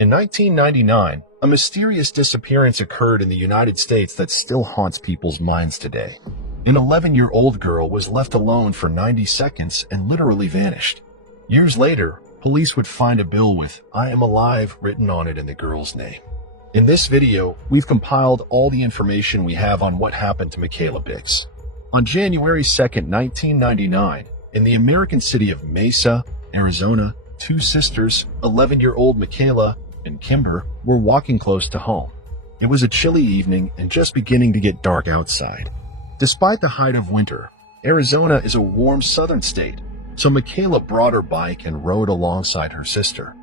In 1999, a mysterious disappearance occurred in the United States that still haunts people's minds today. An 11-year-old girl was left alone for 90 seconds and literally vanished. Years later, police would find a bill with "I am alive" written on it in the girl's name. In this video, we've compiled all the information we have on what happened to Michaela Biggs. On January 2, 1999, in the American city of Mesa, Arizona, two sisters, 11-year-old Michaela and Kimber, were walking close to home. It was a chilly evening and just beginning to get dark outside. Despite the height of winter, Arizona is a warm southern state, so Michaela brought her bike and rode alongside her sister.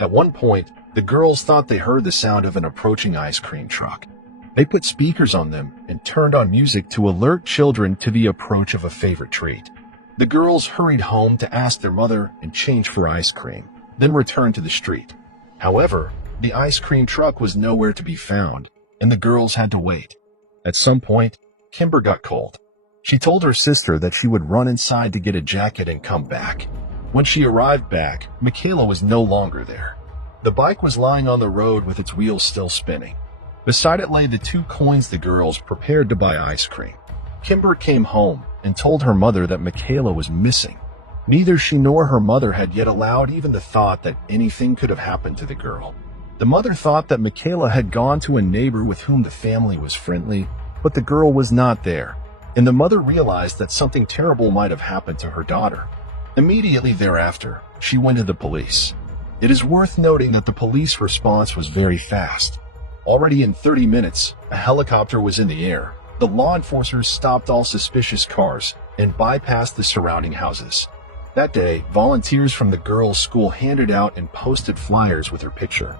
At one point, the girls thought they heard the sound of an approaching ice cream truck. They put speakers on them and turned on music to alert children to the approach of a favorite treat. The girls hurried home to ask their mother and change for ice cream, then returned to the street. However, the ice cream truck was nowhere to be found, and the girls had to wait. At some point, Kimber got cold. She told her sister that she would run inside to get a jacket and come back. When she arrived back, Michaela was no longer there. The bike was lying on the road with its wheels still spinning. Beside it lay the 2 coins the girls prepared to buy ice cream. Kimber came home and told her mother that Michaela was missing. Neither she nor her mother had yet allowed even the thought that anything could have happened to the girl. The mother thought that Michaela had gone to a neighbor with whom the family was friendly, but the girl was not there, and the mother realized that something terrible might have happened to her daughter. Immediately thereafter, she went to the police. It is worth noting that the police response was very fast. Already in 30 minutes, a helicopter was in the air. The law enforcers stopped all suspicious cars and bypassed the surrounding houses. That day, volunteers from the girls' school handed out and posted flyers with her picture.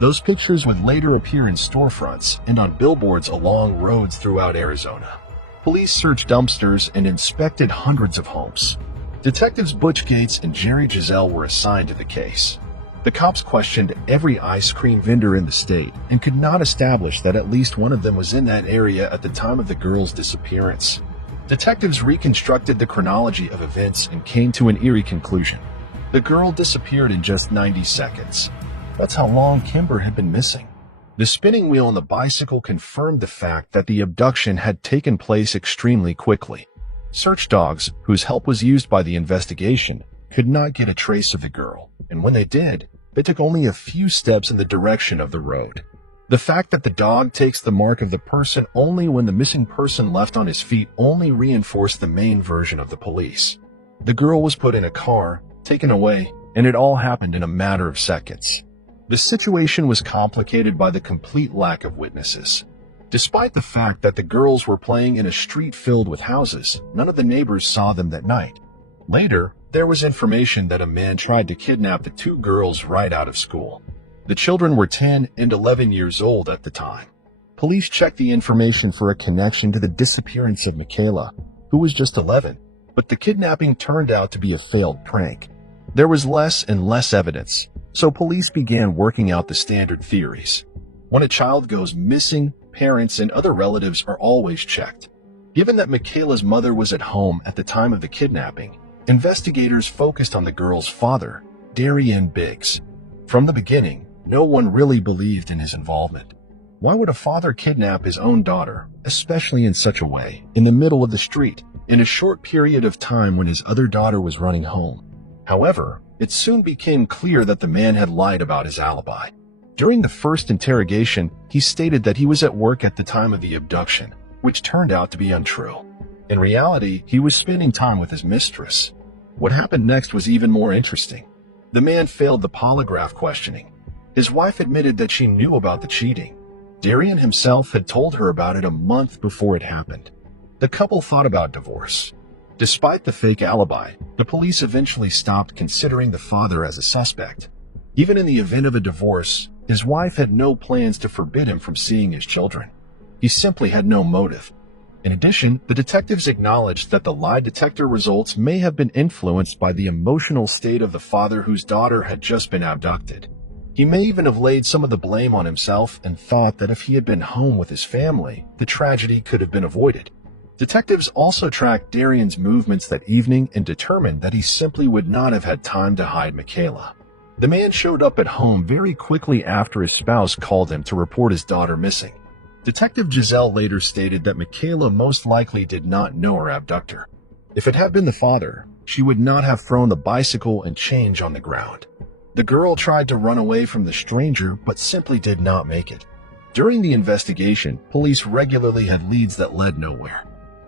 Those pictures would later appear in storefronts and on billboards along roads throughout Arizona. Police searched dumpsters and inspected hundreds of homes. Detectives Butch Gates and Jerry Giselle were assigned to the case. The cops questioned every ice cream vendor in the state and could not establish that at least one of them was in that area at the time of the girl's disappearance. Detectives reconstructed the chronology of events and came to an eerie conclusion. The girl disappeared in just 90 seconds. That's how long Kimber had been missing. The spinning wheel on the bicycle confirmed the fact that the abduction had taken place extremely quickly. Search dogs, whose help was used by the investigation, could not get a trace of the girl, and when they did, they took only a few steps in the direction of the road. The fact that the dog takes the mark of the person only when the missing person left on his feet only reinforced the main version of the police. The girl was put in a car, taken away, and it all happened in a matter of seconds. The situation was complicated by the complete lack of witnesses. Despite the fact that the girls were playing in a street filled with houses, none of the neighbors saw them that night. Later, there was information that a man tried to kidnap the 2 girls right out of school. The children were 10 and 11 years old at the time. Police checked the information for a connection to the disappearance of Michaela, who was just 11, but the kidnapping turned out to be a failed prank. There was less and less evidence, so police began working out the standard theories. When a child goes missing, parents and other relatives are always checked. Given that Michaela's mother was at home at the time of the kidnapping, investigators focused on the girl's father, Darian Biggs. From the beginning, no one really believed in his involvement. Why would a father kidnap his own daughter, especially in such a way, in the middle of the street, in a short period of time when his other daughter was running home? However, it soon became clear that the man had lied about his alibi. During the first interrogation, he stated that he was at work at the time of the abduction, which turned out to be untrue. In reality, he was spending time with his mistress. What happened next was even more interesting. The man failed the polygraph questioning. His wife admitted that she knew about the cheating. Darian himself had told her about it a month before it happened. The couple thought about divorce. Despite the fake alibi, the police eventually stopped considering the father as a suspect. Even in the event of a divorce, his wife had no plans to forbid him from seeing his children. He simply had no motive. In addition, the detectives acknowledged that the lie detector results may have been influenced by the emotional state of the father whose daughter had just been abducted. He may even have laid some of the blame on himself and thought that if he had been home with his family, the tragedy could have been avoided. Detectives also tracked Darian's movements that evening and determined that he simply would not have had time to hide Michaela. The man showed up at home very quickly after his spouse called him to report his daughter missing. Detective Giselle later stated that Michaela most likely did not know her abductor. If it had been the father, she would not have thrown the bicycle and change on the ground. The girl tried to run away from the stranger but simply did not make it. During the investigation, police regularly had leads that led nowhere.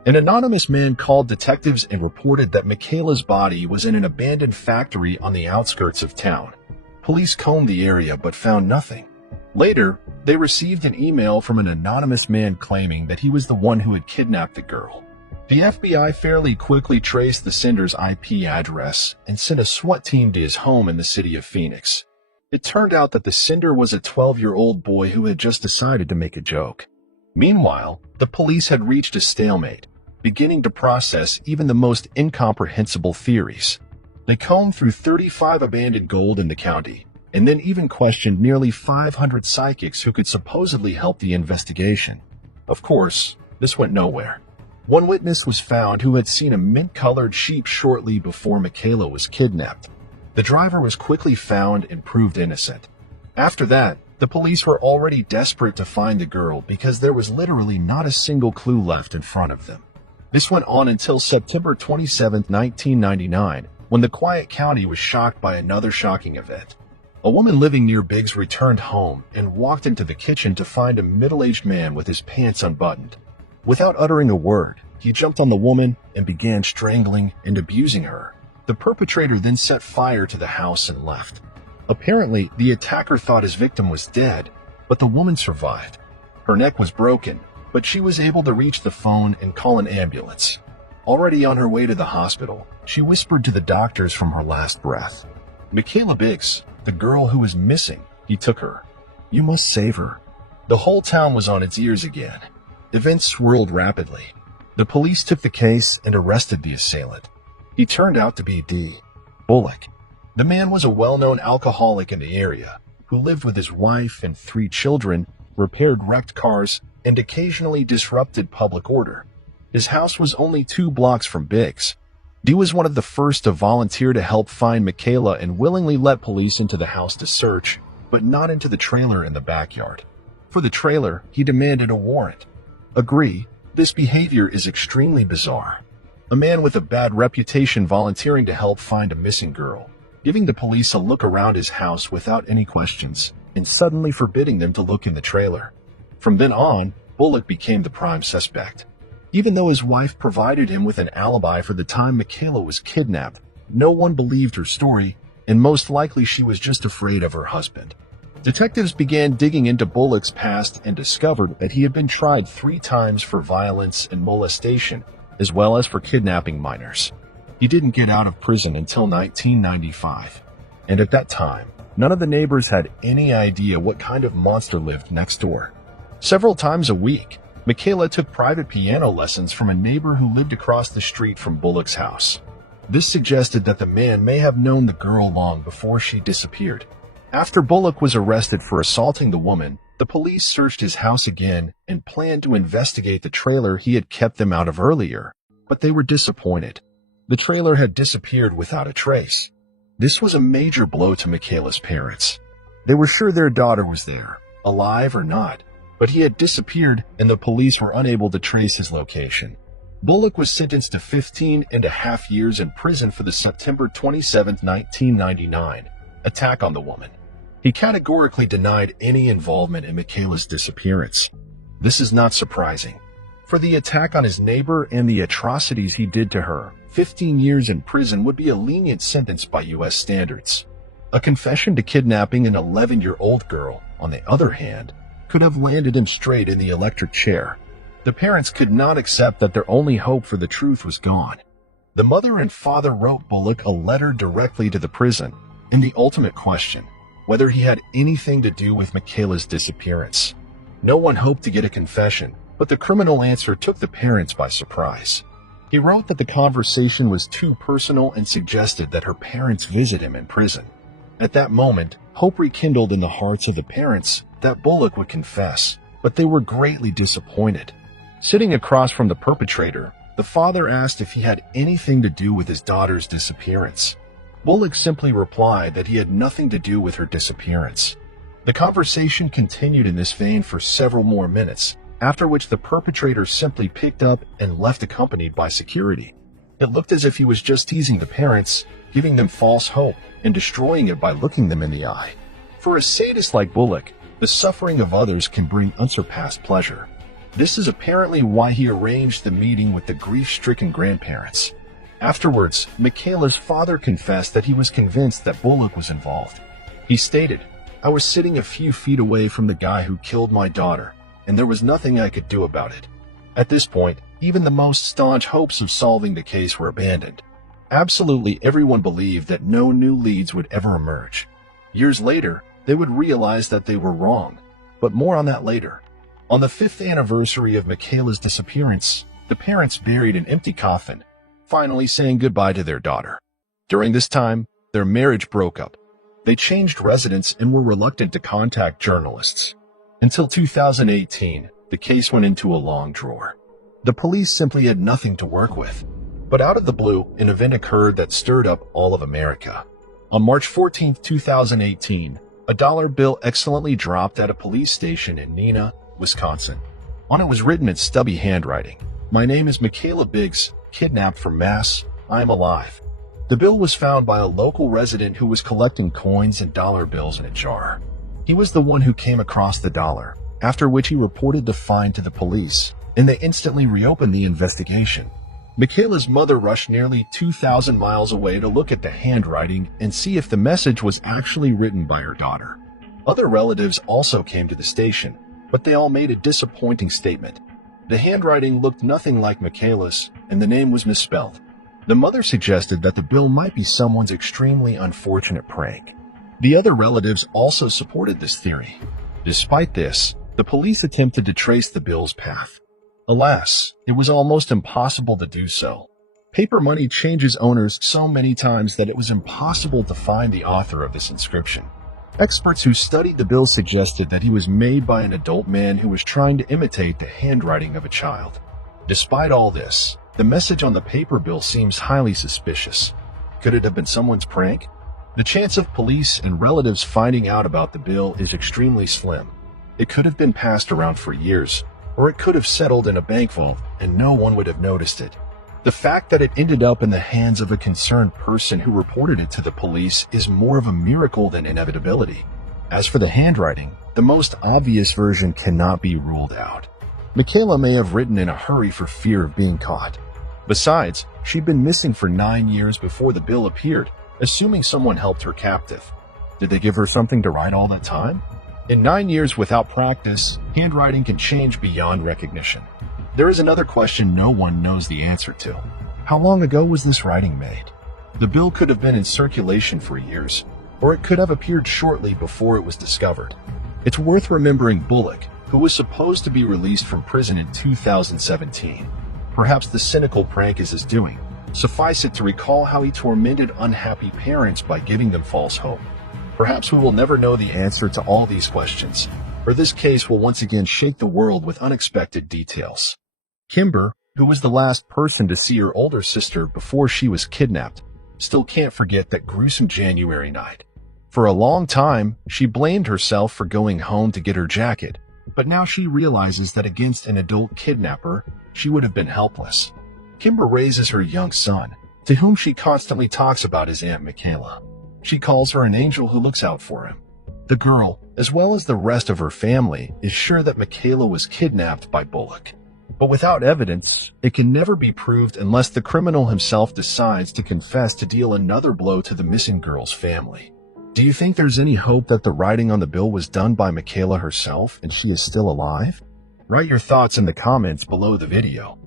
An anonymous man called detectives and reported that Michaela's body was in an abandoned factory on the outskirts of town. Police combed the area but found nothing. Later, they received an email from an anonymous man claiming that he was the one who had kidnapped the girl. The FBI fairly quickly traced the sender's IP address and sent a SWAT team to his home in the city of Phoenix. It turned out that the sender was a 12-year-old boy who had just decided to make a joke. Meanwhile, the police had reached a stalemate, beginning to process even the most incomprehensible theories. They combed through 35 abandoned gold in the county, and then even questioned nearly 500 psychics who could supposedly help the investigation. Of course, this went nowhere. One witness was found who had seen a mint-colored sheep shortly before Michaela was kidnapped. The driver was quickly found and proved innocent. After that, the police were already desperate to find the girl because there was literally not a single clue left in front of them. This went on until September 27, 1999, when the quiet county was shocked by another shocking event. A woman living near Biggs returned home and walked into the kitchen to find a middle-aged man with his pants unbuttoned. Without uttering a word, he jumped on the woman and began strangling and abusing her. The perpetrator then set fire to the house and left. Apparently, the attacker thought his victim was dead, but the woman survived. Her neck was broken, but she was able to reach the phone and call an ambulance. Already on her way to the hospital, she whispered to the doctors from her last breath, "Michaela Biggs, the girl who is missing, he took her. You must save her." The whole town was on its ears again. Events swirled rapidly. The police took the case and arrested the assailant. He turned out to be D. Bullock. The man was a well-known alcoholic in the area, who lived with his wife and 3 children, repaired wrecked cars, and occasionally disrupted public order. His house was only 2 blocks from Biggs. D was one of the first to volunteer to help find Michaela and willingly let police into the house to search, but not into the trailer in the backyard. For the trailer, he demanded a warrant. Agree, this behavior is extremely bizarre. A man with a bad reputation volunteering to help find a missing girl, giving the police a look around his house without any questions, and suddenly forbidding them to look in the trailer. From then on, Bullock became the prime suspect. Even though his wife provided him with an alibi for the time Michaela was kidnapped, no one believed her story, and most likely she was just afraid of her husband. Detectives began digging into Bullock's past and discovered that he had been tried 3 times for violence and molestation, as well as for kidnapping minors. He didn't get out of prison until 1995, and at that time, none of the neighbors had any idea what kind of monster lived next door. Several times a week, Michaela took private piano lessons from a neighbor who lived across the street from Bullock's house. This suggested that the man may have known the girl long before she disappeared. After Bullock was arrested for assaulting the woman, the police searched his house again and planned to investigate the trailer he had kept them out of earlier, but they were disappointed. The trailer had disappeared without a trace. This was a major blow to Michaela's parents. They were sure their daughter was there, alive or not, but he had disappeared and the police were unable to trace his location. Bullock was sentenced to 15.5 years in prison for the September 27, 1999, attack on the woman. He categorically denied any involvement in Michaela's disappearance. This is not surprising. For the attack on his neighbor and the atrocities he did to her, 15 years in prison would be a lenient sentence by U.S. standards. A confession to kidnapping an 11-year-old girl, on the other hand, could have landed him straight in the electric chair. The parents could not accept that their only hope for the truth was gone. The mother and father wrote Bullock a letter directly to the prison, and the ultimate question, whether he had anything to do with Michaela's disappearance. No one hoped to get a confession, but the criminal answer took the parents by surprise. He wrote that the conversation was too personal and suggested that her parents visit him in prison. At that moment, hope rekindled in the hearts of the parents that Bullock would confess, but they were greatly disappointed. Sitting across from the perpetrator, the father asked if he had anything to do with his daughter's disappearance. Bullock simply replied that he had nothing to do with her disappearance. The conversation continued in this vein for several more minutes, after which the perpetrator simply picked up and left accompanied by security. It looked as if he was just teasing the parents, giving them false hope, and destroying it by looking them in the eye. For a sadist like Bullock, the suffering of others can bring unsurpassed pleasure. This is apparently why he arranged the meeting with the grief-stricken grandparents. Afterwards, Michaela's father confessed that he was convinced that Bullock was involved. He stated, "I was sitting a few feet away from the guy who killed my daughter, and there was nothing I could do about it." At this point, even the most staunch hopes of solving the case were abandoned. Absolutely everyone believed that no new leads would ever emerge. Years later, they would realize that they were wrong, but more on that later. On the 5th anniversary of Michaela's disappearance, the parents buried an empty coffin, finally saying goodbye to their daughter. During this time, their marriage broke up. They changed residence and were reluctant to contact journalists. Until 2018, the case went into a long drawer. The police simply had nothing to work with. But out of the blue, an event occurred that stirred up all of America. On March 14, 2018, a dollar bill excellently dropped at a police station in Neenah, Wisconsin. On it was written in stubby handwriting, "My name is Michaela Biggs, kidnapped from Mass. I am alive." The bill was found by a local resident who was collecting coins and dollar bills in a jar. He was the one who came across the dollar, after which he reported the find to the police, and they instantly reopened the investigation. Michaela's mother rushed nearly 2,000 miles away to look at the handwriting and see if the message was actually written by her daughter. Other relatives also came to the station, but they all made a disappointing statement. The handwriting looked nothing like Michaela's, and the name was misspelled. The mother suggested that the bill might be someone's extremely unfortunate prank. The other relatives also supported this theory. Despite this, the police attempted to trace the bill's path. Alas, it was almost impossible to do so. Paper money changes owners so many times that it was impossible to find the author of this inscription. Experts who studied the bill suggested that he was made by an adult man who was trying to imitate the handwriting of a child. Despite all this, the message on the paper bill seems highly suspicious. Could it have been someone's prank? The chance of police and relatives finding out about the bill is extremely slim. It could have been passed around for years, or it could have settled in a bank vault and no one would have noticed it. The fact that it ended up in the hands of a concerned person who reported it to the police is more of a miracle than inevitability. As for the handwriting, the most obvious version cannot be ruled out. Michaela may have written in a hurry for fear of being caught. Besides, she'd been missing for 9 years before the bill appeared, assuming someone helped her captive. Did they give her something to write all that time? In 9 years without practice, handwriting can change beyond recognition. There is another question no one knows the answer to. How long ago was this writing made? The bill could have been in circulation for years, or it could have appeared shortly before it was discovered. It's worth remembering Bullock, who was supposed to be released from prison in 2017. Perhaps the cynical prank is his doing. Suffice it to recall how he tormented unhappy parents by giving them false hope. Perhaps we will never know the answer to all these questions, or this case will once again shake the world with unexpected details. Kimber, who was the last person to see her older sister before she was kidnapped, still can't forget that gruesome January night. For a long time, she blamed herself for going home to get her jacket, but now she realizes that against an adult kidnapper, she would have been helpless. Kimber raises her young son, to whom she constantly talks about his Aunt Michaela. She calls her an angel who looks out for him. The girl, as well as the rest of her family, is sure that Michaela was kidnapped by Bullock. But without evidence, it can never be proved unless the criminal himself decides to confess to deal another blow to the missing girl's family. Do you think there's any hope that the writing on the bill was done by Michaela herself and she is still alive? Write your thoughts in the comments below the video.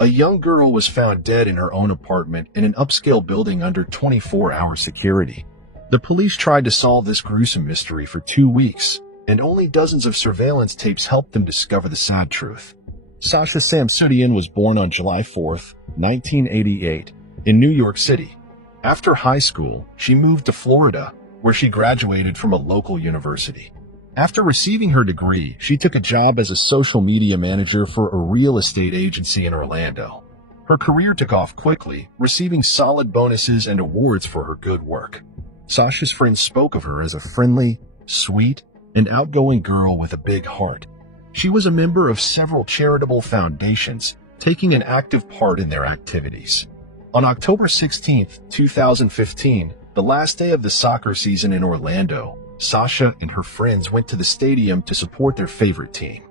A young girl was found dead in her own apartment in an upscale building under 24-hour security. The police tried to solve this gruesome mystery for 2 weeks, and only dozens of surveillance tapes helped them discover the sad truth. Sasha Samsudian was born on July 4, 1988, in New York City. After high school, she moved to Florida, where she graduated from a local university. After receiving her degree, she took a job as a social media manager for a real estate agency in Orlando. Her career took off quickly, receiving solid bonuses and awards for her good work. Sasha's friends spoke of her as a friendly, sweet, and outgoing girl with a big heart. She was a member of several charitable foundations, taking an active part in their activities. On October 16, 2015, the last day of the soccer season in Orlando, Sasha and her friends went to the stadium to support their favorite team.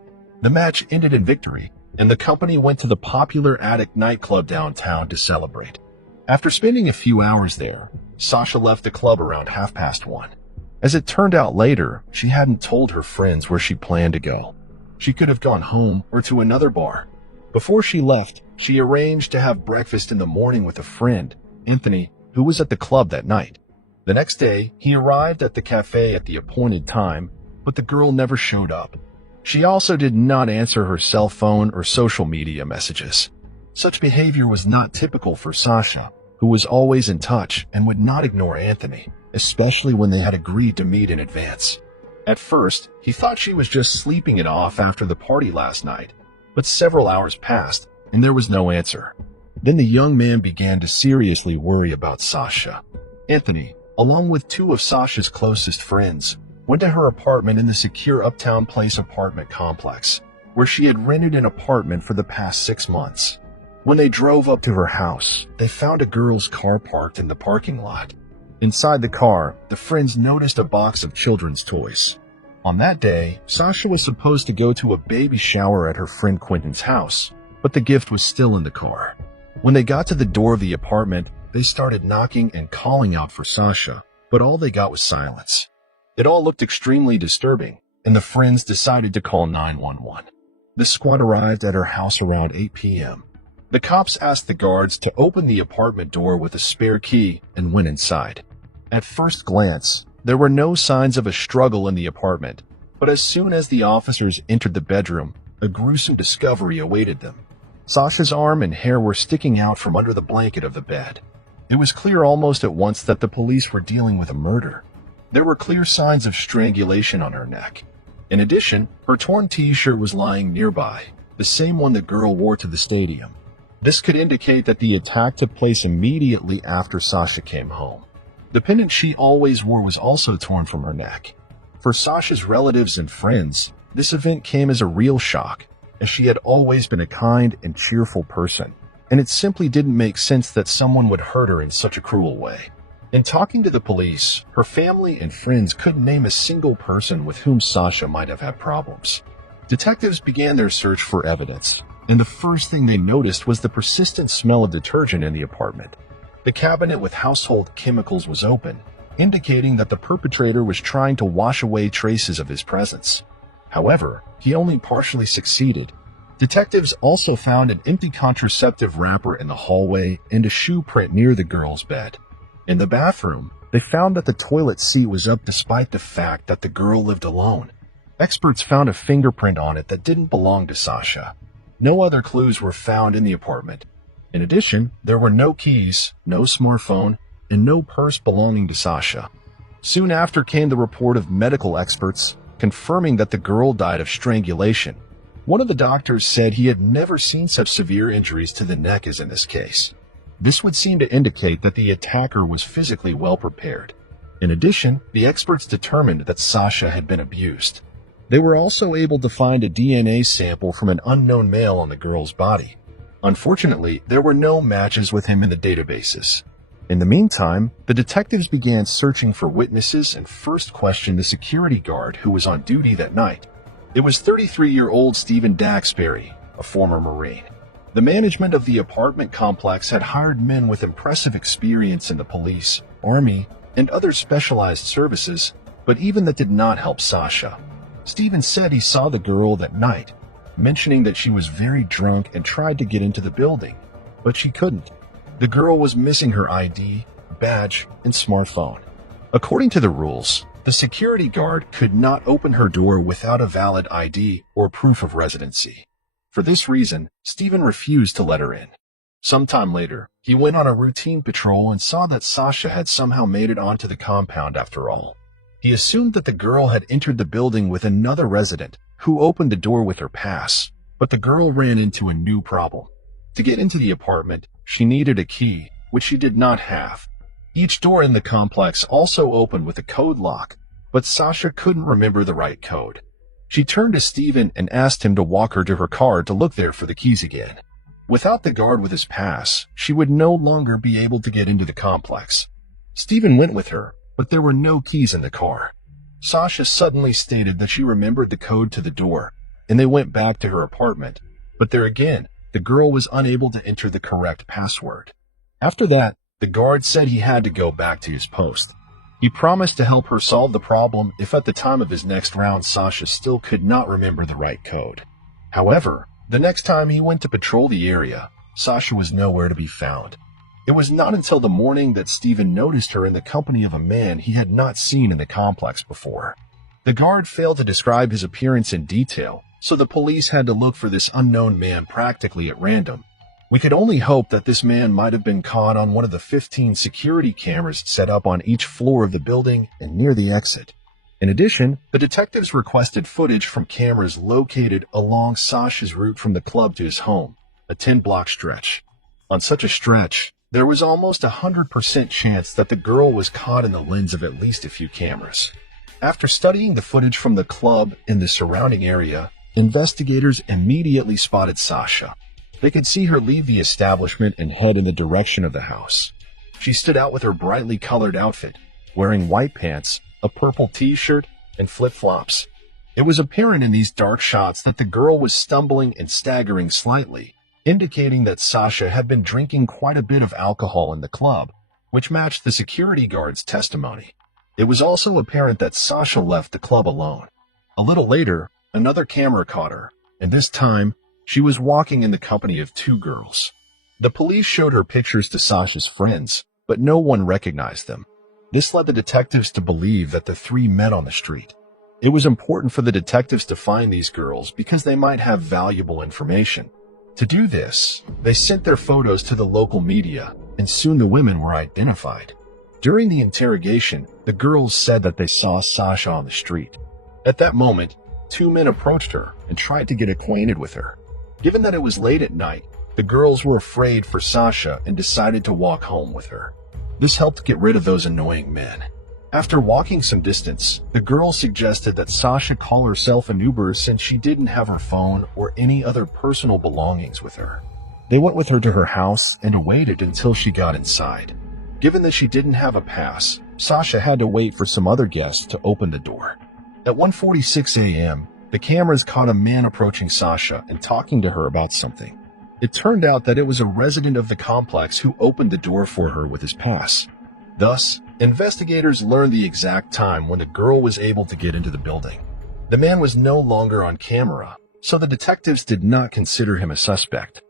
The match ended in victory, and the company went to the popular Attic nightclub downtown to celebrate. After spending a few hours there, Sasha left the club around 1:30. As it turned out later, she hadn't told her friends where she planned to go. She could have gone home or to another bar. Before she left, she arranged to have breakfast in the morning with a friend, Anthony, who was at the club that night. The next day, he arrived at the cafe at the appointed time, but the girl never showed up. She also did not answer her cell phone or social media messages. Such behavior was not typical for Sasha, who was always in touch and would not ignore Anthony, especially when they had agreed to meet in advance. At first, he thought she was just sleeping it off after the party last night, but several hours passed and there was no answer. Then the young man began to seriously worry about Sasha. Anthony, along with two of Sasha's closest friends, went to her apartment in the secure Uptown Place apartment complex, where she had rented an apartment for the past 6 months. When they drove up to her house, they found a girl's car parked in the parking lot. Inside the car, the friends noticed a box of children's toys. On that day, Sasha was supposed to go to a baby shower at her friend Quentin's house, but the gift was still in the car. When they got to the door of the apartment, they started knocking and calling out for Sasha, but all they got was silence. It all looked extremely disturbing, and the friends decided to call 911. The squad arrived at her house around 8 p.m. The cops asked the guards to open the apartment door with a spare key and went inside. At first glance, there were no signs of a struggle in the apartment, but as soon as the officers entered the bedroom, a gruesome discovery awaited them. Sasha's arm and hair were sticking out from under the blanket of the bed. It was clear almost at once that the police were dealing with a murder. There were clear signs of strangulation on her neck. In addition, her torn t-shirt was lying nearby, the same one the girl wore to the stadium. This could indicate that the attack took place immediately after Sasha came home. The pendant she always wore was also torn from her neck. For Sasha's relatives and friends, this event came as a real shock, as she had always been a kind and cheerful person, and it simply didn't make sense that someone would hurt her in such a cruel way. In talking to the police, her family and friends couldn't name a single person with whom Sasha might have had problems. Detectives began their search for evidence, and the first thing they noticed was the persistent smell of detergent in the apartment. The cabinet with household chemicals was open, indicating that the perpetrator was trying to wash away traces of his presence. However, he only partially succeeded. Detectives also found an empty contraceptive wrapper in the hallway and a shoe print near the girl's bed. In the bathroom, they found that the toilet seat was up despite the fact that the girl lived alone. Experts found a fingerprint on it that didn't belong to Sasha. No other clues were found in the apartment. In addition, there were no keys, no smartphone, and no purse belonging to Sasha. Soon after came the report of medical experts confirming that the girl died of strangulation. One of the doctors said he had never seen such severe injuries to the neck as in this case. This would seem to indicate that the attacker was physically well prepared. In addition, the experts determined that Sasha had been abused. They were also able to find a DNA sample from an unknown male on the girl's body. Unfortunately, there were no matches with him in the databases. In the meantime, the detectives began searching for witnesses and first questioned the security guard who was on duty that night. It was 33-year-old Stephen Daxberry, a former Marine. The management of the apartment complex had hired men with impressive experience in the police, army, and other specialized services, but even that did not help Sasha. Stephen said he saw the girl that night, mentioning that she was very drunk and tried to get into the building, but she couldn't. The girl was missing her ID, badge, and smartphone. According to the rules, the security guard could not open her door without a valid ID or proof of residency. For this reason, Stephen refused to let her in. Sometime later, he went on a routine patrol and saw that Sasha had somehow made it onto the compound after all. He assumed that the girl had entered the building with another resident who opened the door with her pass, but the girl ran into a new problem. To get into the apartment, she needed a key, which she did not have. Each door in the complex also opened with a code lock, but Sasha couldn't remember the right code. She turned to Steven and asked him to walk her to her car to look there for the keys again. Without the guard with his pass, she would no longer be able to get into the complex. Steven went with her, but there were no keys in the car. Sasha suddenly stated that she remembered the code to the door, and they went back to her apartment. But there again, the girl was unable to enter the correct password. After that, the guard said he had to go back to his post. He promised to help her solve the problem if at the time of his next round Sasha still could not remember the right code. However, the next time he went to patrol the area, Sasha was nowhere to be found. It was not until the morning that Steven noticed her in the company of a man he had not seen in the complex before. The guard failed to describe his appearance in detail, so the police had to look for this unknown man practically at random. We could only hope that this man might have been caught on one of the 15 security cameras set up on each floor of the building and near the exit. In addition, the detectives requested footage from cameras located along Sasha's route from the club to his home, a 10-block stretch. On such a stretch, there was almost a 100% chance that the girl was caught in the lens of at least a few cameras. After studying the footage from the club and the surrounding area, investigators immediately spotted Sasha. They could see her leave the establishment and head in the direction of the house. She stood out with her brightly colored outfit, wearing white pants, a purple t-shirt, and flip-flops. It was apparent in these dark shots that the girl was stumbling and staggering slightly, indicating that Sasha had been drinking quite a bit of alcohol in the club, which matched the security guard's testimony. It was also apparent that Sasha left the club alone. A little later, another camera caught her, and this time, she was walking in the company of two girls. The police showed her pictures to Sasha's friends, but no one recognized them. This led the detectives to believe that the three met on the street. It was important for the detectives to find these girls because they might have valuable information. To do this, they sent their photos to the local media, and soon the women were identified. During the interrogation, the girls said that they saw Sasha on the street. At that moment, two men approached her and tried to get acquainted with her. Given that it was late at night, the girls were afraid for Sasha and decided to walk home with her. This helped get rid of those annoying men. After walking some distance, the girl suggested that Sasha call herself an Uber since she didn't have her phone or any other personal belongings with her. They went with her to her house and waited until she got inside. Given that she didn't have a pass, Sasha had to wait for some other guests to open the door. At 1:46 a.m., the cameras caught a man approaching Sasha and talking to her about something. It turned out that it was a resident of the complex who opened the door for her with his pass. Thus, investigators learned the exact time when the girl was able to get into the building. The man was no longer on camera, so the detectives did not consider him a suspect.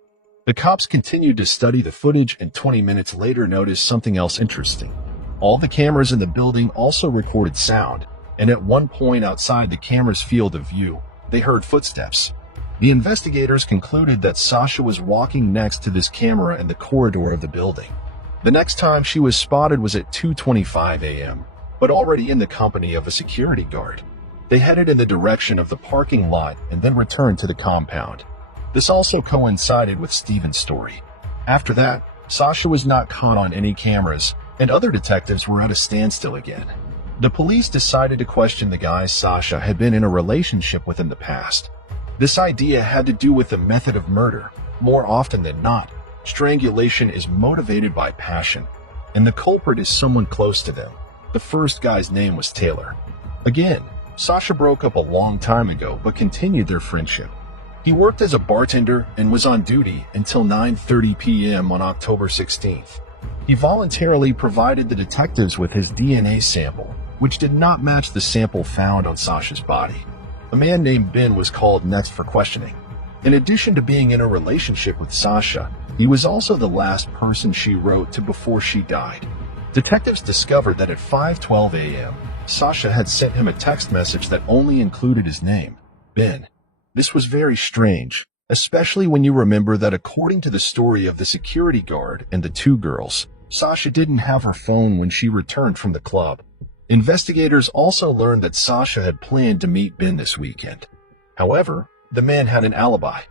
The cops continued to study the footage and 20 minutes later noticed something else interesting. All the cameras in the building also recorded sound, and at one point outside the camera's field of view, they heard footsteps. The investigators concluded that Sasha was walking next to this camera in the corridor of the building. The next time she was spotted was at 2:25 a.m., but already in the company of a security guard. They headed in the direction of the parking lot and then returned to the compound. This also coincided with Steven's story. After that, Sasha was not caught on any cameras, and other detectives were at a standstill again. The police decided to question the guys Sasha had been in a relationship with in the past. This idea had to do with the method of murder. More often than not, strangulation is motivated by passion, and the culprit is someone close to them. The first guy's name was Taylor. Again, Sasha broke up a long time ago but continued their friendship. He worked as a bartender and was on duty until 9:30 p.m. on October 16th. He voluntarily provided the detectives with his DNA sample, which did not match the sample found on Sasha's body. A man named Ben was called next for questioning. In addition to being in a relationship with Sasha, he was also the last person she wrote to before she died. Detectives discovered that at 5:12 a.m., Sasha had sent him a text message that only included his name, Ben. This was very strange, especially when you remember that according to the story of the security guard and the two girls, Sasha didn't have her phone when she returned from the club. Investigators also learned that Sasha had planned to meet Ben this weekend. However, the man had an alibi.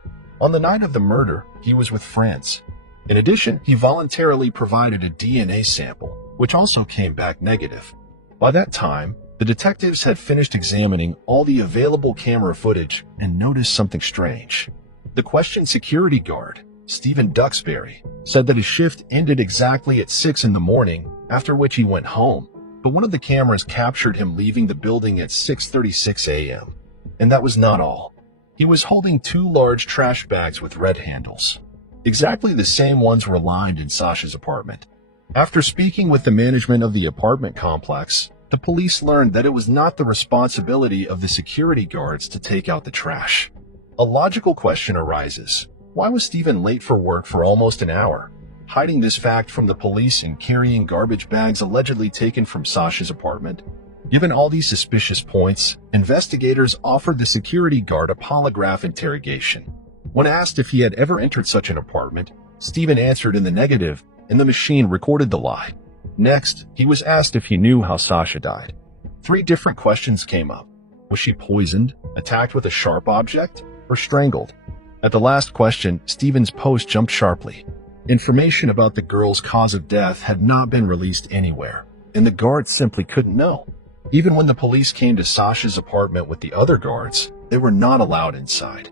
On the night of the murder, he was with friends. In addition, he voluntarily provided a DNA sample, which also came back negative. By that time, the detectives had finished examining all the available camera footage and noticed something strange. The questioned security guard, Stephen Duxbury, said that his shift ended exactly at 6 in the morning, after which he went home, but one of the cameras captured him leaving the building at 6:36 a.m. And that was not all. He was holding 2 large trash bags with red handles. Exactly the same ones were lined in Sasha's apartment. After speaking with the management of the apartment complex, the police learned that it was not the responsibility of the security guards to take out the trash. A logical question arises. Why was Stephen late for work for almost an hour, hiding this fact from the police and carrying garbage bags allegedly taken from Sasha's apartment? Given all these suspicious points, investigators offered the security guard a polygraph interrogation. When asked if he had ever entered such an apartment, Stephen answered in the negative, and the machine recorded the lie. Next, he was asked if he knew how Sasha died. 3 different questions came up. Was she poisoned, attacked with a sharp object, or strangled? At the last question, Stephen's post jumped sharply. Information about the girl's cause of death had not been released anywhere, and the guards simply couldn't know. Even when the police came to Sasha's apartment with the other guards, they were not allowed inside.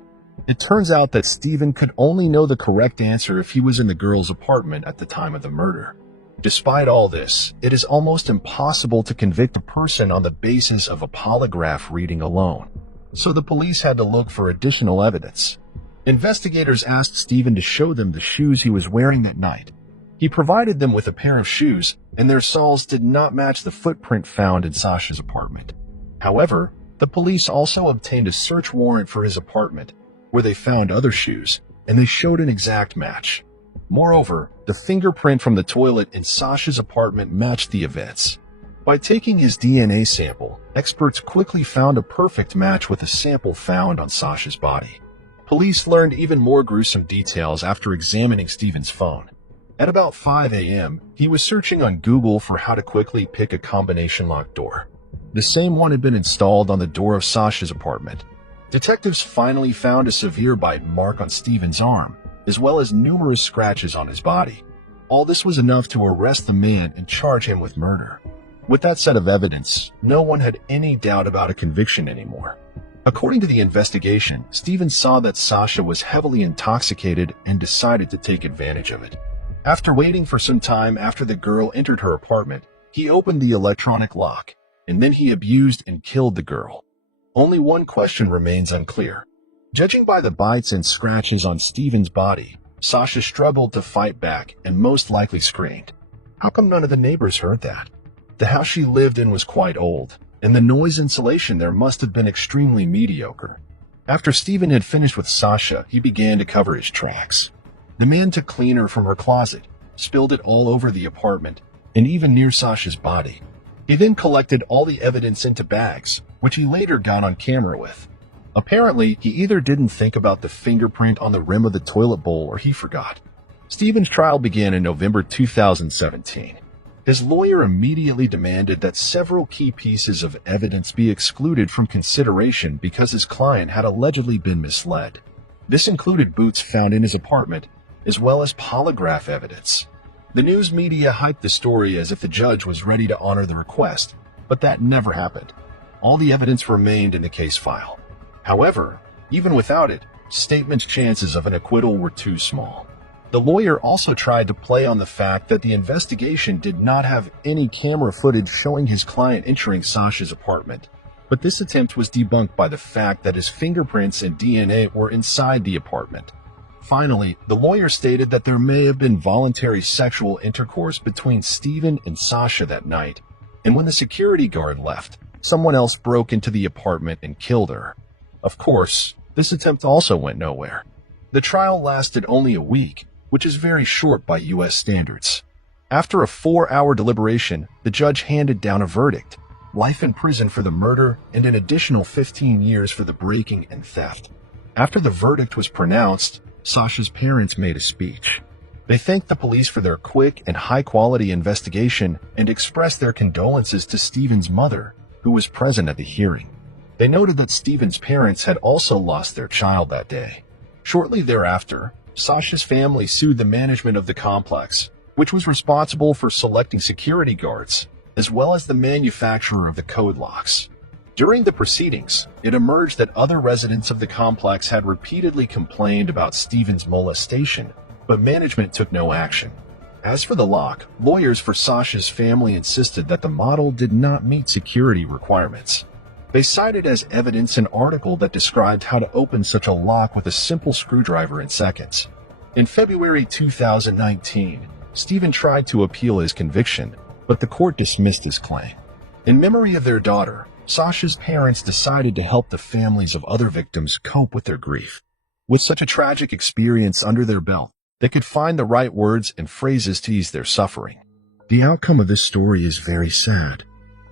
It turns out that Stephen could only know the correct answer if he was in the girl's apartment at the time of the murder. Despite all this, it is almost impossible to convict a person on the basis of a polygraph reading alone. So the police had to look for additional evidence. Investigators asked Stephen to show them the shoes he was wearing that night. He provided them with a pair of shoes, and their soles did not match the footprint found in Sasha's apartment. However, the police also obtained a search warrant for his apartment, where they found other shoes, and they showed an exact match. Moreover, the fingerprint from the toilet in Sasha's apartment matched the events. By taking his DNA sample, experts quickly found a perfect match with a sample found on Sasha's body. Police learned even more gruesome details after examining Stephen's phone. At about 5 a.m., he was searching on Google for how to quickly pick a combination lock door. The same one had been installed on the door of Sasha's apartment. Detectives finally found a severe bite mark on Stephen's arm, as well as numerous scratches on his body. All this was enough to arrest the man and charge him with murder. With that set of evidence, no one had any doubt about a conviction anymore. According to the investigation, Stephen saw that Sasha was heavily intoxicated and decided to take advantage of it. After waiting for some time after the girl entered her apartment, he opened the electronic lock, and then he abused and killed the girl. Only one question remains unclear. Judging by the bites and scratches on Stephen's body, Sasha struggled to fight back and most likely screamed. How come none of the neighbors heard that? The house she lived in was quite old, and the noise insulation there must have been extremely mediocre. After Stephen had finished with Sasha, he began to cover his tracks. The man took cleaner from her closet, spilled it all over the apartment, and even near Sasha's body. He then collected all the evidence into bags, which he later got on camera with. Apparently, he either didn't think about the fingerprint on the rim of the toilet bowl or he forgot. Stephen's trial began in November 2017. His lawyer immediately demanded that several key pieces of evidence be excluded from consideration because his client had allegedly been misled. This included boots found in his apartment, as well as polygraph evidence. The news media hyped the story as if the judge was ready to honor the request, but that never happened. All the evidence remained in the case file. However, even without it, Stateman's chances of an acquittal were too small. The lawyer also tried to play on the fact that the investigation did not have any camera footage showing his client entering Sasha's apartment, but this attempt was debunked by the fact that his fingerprints and DNA were inside the apartment. Finally, the lawyer stated that there may have been voluntary sexual intercourse between Stephen and Sasha that night, and when the security guard left, someone else broke into the apartment and killed her. Of course, this attempt also went nowhere. The trial lasted only a week, which is very short by U.S. standards. After a 4-hour deliberation, the judge handed down a verdict: life in prison for the murder and an additional 15 years for the breaking and theft. After the verdict was pronounced, Sasha's parents made a speech. They thanked the police for their quick and high-quality investigation and expressed their condolences to Stephen's mother, who was present at the hearing. They noted that Stephen's parents had also lost their child that day. Shortly thereafter, Sasha's family sued the management of the complex, which was responsible for selecting security guards, as well as the manufacturer of the code locks. During the proceedings, it emerged that other residents of the complex had repeatedly complained about Stephen's molestation, but management took no action. As for the lock, lawyers for Sasha's family insisted that the model did not meet security requirements. They cited as evidence an article that described how to open such a lock with a simple screwdriver in seconds. In February 2019, Stephen tried to appeal his conviction, but the court dismissed his claim. In memory of their daughter, Sasha's parents decided to help the families of other victims cope with their grief. With such a tragic experience under their belt, they could find the right words and phrases to ease their suffering. The outcome of this story is very sad.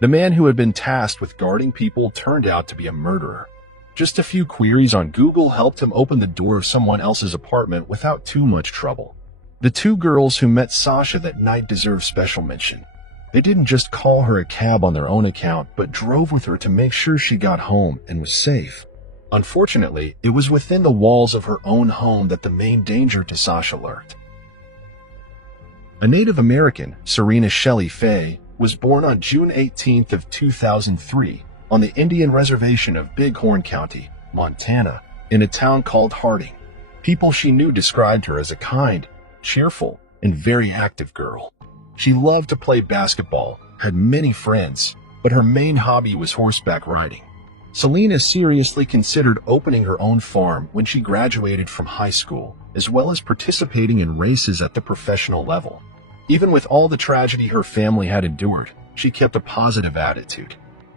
The man who had been tasked with guarding people turned out to be a murderer. Just a few queries on Google helped him open the door of someone else's apartment without too much trouble. The two girls who met Sasha that night deserve special mention. They didn't just call her a cab on their own account, but drove with her to make sure she got home and was safe. Unfortunately, it was within the walls of her own home that the main danger to Sasha lurked. A Native American, Serena Shelley Fay, was born on June 18th of 2003 on the Indian reservation of Bighorn County, Montana, in a town called Harding. People she knew described her as a kind, cheerful, and very active girl. She loved to play basketball, had many friends, but her main hobby was horseback riding. Selena seriously considered opening her own farm when she graduated from high school, as well as participating in races at the professional level. Even with all the tragedy her family had endured, she kept a positive attitude.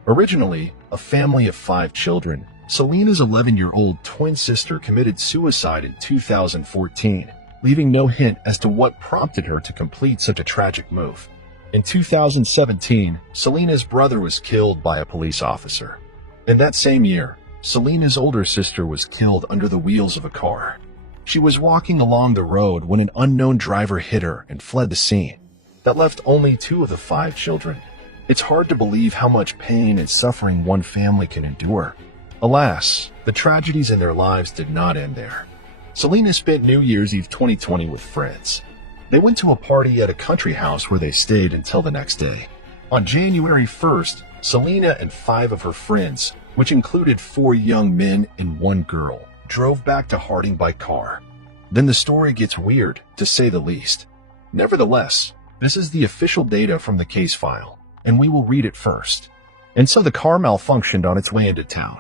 Originally a family of 5 children, Selena's 11-year-old twin sister committed suicide in 2014, leaving no hint as to what prompted her to complete such a tragic move. In 2017, Selena's brother was killed by a police officer. In that same year, Selena's older sister was killed under the wheels of a car. She was walking along the road when an unknown driver hit her and fled the scene. That left only 2 of the 5 children. It's hard to believe how much pain and suffering one family can endure. Alas, the tragedies in their lives did not end there. Selena spent New Year's Eve 2020 with friends. They went to a party at a country house where they stayed until the next day. On January 1st, Selena and 5 of her friends, which included 4 young men and 1 girl, drove back to Harding by car. Then the story gets weird, to say the least. Nevertheless, this is the official data from the case file, and we will read it first. And so the car malfunctioned on its way into town.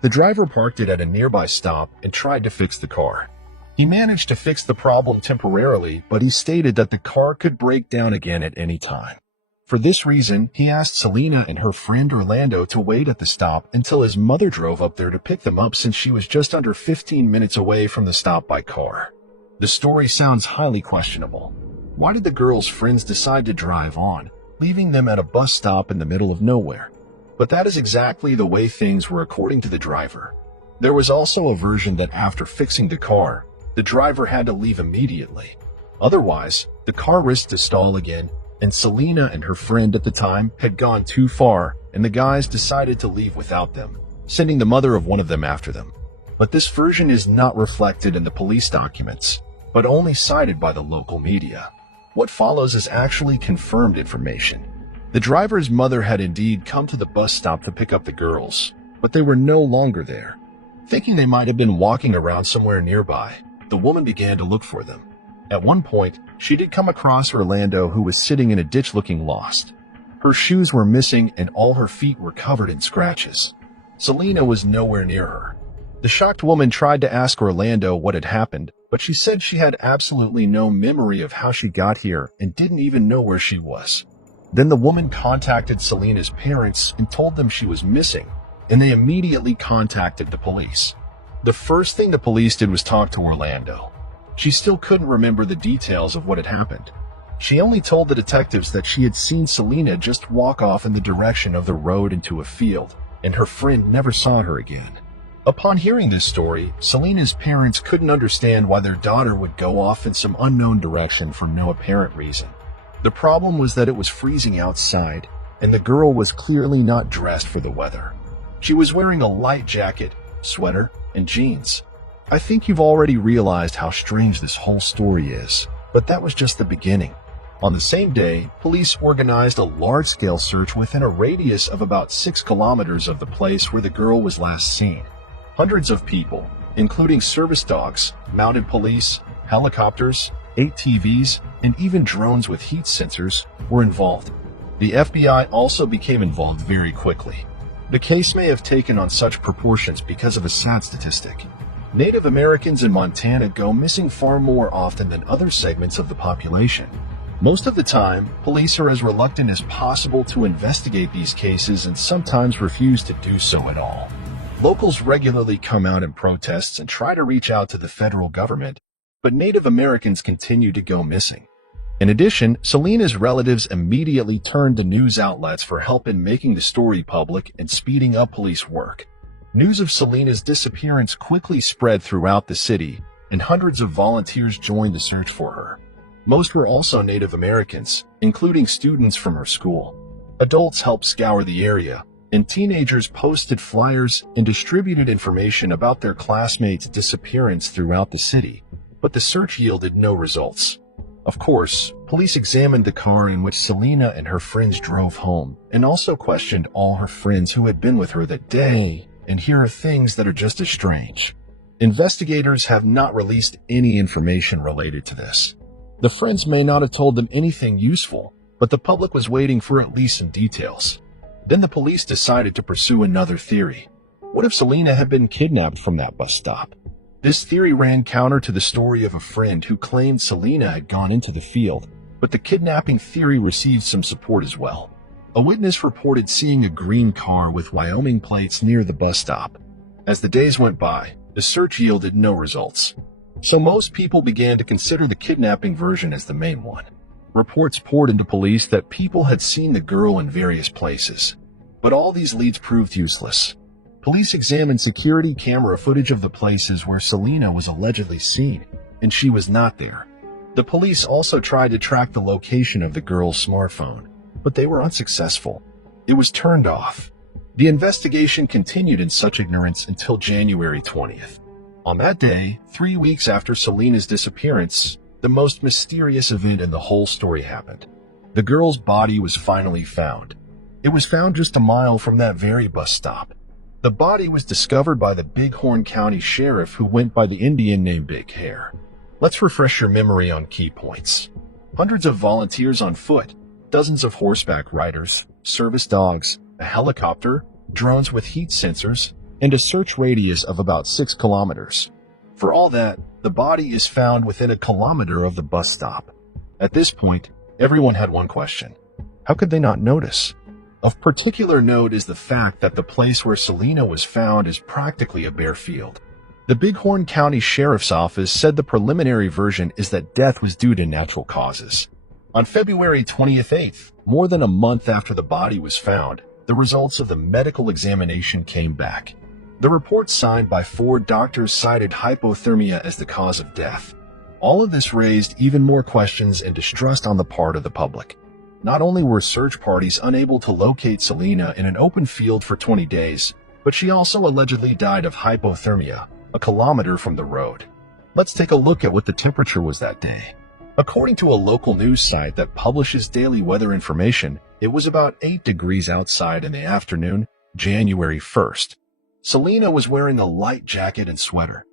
The driver parked it at a nearby stop and tried to fix the car. He managed to fix the problem temporarily, but he stated that the car could break down again at any time. For this reason, he asked Selena and her friend Orlando to wait at the stop until his mother drove up there to pick them up, since she was just under 15 minutes away from the stop by car. The story sounds highly questionable. Why did the girls' friends decide to drive on, leaving them at a bus stop in the middle of nowhere? But that is exactly the way things were according to the driver. There was also a version that after fixing the car, the driver had to leave immediately. Otherwise, the car risked to stall again, and Selena and her friend at the time had gone too far, and the guys decided to leave without them, sending the mother of one of them after them. But this version is not reflected in the police documents, but only cited by the local media. What follows is actually confirmed information. The driver's mother had indeed come to the bus stop to pick up the girls, but they were no longer there. Thinking they might have been walking around somewhere nearby, the woman began to look for them. At one point, she did come across Orlando, who was sitting in a ditch looking lost. Her shoes were missing and all her feet were covered in scratches. Selena was nowhere near her. The shocked woman tried to ask Orlando what had happened, but she said she had absolutely no memory of how she got here and didn't even know where she was. Then the woman contacted Selena's parents and told them she was missing, and they immediately contacted the police. The first thing the police did was talk to Orlando. She still couldn't remember the details of what had happened. She only told the detectives that she had seen Selena just walk off in the direction of the road into a field, and her friend never saw her again. Upon hearing this story, Selena's parents couldn't understand why their daughter would go off in some unknown direction for no apparent reason. The problem was that it was freezing outside, and the girl was clearly not dressed for the weather. She was wearing a light jacket, sweater, and jeans. I think you've already realized how strange this whole story is, but that was just the beginning. On the same day, police organized a large-scale search within a radius of about 6 kilometers of the place where the girl was last seen. Hundreds of people, including service dogs, mounted police, helicopters, ATVs, and even drones with heat sensors, were involved. The FBI also became involved very quickly. The case may have taken on such proportions because of a sad statistic. Native Americans in Montana go missing far more often than other segments of the population. Most of the time, police are as reluctant as possible to investigate these cases and sometimes refuse to do so at all. Locals regularly come out in protests and try to reach out to the federal government, but Native Americans continue to go missing. In addition, Selena's relatives immediately turned to news outlets for help in making the story public and speeding up police work. News of Selena's disappearance quickly spread throughout the city, and hundreds of volunteers joined the search for her. Most were also Native Americans, including students from her school. Adults helped scour the area, and teenagers posted flyers and distributed information about their classmates' disappearance throughout the city, but the search yielded no results. Of course, police examined the car in which Selena and her friends drove home, and also questioned all her friends who had been with her that day, and here are things that are just as strange. Investigators have not released any information related to this. The friends may not have told them anything useful, but the public was waiting for at least some details. Then the police decided to pursue another theory. What if Selena had been kidnapped from that bus stop? This theory ran counter to the story of a friend who claimed Selena had gone into the field, but the kidnapping theory received some support as well. A witness reported seeing a green car with Wyoming plates near the bus stop. As the days went by, the search yielded no results. So most people began to consider the kidnapping version as the main one. Reports poured into police that people had seen the girl in various places, but all these leads proved useless. Police examined security camera footage of the places where Selena was allegedly seen, and she was not there. The police also tried to track the location of the girl's smartphone, but they were unsuccessful. It was turned off. The investigation continued in such ignorance until January 20th. On that day, 3 weeks after Selena's disappearance, the most mysterious event in the whole story happened. The girl's body was finally found. It was found just a mile from that very bus stop. The body was discovered by the Bighorn County Sheriff, who went by the Indian name Big Hair. Let's refresh your memory on key points. Hundreds of volunteers on foot, dozens of horseback riders, service dogs, a helicopter, drones with heat sensors, and a search radius of about 6 kilometers. For all that, the body is found within a kilometer of the bus stop. At this point, everyone had one question. How could they not notice? Of particular note is the fact that the place where Selena was found is practically a bare field. The Bighorn County Sheriff's Office said the preliminary version is that death was due to natural causes. On February 28th, more than a month after the body was found, the results of the medical examination came back. The report signed by 4 doctors cited hypothermia as the cause of death. All of this raised even more questions and distrust on the part of the public. Not only were search parties unable to locate Selena in an open field for 20 days, but she also allegedly died of hypothermia, a kilometer from the road. Let's take a look at what the temperature was that day. According to a local news site that publishes daily weather information, it was about 8 degrees outside in the afternoon, January 1st. Selena was wearing a light jacket and sweater.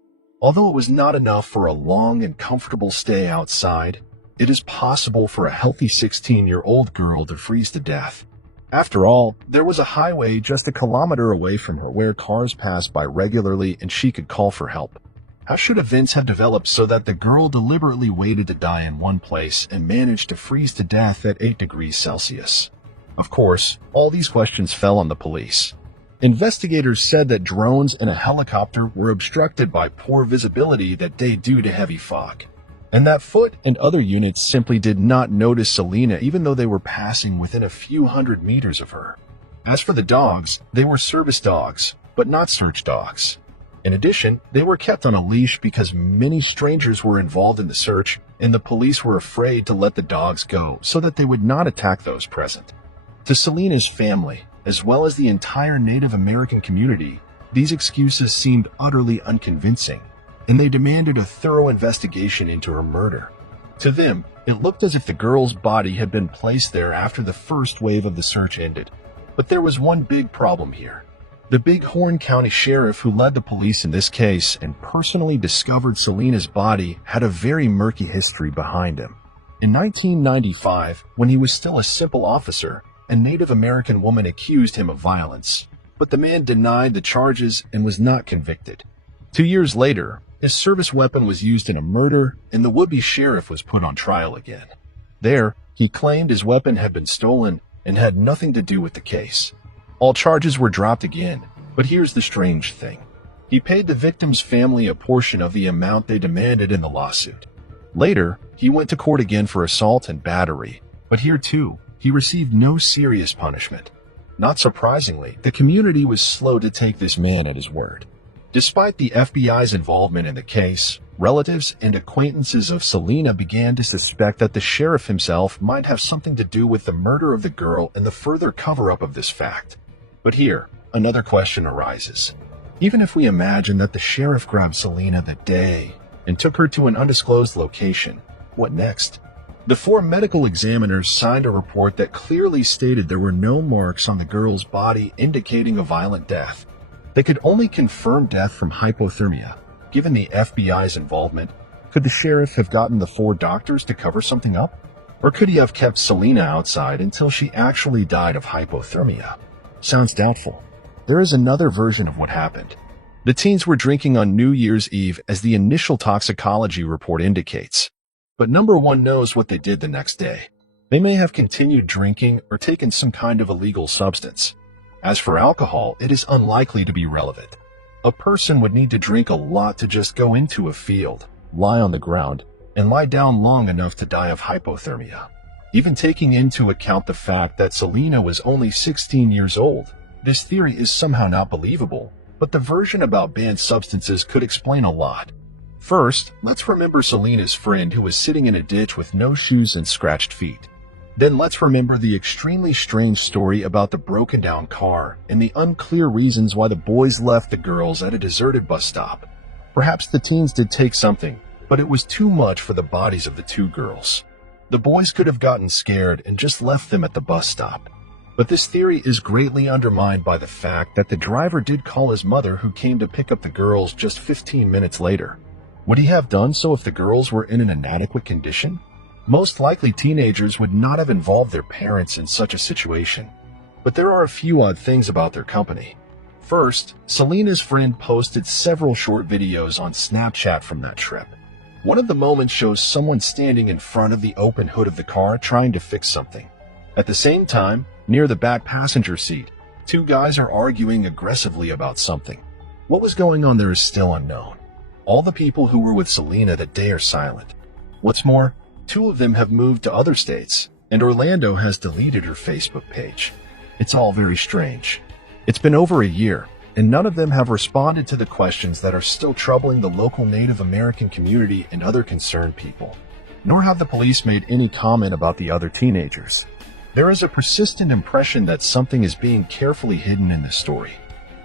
Although it was not enough for a long and comfortable stay outside, it is possible for a healthy 16-year-old girl to freeze to death. After all, there was a highway just a kilometer away from her where cars passed by regularly and she could call for help. How should events have developed so that the girl deliberately waited to die in one place and managed to freeze to death at 8 degrees Celsius? Of course, all these questions fell on the police. Investigators said that drones and a helicopter were obstructed by poor visibility that day due to heavy fog, and that foot and other units simply did not notice Selena even though they were passing within a few hundred meters of her. As for the dogs, they were service dogs, but not search dogs. In addition, they were kept on a leash because many strangers were involved in the search, and the police were afraid to let the dogs go so that they would not attack those present. To Selena's family, as well as the entire Native American community, these excuses seemed utterly unconvincing. and they demanded a thorough investigation into her murder. To them, it looked as if the girl's body had been placed there after the first wave of the search ended. But there was one big problem here. The Bighorn County Sheriff who led the police in this case and personally discovered Selena's body had a very murky history behind him. In 1995, when he was still a simple officer, a Native American woman accused him of violence, but the man denied the charges and was not convicted. 2 years later, his service weapon was used in a murder, and the would-be sheriff was put on trial again. There, he claimed his weapon had been stolen and had nothing to do with the case. All charges were dropped again, but here's the strange thing. He paid the victim's family a portion of the amount they demanded in the lawsuit. Later, he went to court again for assault and battery, but here too, he received no serious punishment. Not surprisingly, the community was slow to take this man at his word. Despite the FBI's involvement in the case, relatives and acquaintances of Selena began to suspect that the sheriff himself might have something to do with the murder of the girl and the further cover-up of this fact. But here, another question arises. Even if we imagine that the sheriff grabbed Selena that day and took her to an undisclosed location, what next? The 4 medical examiners signed a report that clearly stated there were no marks on the girl's body indicating a violent death. They could only confirm death from hypothermia. Given the FBI's involvement, could the sheriff have gotten the 4 doctors to cover something up? Or could he have kept Selena outside until she actually died of hypothermia? Sounds doubtful. There is another version of what happened. The teens were drinking on New Year's Eve, as the initial toxicology report indicates. But number 1 knows what they did the next day. They may have continued drinking or taken some kind of illegal substance. As for alcohol, it is unlikely to be relevant. A person would need to drink a lot to just go into a field, lie on the ground, and lie down long enough to die of hypothermia. Even taking into account the fact that Selena was only 16 years old, this theory is somehow not believable, but the version about banned substances could explain a lot. First, let's remember Selena's friend who was sitting in a ditch with no shoes and scratched feet. Then let's remember the extremely strange story about the broken-down car and the unclear reasons why the boys left the girls at a deserted bus stop. Perhaps the teens did take something, but it was too much for the bodies of the 2 girls. The boys could have gotten scared and just left them at the bus stop. But this theory is greatly undermined by the fact that the driver did call his mother, who came to pick up the girls just 15 minutes later. Would he have done so if the girls were in an inadequate condition? Most likely teenagers would not have involved their parents in such a situation. But there are a few odd things about their company. First, Selena's friend posted several short videos on Snapchat from that trip. One of the moments shows someone standing in front of the open hood of the car trying to fix something. At the same time, near the back passenger seat, 2 guys are arguing aggressively about something. What was going on there is still unknown. All the people who were with Selena that day are silent. What's more, 2 of them have moved to other states, and Orlando has deleted her Facebook page. It's all very strange. It's been over a year, and none of them have responded to the questions that are still troubling the local Native American community and other concerned people. Nor have the police made any comment about the other teenagers. There is a persistent impression that something is being carefully hidden in this story.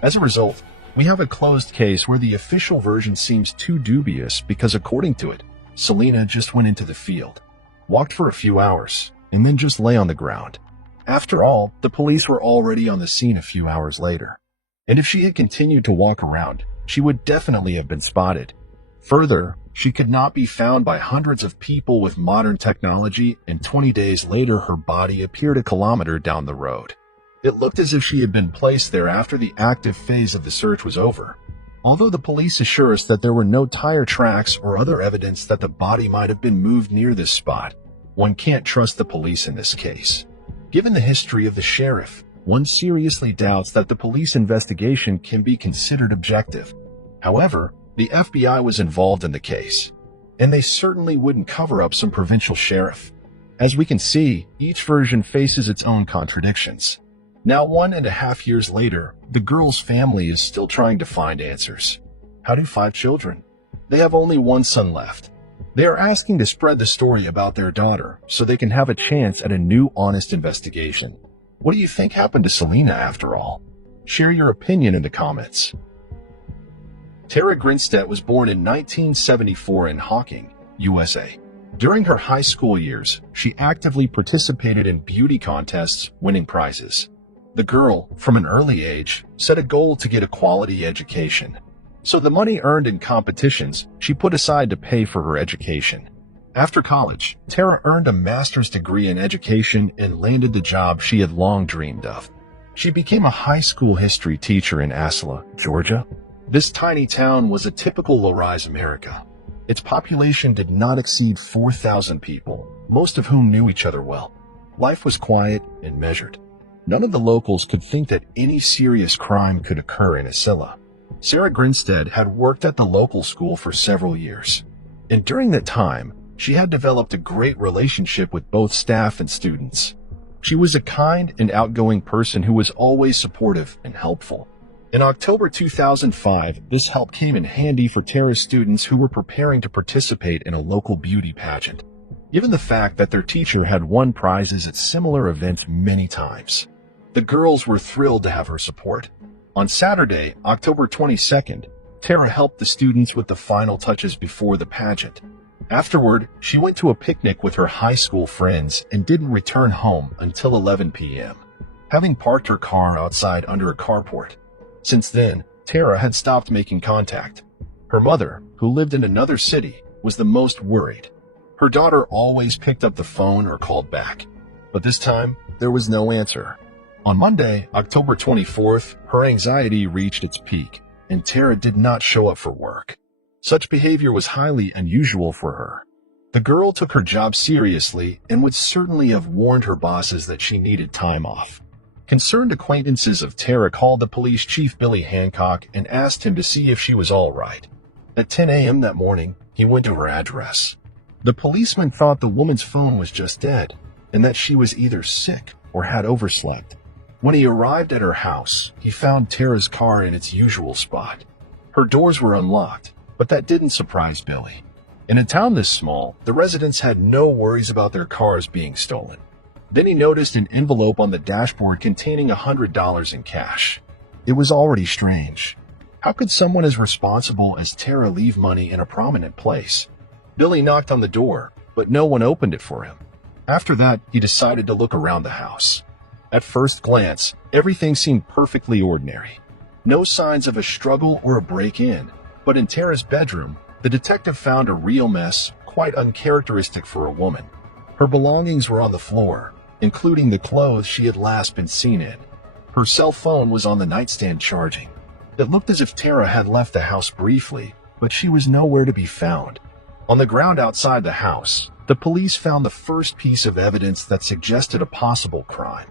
As a result, we have a closed case where the official version seems too dubious because, according to it, Selena just went into the field, walked for a few hours, and then just lay on the ground. After all, the police were already on the scene a few hours later. And if she had continued to walk around, she would definitely have been spotted. Further, she could not be found by hundreds of people with modern technology, and 20 days later her body appeared a kilometer down the road. It looked as if she had been placed there after the active phase of the search was over. Although the police assure us that there were no tire tracks or other evidence that the body might have been moved near this spot, one can't trust the police in this case. Given the history of the sheriff, one seriously doubts that the police investigation can be considered objective. However, the FBI was involved in the case, and they certainly wouldn't cover up some provincial sheriff. As we can see, each version faces its own contradictions. Now, 1.5 years later, the girl's family is still trying to find answers. How do 5 children? They have only 1 son left. They are asking to spread the story about their daughter so they can have a chance at a new, honest investigation. What do you think happened to Selena after all? Share your opinion in the comments. Tara Grinstead was born in 1974 in Hawking, USA. During her high school years, she actively participated in beauty contests, winning prizes. The girl, from an early age, set a goal to get a quality education. So the money earned in competitions, she put aside to pay for her education. After college, Tara earned a master's degree in education and landed the job she had long dreamed of. She became a high school history teacher in Asla, Georgia. This tiny town was a typical low-rise America. Its population did not exceed 4,000 people, most of whom knew each other well. Life was quiet and measured. None of the locals could think that any serious crime could occur in Asila. Sarah Grinstead had worked at the local school for several years, and during that time, she had developed a great relationship with both staff and students. She was a kind and outgoing person who was always supportive and helpful. In October 2005, this help came in handy for Tara's students who were preparing to participate in a local beauty pageant, given the fact that their teacher had won prizes at similar events many times. The girls were thrilled to have her support. On Saturday, October 22nd, Tara helped the students with the final touches before the pageant. Afterward, she went to a picnic with her high school friends and didn't return home until 11 p.m., having parked her car outside under a carport. Since then, Tara had stopped making contact. Her mother, who lived in another city, was the most worried. Her daughter always picked up the phone or called back, but this time, there was no answer. On Monday, October 24th, her anxiety reached its peak, and Tara did not show up for work. Such behavior was highly unusual for her. The girl took her job seriously and would certainly have warned her bosses that she needed time off. Concerned acquaintances of Tara called the police chief Billy Hancock and asked him to see if she was all right. At 10 a.m. that morning, he went to her address. The policeman thought the woman's phone was just dead and that she was either sick or had overslept. When he arrived at her house, he found Tara's car in its usual spot. Her doors were unlocked, but that didn't surprise Billy. In a town this small, the residents had no worries about their cars being stolen. Then he noticed an envelope on the dashboard containing $100 in cash. It was already strange. How could someone as responsible as Tara leave money in a prominent place? Billy knocked on the door, but no one opened it for him. After that, he decided to look around the house. At first glance, everything seemed perfectly ordinary. No signs of a struggle or a break-in. But in Tara's bedroom, the detective found a real mess, quite uncharacteristic for a woman. Her belongings were on the floor, including the clothes she had last been seen in. Her cell phone was on the nightstand charging. It looked as if Tara had left the house briefly, but she was nowhere to be found. On the ground outside the house, the police found the first piece of evidence that suggested a possible crime.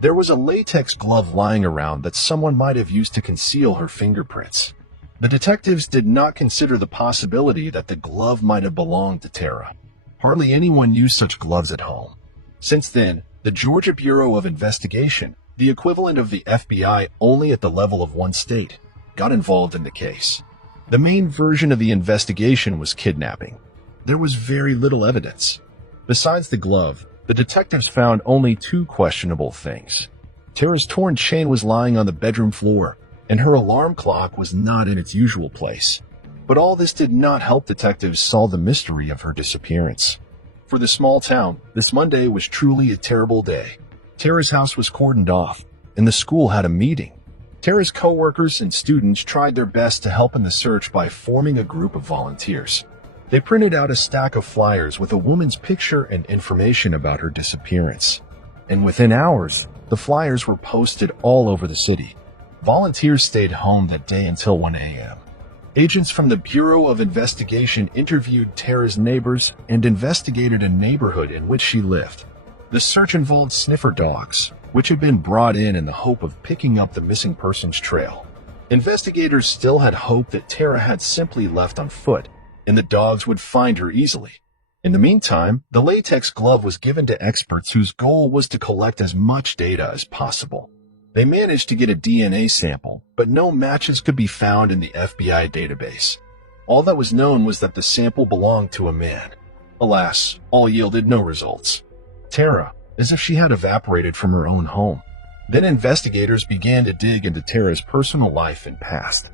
There was a latex glove lying around that someone might have used to conceal her fingerprints. The detectives did not consider the possibility that the glove might have belonged to Tara. Hardly anyone used such gloves at home. Since then, the Georgia Bureau of Investigation, the equivalent of the FBI only at the level of one state, got involved in the case. The main version of the investigation was kidnapping. There was very little evidence. Besides the glove, the detectives found only two questionable things. Tara's torn chain was lying on the bedroom floor, and her alarm clock was not in its usual place. But all this did not help detectives solve the mystery of her disappearance. For the small town, this Monday was truly a terrible day. Tara's house was cordoned off, and the school had a meeting. Tara's co-workers and students tried their best to help in the search by forming a group of volunteers. They printed out a stack of flyers with a woman's picture and information about her disappearance. And within hours, the flyers were posted all over the city. Volunteers stayed home that day until 1 a.m. Agents from the Bureau of Investigation interviewed Tara's neighbors and investigated a neighborhood in which she lived. The search involved sniffer dogs, which had been brought in the hope of picking up the missing person's trail. Investigators still had hope that Tara had simply left on foot, and the dogs would find her easily. In the meantime, the latex glove was given to experts whose goal was to collect as much data as possible. They managed to get a DNA sample, but no matches could be found in the FBI database. All that was known was that the sample belonged to a man. Alas, all yielded no results. Tara, as if she had evaporated from her own home. Then investigators began to dig into Tara's personal life and past.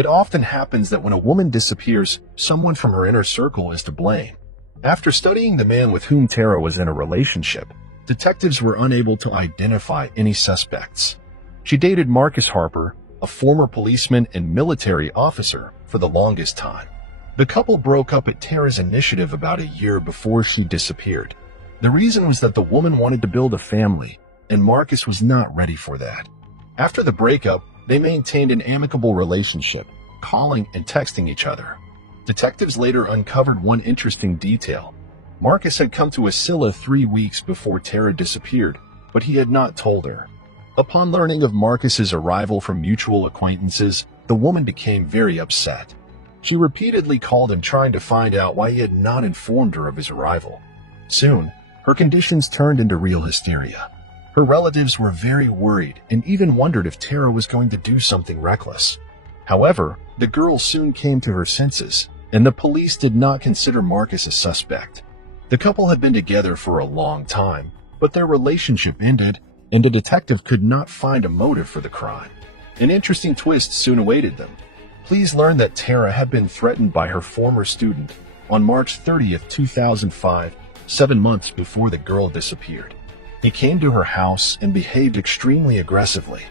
It often happens that when a woman disappears, someone from her inner circle is to blame. After studying the man with whom Tara was in a relationship, detectives were unable to identify any suspects. She dated Marcus Harper, a former policeman and military officer, for the longest time. The couple broke up at Tara's initiative about a year before she disappeared. The reason was that the woman wanted to build a family, and Marcus was not ready for that. After the breakup, they maintained an amicable relationship, calling and texting each other. Detectives later uncovered one interesting detail. Marcus had come to Wasilla 3 weeks before Tara disappeared, but he had not told her. Upon learning of Marcus's arrival from mutual acquaintances, the woman became very upset. She repeatedly called him trying to find out why he had not informed her of his arrival. Soon, her conditions turned into real hysteria. Her relatives were very worried and even wondered if Tara was going to do something reckless. However, the girl soon came to her senses, and the police did not consider Marcus a suspect. The couple had been together for a long time, but their relationship ended, and a detective could not find a motive for the crime. An interesting twist soon awaited them. Please learn that Tara had been threatened by her former student on March 30th, 2005, 7 months before the girl disappeared. He came to her house and behaved extremely aggressively.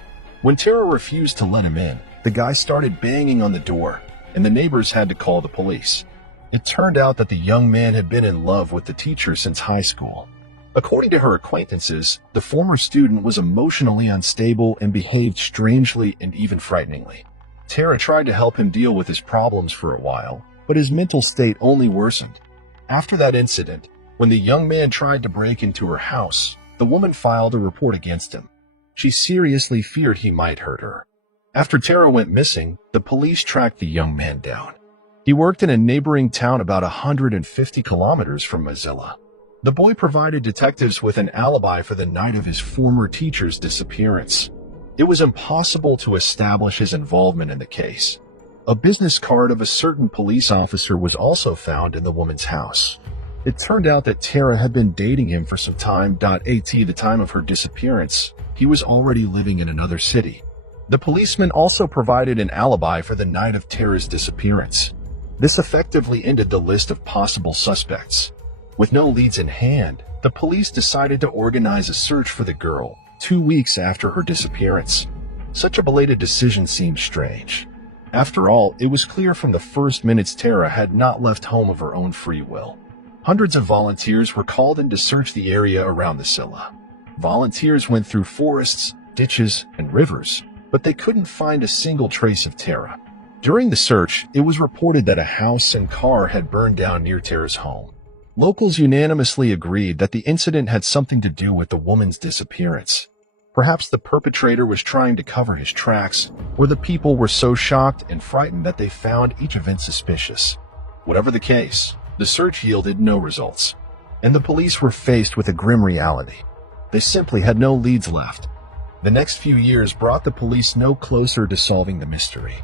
When Tara refused to let him in, the guy started banging on the door, and the neighbors had to call the police. It turned out that the young man had been in love with the teacher since high school. According to her acquaintances, the former student was emotionally unstable and behaved strangely and even frighteningly. Tara tried to help him deal with his problems for a while, but his mental state only worsened. After that incident, when the young man tried to break into her house, the woman filed a report against him. She seriously feared he might hurt her. After Tara went missing, the police tracked the young man down. He worked in a neighboring town about 150 kilometers from Wasilla. The boy provided detectives with an alibi for the night of his former teacher's disappearance. It was impossible to establish his involvement in the case. A business card of a certain police officer was also found in the woman's house. It turned out that Tara had been dating him for some time. At the time of her disappearance, he was already living in another city. The policeman also provided an alibi for the night of Tara's disappearance. This effectively ended the list of possible suspects. With no leads in hand, the police decided to organize a search for the girl 2 weeks after her disappearance. Such a belated decision seemed strange. After all, it was clear from the first minutes Tara had not left home of her own free will. Hundreds of volunteers were called in to search the area around Wasilla. Volunteers went through forests, ditches, and rivers, but they couldn't find a single trace of Tara. During the search, it was reported that a house and car had burned down near Tara's home. Locals unanimously agreed that the incident had something to do with the woman's disappearance. Perhaps the perpetrator was trying to cover his tracks, or the people were so shocked and frightened that they found each event suspicious. Whatever the case, the search yielded no results, and the police were faced with a grim reality. They simply had no leads left. The next few years brought the police no closer to solving the mystery.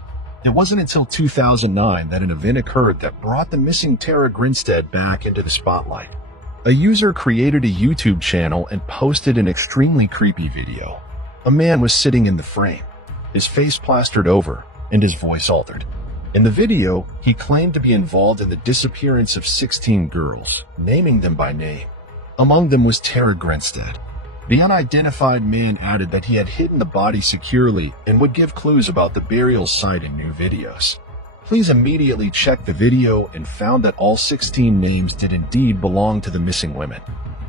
It wasn't until 2009 that an event occurred that brought the missing Tara Grinstead back into the spotlight. A user created a YouTube channel and posted an extremely creepy video. A man was sitting in the frame, his face plastered over, and his voice altered. In the video, he claimed to be involved in the disappearance of 16 girls, naming them by name. Among them was Tara Grinstead. The unidentified man added that he had hidden the body securely and would give clues about the burial site in new videos. Police immediately checked the video and found that all 16 names did indeed belong to the missing women.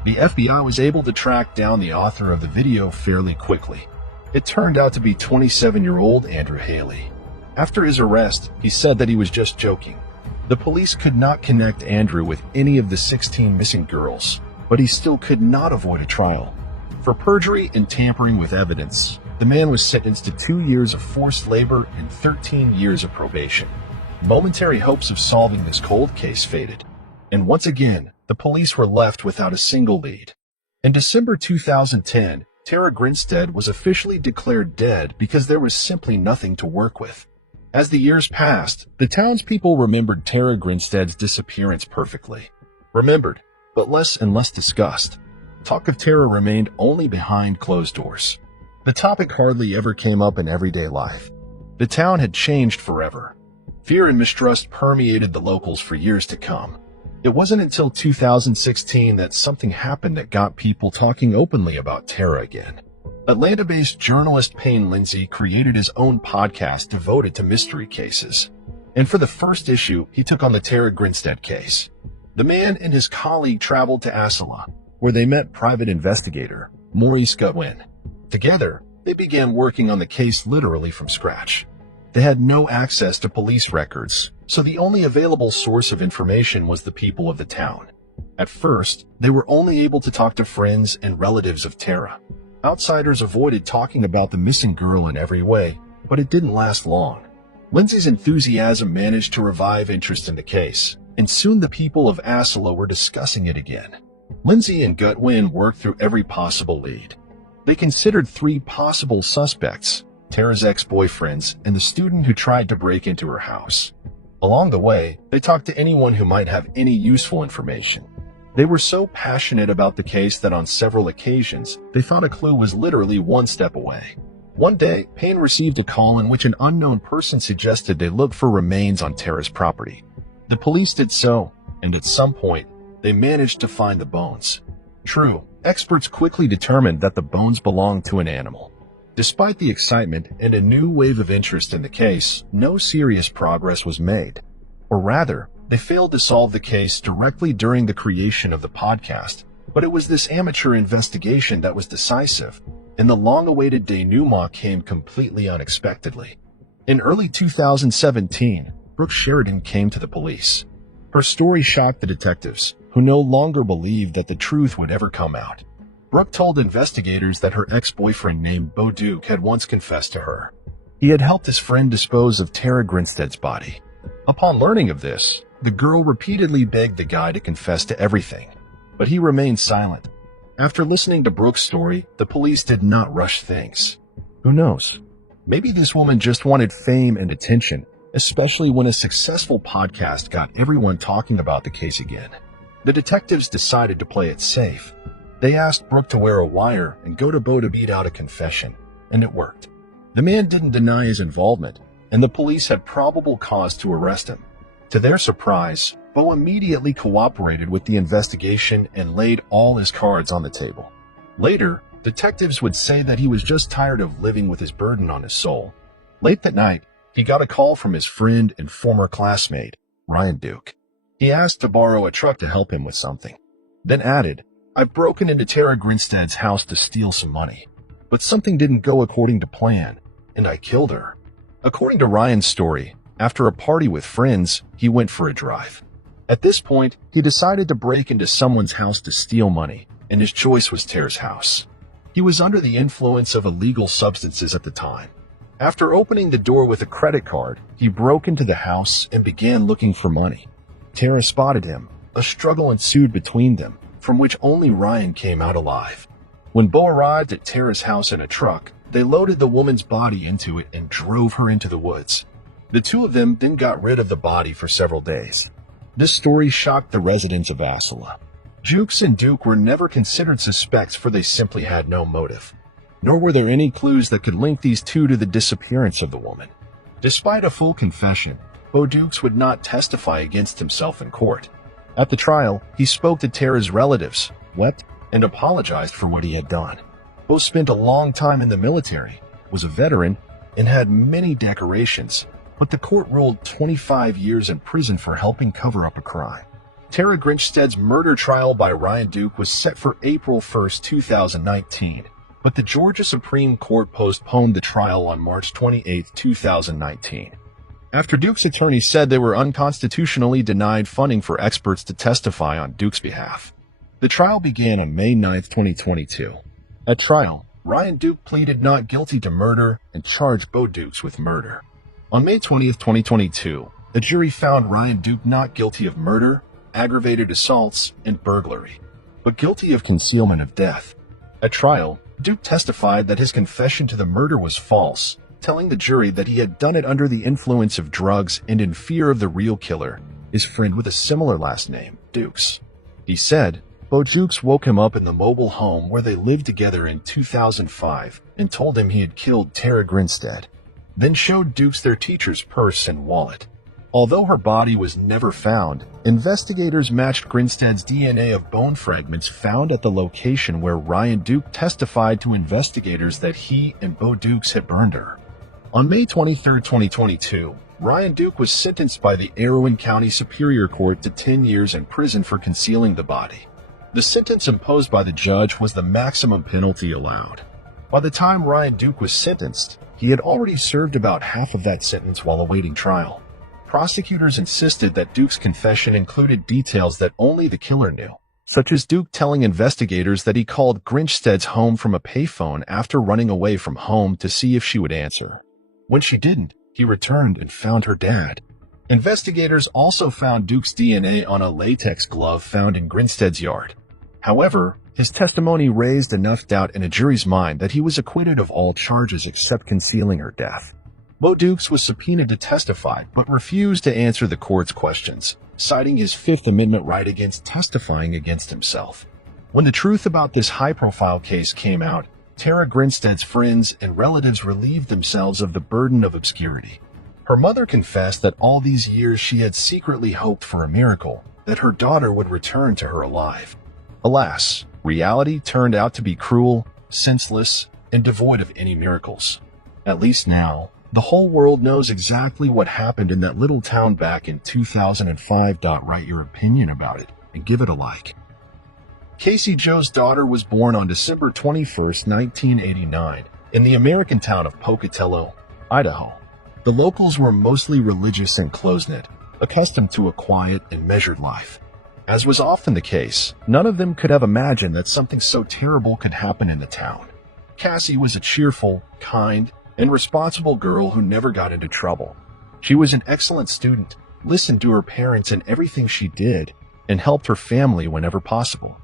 The FBI was able to track down the author of the video fairly quickly. It turned out to be 27-year-old Andrew Haley. After his arrest, he said that he was just joking. The police could not connect Andrew with any of the 16 missing girls, but he still could not avoid a trial. For perjury and tampering with evidence, the man was sentenced to 2 years of forced labor and 13 years of probation. Momentary hopes of solving this cold case faded, and once again, the police were left without a single lead. In December 2010, Tara Grinstead was officially declared dead because there was simply nothing to work with. As the years passed, the townspeople remembered Tara Grinstead's disappearance perfectly. Remembered, but less and less discussed. Talk of Tara remained only behind closed doors. The topic hardly ever came up in everyday life. The town had changed forever. Fear and mistrust permeated the locals for years to come. It wasn't until 2016 that something happened that got people talking openly about Tara again. Atlanta-based journalist Payne Lindsay created his own podcast devoted to mystery cases. And for the first issue, he took on the Tara Grinstead case. The man and his colleague traveled to Asala, where they met private investigator Maurice Gutwin. Together, they began working on the case literally from scratch. They had no access to police records, so the only available source of information was the people of the town. At first, they were only able to talk to friends and relatives of Tara. Outsiders avoided talking about the missing girl in every way, but it didn't last long. Lindsay's enthusiasm managed to revive interest in the case, and soon the people of Asala were discussing it again. Lindsay and Gutwin worked through every possible lead. They considered 3 possible suspects: Tara's ex-boyfriends and the student who tried to break into her house. Along the way, they talked to anyone who might have any useful information. They were so passionate about the case that on several occasions, they thought a clue was literally 1 step away. One day, Payne received a call in which an unknown person suggested they look for remains on Tara's property. The police did so, and at some point, they managed to find the bones. True, experts quickly determined that the bones belonged to an animal. Despite the excitement and a new wave of interest in the case, no serious progress was made. Or rather, they failed to solve the case directly during the creation of the podcast, but it was this amateur investigation that was decisive, and the long-awaited denouement came completely unexpectedly. In early 2017, Brooke Sheridan came to the police. Her story shocked the detectives, who no longer believed that the truth would ever come out. Brooke told investigators that her ex-boyfriend named Bo Duke had once confessed to her. He had helped his friend dispose of Tara Grinstead's body. Upon learning of this, the girl repeatedly begged the guy to confess to everything, but he remained silent. After listening to Brooke's story, the police did not rush things. Who knows? Maybe this woman just wanted fame and attention, especially when a successful podcast got everyone talking about the case again. The detectives decided to play it safe. They asked Brooke to wear a wire and go to Bo to beat out a confession, and it worked. The man didn't deny his involvement, and the police had probable cause to arrest him. To their surprise, Bo immediately cooperated with the investigation and laid all his cards on the table. Later, detectives would say that he was just tired of living with his burden on his soul. Late that night, he got a call from his friend and former classmate, Ryan Duke. He asked to borrow a truck to help him with something, then added, "I've broken into Tara Grinstead's house to steal some money, but something didn't go according to plan, and I killed her." According to Ryan's story, after a party with friends, he went for a drive. At this point, he decided to break into someone's house to steal money, and his choice was Tara's house. He was under the influence of illegal substances at the time. After opening the door with a credit card, he broke into the house and began looking for money. Tara spotted him. A struggle ensued between them, from which only Ryan came out alive. When Bo arrived at Tara's house in a truck, they loaded the woman's body into it and drove her into the woods. The two of them then got rid of the body for several days. This story shocked the residents of Asala. Jukes and Duke were never considered suspects, for they simply had no motive. Nor were there any clues that could link these two to the disappearance of the woman. Despite a full confession, Bo Dukes would not testify against himself in court. At the trial, he spoke to Tara's relatives, wept, and apologized for what he had done. Bo spent a long time in the military, was a veteran, and had many decorations, but the court ruled 25 years in prison for helping cover up a crime. Tara Grinstead's murder trial by Ryan Duke was set for April 1, 2019, but the Georgia Supreme Court postponed the trial on March 28, 2019. After Duke's attorney said they were unconstitutionally denied funding for experts to testify on Duke's behalf. The trial began on May 9, 2022. At trial, Ryan Duke pleaded not guilty to murder and charged Bo Dukes with murder. On May 20, 2022, a jury found Ryan Duke not guilty of murder, aggravated assaults, and burglary, but guilty of concealment of death. At trial, Duke testified that his confession to the murder was false, telling the jury that he had done it under the influence of drugs and in fear of the real killer, his friend with a similar last name, Dukes. He said, Bo Dukes woke him up in the mobile home where they lived together in 2005 and told him he had killed Tara Grinstead. then showed Dukes their teacher's purse and wallet. Although her body was never found, investigators matched Grinstead's DNA of bone fragments found at the location where Ryan Duke testified to investigators that he and Bo Dukes had burned her. On May 23, 2022, Ryan Duke was sentenced by the Erwin County Superior Court to 10 years in prison for concealing the body. The sentence imposed by the judge was the maximum penalty allowed. By the time Ryan Duke was sentenced, he had already served about half of that sentence while awaiting trial. Prosecutors insisted that Duke's confession included details that only the killer knew, such as Duke telling investigators that he called Grinstead's home from a payphone after running away from home to see if she would answer. When she didn't, he returned and found her dad. Investigators also found Duke's DNA on a latex glove found in Grinstead's yard. However, his testimony raised enough doubt in a jury's mind that he was acquitted of all charges except concealing her death. Bo Dukes was subpoenaed to testify but refused to answer the court's questions, citing his Fifth Amendment right against testifying against himself. When the truth about this high-profile case came out, Tara Grinstead's friends and relatives relieved themselves of the burden of obscurity. Her mother confessed that all these years she had secretly hoped for a miracle, that her daughter would return to her alive. Alas, reality turned out to be cruel, senseless, and devoid of any miracles. At least now, the whole world knows exactly what happened in that little town back in 2005. Write your opinion about it and give it a like. Casey Joe's daughter was born on December 21, 1989, in the American town of Pocatello, Idaho. The locals were mostly religious and close-knit, accustomed to a quiet and measured life. As was often the case, none of them could have imagined that something so terrible could happen in the town. Cassie was a cheerful, kind, and responsible girl who never got into trouble. She was an excellent student, listened to her parents in everything she did, and helped her family whenever possible.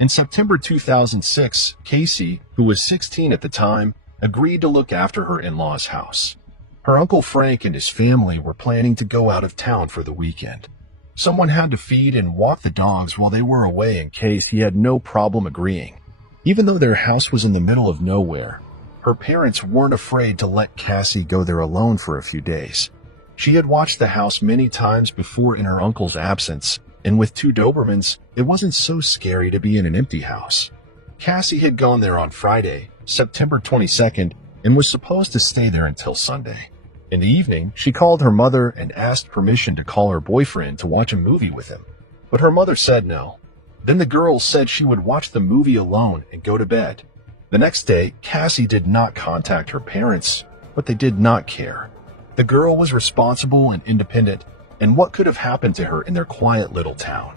In September 2006, Casey, who was 16 at the time, agreed to look after her in-laws' house. Her Uncle Frank and his family were planning to go out of town for the weekend. Someone had to feed and walk the dogs while they were away, and Casey had no problem agreeing. Even though their house was in the middle of nowhere, her parents weren't afraid to let Cassie go there alone for a few days. She had watched the house many times before in her uncle's absence, and with two Dobermans, it wasn't so scary to be in an empty house. Cassie had gone there on Friday, September 22nd, and was supposed to stay there until Sunday. In the evening, she called her mother and asked permission to call her boyfriend to watch a movie with him, but her mother said no. Then the girl said she would watch the movie alone and go to bed. The next day, Cassie did not contact her parents, but they did not care. The girl was responsible and independent, and what could have happened to her in their quiet little town?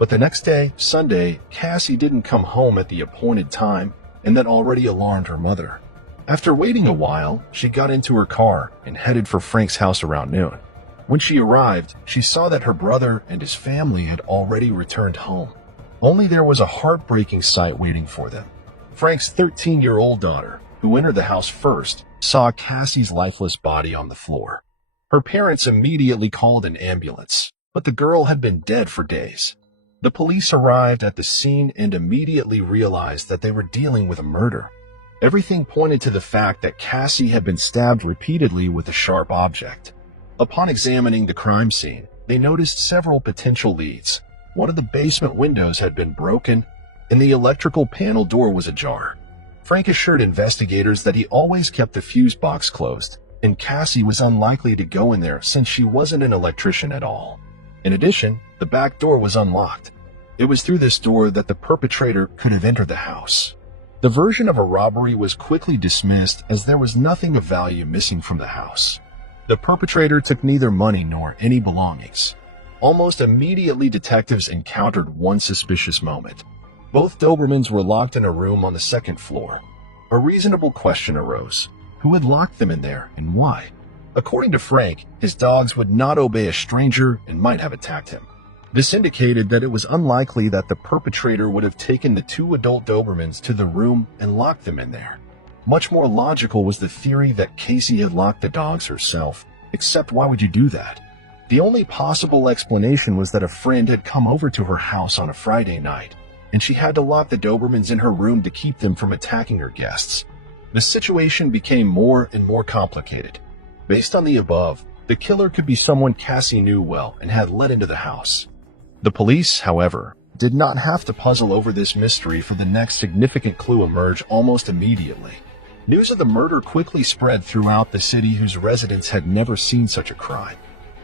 But the next day, Sunday, Cassie didn't come home at the appointed time, and that already alarmed her mother. After waiting a while, she got into her car and headed for Frank's house around noon. When she arrived, she saw that her brother and his family had already returned home. Only there was a heartbreaking sight waiting for them. Frank's 13-year-old daughter, who entered the house first, saw Cassie's lifeless body on the floor. Her parents immediately called an ambulance, but the girl had been dead for days. The police arrived at the scene and immediately realized that they were dealing with a murder. Everything pointed to the fact that Cassie had been stabbed repeatedly with a sharp object. Upon examining the crime scene, they noticed several potential leads. One of the basement windows had been broken, and the electrical panel door was ajar. Frank assured investigators that he always kept the fuse box closed, and Cassie was unlikely to go in there since she wasn't an electrician at all. In addition, the back door was unlocked. It was through this door that the perpetrator could have entered the house. The version of a robbery was quickly dismissed as there was nothing of value missing from the house. The perpetrator took neither money nor any belongings. Almost immediately, detectives encountered one suspicious moment. Both Dobermans were locked in a room on the second floor. A reasonable question arose. Who had locked them in there and why? According to Frank, his dogs would not obey a stranger and might have attacked him. This indicated that it was unlikely that the perpetrator would have taken the two adult Dobermans to the room and locked them in there. Much more logical was the theory that Cassie had locked the dogs herself, except why would you do that? The only possible explanation was that a friend had come over to her house on a Friday night, and she had to lock the Dobermans in her room to keep them from attacking her guests. The situation became more and more complicated. Based on the above, the killer could be someone Cassie knew well and had let into the house. The police, however, did not have to puzzle over this mystery, for the next significant clue emerged almost immediately. News of the murder quickly spread throughout the city, whose residents had never seen such a crime.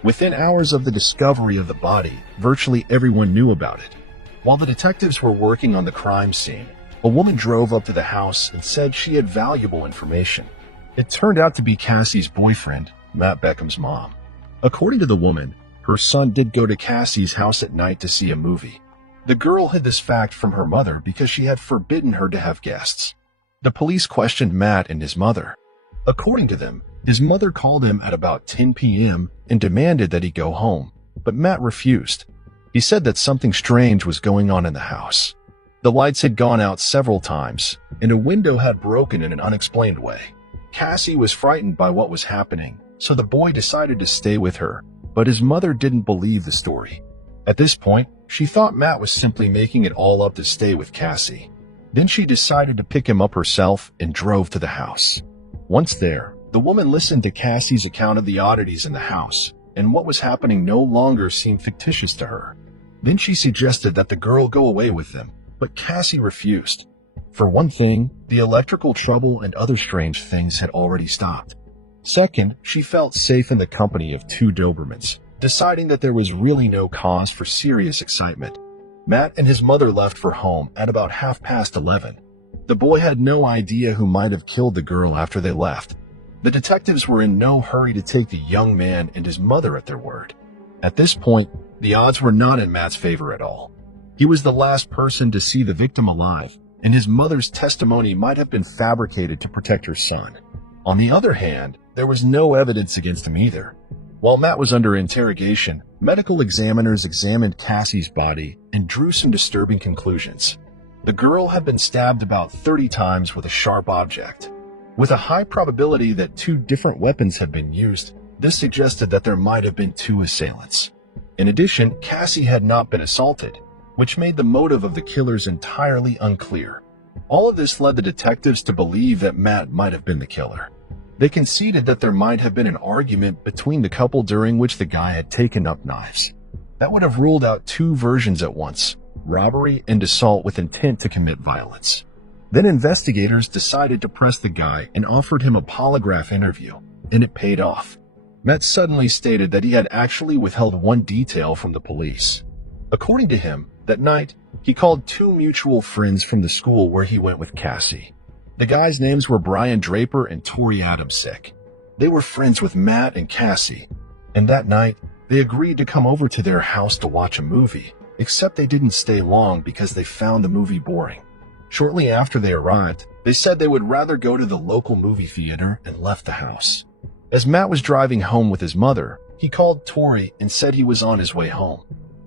Within hours of the discovery of the body, virtually everyone knew about it. While the detectives were working on the crime scene, a woman drove up to the house and said she had valuable information. It turned out to be Cassie's boyfriend, Matt Beckham's mom. According to the woman, her son did go to Cassie's house at night to see a movie. The girl hid this fact from her mother because she had forbidden her to have guests. The police questioned Matt and his mother. According to them, his mother called him at about 10 p.m. and demanded that he go home, but Matt refused. He said that something strange was going on in the house. The lights had gone out several times, and a window had broken in an unexplained way. Cassie was frightened by what was happening, so the boy decided to stay with her, but his mother didn't believe the story. At this point, she thought Matt was simply making it all up to stay with Cassie. Then she decided to pick him up herself and drove to the house. Once there, the woman listened to Cassie's account of the oddities in the house, and what was happening no longer seemed fictitious to her. Then she suggested that the girl go away with them, but Cassie refused. For one thing, the electrical trouble and other strange things had already stopped. Second, she felt safe in the company of two Dobermans, deciding that there was really no cause for serious excitement. Matt and his mother left for home at about 11:30. The boy had no idea who might have killed the girl after they left. The detectives were in no hurry to take the young man and his mother at their word. At this point, the odds were not in Matt's favor at all. He was the last person to see the victim alive, and his mother's testimony might have been fabricated to protect her son. On the other hand, there was no evidence against him either. While Matt was under interrogation, medical examiners examined Cassie's body and drew some disturbing conclusions. The girl had been stabbed about 30 times with a sharp object. With a high probability that two different weapons had been used, this suggested that there might have been two assailants. In addition, Cassie had not been assaulted, which made the motive of the killers entirely unclear. All of this led the detectives to believe that Matt might have been the killer. They conceded that there might have been an argument between the couple during which the guy had taken up knives. That would have ruled out two versions at once: robbery and assault with intent to commit violence. Then investigators decided to press the guy and offered him a polygraph interview, and it paid off. Matt suddenly stated that he had actually withheld one detail from the police. According to him, that night, he called two mutual friends from the school where he went with Cassie. The guys' names were Brian Draper and Tori Adamsick. They were friends with Matt and Cassie, and that night, they agreed to come over to their house to watch a movie, except they didn't stay long because they found the movie boring. Shortly after they arrived, they said they would rather go to the local movie theater and left the house. As Matt was driving home with his mother, he called Tori and said he was on his way home.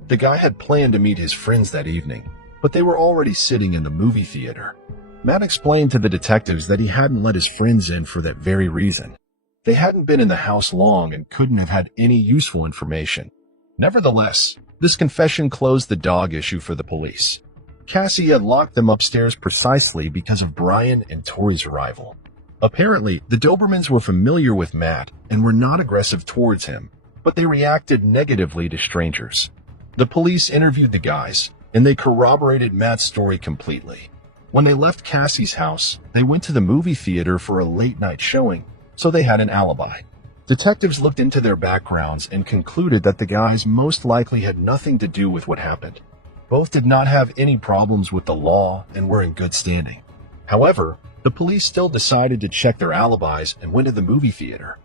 The guy had planned to meet his friends that evening, but they were already sitting in the movie theater. Matt explained to the detectives that he hadn't let his friends in for that very reason. They hadn't been in the house long and couldn't have had any useful information. Nevertheless, this confession closed the dog issue for the police. Cassie had locked them upstairs precisely because of Brian and Tori's arrival. Apparently, the Dobermans were familiar with Matt and were not aggressive towards him, but they reacted negatively to strangers. The police interviewed the guys, and they corroborated Matt's story completely. When they left Cassie's house, they went to the movie theater for a late-night showing, so they had an alibi. Detectives looked into their backgrounds and concluded that the guys most likely had nothing to do with what happened. Both did not have any problems with the law and were in good standing. However, the police still decided to check their alibis and went to the movie theater.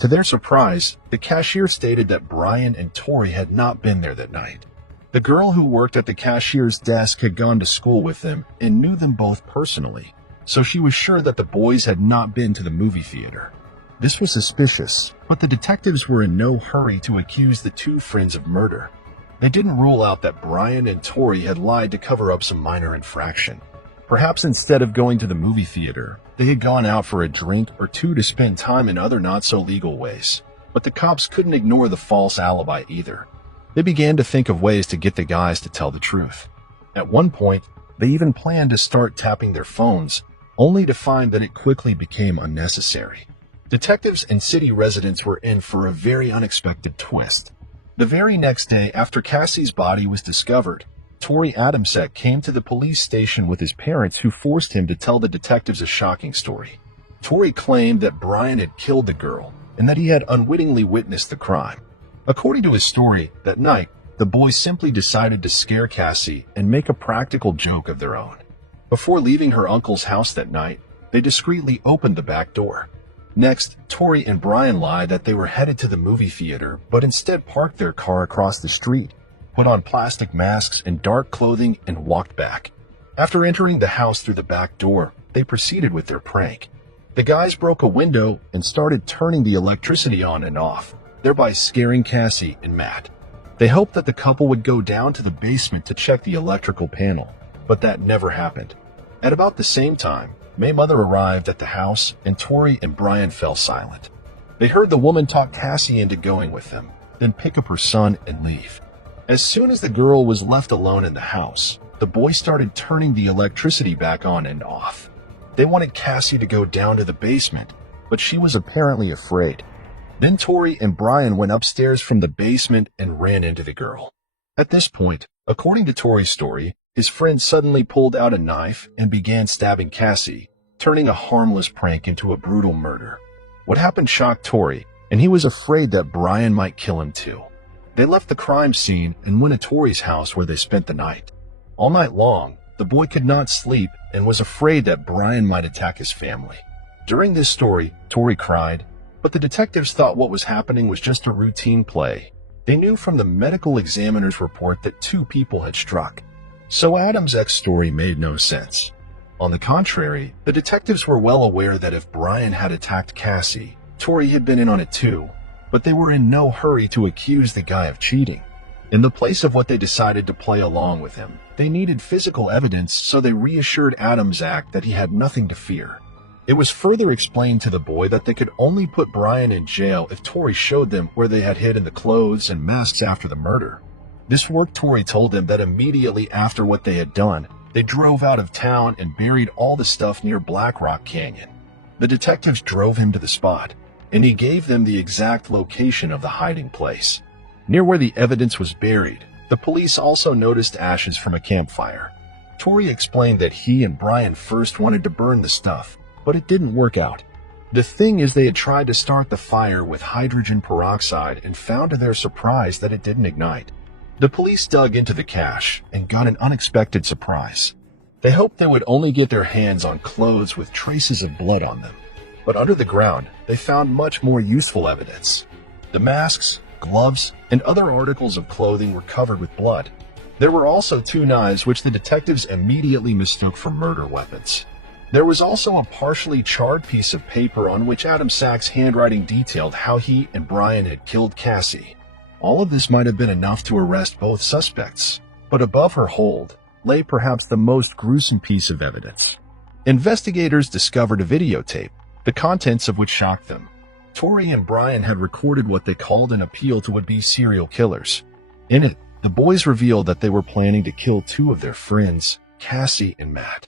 To their surprise, the cashier stated that Brian and Tori had not been there that night. The girl who worked at the cashier's desk had gone to school with them and knew them both personally, so she was sure that the boys had not been to the movie theater. This was suspicious, but the detectives were in no hurry to accuse the two friends of murder. They didn't rule out that Brian and Tori had lied to cover up some minor infraction. Perhaps instead of going to the movie theater, they had gone out for a drink or two to spend time in other not-so-legal ways. But the cops couldn't ignore the false alibi either. They began to think of ways to get the guys to tell the truth. At one point, they even planned to start tapping their phones, only to find that it quickly became unnecessary. Detectives and city residents were in for a very unexpected twist. The very next day after Cassie's body was discovered, Tori Adamczak came to the police station with his parents, who forced him to tell the detectives a shocking story. Tori claimed that Brian had killed the girl and that he had unwittingly witnessed the crime. According to his story, that night, the boys simply decided to scare Cassie and make a practical joke of their own. Before leaving her uncle's house that night, they discreetly opened the back door. Next, Tori and Brian lied that they were headed to the movie theater, but instead parked their car across the street, put on plastic masks and dark clothing, and walked back. After entering the house through the back door, they proceeded with their prank. The guys broke a window and started turning the electricity on and off, thereby scaring Cassie and Matt. They hoped that the couple would go down to the basement to check the electrical panel, but that never happened. At about the same time, May Mother arrived at the house and Tori and Brian fell silent. They heard the woman talk Cassie into going with them, then pick up her son and leave. As soon as the girl was left alone in the house, the boys started turning the electricity back on and off. They wanted Cassie to go down to the basement, but she was apparently afraid. Then Tori and Brian went upstairs from the basement and ran into the girl. At this point, according to Tori's story, his friend suddenly pulled out a knife and began stabbing Cassie, turning a harmless prank into a brutal murder. What happened shocked Tori, and he was afraid that Brian might kill him too. They left the crime scene and went to Tori's house, where they spent the night. All night long, the boy could not sleep and was afraid that Brian might attack his family. During this story, Tori cried, but the detectives thought what was happening was just a routine play. They knew from the medical examiner's report that 2 people had struck. So Adamczak's story made no sense. On the contrary, the detectives were well aware that if Brian had attacked Cassie, Tori had been in on it too, but they were in no hurry to accuse the guy of cheating. In the place of what they decided to play along with him, they needed physical evidence, so they reassured Adamczak that he had nothing to fear. It was further explained to the boy that they could only put Brian in jail if Tori showed them where they had hidden the clothes and masks after the murder. This worked. Tori told them that immediately after what they had done, they drove out of town and buried all the stuff near Black Rock Canyon. The detectives drove him to the spot, and he gave them the exact location of the hiding place. Near where the evidence was buried, the police also noticed ashes from a campfire. Tori explained that he and Brian first wanted to burn the stuff, but it didn't work out. The thing is, they had tried to start the fire with hydrogen peroxide and found to their surprise that it didn't ignite. The police dug into the cache and got an unexpected surprise. They hoped they would only get their hands on clothes with traces of blood on them, but under the ground, they found much more useful evidence. The masks, gloves, and other articles of clothing were covered with blood. There were also 2 knives, which the detectives immediately mistook for murder weapons. There was also a partially charred piece of paper on which Adamczak's handwriting detailed how he and Brian had killed Cassie. All of this might have been enough to arrest both suspects, but above her hold lay perhaps the most gruesome piece of evidence. Investigators discovered a videotape, the contents of which shocked them. Tori and Brian had recorded what they called an appeal to would-be serial killers. In it, the boys revealed that they were planning to kill 2 of their friends, Cassie and Matt.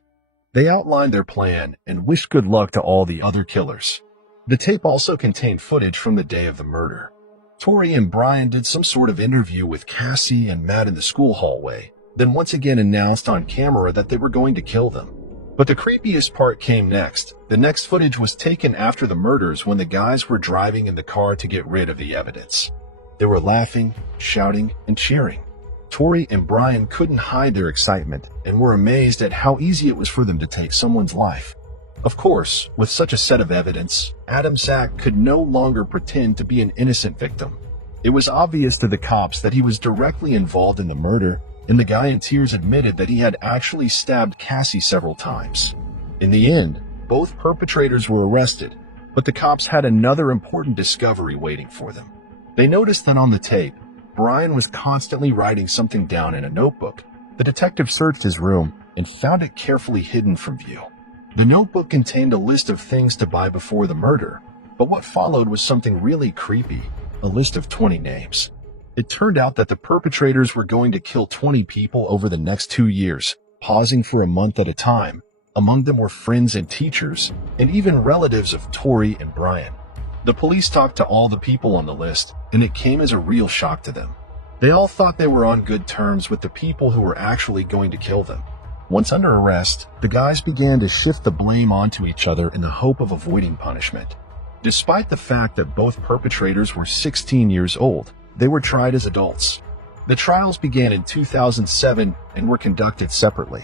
They outlined their plan and wished good luck to all the other killers. The tape also contained footage from the day of the murder. Tori and Brian did some sort of interview with Cassie and Matt in the school hallway, then once again announced on camera that they were going to kill them. But the creepiest part came next. The next footage was taken after the murders, when the guys were driving in the car to get rid of the evidence. They were laughing, shouting, and cheering. Tori and Brian couldn't hide their excitement and were amazed at how easy it was for them to take someone's life. Of course, with such a set of evidence, Adamczak could no longer pretend to be an innocent victim. It was obvious to the cops that he was directly involved in the murder, and the guy in tears admitted that he had actually stabbed Cassie several times. In the end, both perpetrators were arrested, but the cops had another important discovery waiting for them. They noticed that on the tape, Brian was constantly writing something down in a notebook. The detective searched his room and found it carefully hidden from view. The notebook contained a list of things to buy before the murder, but what followed was something really creepy, a list of 20 names. It turned out that the perpetrators were going to kill 20 people over the next 2 years, pausing for a month at a time. Among them were friends and teachers, and even relatives of Tori and Brian. The police talked to all the people on the list, and it came as a real shock to them. They all thought they were on good terms with the people who were actually going to kill them. Once under arrest, the guys began to shift the blame onto each other in the hope of avoiding punishment. Despite the fact that both perpetrators were 16 years old, they were tried as adults. The trials began in 2007 and were conducted separately.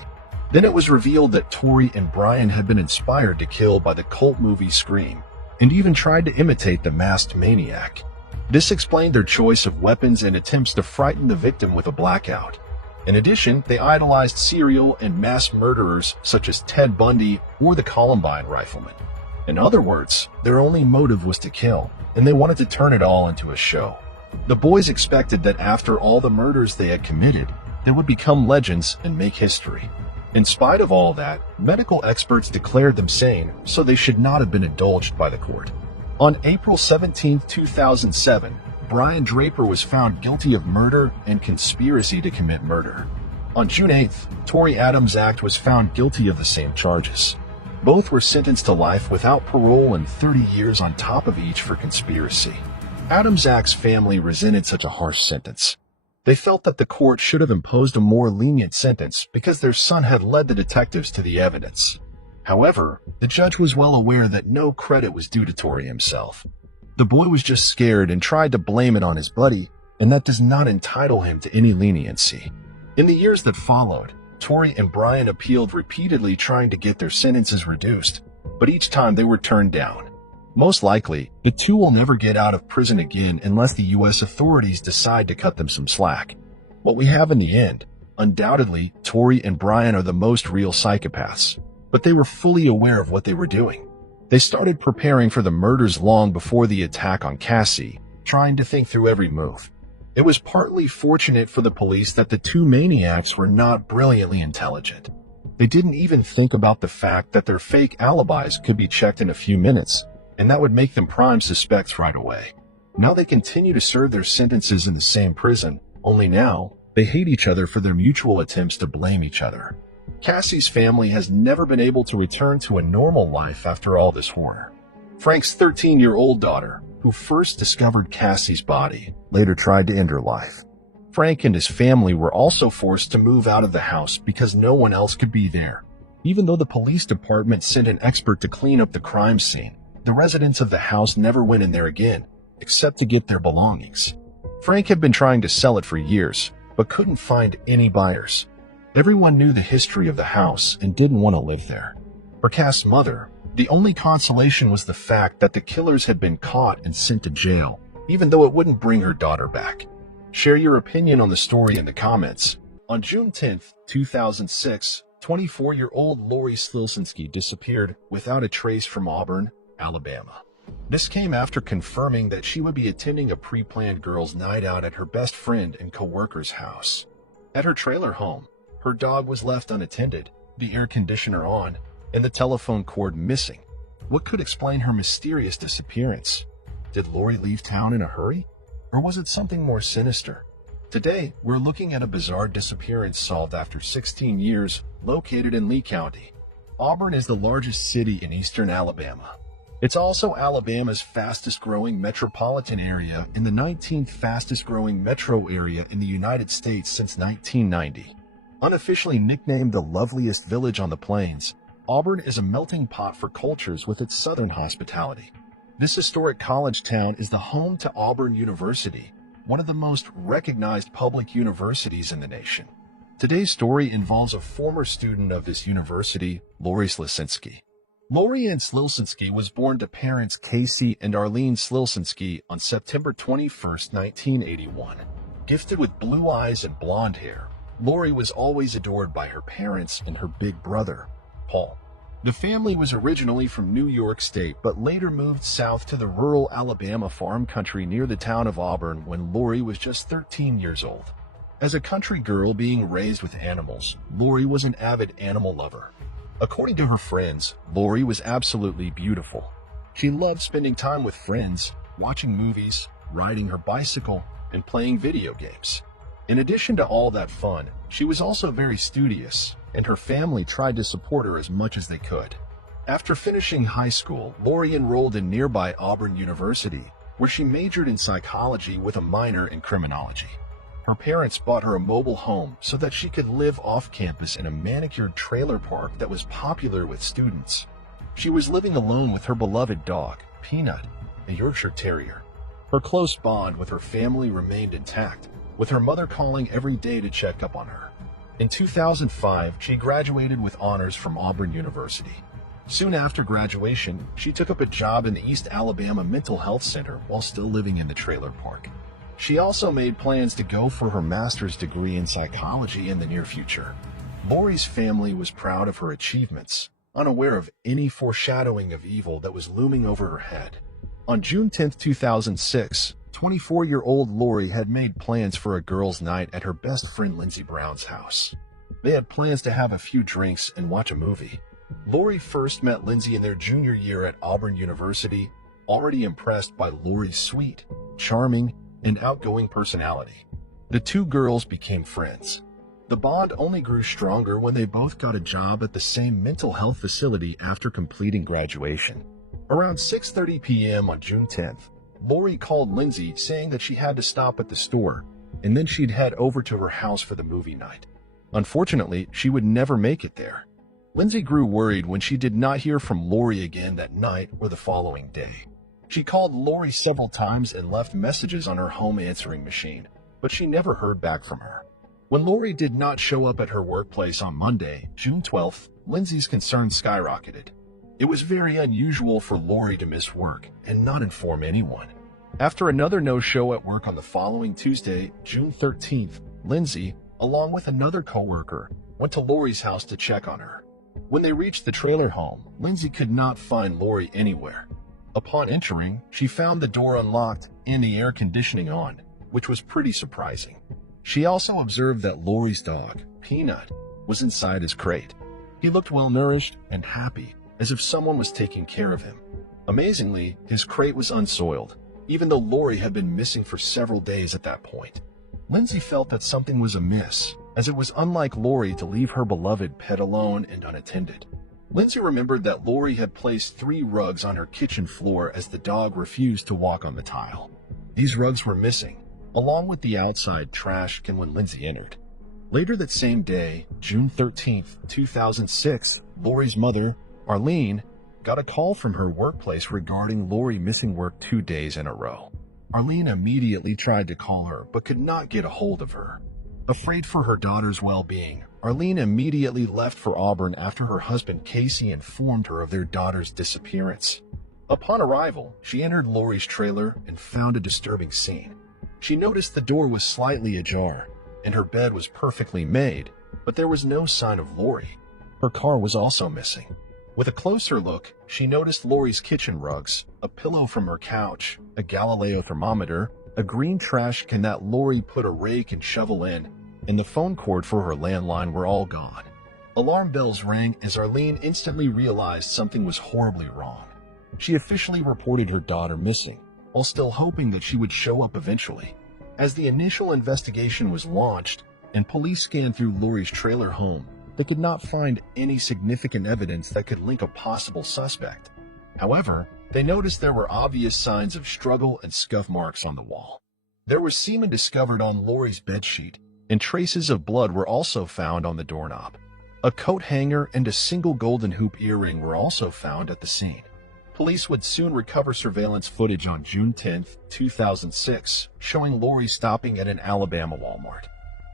Then it was revealed that Tori and Brian had been inspired to kill by the cult movie Scream, and even tried to imitate the masked maniac. This explained their choice of weapons and attempts to frighten the victim with a blackout. In addition, they idolized serial and mass murderers such as Ted Bundy or the Columbine rifleman. In other words, their only motive was to kill, and they wanted to turn it all into a show. The boys expected that after all the murders they had committed, they would become legends and make history. In spite of all that, medical experts declared them sane, so they should not have been indulged by the court. On April 17, 2007, Brian Draper was found guilty of murder and conspiracy to commit murder. On June 8th, Tori Adams Act was found guilty of the same charges. Both were sentenced to life without parole and 30 years on top of each for conspiracy. Adams Act's family resented such a harsh sentence. They felt that the court should have imposed a more lenient sentence because their son had led the detectives to the evidence. However, the judge was well aware that no credit was due to Tori himself. The boy was just scared and tried to blame it on his buddy, and that does not entitle him to any leniency. In the years that followed, Tori and Brian appealed repeatedly trying to get their sentences reduced, but each time they were turned down. Most likely, the two will never get out of prison again unless the U.S. authorities decide to cut them some slack. What we have in the end, undoubtedly, Tori and Brian are the most real psychopaths, but they were fully aware of what they were doing. They started preparing for the murders long before the attack on Cassie, trying to think through every move. It was partly fortunate for the police that the two maniacs were not brilliantly intelligent. They didn't even think about the fact that their fake alibis could be checked in a few minutes, and that would make them prime suspects right away. Now they continue to serve their sentences in the same prison, only now they hate each other for their mutual attempts to blame each other. Cassie's family has never been able to return to a normal life after all this horror. Frank's 13-year-old daughter, who first discovered Cassie's body, later tried to end her life. Frank and his family were also forced to move out of the house because no one else could be there. Even though the police department sent an expert to clean up the crime scene, the residents of the house never went in there again, except to get their belongings. Frank had been trying to sell it for years, but couldn't find any buyers. Everyone knew the history of the house and didn't want to live there. For Cass's mother, the only consolation was the fact that the killers had been caught and sent to jail, even though it wouldn't bring her daughter back. Share your opinion on the story in the comments. On June 10, 2006, 24-year-old Lori Slilsinski disappeared without a trace from Auburn, Alabama. This came after confirming that she would be attending a pre-planned girls' night out at her best friend and co-worker's house. At her trailer home, her dog was left unattended, the air conditioner on, and the telephone cord missing. What could explain her mysterious disappearance? Did Lori leave town in a hurry? Or was it something more sinister? Today, we're looking at a bizarre disappearance solved after 16 years, located in Lee County. Auburn is the largest city in eastern Alabama. It's also Alabama's fastest-growing metropolitan area and the 19th fastest-growing metro area in the United States since 1990. Unofficially nicknamed the loveliest village on the plains, Auburn is a melting pot for cultures with its southern hospitality. This historic college town is the home to Auburn University, one of the most recognized public universities in the nation. Today's story involves a former student of this university, Lori Slilsinski. Lori Ann Slilsinski was born to parents Casey and Arlene Slilsinski on September 21, 1981. Gifted with blue eyes and blonde hair, Lori was always adored by her parents and her big brother, Paul. The family was originally from New York State, but later moved south to the rural Alabama farm country near the town of Auburn when Lori was just 13 years old. As a country girl being raised with animals, Lori was an avid animal lover. According to her friends, Lori was absolutely beautiful. She loved spending time with friends, watching movies, riding her bicycle, and playing video games. In addition to all that fun, she was also very studious, and her family tried to support her as much as they could. After finishing high school, Lori enrolled in nearby Auburn University, where she majored in psychology with a minor in criminology. Her parents bought her a mobile home so that she could live off campus in a manicured trailer park that was popular with students. She was living alone with her beloved dog, Peanut, a Yorkshire Terrier. Her close bond with her family remained intact, with her mother calling every day to check up on her. In 2005, she graduated with honors from Auburn University. Soon after graduation, she took up a job in the East Alabama Mental Health Center while still living in the trailer park. She also made plans to go for her master's degree in psychology in the near future. Lori's family was proud of her achievements, unaware of any foreshadowing of evil that was looming over her head. On June 10, 2006, 24-year-old Lori had made plans for a girls' night at her best friend Lindsey Brown's house. They had plans to have a few drinks and watch a movie. Lori first met Lindsey in their junior year at Auburn University, already impressed by Lori's sweet, charming, and outgoing personality. The two girls became friends. The bond only grew stronger when they both got a job at the same mental health facility after completing graduation. Around 6:30 p.m. on June 10th, Lori called Lindsey saying that she had to stop at the store, and then she'd head over to her house for the movie night. Unfortunately, she would never make it there. Lindsey grew worried when she did not hear from Lori again that night or the following day. She called Lori several times and left messages on her home answering machine, but she never heard back from her. When Lori did not show up at her workplace on Monday, June 12th, Lindsey's concerns skyrocketed. It was very unusual for Lori to miss work and not inform anyone. After another no-show at work on the following Tuesday, June 13th, Lindsey, along with another coworker, went to Lori's house to check on her. When they reached the trailer home, Lindsey could not find Lori anywhere. Upon entering, she found the door unlocked and the air conditioning on, which was pretty surprising. She also observed that Lori's dog, Peanut, was inside his crate. He looked well-nourished and happy, as if someone was taking care of him. Amazingly, his crate was unsoiled, even though Lori had been missing for several days at that point. Lindsey felt that something was amiss, as it was unlike Lori to leave her beloved pet alone and unattended. Lindsey remembered that Lori had placed 3 rugs on her kitchen floor as the dog refused to walk on the tile. These rugs were missing, along with the outside trash can when Lindsey entered. Later that same day, June 13, 2006, Lori's mother, Arlene, got a call from her workplace regarding Lori missing work 2 days in a row. Arlene immediately tried to call her but could not get a hold of her. Afraid for her daughter's well-being, Arlene immediately left for Auburn after her husband Casey informed her of their daughter's disappearance. Upon arrival, she entered Lori's trailer and found a disturbing scene. She noticed the door was slightly ajar, and her bed was perfectly made, but there was no sign of Lori. Her car was also missing. With a closer look, she noticed Lori's kitchen rugs, a pillow from her couch, a Galileo thermometer, a green trash can that Lori put a rake and shovel in, and the phone cord for her landline were all gone. Alarm bells rang as Arlene instantly realized something was horribly wrong. She officially reported her daughter missing, while still hoping that she would show up eventually. As the initial investigation was launched, and police scanned through Lori's trailer home, they could not find any significant evidence that could link a possible suspect. However, they noticed there were obvious signs of struggle and scuff marks on the wall. There was semen discovered on Lori's bedsheet, and traces of blood were also found on the doorknob. A coat hanger and a single golden hoop earring were also found at the scene. Police would soon recover surveillance footage on June 10, 2006, showing Lori stopping at an Alabama Walmart.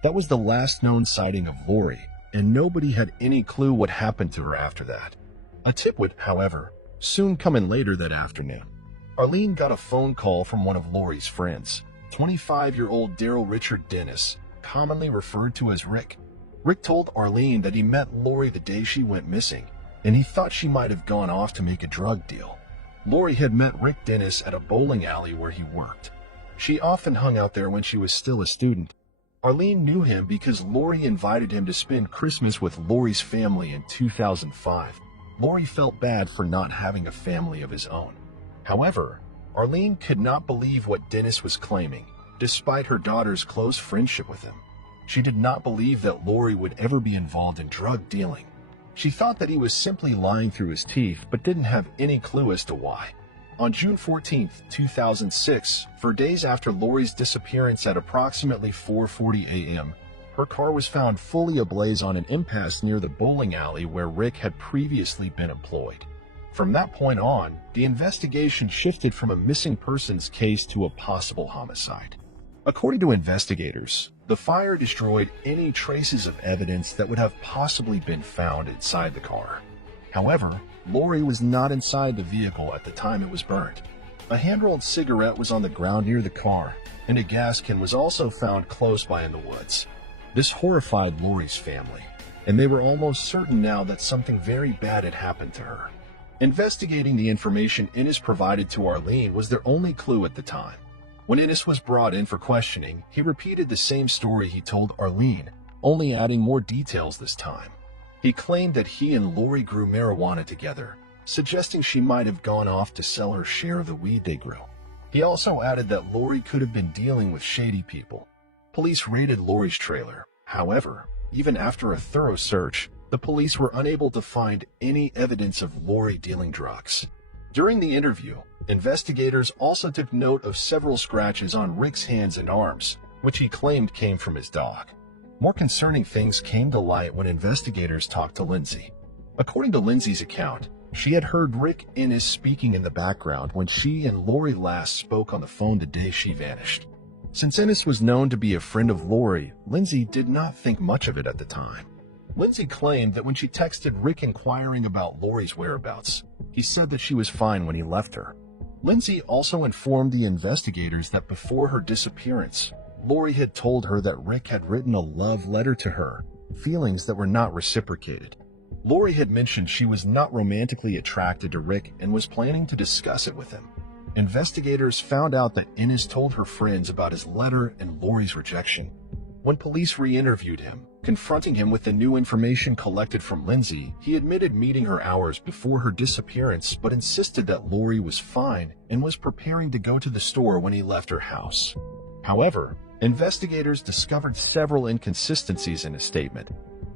That was the last known sighting of Lori, and nobody had any clue what happened to her after that. A tip would, however, soon come in later that afternoon. Arlene got a phone call from one of Lori's friends, 25-year-old Daryl Richard Dennis, commonly referred to as Rick. Rick told Arlene that he met Lori the day she went missing, and he thought she might have gone off to make a drug deal. Lori had met Rick Dennis at a bowling alley where he worked. She often hung out there when she was still a student. Arlene knew him because Lori invited him to spend Christmas with Lori's family in 2005. Lori felt bad for not having a family of his own. However, Arlene could not believe what Dennis was claiming, despite her daughter's close friendship with him. She did not believe that Lori would ever be involved in drug dealing. She thought that he was simply lying through his teeth but didn't have any clue as to why. On June 14, 2006, for days after Lori's disappearance at approximately 4:40 a.m., her car was found fully ablaze on an impasse near the bowling alley where Rick had previously been employed. From that point on, the investigation shifted from a missing persons case to a possible homicide. According to investigators, the fire destroyed any traces of evidence that would have possibly been found inside the car. However, Lori was not inside the vehicle at the time it was burned. A hand-rolled cigarette was on the ground near the car, and a gas can was also found close by in the woods. This horrified Lori's family, and they were almost certain now that something very bad had happened to her. Investigating the information Innes provided to Arlene was their only clue at the time. When Innes was brought in for questioning, he repeated the same story he told Arlene, only adding more details this time. He claimed that he and Lori grew marijuana together, suggesting she might have gone off to sell her share of the weed they grew. He also added that Lori could have been dealing with shady people. Police raided Lori's trailer. However, even after a thorough search, the police were unable to find any evidence of Lori dealing drugs. During the interview, investigators also took note of several scratches on Rick's hands and arms, which he claimed came from his dog. More concerning things came to light when investigators talked to Lindsay. According to Lindsay's account, she had heard Rick Innes speaking in the background when she and Lori last spoke on the phone the day she vanished. Since Innes was known to be a friend of Lori, Lindsay did not think much of it at the time. Lindsay claimed that when she texted Rick inquiring about Lori's whereabouts, he said that she was fine when he left her. Lindsay also informed the investigators that before her disappearance, Lori had told her that Rick had written a love letter to her, feelings that were not reciprocated. Lori had mentioned she was not romantically attracted to Rick and was planning to discuss it with him. Investigators found out that Innes told her friends about his letter and Lori's rejection. When police re-interviewed him, confronting him with the new information collected from Lindsay, he admitted meeting her hours before her disappearance but insisted that Lori was fine and was preparing to go to the store when he left her house. However, investigators discovered several inconsistencies in his statement.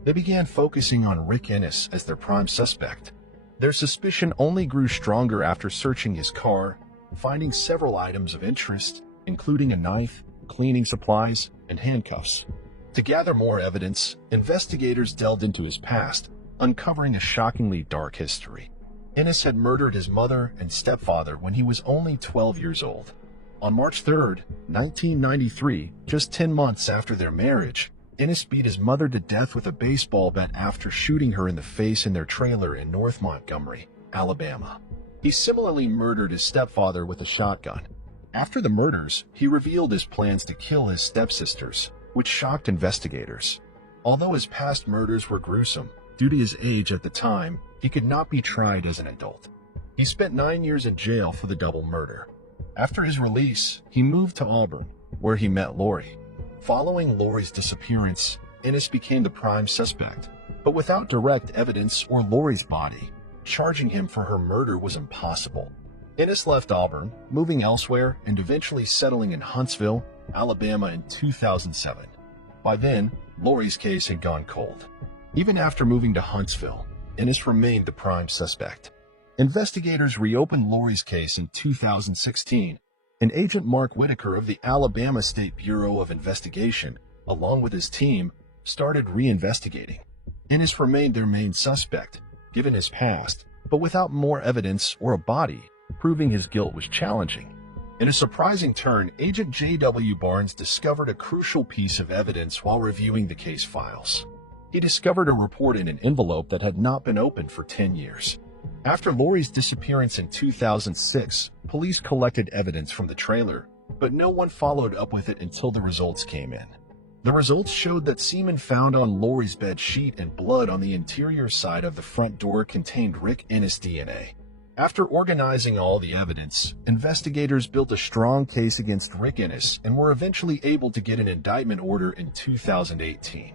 They began focusing on Rick Innes as their prime suspect. Their suspicion only grew stronger after searching his car, finding several items of interest, including a knife, cleaning supplies, and handcuffs. To gather more evidence, investigators delved into his past, uncovering a shockingly dark history. Innes had murdered his mother and stepfather when he was only 12 years old. On March 3, 1993, just 10 months after their marriage, Innes beat his mother to death with a baseball bat after shooting her in the face in their trailer in North Montgomery, Alabama. He similarly murdered his stepfather with a shotgun. After the murders, he revealed his plans to kill his stepsisters, which shocked investigators. Although his past murders were gruesome, due to his age at the time, he could not be tried as an adult. He spent 9 years in jail for the double murder. After his release, he moved to Auburn, where he met Lori. Following Lori's disappearance, Innes became the prime suspect, but without direct evidence or Lori's body, charging him for her murder was impossible. Innes left Auburn, moving elsewhere and eventually settling in Huntsville, Alabama in 2007. By then, Lori's case had gone cold. Even after moving to Huntsville, Innes remained the prime suspect. Investigators reopened Lori's case in 2016, and Agent Mark Whitaker of the Alabama State Bureau of Investigation, along with his team, started reinvestigating. Innes remained their main suspect, given his past, but without more evidence or a body, proving his guilt was challenging. In a surprising turn, Agent J.W. Barnes discovered a crucial piece of evidence while reviewing the case files. He discovered a report in an envelope that had not been opened for 10 years. After Lori's disappearance in 2006, police collected evidence from the trailer, but no one followed up with it until the results came in. The results showed that semen found on Lori's bed sheet and blood on the interior side of the front door contained Rick Innes' DNA. After organizing all the evidence, investigators built a strong case against Rick Innes and were eventually able to get an indictment order in 2018.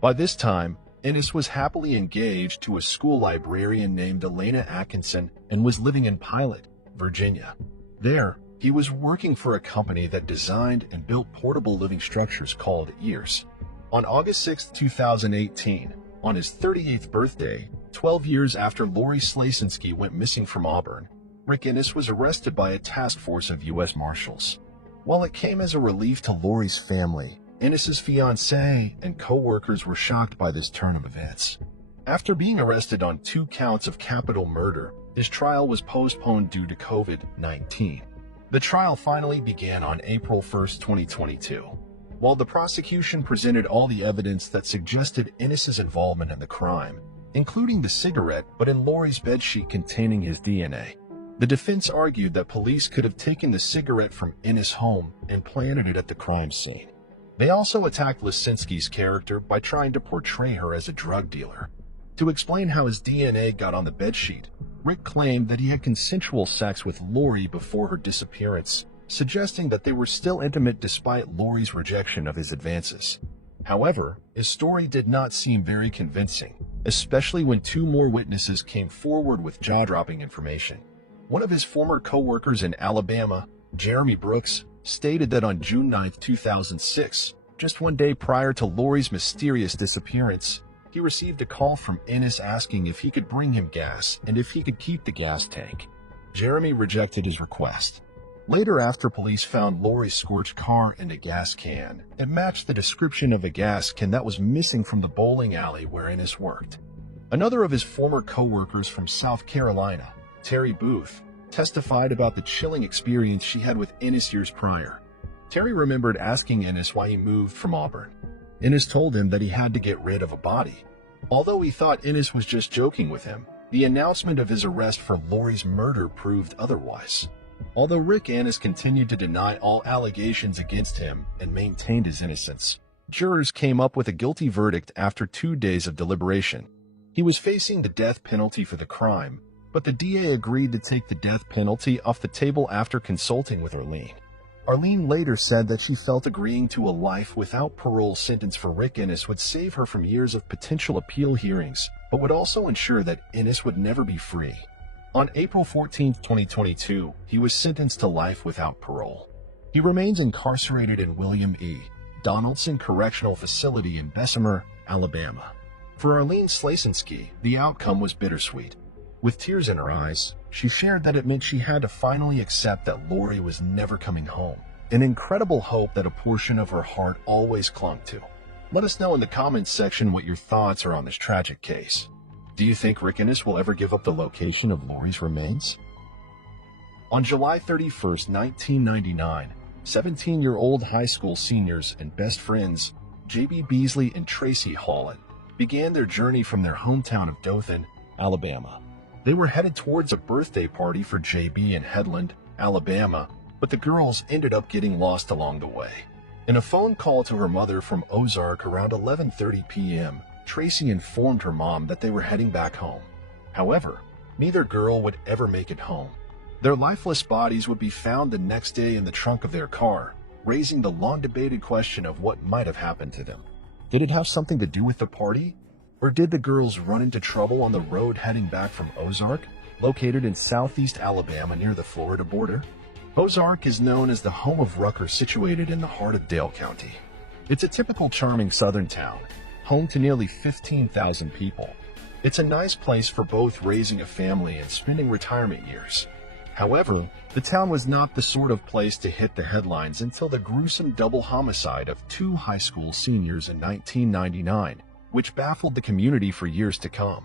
By this time, Innes was happily engaged to a school librarian named Elena Atkinson and was living in Pilot, Virginia. There, he was working for a company that designed and built portable living structures called EARS. On August 6, 2018, on his 38th birthday, 12 years after Lori Slasinski went missing from Auburn, Rick Ennis was arrested by a task force of U.S. Marshals. While it came as a relief to Lori's family, Ennis's fiancée and co-workers were shocked by this turn of events. After being arrested on 2 counts of capital murder, his trial was postponed due to COVID-19. The trial finally began on April 1, 2022. While the prosecution presented all the evidence that suggested Ennis's involvement in the crime, including the cigarette but in Lori's bedsheet containing his DNA, the defense argued that police could have taken the cigarette from Ennis' home and planted it at the crime scene. They also attacked Lasinski's character by trying to portray her as a drug dealer. To explain how his DNA got on the bedsheet, Rick claimed that he had consensual sex with Lori before her disappearance, suggesting that they were still intimate despite Lori's rejection of his advances. However, his story did not seem very convincing, especially when 2 more witnesses came forward with jaw-dropping information. One of his former co-workers in Alabama, Jeremy Brooks, stated that on June 9, 2006, just 1 day prior to Lori's mysterious disappearance, he received a call from Ennis asking if he could bring him gas and if he could keep the gas tank. Jeremy rejected his request. Later, after police found Lori's scorched car and a gas can, it matched the description of a gas can that was missing from the bowling alley where Ennis worked. Another of his former co-workers from South Carolina, Terry Booth, testified about the chilling experience she had with Ennis years prior. Terry remembered asking Ennis why he moved from Auburn. Ennis told him that he had to get rid of a body. Although he thought Ennis was just joking with him, the announcement of his arrest for Lori's murder proved otherwise. Although Rick Ennis continued to deny all allegations against him and maintained his innocence, jurors came up with a guilty verdict after 2 days of deliberation. He was facing the death penalty for the crime, but the DA agreed to take the death penalty off the table after consulting with Arlene. Arlene later said that she felt agreeing to a life without parole sentence for Rick Ennis would save her from years of potential appeal hearings, but would also ensure that Ennis would never be free. On April 14, 2022, he was sentenced to life without parole. He remains incarcerated in William E. Donaldson Correctional Facility in Bessemer, Alabama. For Arlene Slasinski, the outcome was bittersweet. With tears in her eyes, she shared that it meant she had to finally accept that Lori was never coming home, an incredible hope that a portion of her heart always clung to. Let us know in the comments section what your thoughts are on this tragic case. Do you think Rick Ennis will ever give up the location of Lori's remains? On July 31, 1999, 17-year-old high school seniors and best friends, J.B. Beasley and Tracy Hawlett, began their journey from their hometown of Dothan, Alabama. They were headed towards a birthday party for J.B. in Headland, Alabama, but the girls ended up getting lost along the way. In a phone call to her mother from Ozark around 11:30 p.m., Tracy informed her mom that they were heading back home. However, neither girl would ever make it home. Their lifeless bodies would be found the next day in the trunk of their car, raising the long-debated question of what might have happened to them. Did it have something to do with the party? Or did the girls run into trouble on the road heading back from Ozark, located in southeast Alabama near the Florida border? Ozark is known as the home of Rucker, situated in the heart of Dale County. It's a typical charming southern town, home to nearly 15,000 people. It's a nice place for both raising a family and spending retirement years. However, the town was not the sort of place to hit the headlines until the gruesome double homicide of 2 high school seniors in 1999, which baffled the community for years to come.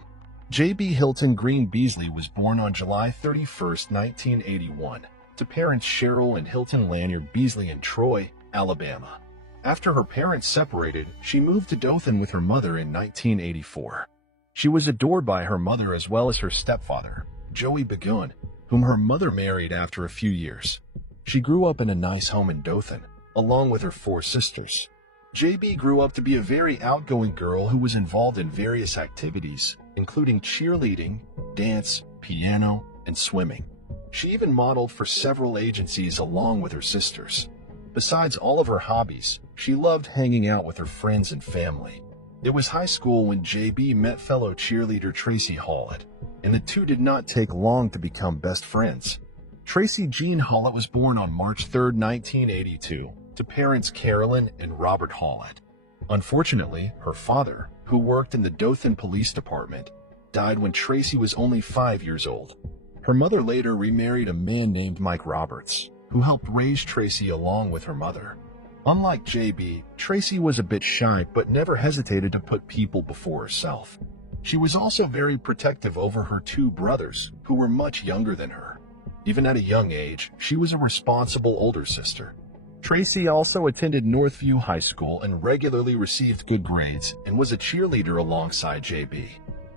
J.B. Hilton Green Beasley was born on July 31, 1981, to parents Cheryl and Hilton Lanyard Beasley in Troy, Alabama. After her parents separated, she moved to Dothan with her mother in 1984. She was adored by her mother as well as her stepfather, Joey Begun, whom her mother married after a few years. She grew up in a nice home in Dothan, along with her 4 sisters. J.B. grew up to be a very outgoing girl who was involved in various activities, including cheerleading, dance, piano, and swimming. She even modeled for several agencies along with her sisters. Besides all of her hobbies, she loved hanging out with her friends and family. It was high school when J.B. met fellow cheerleader Tracy Hawlett, and the two did not take long to become best friends. Tracy Jean Hawlett was born on March 3, 1982, to parents Carolyn and Robert Hawlett. Unfortunately, her father, who worked in the Dothan Police Department, died when Tracy was only 5 years old. Her mother later remarried a man named Mike Roberts, who helped raise Tracy along with her mother. Unlike JB, Tracy was a bit shy but never hesitated to put people before herself. She was also very protective over her two brothers, who were much younger than her. Even at a young age, she was a responsible older sister. Tracy also attended Northview High School and regularly received good grades and was a cheerleader alongside JB.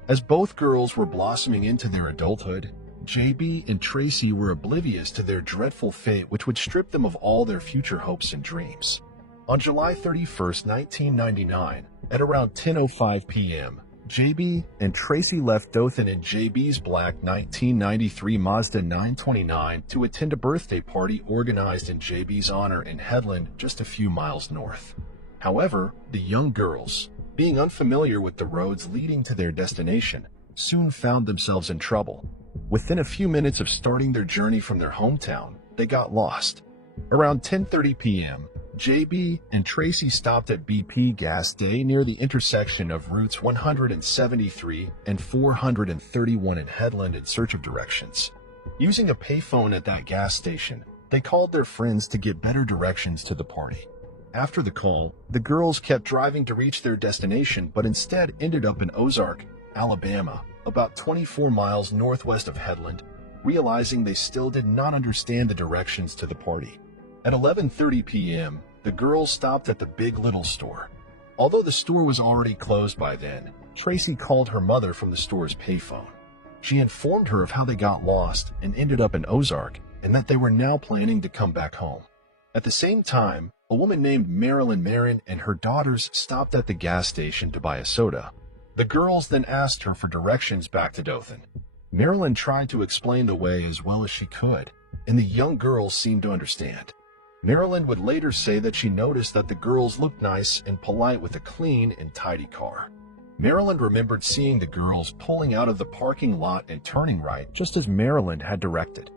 As both girls were blossoming into their adulthood, JB and Tracy were oblivious to their dreadful fate, which would strip them of all their future hopes and dreams. On July 31, 1999, at around 10:05 p.m., JB and Tracy left Dothan in JB's black 1993 Mazda 929 to attend a birthday party organized in JB's honor in Headland, just a few miles north. However, the young girls, being unfamiliar with the roads leading to their destination, soon found themselves in trouble. Within a few minutes of starting their journey from their hometown, they got lost. Around 10:30 p.m., JB and Tracy stopped at BP Gas Day near the intersection of routes 173 and 431 in Headland in search of directions. Using a payphone at that gas station, they called their friends to get better directions to the party. After the call, the girls kept driving to reach their destination but instead ended up in Ozark, Alabama, about 24 miles northwest of Headland, realizing they still did not understand the directions to the party. At 11:30 p.m., the girls stopped at the Big Little store. Although the store was already closed by then, Tracy called her mother from the store's payphone. She informed her of how they got lost and ended up in Ozark and that they were now planning to come back home. At the same time, a woman named Marilyn Marin and her daughters stopped at the gas station to buy a soda. The girls then asked her for directions back to Dothan. Marilyn tried to explain the way as well as she could, and the young girls seemed to understand. Marilyn would later say that she noticed that the girls looked nice and polite with a clean and tidy car. Marilyn remembered seeing the girls pulling out of the parking lot and turning right just as Marilyn had directed.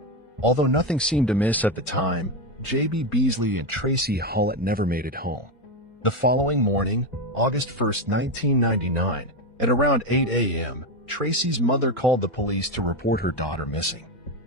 Although nothing seemed amiss at the time, JB Beasley and Tracy Hollett never made it home. The following morning, August 1, 1999, at around 8 a.m., Tracy's mother called the police to report her daughter missing.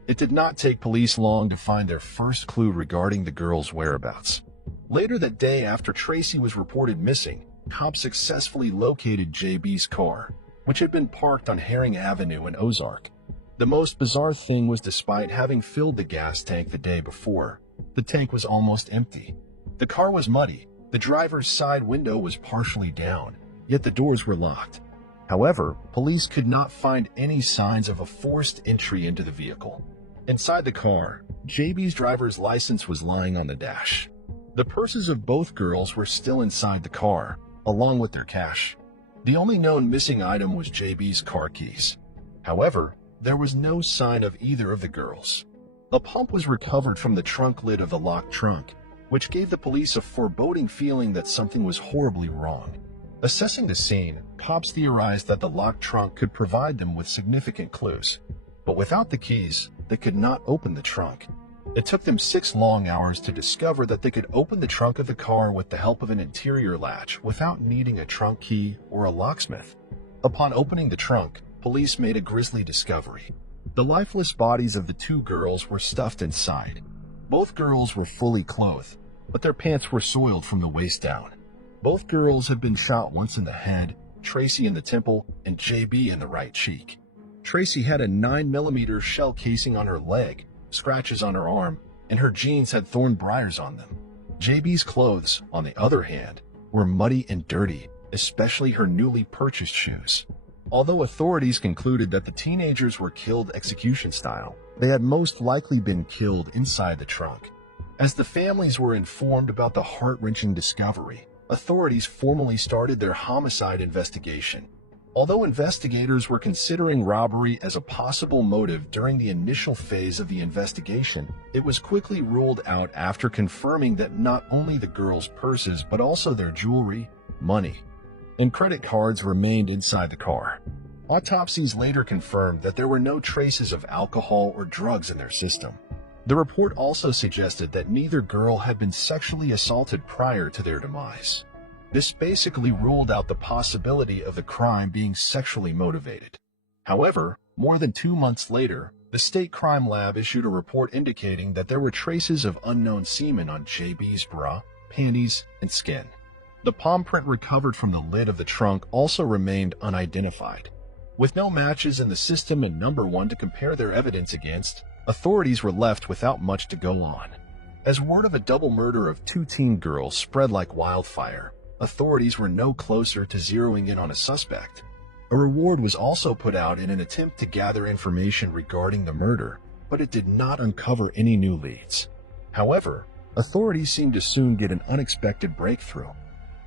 It did not take police long to find their first clue regarding the girls' whereabouts. Later that day, after Tracy was reported missing, cops successfully located JB's car, which had been parked on Herring Avenue in Ozark. The most bizarre thing was, despite having filled the gas tank the day before, the tank was almost empty. The car was muddy, the driver's side window was partially down, yet the doors were locked. However, police could not find any signs of a forced entry into the vehicle. Inside the car, JB's driver's license was lying on the dash. The purses of both girls were still inside the car, along with their cash. The only known missing item was JB's car keys. However, there was no sign of either of the girls. A pump was recovered from the trunk lid of the locked trunk, which gave the police a foreboding feeling that something was horribly wrong. Assessing the scene, cops theorized that the locked trunk could provide them with significant clues. But without the keys, they could not open the trunk. It took them 6 long hours to discover that they could open the trunk of the car with the help of an interior latch without needing a trunk key or a locksmith. Upon opening the trunk, police made a grisly discovery. The lifeless bodies of the two girls were stuffed inside. Both girls were fully clothed, but their pants were soiled from the waist down. Both girls had been shot once in the head, Tracy in the temple, and JB in the right cheek. Tracy had a 9mm shell casing on her leg, scratches on her arm, and her jeans had thorn briars on them. JB's clothes, on the other hand, were muddy and dirty, especially her newly purchased shoes. Although authorities concluded that the teenagers were killed execution style, they had most likely been killed inside the trunk. As the families were informed about the heart-wrenching discovery, authorities formally started their homicide investigation. Although investigators were considering robbery as a possible motive during the initial phase of the investigation, it was quickly ruled out after confirming that not only the girls' purses but also their jewelry, money, and credit cards remained inside the car. Autopsies later confirmed that there were no traces of alcohol or drugs in their system. The report also suggested that neither girl had been sexually assaulted prior to their demise. This basically ruled out the possibility of the crime being sexually motivated. However, more than 2 months later, the state crime lab issued a report indicating that there were traces of unknown semen on JB's bra, panties, and skin. The palm print recovered from the lid of the trunk also remained unidentified. With no matches in the system and number one to compare their evidence against, authorities were left without much to go on. As word of a double murder of 2 teen girls spread like wildfire, authorities were no closer to zeroing in on a suspect. A reward was also put out in an attempt to gather information regarding the murder, but it did not uncover any new leads. However, authorities seemed to soon get an unexpected breakthrough.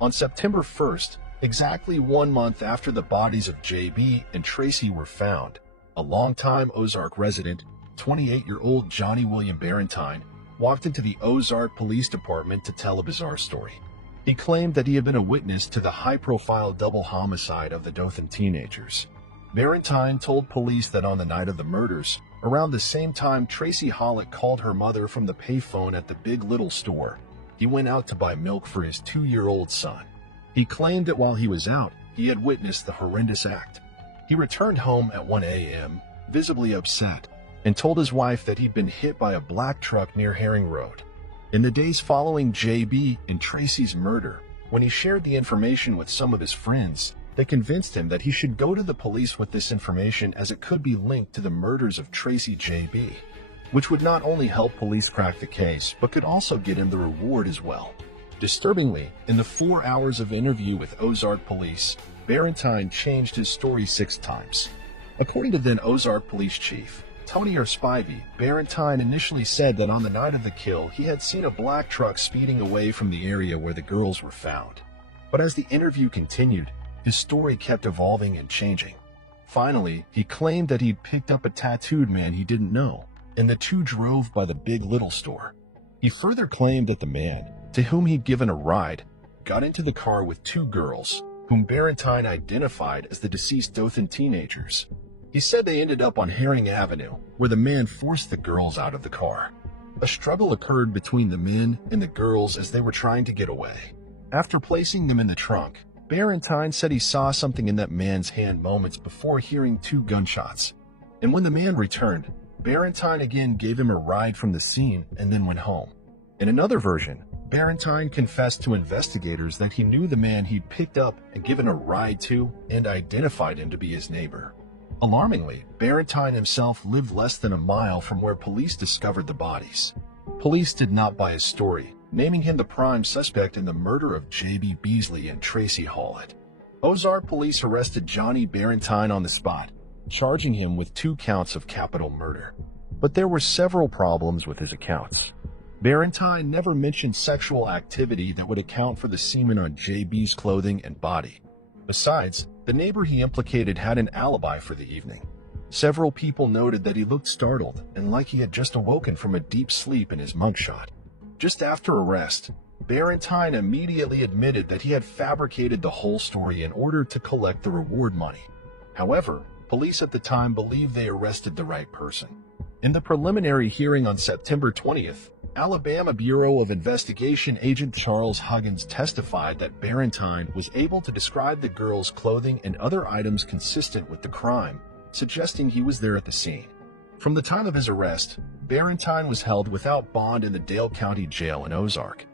On September 1st, exactly 1 month after the bodies of JB and Tracy were found, a longtime Ozark resident, 28-year-old Johnny William Barentine, walked into the Ozark Police Department to tell a bizarre story. He claimed that he had been a witness to the high-profile double homicide of the Dothan teenagers. Barentine told police that on the night of the murders, around the same time Tracy Hollick called her mother from the payphone at the Big Little store, he went out to buy milk for his 2-year-old son. He claimed that while he was out, he had witnessed the horrendous act. He returned home at 1 a.m., visibly upset, and told his wife that he'd been hit by a black truck near Herring Road. In the days following JB and Tracy's murder, when he shared the information with some of his friends, they convinced him that he should go to the police with this information as it could be linked to the murders of Tracy JB, which would not only help police crack the case, but could also get him the reward as well. Disturbingly, in the 4 hours of interview with Ozark police, Barentine changed his story 6 times. According to then Ozark Police Chief Tony Spivey, Barentine initially said that on the night of the kill, he had seen a black truck speeding away from the area where the girls were found. But as the interview continued, his story kept evolving and changing. Finally, he claimed that he'd picked up a tattooed man he didn't know, and the two drove by the Big Little store. He further claimed that the man, to whom he'd given a ride, got into the car with 2 girls, whom Barentine identified as the deceased Dothan teenagers. He said they ended up on Herring Avenue, where the man forced the girls out of the car. A struggle occurred between the men and the girls as they were trying to get away. After placing them in the trunk, Barentine said he saw something in that man's hand moments before hearing 2 gunshots. And when the man returned, Barentine again gave him a ride from the scene and then went home. In another version, Barentine confessed to investigators that he knew the man he'd picked up and given a ride to and identified him to be his neighbor. Alarmingly, Barentine himself lived less than a mile from where police discovered the bodies. Police did not buy his story, naming him the prime suspect in the murder of J.B. Beasley and Tracy Hollick. Ozark police arrested Johnny Barentine on the spot, charging him with 2 counts of capital murder. But there were several problems with his accounts. Barentine never mentioned sexual activity that would account for the semen on J.B.'s clothing and body. Besides, the neighbor he implicated had an alibi for the evening. Several people noted that he looked startled and like he had just awoken from a deep sleep in his mugshot. Just after arrest, Barentine immediately admitted that he had fabricated the whole story in order to collect the reward money. However, police at the time believed they arrested the right person. In the preliminary hearing on September 20th, Alabama Bureau of Investigation agent Charles Huggins testified that Barentine was able to describe the girls' clothing and other items consistent with the crime, suggesting he was there at the scene. From the time of his arrest, Barentine was held without bond in the Dale County Jail in Ozark.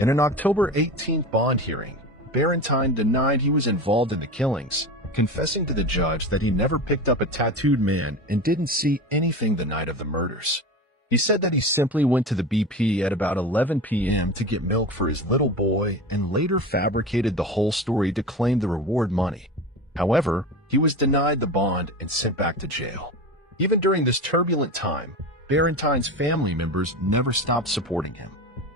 In an October 18th bond hearing, Barentine denied he was involved in the killings, confessing to the judge that he never picked up a tattooed man and didn't see anything the night of the murders. He said that he simply went to the BP at about 11 p.m. to get milk for his little boy and later fabricated the whole story to claim the reward money. However, he was denied the bond and sent back to jail. Even during this turbulent time, Barentine's family members never stopped supporting him.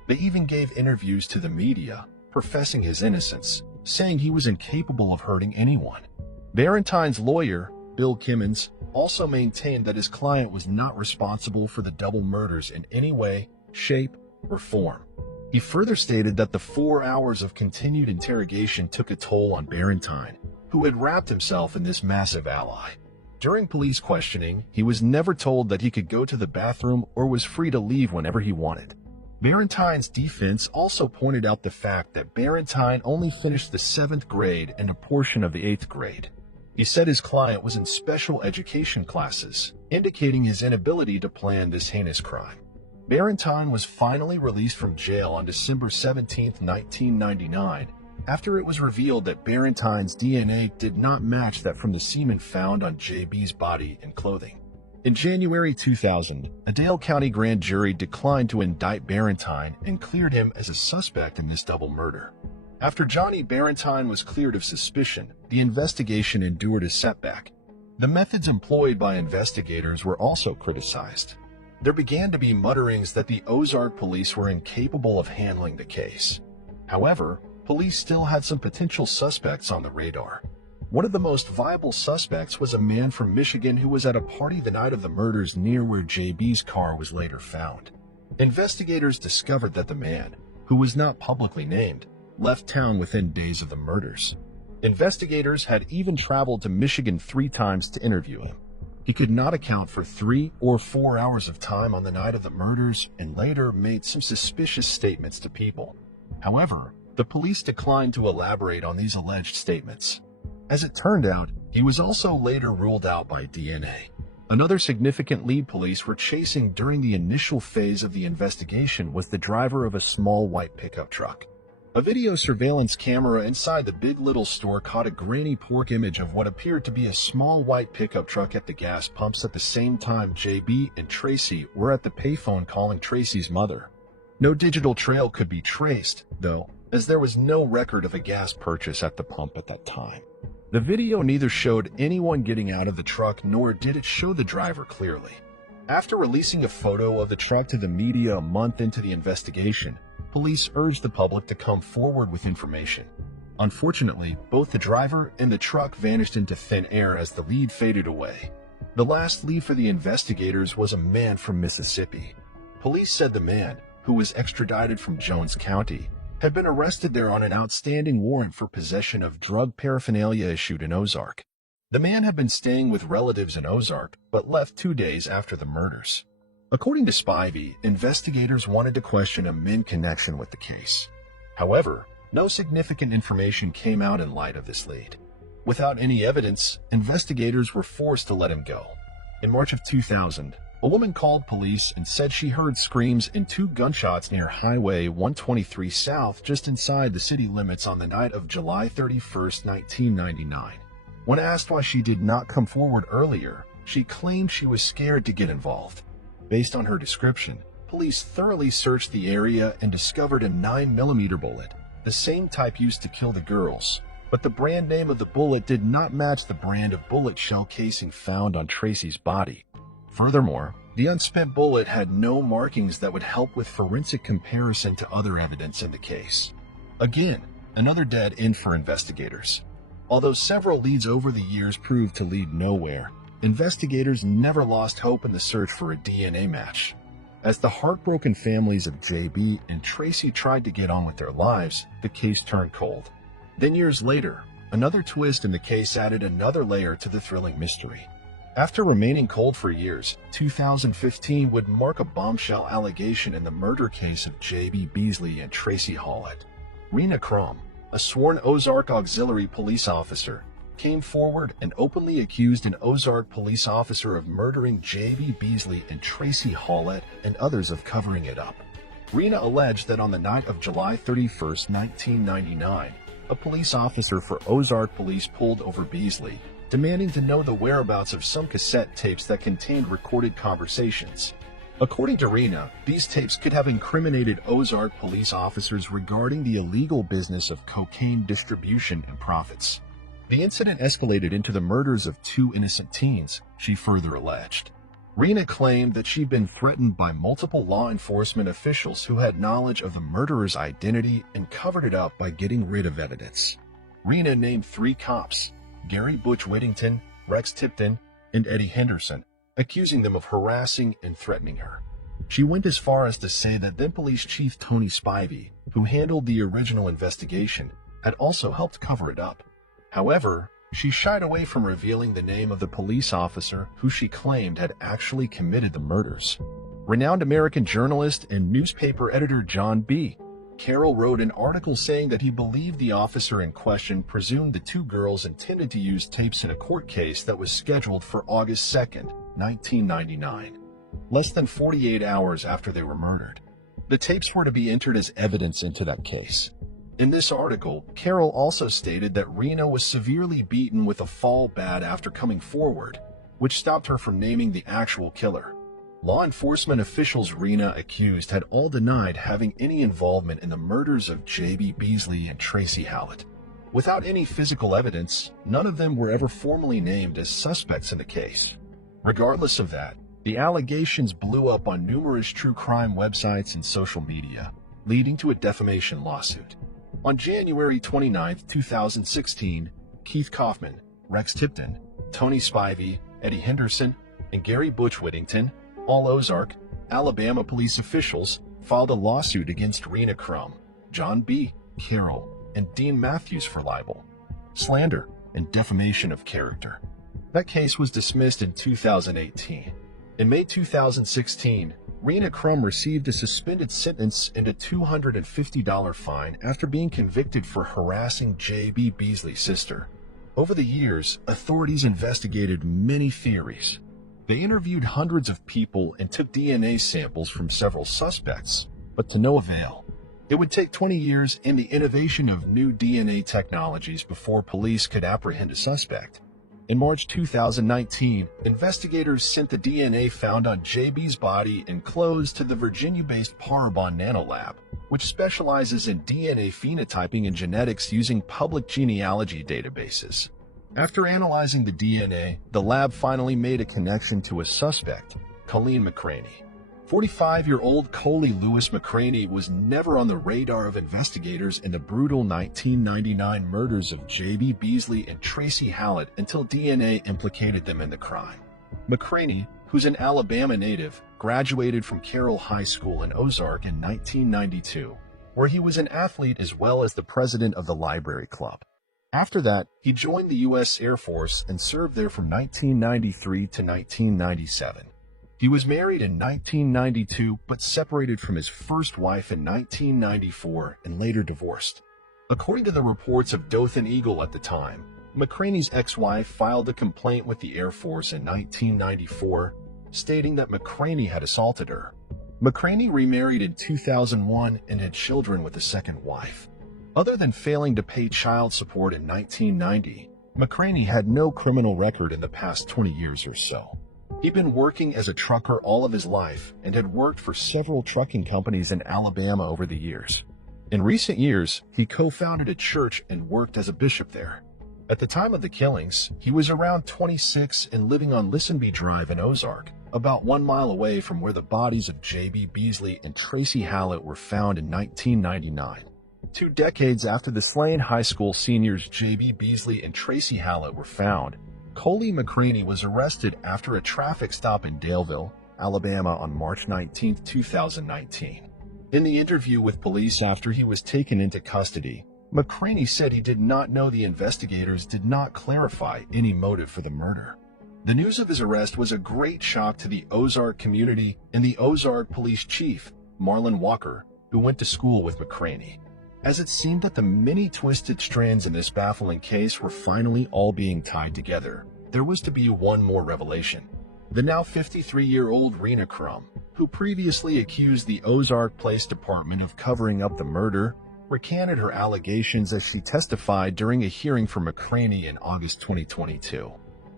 They even gave interviews to the media, professing his innocence, saying he was incapable of hurting anyone. Barentine's lawyer, Bill Kimmons, also maintained that his client was not responsible for the double murders in any way, shape, or form. He further stated that the 4 hours of continued interrogation took a toll on Barentine, who had wrapped himself in this massive ally. During police questioning, he was never told that he could go to the bathroom or was free to leave whenever he wanted. Barentine's defense also pointed out the fact that Barentine only finished the 7th grade and a portion of the 8th grade. He said his client was in special education classes, indicating his inability to plan this heinous crime. Barentine was finally released from jail on December 17, 1999, after it was revealed that Barentine's DNA did not match that from the semen found on JB's body and clothing. In January 2000, a Dale County grand jury declined to indict Barentine and cleared him as a suspect in this double murder. After Johnny Barentine was cleared of suspicion, the investigation endured a setback. The methods employed by investigators were also criticized. There began to be mutterings that the Ozark police were incapable of handling the case. However, police still had some potential suspects on the radar. One of the most viable suspects was a man from Michigan who was at a party the night of the murders near where JB's car was later found. Investigators discovered that the man, who was not publicly named, left town within days of the murders. Investigators had even traveled to Michigan 3 times to interview him. He could not account for 3 or 4 hours of time on the night of the murders and later made some suspicious statements to people. However, the police declined to elaborate on these alleged statements. As it turned out, he was also later ruled out by DNA. Another significant lead police were chasing during the initial phase of the investigation was the driver of a small white pickup truck. A video surveillance camera inside the Big Little store caught a grainy pork image of what appeared to be a small white pickup truck at the gas pumps at the same time JB and Tracy were at the payphone calling Tracy's mother. No digital trail could be traced, though, as there was no record of a gas purchase at the pump at that time. The video neither showed anyone getting out of the truck nor did it show the driver clearly. After releasing a photo of the truck to the media a month into the investigation, police urged the public to come forward with information. Unfortunately, both the driver and the truck vanished into thin air as the lead faded away. The last lead for the investigators was a man from Mississippi. Police said the man, who was extradited from Jones County, had been arrested there on an outstanding warrant for possession of drug paraphernalia issued in Ozark. The man had been staying with relatives in Ozark, but left 2 days after the murders. According to Spivey, investigators wanted to question a Min connection with the case. However, no significant information came out in light of this lead. Without any evidence, investigators were forced to let him go. In March of 2000, a woman called police and said she heard screams and 2 gunshots near Highway 123 South just inside the city limits on the night of July 31, 1999. When asked why she did not come forward earlier, she claimed she was scared to get involved. Based on her description, police thoroughly searched the area and discovered a 9mm bullet, the same type used to kill the girls, but the brand name of the bullet did not match the brand of bullet shell casing found on Tracy's body. Furthermore, the unspent bullet had no markings that would help with forensic comparison to other evidence in the case. Again, another dead end for investigators. Although several leads over the years proved to lead nowhere, investigators never lost hope in the search for a DNA match. As the heartbroken families of JB and Tracy tried to get on with their lives, the case turned cold. Then years later, another twist in the case added another layer to the thrilling mystery. After remaining cold for years, 2015 would mark a bombshell allegation in the murder case of J.B. Beasley and Tracy Hallett. Rena Crum, a sworn Ozark Auxiliary police officer, came forward and openly accused an Ozark police officer of murdering J.B. Beasley and Tracy Hallett and others of covering it up. Rena alleged that on the night of July 31, 1999, a police officer for Ozark Police pulled over Beasley, demanding to know the whereabouts of some cassette tapes that contained recorded conversations. According to Rena, these tapes could have incriminated Ozark police officers regarding the illegal business of cocaine distribution and profits. The incident escalated into the murders of 2 innocent teens, she further alleged. Rena claimed that she'd been threatened by multiple law enforcement officials who had knowledge of the murderer's identity and covered it up by getting rid of evidence. Rena named 3 cops, Gary Butch Whittington, Rex Tipton, and Eddie Henderson, accusing them of harassing and threatening her. She went as far as to say that then Police Chief Tony Spivey, who handled the original investigation, had also helped cover it up. However, she shied away from revealing the name of the police officer who she claimed had actually committed the murders. Renowned American journalist and newspaper editor John B. Carroll wrote an article saying that he believed the officer in question presumed the two girls intended to use tapes in a court case that was scheduled for August 2nd, 1999, less than 48 hours after they were murdered. The tapes were to be entered as evidence into that case. In this article, Carroll also stated that Rena was severely beaten with a fall bat after coming forward, which stopped her from naming the actual killer. Law enforcement officials Rena accused had all denied having any involvement in the murders of J.B. Beasley and Tracy Hallett. Without any physical evidence, none of them were ever formally named as suspects in the case. Regardless of that, the allegations blew up on numerous true crime websites and social media, leading to a defamation lawsuit. On January 29, 2016, Keith Kaufman, Rex Tipton, Tony Spivey, Eddie Henderson, and Gary Butch Whittington, all Ozark, Alabama police officials, filed a lawsuit against Rena Crum, John B. Carroll, and Dean Matthews for libel, slander, and defamation of character. That case was dismissed in 2018. In May 2016, Rena Crum received a suspended sentence and a $250 fine after being convicted for harassing J.B. Beasley's sister. Over the years, authorities investigated many theories. They interviewed hundreds of people and took DNA samples from several suspects, but to no avail. It would take 20 years and the innovation of new DNA technologies before police could apprehend a suspect. In March 2019, investigators sent the DNA found on JB's body and clothes to the Virginia-based Parabon Nanolab, which specializes in DNA phenotyping and genetics using public genealogy databases. After analyzing the DNA, the lab finally made a connection to a suspect, Colleen McCraney. 45-year-old Coley Lewis McCraney was never on the radar of investigators in the brutal 1999 murders of J.B. Beasley and Tracy Hallett until DNA implicated them in the crime. McCraney, who's an Alabama native, graduated from Carroll High School in Ozark in 1992, where he was an athlete as well as the president of the Library Club. After that, he joined the U.S. Air Force and served there from 1993 to 1997. He was married in 1992 but separated from his first wife in 1994 and later divorced. According to the reports of Dothan Eagle at the time, McCraney's ex-wife filed a complaint with the Air Force in 1994, stating that McCraney had assaulted her. McCraney remarried in 2001 and had children with a second wife. Other than failing to pay child support in 1990, McCraney had no criminal record in the past 20 years or so. He'd been working as a trucker all of his life and had worked for several trucking companies in Alabama over the years. In recent years, he co-founded a church and worked as a bishop there. At the time of the killings, he was around 26 and living on Lisenby Drive in Ozark, about 1 mile away from where the bodies of J.B. Beasley and Tracy Hallett were found in 1999. 2 decades after the slain high school seniors J.B. Beasley and Tracy Hallett were found, Coley McCraney was arrested after a traffic stop in Daleville, Alabama on March 19, 2019. In the interview with police after he was taken into custody, McCraney said he did not know the investigators did not clarify any motive for the murder. The news of his arrest was a great shock to the Ozark community and the Ozark police chief, Marlon Walker, who went to school with McCraney, as it seemed that the many twisted strands in this baffling case were finally all being tied together. There was to be one more revelation. The now 53-year-old Rena Crum, who previously accused the Ozark Police Department of covering up the murder, recanted her allegations as she testified during a hearing for McCraney in August 2022.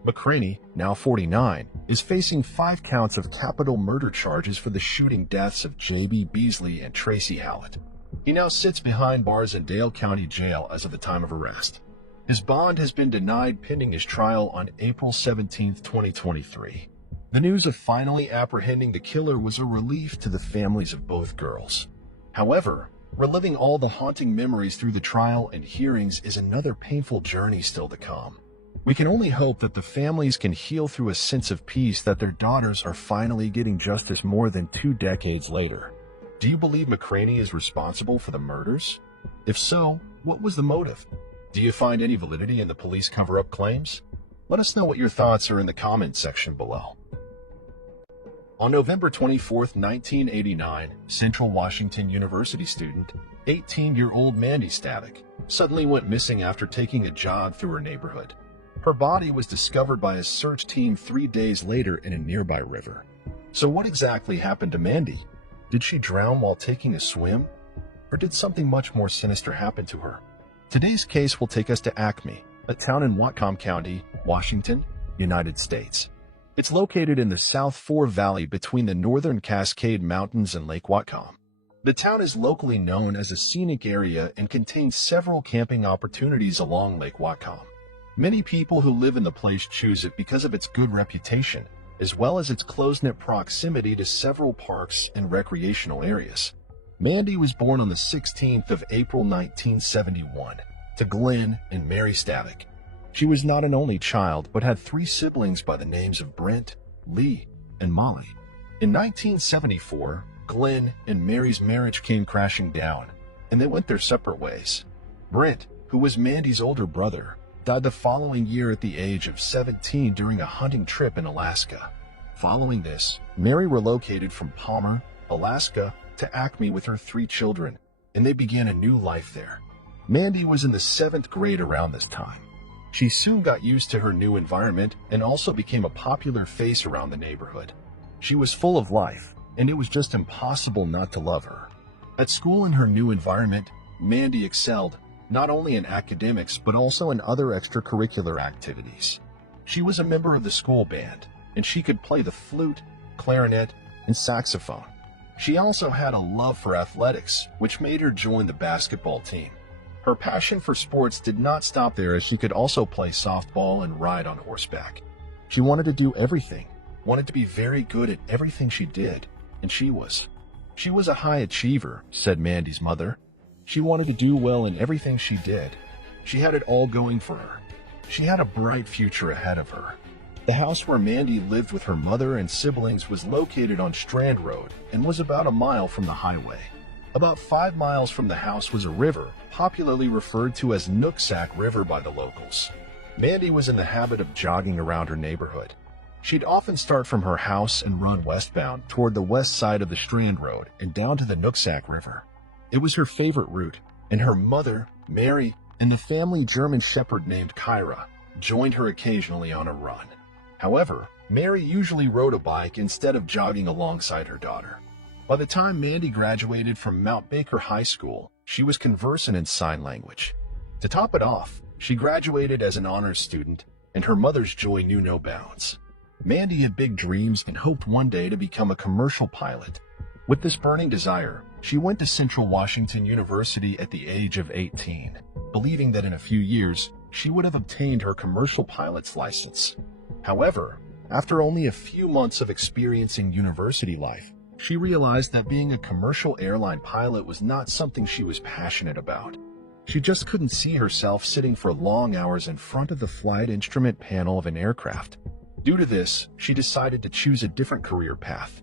McCraney, now 49, is facing 5 counts of capital murder charges for the shooting deaths of J.B. Beasley and Tracy Hallett. He now sits behind bars in Dale County Jail as of the time of arrest. His bond has been denied pending his trial on April 17, 2023. The news of finally apprehending the killer was a relief to the families of both girls. However, reliving all the haunting memories through the trial and hearings is another painful journey still to come. We can only hope that the families can heal through a sense of peace that their daughters are finally getting justice more than 2 decades later. Do you believe McCraney is responsible for the murders? If so, what was the motive? Do you find any validity in the police cover-up claims? Let us know what your thoughts are in the comments section below. On November 24, 1989, Central Washington University student, 18-year-old Mandy Stavik, suddenly went missing after taking a jog through her neighborhood. Her body was discovered by a search team 3 days later in a nearby river. So what exactly happened to Mandy? Did she drown while taking a swim? Or did something much more sinister happen to her? Today's case will take us to Acme, a town in Whatcom County, Washington, United States. It's located in the South Fork Valley between the northern Cascade Mountains and Lake Whatcom. The town is locally known as a scenic area and contains several camping opportunities along Lake Whatcom. Many people who live in the place choose it because of its good reputation, as well as its close-knit proximity to several parks and recreational areas. Mandy was born on the 16th of April 1971 to Glenn and Mary Stavik. She was not an only child, but had 3 siblings by the names of Brent, Lee, and Molly. In 1974, Glenn and Mary's marriage came crashing down, and they went their separate ways. Brent, who was Mandy's older brother, died the following year at the age of 17 during a hunting trip in Alaska. Following this, Mary relocated from Palmer, Alaska, to Acme with her 3 children, and they began a new life there. Mandy was in the 7th grade around this time. She soon got used to her new environment and also became a popular face around the neighborhood. She was full of life, and it was just impossible not to love her. At school in her new environment, Mandy excelled, not only in academics but also in other extracurricular activities. She was a member of the school band, and she could play the flute, clarinet, and saxophone. She also had a love for athletics, which made her join the basketball team. Her passion for sports did not stop there, as she could also play softball and ride on horseback. She wanted to do everything, wanted to be very good at everything she did, and she was. She was a high achiever, said Mandy's mother. She wanted to do well in everything she did. She had it all going for her. She had a bright future ahead of her. The house where Mandy lived with her mother and siblings was located on Strand Road and was about a mile from the highway. About 5 miles from the house was a river, popularly referred to as Nooksack River by the locals. Mandy was in the habit of jogging around her neighborhood. She'd often start from her house and run westbound toward the west side of the Strand Road and down to the Nooksack River. It was her favorite route, and her mother, Mary, and the family German shepherd named Kyra joined her occasionally on a run. However, Mary usually rode a bike instead of jogging alongside her daughter. By the time Mandy graduated from Mount Baker High School, she was conversant in sign language. To top it off, she graduated as an honors student, and her mother's joy knew no bounds. Mandy had big dreams and hoped one day to become a commercial pilot. With this burning desire, she went to Central Washington University at the age of 18, believing that in a few years, she would have obtained her commercial pilot's license. However, after only a few months of experiencing university life, she realized that being a commercial airline pilot was not something she was passionate about. She just couldn't see herself sitting for long hours in front of the flight instrument panel of an aircraft. Due to this, she decided to choose a different career path.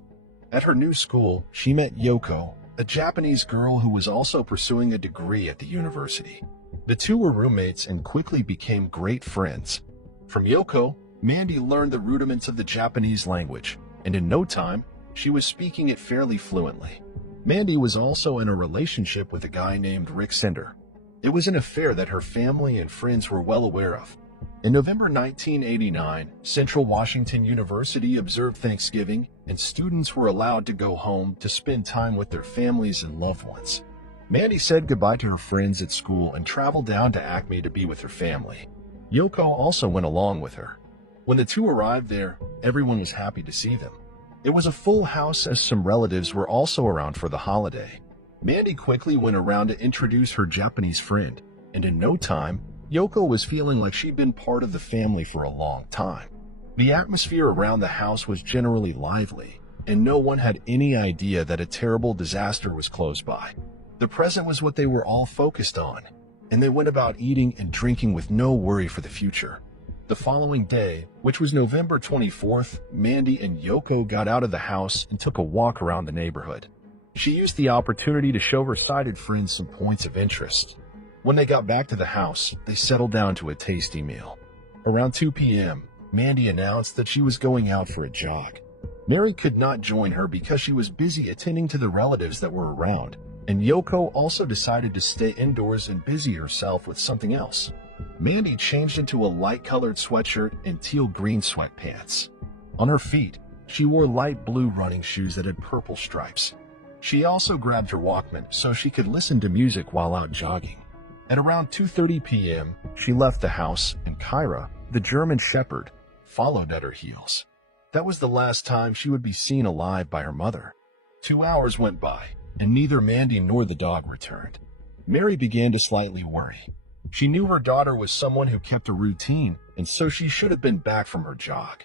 At her new school, she met Yoko, a Japanese girl who was also pursuing a degree at the university. The two were roommates and quickly became great friends. From Yoko, Mandy learned the rudiments of the Japanese language, and in no time, she was speaking it fairly fluently. Mandy was also in a relationship with a guy named Rick Sender. It was an affair that her family and friends were well aware of. In November 1989, Central Washington University observed Thanksgiving, and students were allowed to go home to spend time with their families and loved ones. Mandy said goodbye to her friends at school and traveled down to Acme to be with her family. Yoko also went along with her. When the two arrived there, everyone was happy to see them. It was a full house, as some relatives were also around for the holiday. Mandy quickly went around to introduce her Japanese friend, and in no time, Yoko was feeling like she'd been part of the family for a long time. The atmosphere around the house was generally lively, and no one had any idea that a terrible disaster was close by. The present was what they were all focused on, and they went about eating and drinking with no worry for the future. The following day, which was November 24th, Mandy and Yoko got out of the house and took a walk around the neighborhood. She used the opportunity to show her sighted friends some points of interest. When they got back to the house, they settled down to a tasty meal. Around 2 p.m., Mandy announced that she was going out for a jog. Mary could not join her because she was busy attending to the relatives that were around, and Yoko also decided to stay indoors and busy herself with something else. Mandy changed into a light-colored sweatshirt and teal-green sweatpants. On her feet, she wore light blue running shoes that had purple stripes. She also grabbed her Walkman so she could listen to music while out jogging. At around 2:30 p.m., she left the house, and Kyra, the German Shepherd, followed at her heels. That was the last time she would be seen alive by her mother. 2 hours went by, and neither Mandy nor the dog returned. Mary began to slightly worry. She knew her daughter was someone who kept a routine, and so she should have been back from her jog.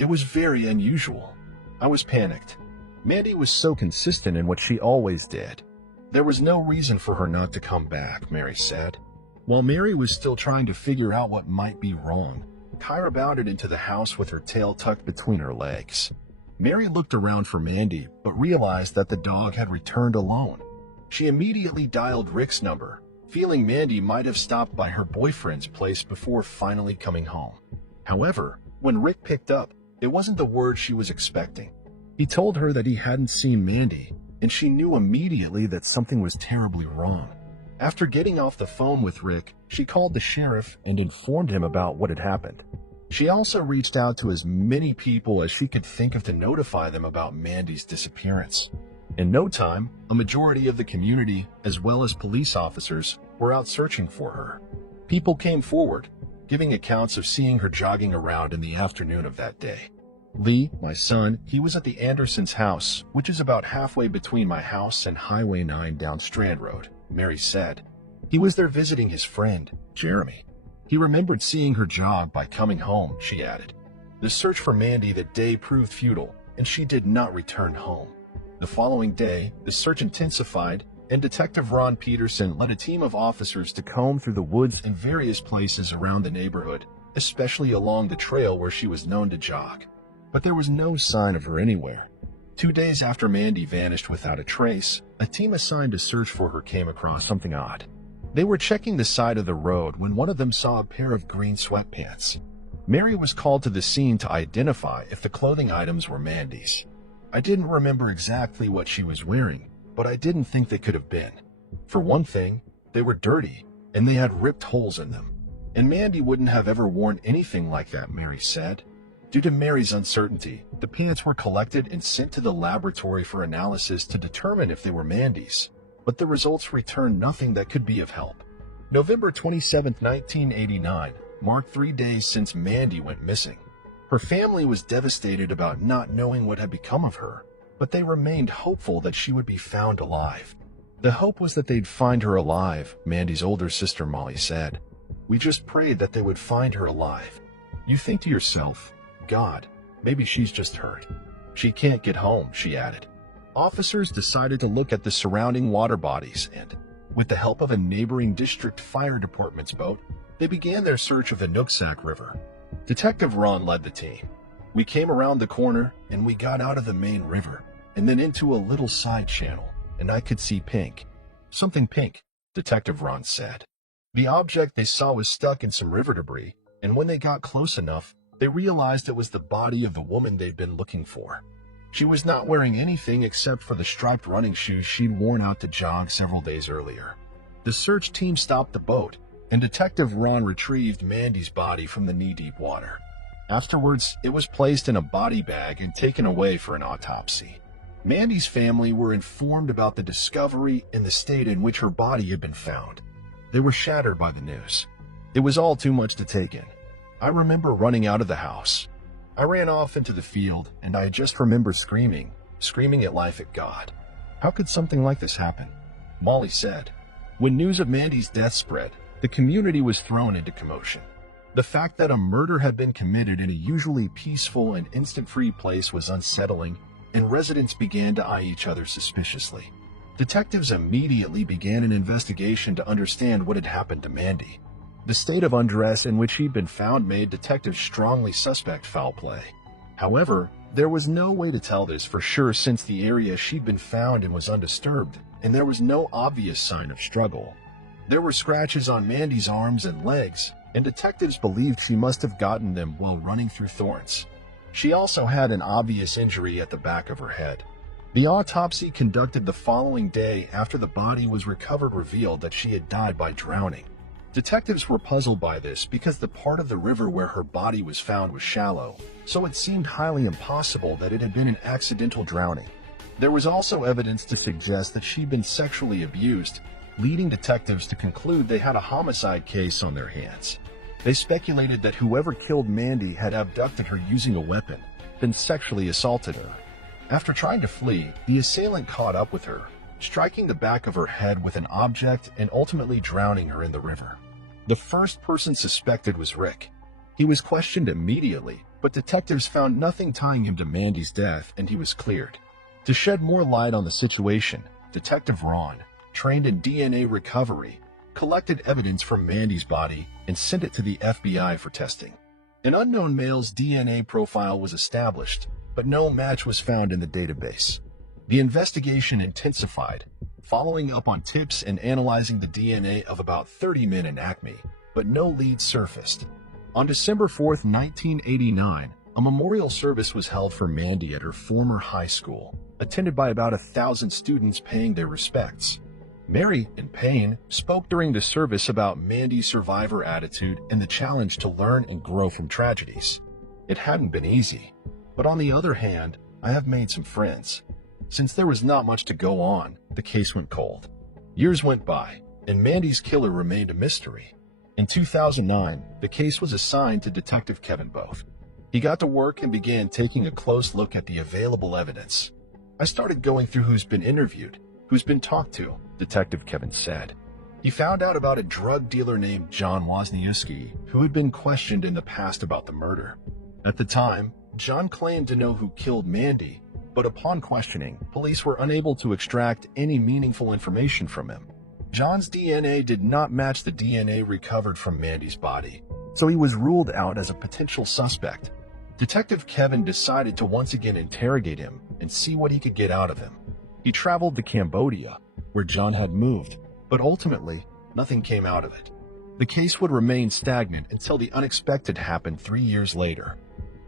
It was very unusual. I was panicked. Mandy was so consistent in what she always did. There was no reason for her not to come back, Mary said. While Mary was still trying to figure out what might be wrong, Kyra bounded into the house with her tail tucked between her legs. Mary looked around for Mandy, but realized that the dog had returned alone. She immediately dialed Rick's number, feeling Mandy might have stopped by her boyfriend's place before finally coming home. However, when Rick picked up, it wasn't the word she was expecting. He told her that he hadn't seen Mandy, and she knew immediately that something was terribly wrong. After getting off the phone with Rick, she called the sheriff and informed him about what had happened. She also reached out to as many people as she could think of to notify them about Mandy's disappearance. In no time, a majority of the community, as well as police officers, were out searching for her. People came forward, giving accounts of seeing her jogging around in the afternoon of that day. Lee, my son, he was at the Andersons' house, which is about halfway between my house and Highway 9 down Strand Road, Mary said. He was there visiting his friend, Jeremy. He remembered seeing her jog by coming home, she added. The search for Mandy that day proved futile, and she did not return home. The following day, the search intensified, and Detective Ron Peterson led a team of officers to comb through the woods and various places around the neighborhood, especially along the trail where she was known to jog. But there was no sign of her anywhere. 2 days after Mandy vanished without a trace, a team assigned to search for her came across something odd. They were checking the side of the road when one of them saw a pair of green sweatpants. Mary was called to the scene to identify if the clothing items were Mandy's. I didn't remember exactly what she was wearing, but I didn't think they could have been. For one thing, they were dirty, and they had ripped holes in them. And Mandy wouldn't have ever worn anything like that, Mary said. Due to Mary's uncertainty, the pants were collected and sent to the laboratory for analysis to determine if they were Mandy's, but the results returned nothing that could be of help. November 27, 1989, marked 3 days since Mandy went missing. Her family was devastated about not knowing what had become of her, but they remained hopeful that she would be found alive. The hope was that they'd find her alive, Mandy's older sister Molly said. We just prayed that they would find her alive. You think to yourself, God, maybe she's just hurt. She can't get home, she added. Officers decided to look at the surrounding water bodies and, with the help of a neighboring district fire department's boat, they began their search of the Nooksack River. Detective Ron led the team. We came around the corner and we got out of the main river and then into a little side channel, and I could see pink. Something pink, Detective Ron said. The object they saw was stuck in some river debris, and when they got close enough, they realized it was the body of the woman they'd been looking for. She was not wearing anything except for the striped running shoes she'd worn out to jog several days earlier. The search team stopped the boat, and Detective Ron retrieved Mandy's body from the knee-deep water. Afterwards, it was placed in a body bag and taken away for an autopsy. Mandy's family were informed about the discovery and the state in which her body had been found. They were shattered by the news. It was all too much to take in. I remember running out of the house. I ran off into the field, and I just remember screaming at life at God. How could something like this happen? Molly said. When news of Mandy's death spread, the community was thrown into commotion. The fact that a murder had been committed in a usually peaceful and instant-free place was unsettling, and residents began to eye each other suspiciously. Detectives immediately began an investigation to understand what had happened to Mandy. The state of undress in which she'd been found made detectives strongly suspect foul play. However, there was no way to tell this for sure since the area she'd been found in was undisturbed, and there was no obvious sign of struggle. There were scratches on Mandy's arms and legs, and detectives believed she must have gotten them while running through thorns. She also had an obvious injury at the back of her head. The autopsy conducted the following day after the body was recovered revealed that she had died by drowning. Detectives were puzzled by this because the part of the river where her body was found was shallow, so it seemed highly impossible that it had been an accidental drowning. There was also evidence to suggest that she'd been sexually abused, leading detectives to conclude they had a homicide case on their hands. They speculated that whoever killed Mandy had abducted her using a weapon, then sexually assaulted her. After trying to flee, the assailant caught up with her, striking the back of her head with an object and ultimately drowning her in the river. The first person suspected was Rick. He was questioned immediately, but detectives found nothing tying him to Mandy's death and he was cleared. To shed more light on the situation, Detective Ron, trained in DNA recovery, collected evidence from Mandy's body and sent it to the FBI for testing. An unknown male's DNA profile was established, but no match was found in the database. The investigation intensified, following up on tips and analyzing the DNA of about 30 men in Acme, but no leads surfaced. On December 4, 1989, a memorial service was held for Mandy at her former high school, attended by about 1,000 students paying their respects. Mary, in pain, spoke during the service about Mandy's survivor attitude and the challenge to learn and grow from tragedies. It hadn't been easy, but on the other hand, I have made some friends. Since there was not much to go on, the case went cold. Years went by, and Mandy's killer remained a mystery. In 2009, the case was assigned to Detective Kevin Both. He got to work and began taking a close look at the available evidence. I started going through who's been interviewed, who's been talked to, Detective Kevin said. He found out about a drug dealer named John Wozniewski, who had been questioned in the past about the murder. At the time, John claimed to know who killed Mandy, but upon questioning, police were unable to extract any meaningful information from him. John's DNA did not match the DNA recovered from Mandy's body, so he was ruled out as a potential suspect. Detective Kevin decided to once again interrogate him and see what he could get out of him. He traveled to Cambodia, where John had moved, but ultimately, nothing came out of it. The case would remain stagnant until the unexpected happened 3 years later.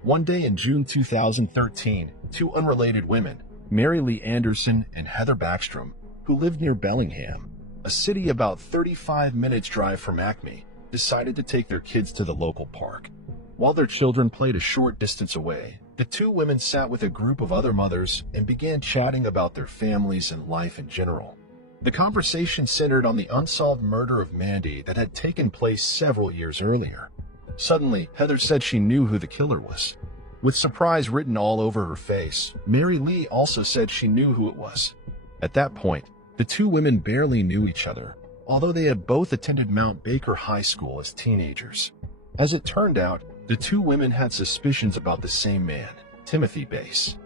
One day in June 2013, two unrelated women, Mary Lee Anderson and Heather Backstrom, who lived near Bellingham, a city about 35 minutes drive from Acme, decided to take their kids to the local park. While their children played a short distance away, the two women sat with a group of other mothers and began chatting about their families and life in general. The conversation centered on the unsolved murder of Mandy that had taken place several years earlier. Suddenly, Heather said she knew who the killer was. With surprise written all over her face, Mary Lee also said she knew who it was. At that point, the two women barely knew each other, although they had both attended Mount Baker High School as teenagers. As it turned out, the two women had suspicions about the same man, Timothy Bass.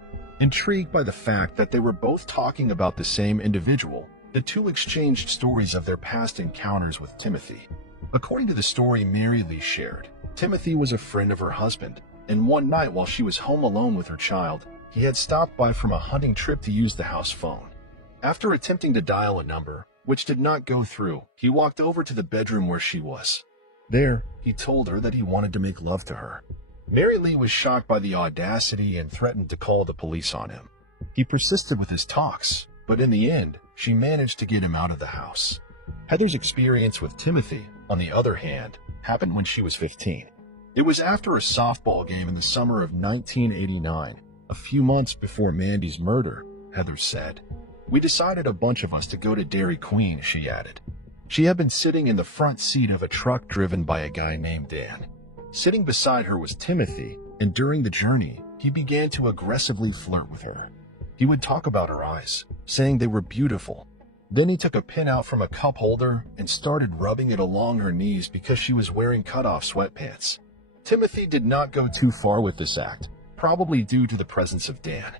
Intrigued by the fact that they were both talking about the same individual, the two exchanged stories of their past encounters with Timothy. According to the story Mary Lee shared, Timothy was a friend of her husband, and one night while she was home alone with her child, he had stopped by from a hunting trip to use the house phone. After attempting to dial a number, which did not go through, he walked over to the bedroom where she was. There, he told her that he wanted to make love to her. Mary Lee was shocked by the audacity and threatened to call the police on him. He persisted with his talks, but in the end, she managed to get him out of the house. Heather's experience with Timothy, on the other hand, happened when she was 15. It was after a softball game in the summer of 1989, a few months before Mandy's murder, Heather said. We decided a bunch of us to go to Dairy Queen, she added. She had been sitting in the front seat of a truck driven by a guy named Dan. Sitting beside her was Timothy, and during the journey, he began to aggressively flirt with her. He would talk about her eyes, saying they were beautiful. Then he took a pin out from a cup holder and started rubbing it along her knees because she was wearing cut-off sweatpants. Timothy did not go too far with this act, probably due to the presence of Dan.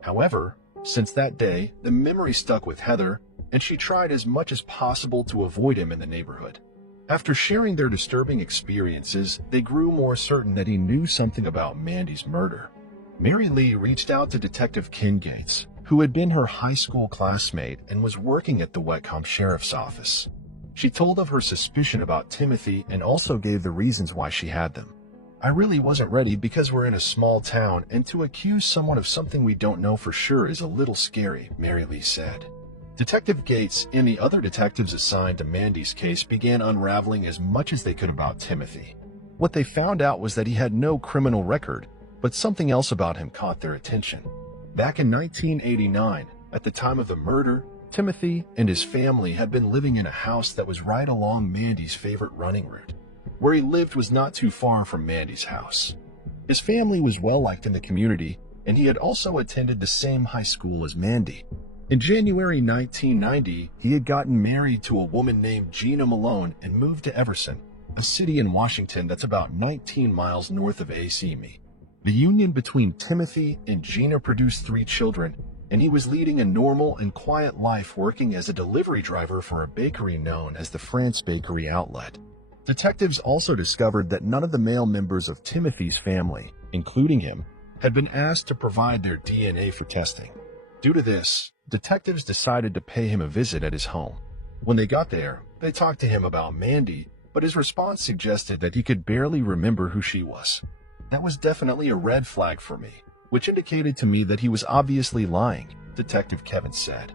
However, since that day, the memory stuck with Heather, and she tried as much as possible to avoid him in the neighborhood. After sharing their disturbing experiences, they grew more certain that he knew something about Mandy's murder. Mary Lee reached out to Detective Ken Gates, who had been her high school classmate and was working at the Whatcom Sheriff's Office. She told of her suspicion about Timothy and also gave the reasons why she had them. I really wasn't ready because we're in a small town, and to accuse someone of something we don't know for sure is a little scary, Mary Lee said. Detective Gates and the other detectives assigned to Mandy's case began unraveling as much as they could about Timothy. What they found out was that he had no criminal record, but something else about him caught their attention. Back in 1989, at the time of the murder, Timothy and his family had been living in a house that was right along Mandy's favorite running route. Where he lived was not too far from Mandy's house. His family was well liked in the community, and he had also attended the same high school as Mandy. In January 1990, he had gotten married to a woman named Gina Malone and moved to Everson, a city in Washington that's about 19 miles north of ACME. The union between Timothy and Gina produced 3 children, and he was leading a normal and quiet life working as a delivery driver for a bakery known as the France Bakery Outlet. Detectives also discovered that none of the male members of Timothy's family, including him, had been asked to provide their DNA for testing. Due to this, detectives decided to pay him a visit at his home. When they got there, they talked to him about Mandy, but his response suggested that he could barely remember who she was. That was definitely a red flag for me, which indicated to me that he was obviously lying, Detective Kevin said.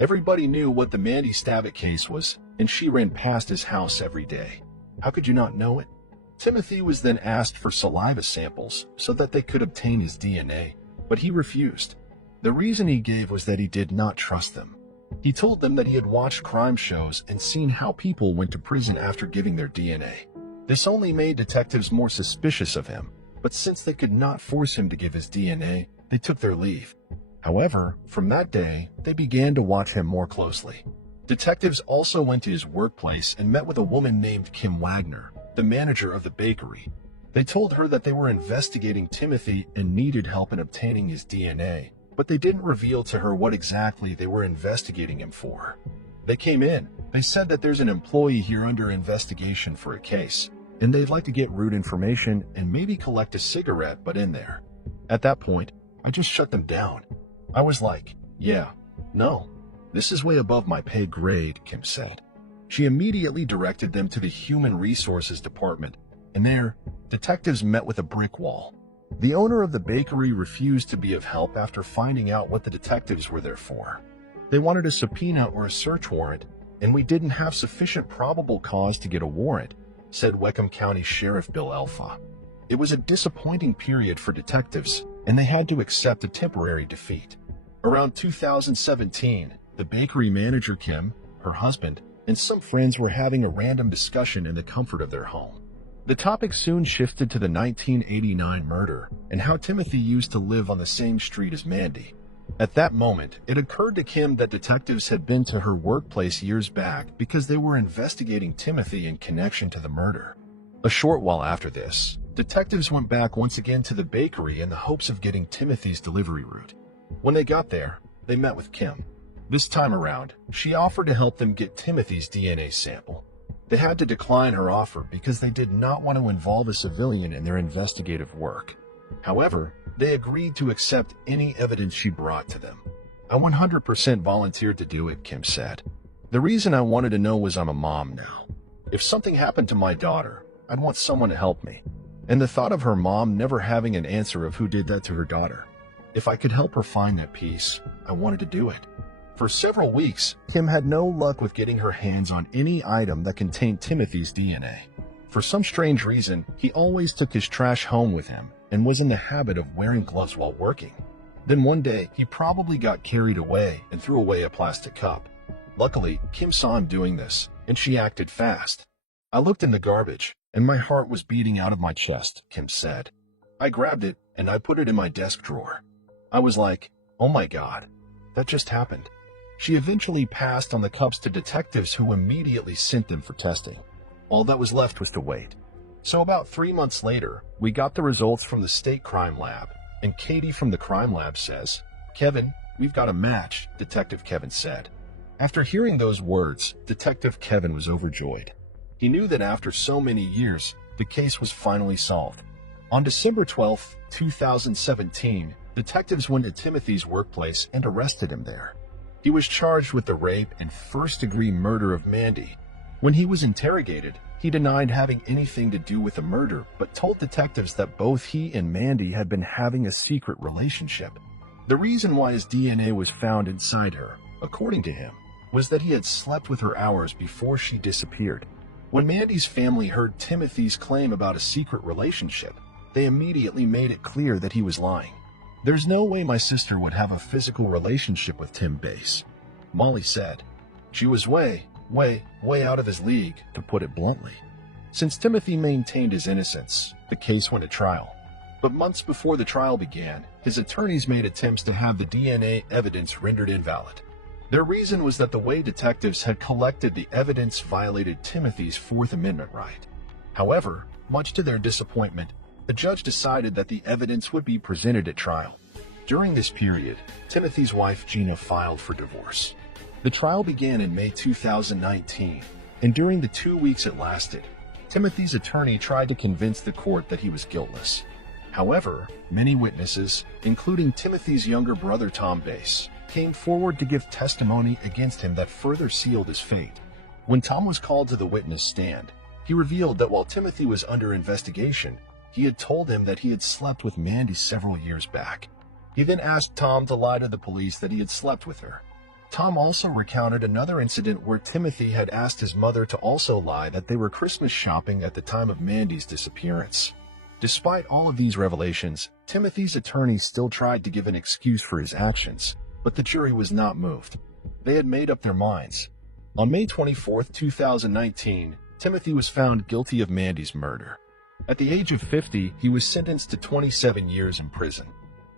Everybody knew what the Mandy Stavik case was, and she ran past his house every day. How could you not know it? Timothy was then asked for saliva samples so that they could obtain his DNA, but he refused. The reason he gave was that he did not trust them. He told them that he had watched crime shows and seen how people went to prison after giving their DNA. This only made detectives more suspicious of him, but since they could not force him to give his DNA, they took their leave. However, from that day, they began to watch him more closely. Detectives also went to his workplace and met with a woman named Kim Wagner, the manager of the bakery. They told her that they were investigating Timothy and needed help in obtaining his DNA, but they didn't reveal to her what exactly they were investigating him for. They came in. They said that there's an employee here under investigation for a case, and they'd like to get root information and maybe collect a cigarette but in there. At that point, I just shut them down. I was like, yeah, no. This is way above my pay grade, Kim said. She immediately directed them to the Human Resources Department, and there, detectives met with a brick wall. The owner of the bakery refused to be of help after finding out what the detectives were there for. They wanted a subpoena or a search warrant, and we didn't have sufficient probable cause to get a warrant, said Whatcom County Sheriff Bill Elfa. It was a disappointing period for detectives, and they had to accept a temporary defeat. Around 2017, the bakery manager Kim, her husband, and some friends were having a random discussion in the comfort of their home. The topic soon shifted to the 1989 murder and how Timothy used to live on the same street as Mandy. At that moment, it occurred to Kim that detectives had been to her workplace years back because they were investigating Timothy in connection to the murder. A short while after this, detectives went back once again to the bakery in the hopes of getting Timothy's delivery route. When they got there, they met with Kim. This time around, she offered to help them get Timothy's DNA sample. They had to decline her offer because they did not want to involve a civilian in their investigative work. However, they agreed to accept any evidence she brought to them. I 100% volunteered to do it, Kim said. The reason I wanted to know was I'm a mom now. If something happened to my daughter, I'd want someone to help me. And the thought of her mom never having an answer of who did that to her daughter. If I could help her find that piece, I wanted to do it. For several weeks, Kim had no luck with getting her hands on any item that contained Timothy's DNA. For some strange reason, he always took his trash home with him and was in the habit of wearing gloves while working. Then one day, he probably got carried away and threw away a plastic cup. Luckily, Kim saw him doing this, and she acted fast. I looked in the garbage, and my heart was beating out of my chest, Kim said. I grabbed it, and I put it in my desk drawer. I was like, oh my God, that just happened. She eventually passed on the cups to detectives who immediately sent them for testing. All that was left was to wait. So about 3 months later, we got the results from the state crime lab, and Katie from the crime lab says, Kevin, we've got a match, Detective Kevin said. After hearing those words, Detective Kevin was overjoyed. He knew that after so many years, the case was finally solved. On December 12, 2017, detectives went to Timothy's workplace and arrested him there. He was charged with the rape and first-degree murder of Mandy. When he was interrogated, He denied having anything to do with the murder, but told detectives that both he and Mandy had been having a secret relationship. The reason why his DNA was found inside her, according to him, was that he had slept with her hours before she disappeared. When Mandy's family heard Timothy's claim about a secret relationship, they immediately made it clear that he was lying. "There's no way my sister would have a physical relationship with Tim Bass," Molly said. She was way out of his league, to put it bluntly. Since Timothy maintained his innocence, the case went to trial. But months before the trial began, his attorneys made attempts to have the DNA evidence rendered invalid. Their reason was that the way detectives had collected the evidence violated Timothy's Fourth Amendment right. However, much to their disappointment, the judge decided that the evidence would be presented at trial. During this period, Timothy's wife Gina filed for divorce. The trial began in May 2019, and during the 2 weeks it lasted, Timothy's attorney tried to convince the court that he was guiltless. However, many witnesses, including Timothy's younger brother Tom Bass, came forward to give testimony against him that further sealed his fate. When Tom was called to the witness stand, he revealed that while Timothy was under investigation, he had told him that he had slept with Mandy several years back. He then asked Tom to lie to the police that he had slept with her. Tom also recounted another incident where Timothy had asked his mother to also lie that they were Christmas shopping at the time of Mandy's disappearance. Despite all of these revelations, Timothy's attorney still tried to give an excuse for his actions, but the jury was not moved. They had made up their minds. On May 24, 2019, Timothy was found guilty of Mandy's murder. At the age of 50, he was sentenced to 27 years in prison.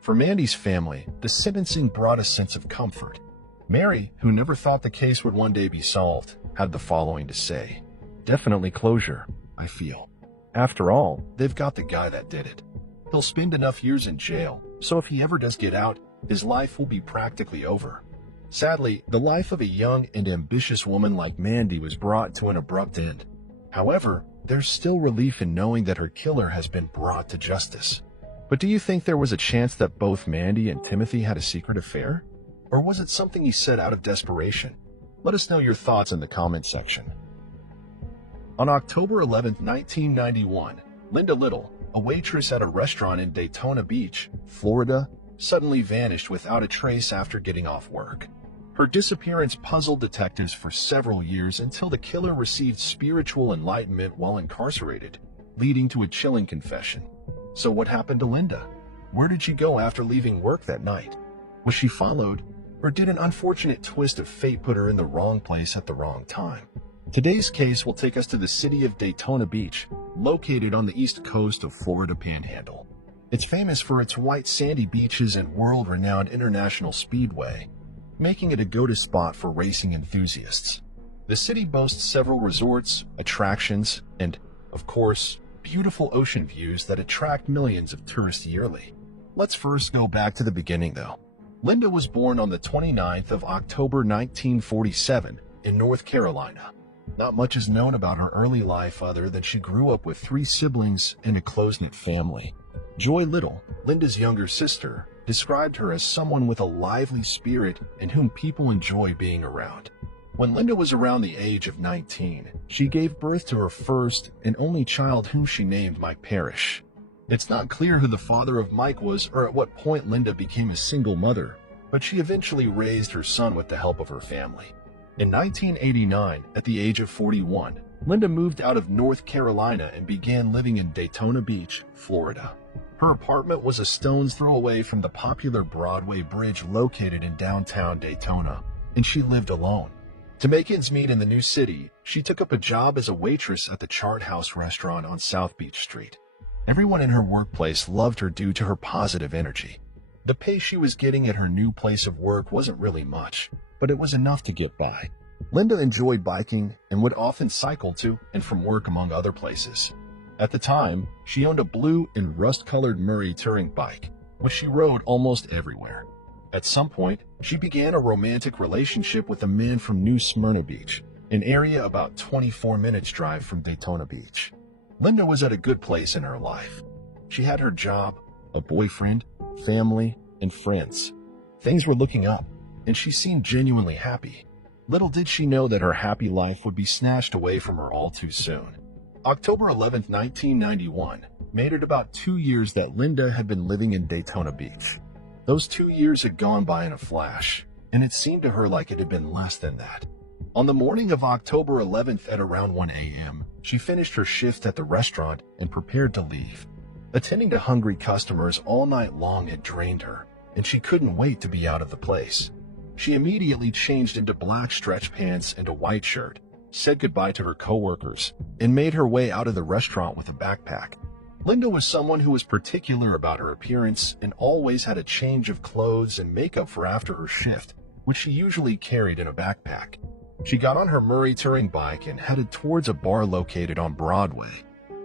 For Mandy's family, the sentencing brought a sense of comfort. Mary, who never thought the case would one day be solved, had the following to say: "Definitely closure, I feel. After all, they've got the guy that did it. He'll spend enough years in jail, so if he ever does get out, his life will be practically over." Sadly, the life of a young and ambitious woman like Mandy was brought to an abrupt end. However, there's still relief in knowing that her killer has been brought to justice. But do you think there was a chance that both Mandy and Timothy had a secret affair? Or was it something he said out of desperation? Let us know your thoughts in the comment section. On October 11, 1991, Linda Little, a waitress at a restaurant in Daytona Beach, Florida, suddenly vanished without a trace after getting off work. Her disappearance puzzled detectives for several years until the killer received spiritual enlightenment while incarcerated, leading to a chilling confession. So what happened to Linda? Where did she go after leaving work that night? Was she followed, or did an unfortunate twist of fate put her in the wrong place at the wrong time? Today's case will take us to the city of Daytona Beach, located on the east coast of Florida Panhandle. It's famous for its white sandy beaches and world-renowned international speedway, making it a go-to spot for racing enthusiasts. The city boasts several resorts, attractions, and, of course, beautiful ocean views that attract millions of tourists yearly. Let's first go back to the beginning, though. Linda was born on the 29th of October 1947 in North Carolina. Not much is known about her early life other than she grew up with 3 siblings and a close-knit family. Joy Little, Linda's younger sister, described her as someone with a lively spirit and whom people enjoy being around. When Linda was around the age of 19, she gave birth to her first and only child, whom she named Mike Parrish. It's not clear who the father of Mike was or at what point Linda became a single mother, but she eventually raised her son with the help of her family. In 1989, at the age of 41, Linda moved out of North Carolina and began living in Daytona Beach, Florida. Her apartment was a stone's throw away from the popular Broadway Bridge located in downtown Daytona, and she lived alone. To make ends meet in the new city, she took up a job as a waitress at the Chart House restaurant on South Beach Street. Everyone in her workplace loved her due to her positive energy. The pay she was getting at her new place of work wasn't really much, but it was enough to get by. Linda enjoyed biking and would often cycle to and from work, among other places. At the time, she owned a blue and rust-colored Murray touring bike, which she rode almost everywhere. At some point, she began a romantic relationship with a man from New Smyrna Beach, an area about 24 minutes drive from Daytona Beach. Linda was at a good place in her life. She had her job, a boyfriend, family, and friends. Things were looking up, and she seemed genuinely happy. Little did she know that her happy life would be snatched away from her all too soon. October 11th, 1991, made it about 2 years that Linda had been living in Daytona Beach. Those 2 years had gone by in a flash, and it seemed to her like it had been less than that. On the morning of October 11th at around 1 a.m., she finished her shift at the restaurant and prepared to leave. Attending to hungry customers all night long had drained her, and she couldn't wait to be out of the place. She immediately changed into black stretch pants and a white shirt, said goodbye to her coworkers, and made her way out of the restaurant with a backpack. Linda was someone who was particular about her appearance and always had a change of clothes and makeup for after her shift, which she usually carried in a backpack. She got on her Murray touring bike and headed towards a bar located on Broadway.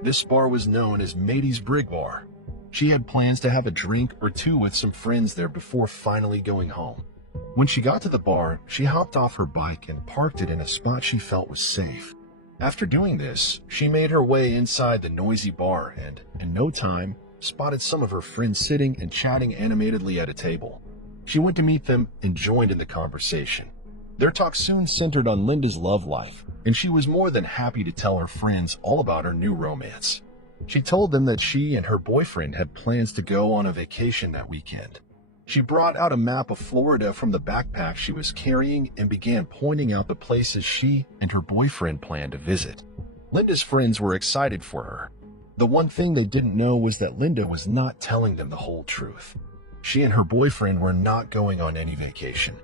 This bar was known as Matey's Brig Bar. She had plans to have a drink or two with some friends there before finally going home. When she got to the bar, she hopped off her bike and parked it in a spot she felt was safe. After doing this, she made her way inside the noisy bar and, in no time, spotted some of her friends sitting and chatting animatedly at a table. She went to meet them and joined in the conversation. Their talk soon centered on Linda's love life, and she was more than happy to tell her friends all about her new romance. She told them that she and her boyfriend had plans to go on a vacation that weekend. She brought out a map of Florida from the backpack she was carrying and began pointing out the places she and her boyfriend planned to visit. Linda's friends were excited for her. The one thing they didn't know was that Linda was not telling them the whole truth. She and her boyfriend were not going on any vacation.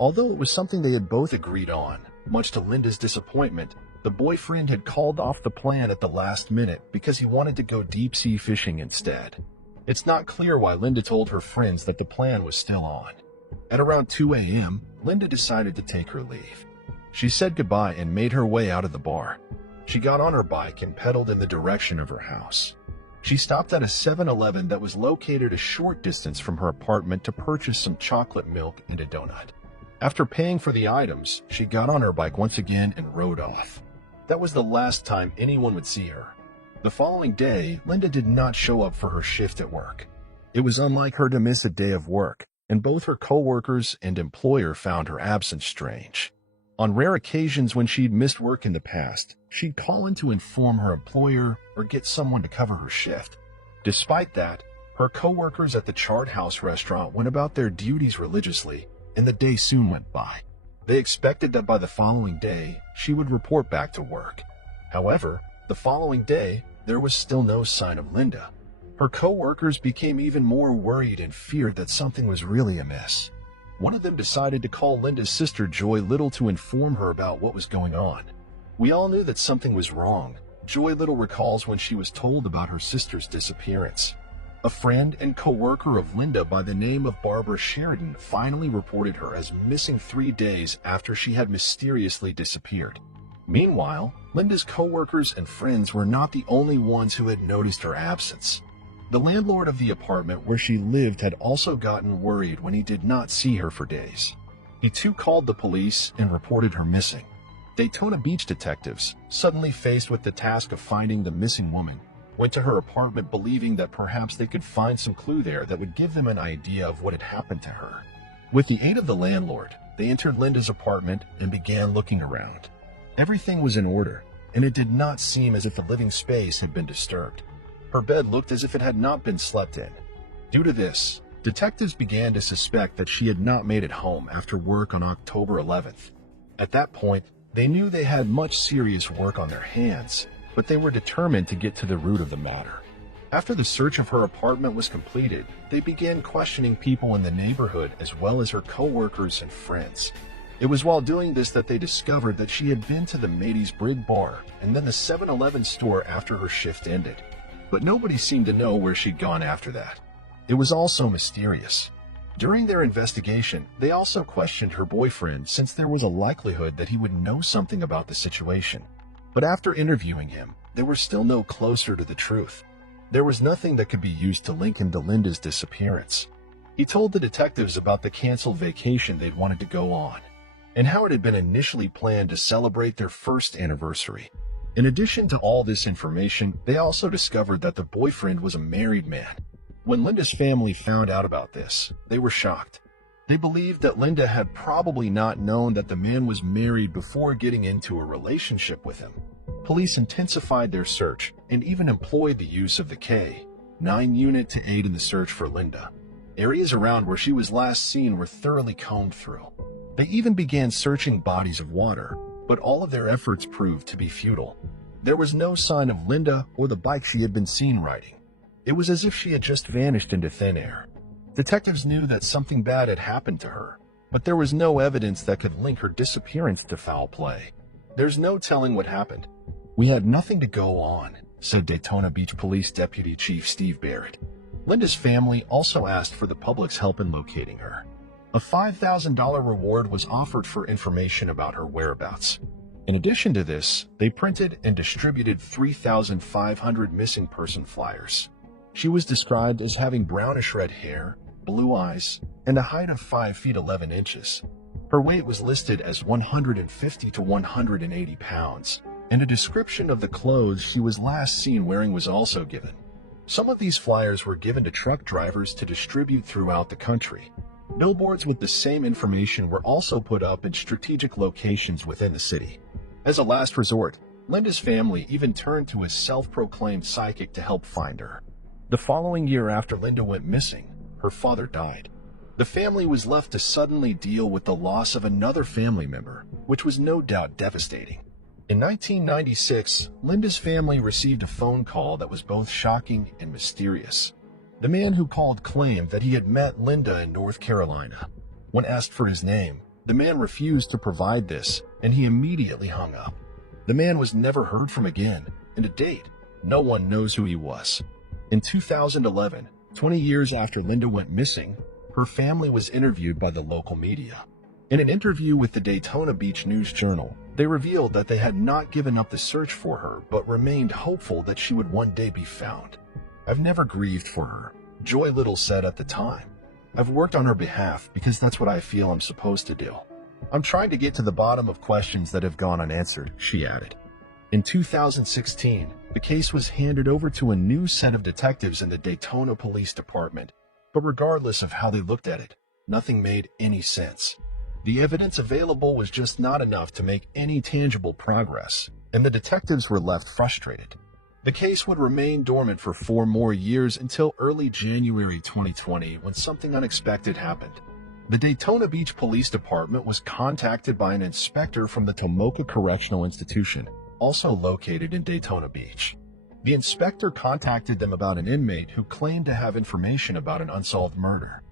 Although it was something they had both agreed on, much to Linda's disappointment, the boyfriend had called off the plan at the last minute because he wanted to go deep-sea fishing instead. It's not clear why Linda told her friends that the plan was still on. At around 2 a.m., Linda decided to take her leave. She said goodbye and made her way out of the bar. She got on her bike and pedaled in the direction of her house. She stopped at a 7-Eleven that was located a short distance from her apartment to purchase some chocolate milk and a donut. After paying for the items, she got on her bike once again and rode off. That was the last time anyone would see her. The following day, Linda did not show up for her shift at work. It was unlike her to miss a day of work, and both her coworkers and employer found her absence strange. On rare occasions when she'd missed work in the past, she'd call in to inform her employer or get someone to cover her shift. Despite that, her coworkers at the Chart House restaurant went about their duties religiously, and the day soon went by. They expected that by the following day, she would report back to work. However, the following day, there was still no sign of Linda. Her coworkers became even more worried and feared that something was really amiss. One of them decided to call Linda's sister Joy Little to inform her about what was going on. We all knew that something was wrong. Joy Little recalls when she was told about her sister's disappearance. A friend and co-worker of Linda by the name of Barbara Sheridan finally reported her as missing 3 days after she had mysteriously disappeared. Meanwhile, Linda's co-workers and friends were not the only ones who had noticed her absence. The landlord of the apartment where she lived had also gotten worried when he did not see her for days. He too called the police and reported her missing. Daytona Beach detectives, suddenly faced with the task of finding the missing woman, went to her apartment believing that perhaps they could find some clue there that would give them an idea of what had happened to her. With the aid of the landlord, they entered Linda's apartment and began looking around. Everything was in order, and it did not seem as if the living space had been disturbed. Her bed looked as if it had not been slept in. Due to this, detectives began to suspect that she had not made it home after work on October 11th. At that point, they knew they had much serious work on their hands, but they were determined to get to the root of the matter. After the search of her apartment was completed, they began questioning people in the neighborhood as well as her co-workers and friends. It was while doing this that they discovered that she had been to the Matey's Brig Bar and then the 7-Eleven store after her shift ended. But nobody seemed to know where she'd gone after that. It was all so mysterious. During their investigation, they also questioned her boyfriend since there was a likelihood that he would know something about the situation. But after interviewing him, they were still no closer to the truth. There was nothing that could be used to link him to Linda's disappearance. He told the detectives about the canceled vacation they'd wanted to go on, and how it had been initially planned to celebrate their first anniversary. In addition to all this information, they also discovered that the boyfriend was a married man. When Linda's family found out about this, they were shocked. They believed that Linda had probably not known that the man was married before getting into a relationship with him. Police intensified their search and even employed the use of the K-9 unit to aid in the search for Linda. Areas around where she was last seen were thoroughly combed through. They even began searching bodies of water, but all of their efforts proved to be futile. There was no sign of Linda or the bike she had been seen riding. It was as if she had just vanished into thin air. Detectives knew that something bad had happened to her, but there was no evidence that could link her disappearance to foul play. There's no telling what happened. We had nothing to go on, said Daytona Beach Police Deputy Chief Steve Barrett. Linda's family also asked for the public's help in locating her. A $5,000 reward was offered for information about her whereabouts. In addition to this, they printed and distributed 3,500 missing person flyers. She was described as having brownish red hair, blue eyes, and a height of 5 feet 11 inches. Her weight was listed as 150 to 180 pounds, and a description of the clothes she was last seen wearing was also given. Some of these flyers were given to truck drivers to distribute throughout the country. Billboards with the same information were also put up in strategic locations within the city. As a last resort, Linda's family even turned to a self-proclaimed psychic to help find her. The following year after Linda went missing, her father died. The family was left to suddenly deal with the loss of another family member, which was no doubt devastating. In 1996, Linda's family received a phone call that was both shocking and mysterious. The man who called claimed that he had met Linda in North Carolina. When asked for his name, the man refused to provide this, and he immediately hung up. The man was never heard from again, and to date, no one knows who he was. In 2011, 20 years after Linda went missing, her family was interviewed by the local media. In an interview with the Daytona Beach News Journal, they revealed that they had not given up the search for her but remained hopeful that she would one day be found. "I've never grieved for her," Joy Little said at the time. "I've worked on her behalf because that's what I feel I'm supposed to do. I'm trying to get to the bottom of questions that have gone unanswered," she added. In 2016, the case was handed over to a new set of detectives in the Daytona Police Department, but regardless of how they looked at it, nothing made any sense. The evidence available was just not enough to make any tangible progress, and the detectives were left frustrated. The case would remain dormant for 4 more years until early January 2020 when something unexpected happened. The Daytona Beach Police Department was contacted by an inspector from the Tomoka Correctional Institution, also located in Daytona Beach. The inspector contacted them about an inmate who claimed to have information about an unsolved murder.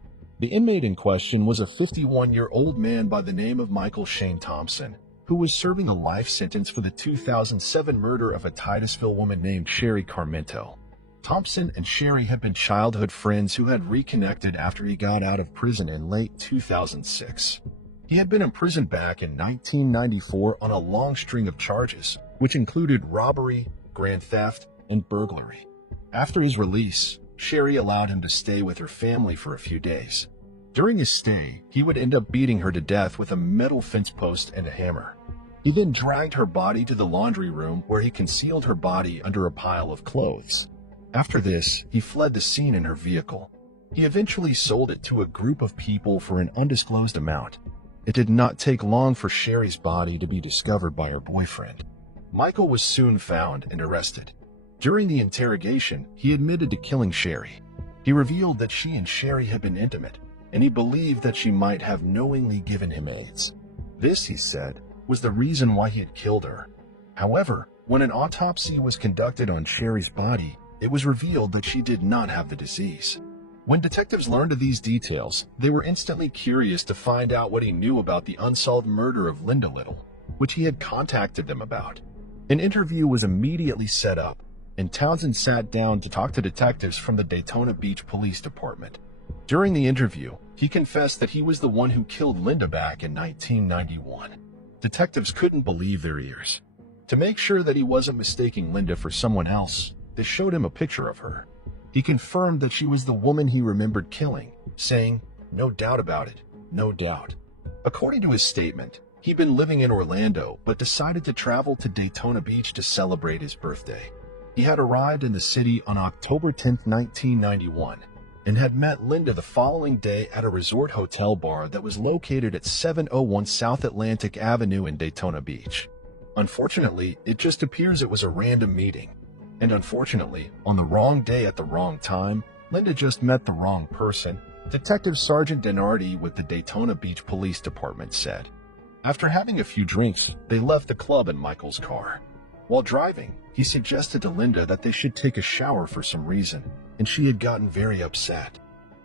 The inmate in question was a 51-year-old man by the name of Michael Shane Thompson, who was serving a life sentence for the 2007 murder of a Titusville woman named Sherry Carmento. Thompson and Sherry had been childhood friends who had reconnected after he got out of prison in late 2006. He had been imprisoned back in 1994 on a long string of charges, which included robbery, grand theft, and burglary. After his release, Sherry allowed him to stay with her family for a few days. During his stay, he would end up beating her to death with a metal fence post and a hammer. He then dragged her body to the laundry room where he concealed her body under a pile of clothes. After this, he fled the scene in her vehicle. He eventually sold it to a group of people for an undisclosed amount. It did not take long for Sherry's body to be discovered by her boyfriend. Michael was soon found and arrested. During the interrogation, he admitted to killing Sherry. He revealed that she and Sherry had been intimate, and he believed that she might have knowingly given him AIDS. This, he said, was the reason why he had killed her. However, when an autopsy was conducted on Sherry's body, it was revealed that she did not have the disease. When detectives learned of these details, they were instantly curious to find out what he knew about the unsolved murder of Linda Little, which he had contacted them about. An interview was immediately set up, and Townsend sat down to talk to detectives from the Daytona Beach Police Department. During the interview, he confessed that he was the one who killed Linda back in 1991. Detectives couldn't believe their ears. To make sure that he wasn't mistaking Linda for someone else, they showed him a picture of her. He confirmed that she was the woman he remembered killing, saying, "No doubt about it, no doubt." According to his statement, he'd been living in Orlando but decided to travel to Daytona Beach to celebrate his birthday. He had arrived in the city on October 10, 1991, and had met Linda the following day at a resort hotel bar that was located at 701 South Atlantic Avenue in Daytona Beach. Unfortunately, it just appears it was a random meeting. And unfortunately, on the wrong day at the wrong time, Linda just met the wrong person, Detective Sergeant Denardi with the Daytona Beach Police Department said. After having a few drinks, they left the club in Michael's car. While driving, he suggested to Linda that they should take a shower for some reason, and she had gotten very upset.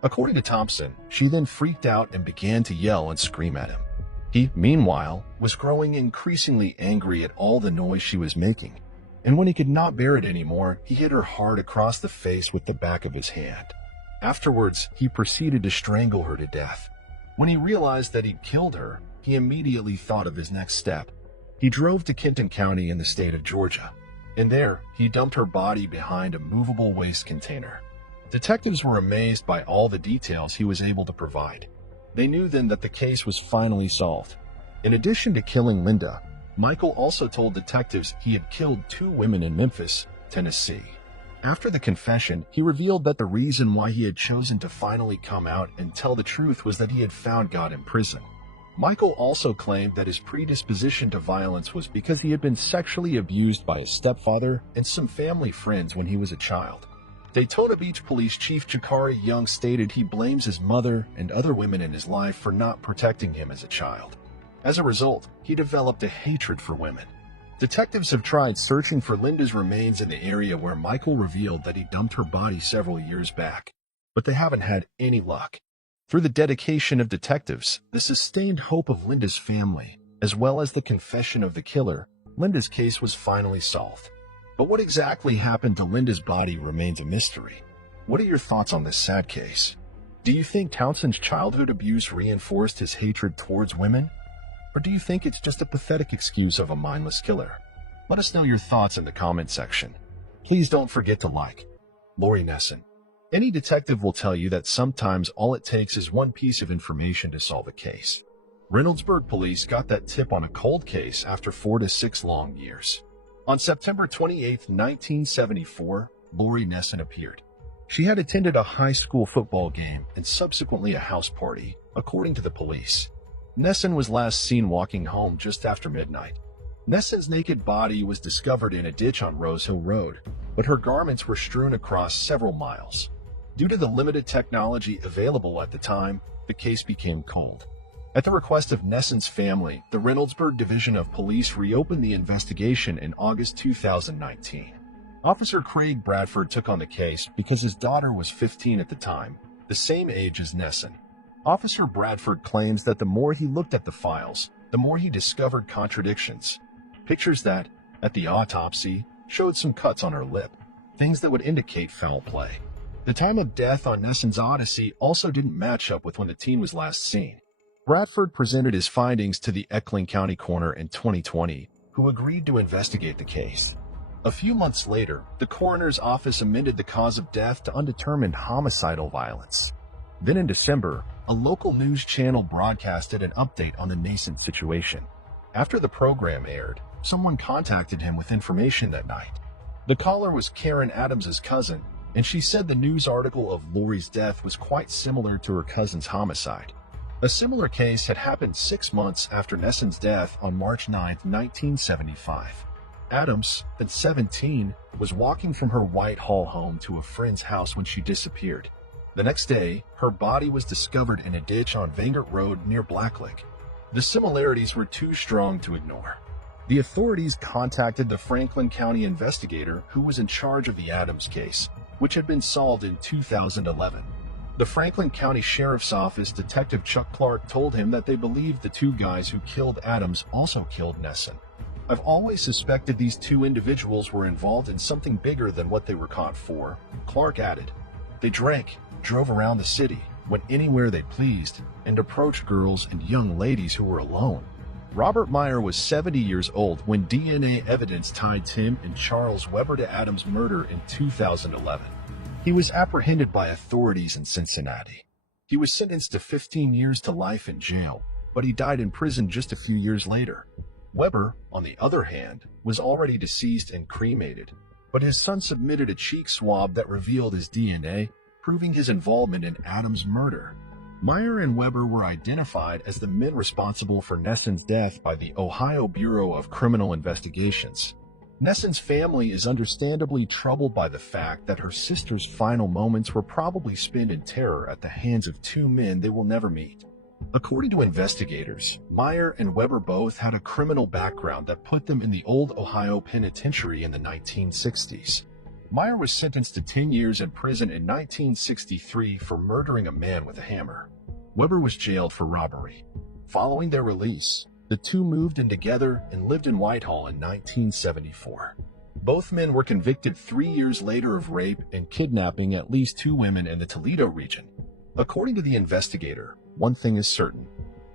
According to Thompson, she then freaked out and began to yell and scream at him. He, meanwhile, was growing increasingly angry at all the noise she was making, and when he could not bear it anymore, he hit her hard across the face with the back of his hand. Afterwards, he proceeded to strangle her to death. When he realized that he'd killed her, he immediately thought of his next step. He drove to Kenton County in the state of Georgia, and there, he dumped her body behind a movable waste container. Detectives were amazed by all the details he was able to provide. They knew then that the case was finally solved. In addition to killing Linda, Michael also told detectives he had killed 2 women in Memphis, Tennessee. After the confession, he revealed that the reason why he had chosen to finally come out and tell the truth was that he had found God in prison. Michael also claimed that his predisposition to violence was because he had been sexually abused by his stepfather and some family friends when he was a child. Daytona Beach Police Chief Jakari Young stated he blames his mother and other women in his life for not protecting him as a child. As a result, he developed a hatred for women. Detectives have tried searching for Linda's remains in the area where Michael revealed that he dumped her body several years back, but they haven't had any luck. Through the dedication of detectives, the sustained hope of Linda's family, as well as the confession of the killer, Linda's case was finally solved. But what exactly happened to Linda's body remains a mystery. What are your thoughts on this sad case? Do you think Townsend's childhood abuse reinforced his hatred towards women? Or do you think it's just a pathetic excuse of a mindless killer? Let us know your thoughts in the comment section. Please don't forget to like. Lori Nesson. Any detective will tell you that sometimes all it takes is one piece of information to solve a case. Reynoldsburg police got that tip on a cold case after 4 to 6 long years. On September 28, 1974, Lori Nesson appeared. She had attended a high school football game and subsequently a house party, according to the police. Nesson was last seen walking home just after midnight. Nesson's naked body was discovered in a ditch on Rose Hill Road, but her garments were strewn across several miles. Due to the limited technology available at the time, the case became cold. At the request of Nesson's family, the Reynoldsburg Division of Police reopened the investigation in August 2019. Officer Craig Bradford took on the case because his daughter was 15 at the time, the same age as Nesson. Officer Bradford claims that the more he looked at the files, the more he discovered contradictions. Pictures that, at the autopsy, showed some cuts on her lip, things that would indicate foul play. The time of death on Nesson's Odyssey also didn't match up with when the teen was last seen. Bradford presented his findings to the Eckling County coroner in 2020, who agreed to investigate the case. A few months later, the coroner's office amended the cause of death to undetermined homicidal violence. Then in December, a local news channel broadcasted an update on the nascent situation. After the program aired, someone contacted him with information that night. The caller was Karen Adams's cousin, and she said the news article of Lori's death was quite similar to her cousin's homicide. A similar case had happened 6 months after Nesson's death on March 9, 1975. Adams, then 17, was walking from her Whitehall home to a friend's house when she disappeared. The next day, her body was discovered in a ditch on Vangert Road near Blacklick. The similarities were too strong to ignore. The authorities contacted the Franklin County investigator who was in charge of the Adams case, which had been solved in 2011. The Franklin County Sheriff's Office Detective Chuck Clark told him that they believed the 2 guys who killed Adams also killed Nesson. I've always suspected these 2 individuals were involved in something bigger than what they were caught for, Clark added. They drank, drove around the city, went anywhere they pleased, and approached girls and young ladies who were alone. Robert Meyer was 70 years old when DNA evidence tied Tim and Charles Weber to Adams' murder in 2011. He was apprehended by authorities in Cincinnati. He was sentenced to 15 years to life in jail, but he died in prison just a few years later. Weber, on the other hand, was already deceased and cremated, but his son submitted a cheek swab that revealed his DNA, proving his involvement in Adams' murder. Meyer and Weber were identified as the men responsible for Nesson's death by the Ohio Bureau of Criminal Investigations. Nesson's family is understandably troubled by the fact that her sister's final moments were probably spent in terror at the hands of two men they will never meet. According to investigators, Meyer and Weber both had a criminal background that put them in the old Ohio Penitentiary in the 1960s. Meyer was sentenced to 10 years in prison in 1963 for murdering a man with a hammer. Weber was jailed for robbery. Following their release, the two moved in together and lived in Whitehall in 1974. Both men were convicted 3 years later of rape and kidnapping at least two women in the Toledo region. According to the investigator, one thing is certain: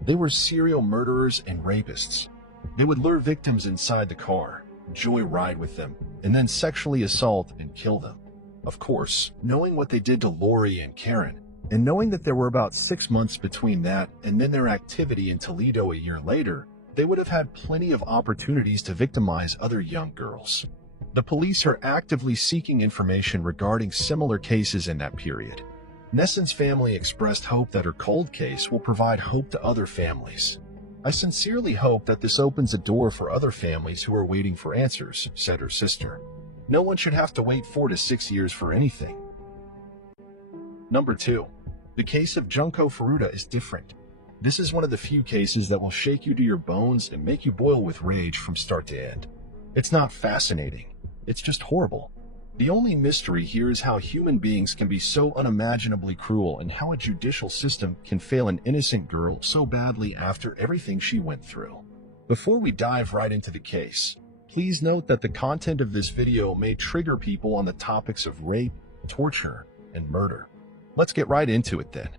they were serial murderers and rapists. They would lure victims inside the car, joyride with them, and then sexually assault and kill them. Of course, knowing what they did to Lori and Karen, and knowing that there were about 6 months between that and then their activity in Toledo a year later, they would have had plenty of opportunities to victimize other young girls. The police are actively seeking information regarding similar cases in that period. Nesson's family expressed hope that her cold case will provide hope to other families. "I sincerely hope that this opens a door for other families who are waiting for answers," said her sister. "No one should have to wait 4 to 6 years for anything." Number 2. The case of Junko Furuta is different. This is one of the few cases that will shake you to your bones and make you boil with rage from start to end. It's not fascinating. It's just horrible. The only mystery here is how human beings can be so unimaginably cruel and how a judicial system can fail an innocent girl so badly after everything she went through. Before we dive right into the case, please note that the content of this video may trigger people on the topics of rape, torture, and murder. Let's get right into it then.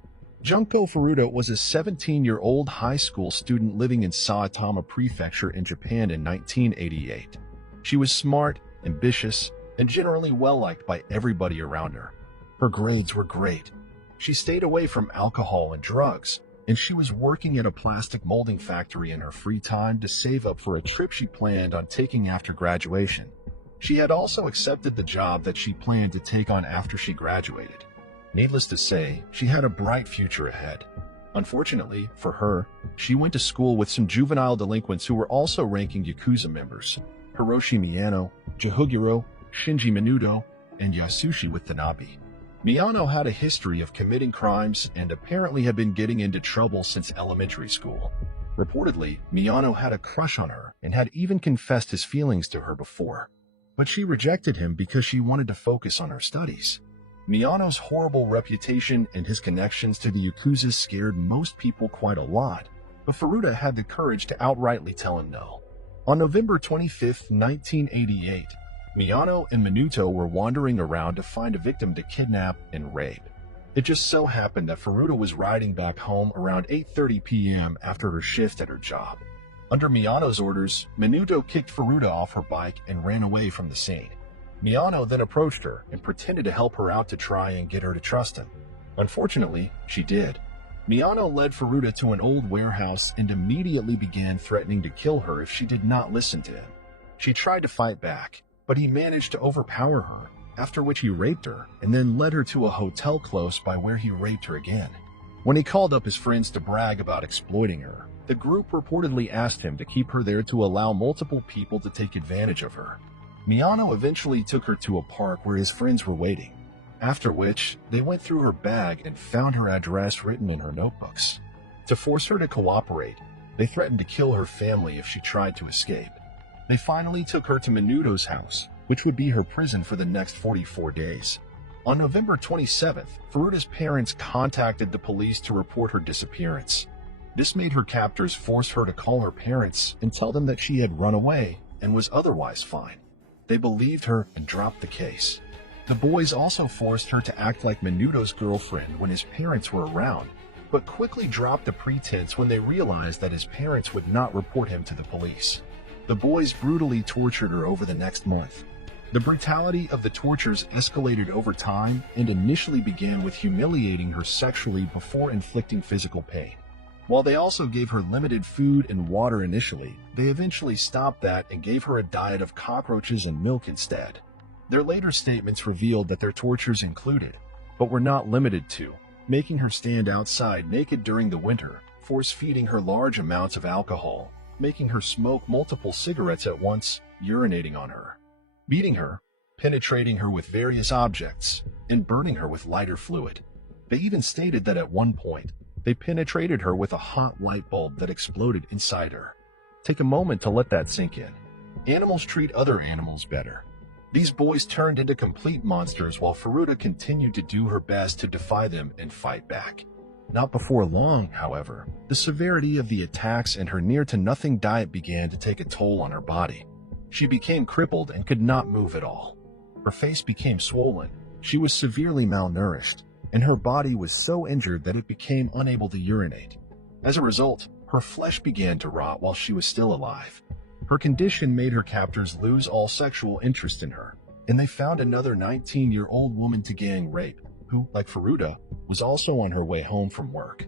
Junko Furuta was a 17-year-old high school student living in Saitama Prefecture in Japan in 1988. She was smart, ambitious, and generally well-liked by everybody around her. Her grades were great. She stayed away from alcohol and drugs, and she was working at a plastic molding factory in her free time to save up for a trip she planned on taking after graduation. She had also accepted the job that she planned to take on after she graduated. Needless to say, she had a bright future ahead. Unfortunately for her, she went to school with some juvenile delinquents who were also ranking Yakuza members: Hiroshi Miyano, Jihoguro, Shinji Minuto, and Yasushi Watanabe. Miyano had a history of committing crimes and apparently had been getting into trouble since elementary school. Reportedly, Miyano had a crush on her and had even confessed his feelings to her before. But she rejected him because she wanted to focus on her studies. Miyano's horrible reputation and his connections to the Yakuza scared most people quite a lot, but Furuta had the courage to outrightly tell him no. On November 25, 1988, Miyano and Minuto were wandering around to find a victim to kidnap and rape. It just so happened that Furuta was riding back home around 8:30 p.m. after her shift at her job. Under Miyano's orders, Minuto kicked Furuta off her bike and ran away from the scene. Miyano then approached her and pretended to help her out to try and get her to trust him. Unfortunately, she did. Miyano led Furuta to an old warehouse and immediately began threatening to kill her if she did not listen to him. She tried to fight back, but he managed to overpower her, after which he raped her and then led her to a hotel close by where he raped her again. When he called up his friends to brag about exploiting her, the group reportedly asked him to keep her there to allow multiple people to take advantage of her. Miyano eventually took her to a park where his friends were waiting, after which they went through her bag and found her address written in her notebooks. To force her to cooperate, they threatened to kill her family if she tried to escape. They finally took her to Minuto's house, which would be her prison for the next 44 days. On November 27th, Furuta's parents contacted the police to report her disappearance. This made her captors force her to call her parents and tell them that she had run away and was otherwise fine. They believed her and dropped the case. The boys also forced her to act like Minuto's girlfriend when his parents were around, but quickly dropped the pretense when they realized that his parents would not report him to the police. The boys brutally tortured her over the next month. The brutality of the tortures escalated over time and initially began with humiliating her sexually before inflicting physical pain. While they also gave her limited food and water initially, they eventually stopped that and gave her a diet of cockroaches and milk instead. Their later statements revealed that their tortures included, but were not limited to, making her stand outside naked during the winter, force-feeding her large amounts of alcohol, making her smoke multiple cigarettes at once, urinating on her, beating her, penetrating her with various objects, and burning her with lighter fluid. They even stated that at one point, they penetrated her with a hot light bulb that exploded inside her. Take a moment to let that sink in. Animals treat other animals better. These boys turned into complete monsters while Faruda continued to do her best to defy them and fight back. Not before long, however, the severity of the attacks and her near-to-nothing diet began to take a toll on her body. She became crippled and could not move at all. Her face became swollen, she was severely malnourished, and her body was so injured that it became unable to urinate. As a result, her flesh began to rot while she was still alive. Her condition made her captors lose all sexual interest in her, and they found another 19-year-old woman to gang rape, who, like Faruda, was also on her way home from work.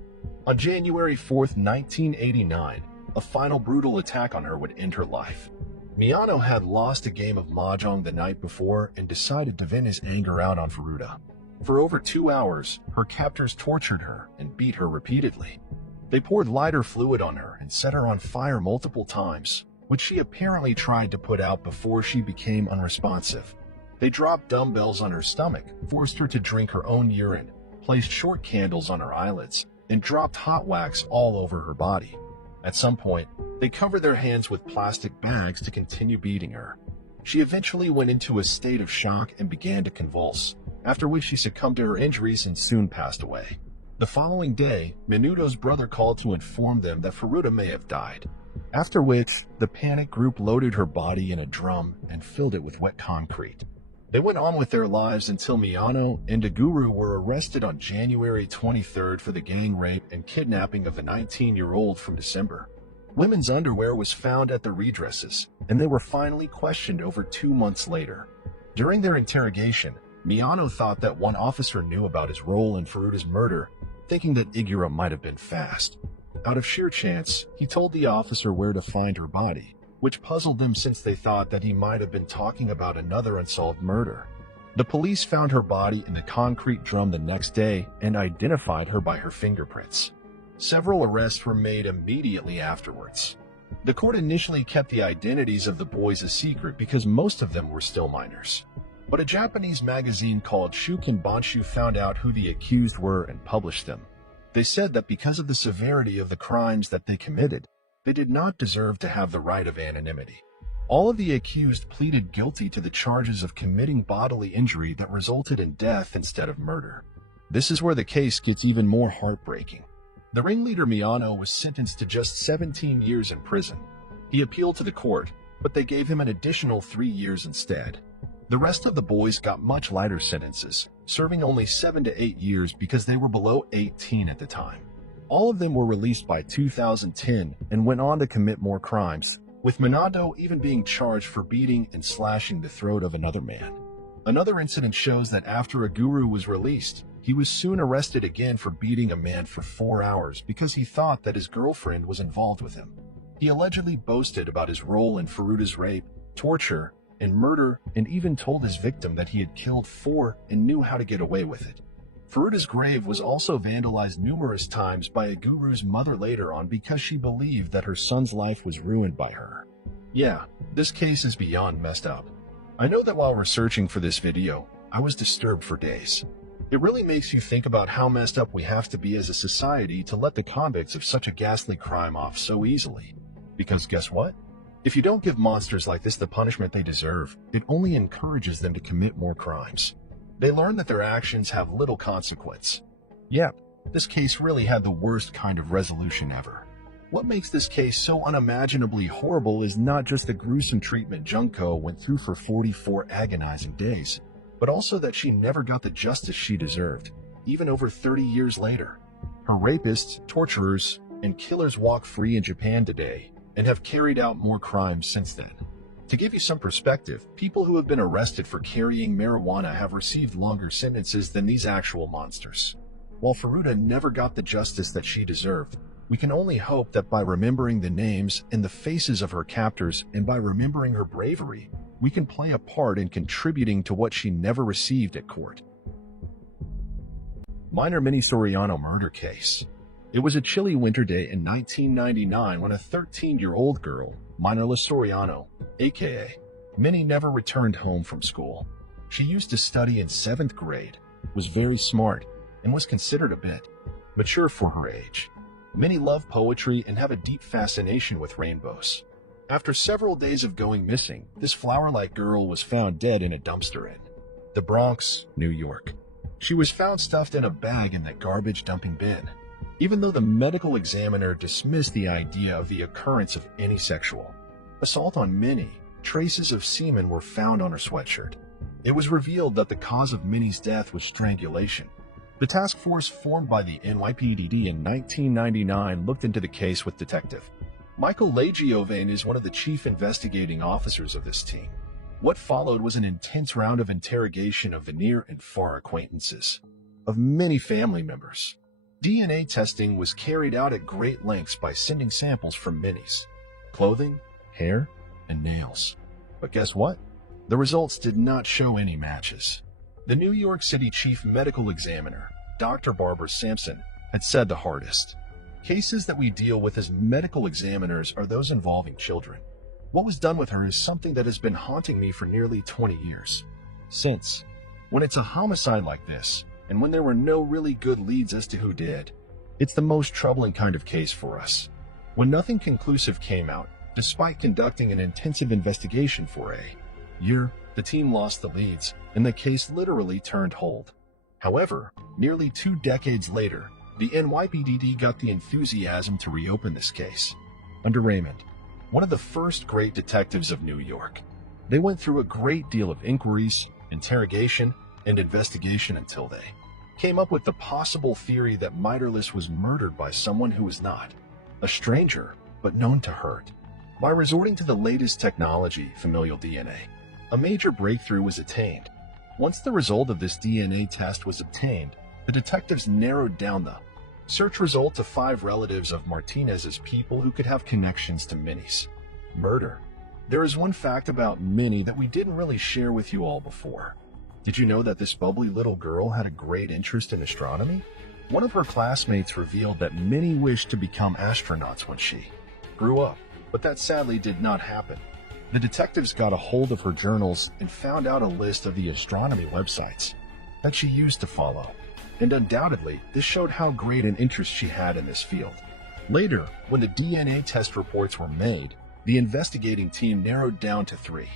On January 4th, 1989, a final brutal attack on her would end her life. Miyano had lost a game of mahjong the night before and decided to vent his anger out on Faruda. For over 2 hours, her captors tortured her and beat her repeatedly. They poured lighter fluid on her and set her on fire multiple times, which she apparently tried to put out before she became unresponsive. They dropped dumbbells on her stomach, forced her to drink her own urine, placed short candles on her eyelids, and dropped hot wax all over her body. At some point, they covered their hands with plastic bags to continue beating her. She eventually went into a state of shock and began to convulse, after which she succumbed to her injuries and soon passed away. The following day, Minuto's brother called to inform them that Faruda may have died, after which the panic group loaded her body in a drum and filled it with wet concrete. They went on with their lives until Miyano and Aguru were arrested on January 23rd for the gang rape and kidnapping of a 19-year-old from December. Women's underwear was found at the redresses, and they were finally questioned over 2 months later. During their interrogation, Miyano thought that one officer knew about his role in Faruda's murder, thinking that Igura might have been fast. Out of sheer chance, he told the officer where to find her body, which puzzled them since they thought that he might have been talking about another unsolved murder. The police found her body in the concrete drum the next day and identified her by her fingerprints. Several arrests were made immediately afterwards. The court initially kept the identities of the boys a secret because most of them were still minors. But a Japanese magazine called Shukin Banshu found out who the accused were and published them. They said that because of the severity of the crimes that they committed, they did not deserve to have the right of anonymity. All of the accused pleaded guilty to the charges of committing bodily injury that resulted in death instead of murder. This is where the case gets even more heartbreaking. The ringleader Miyano was sentenced to just 17 years in prison. He appealed to the court, but they gave him an additional 3 years instead. The rest of the boys got much lighter sentences, serving only 7 to 8 years because they were below 18 at the time. All of them were released by 2010 and went on to commit more crimes, with Minato even being charged for beating and slashing the throat of another man. Another incident shows that after Aguru was released, he was soon arrested again for beating a man for 4 hours because he thought that his girlfriend was involved with him. He allegedly boasted about his role in Faruda's rape, torture, and murder, and even told his victim that he had killed 4 and knew how to get away with it. Faruda's grave was also vandalized numerous times by Aguru's mother later on because she believed that her son's life was ruined by her. Yeah, this case is beyond messed up. I know that while researching for this video, I was disturbed for days. It really makes you think about how messed up we have to be as a society to let the convicts of such a ghastly crime off so easily. Because guess what? If you don't give monsters like this the punishment they deserve, it only encourages them to commit more crimes. They learn that their actions have little consequence. Yep, this case really had the worst kind of resolution ever. What makes this case so unimaginably horrible is not just the gruesome treatment Junko went through for 44 agonizing days, but also that she never got the justice she deserved, even over 30 years later. Her rapists, torturers, and killers walk free in Japan today and have carried out more crimes since then. To give you some perspective, people who have been arrested for carrying marijuana have received longer sentences than these actual monsters. While Faruda never got the justice that she deserved, we can only hope that by remembering the names and the faces of her captors and by remembering her bravery, we can play a part in contributing to what she never received at court. Minor Minnie Soriano murder case. It was a chilly winter day in 1999 when a 13-year-old girl, Minerlys Soriano, aka Minnie, never returned home from school. She used to study in 7th grade, was very smart, and was considered a bit mature for her age. Minnie loved poetry and had a deep fascination with rainbows. After several days of going missing, this flower-like girl was found dead in a dumpster in the Bronx, New York. She was found stuffed in a bag in that garbage dumping bin. Even though the medical examiner dismissed the idea of the occurrence of any sexual assault on Minnie, traces of semen were found on her sweatshirt. It was revealed that the cause of Minnie's death was strangulation. The task force formed by the NYPD in 1999 looked into the case with Detective Michael Legiovane is one of the chief investigating officers of this team. What followed was an intense round of interrogation of near and far acquaintances of many family members. DNA testing was carried out at great lengths by sending samples from Minnie's clothing, hair, and nails. But guess what? The results did not show any matches. The New York City Chief Medical Examiner, Dr. Barbara Sampson, had said the hardest cases that we deal with as medical examiners are those involving children. What was done with her is something that has been haunting me for nearly 20 years. Since, when it's a homicide like this, and when there were no really good leads as to who did, it's the most troubling kind of case for us. When nothing conclusive came out, despite conducting an intensive investigation for a year, the team lost the leads, and the case literally turned cold. However, nearly 2 decades later, the NYPD got the enthusiasm to reopen this case. Under Raymond, one of the first great detectives of New York, they went through a great deal of inquiries, interrogation, and investigation until they came up with the possible theory that Minerlys was murdered by someone who was not a stranger, but known to hurt. By resorting to the latest technology, familial DNA, a major breakthrough was attained. Once the result of this DNA test was obtained, the detectives narrowed down the search result to 5 relatives of Martinez's people who could have connections to Minnie's murder. There is one fact about Minnie that we didn't really share with you all before. Did you know that this bubbly little girl had a great interest in astronomy? One of her classmates revealed that Minnie wished to become astronauts when she grew up, but that sadly did not happen. The detectives got a hold of her journals and found out a list of the astronomy websites that she used to follow. And undoubtedly, this showed how great an interest she had in this field. Later, when the DNA test reports were made, the investigating team narrowed down to 3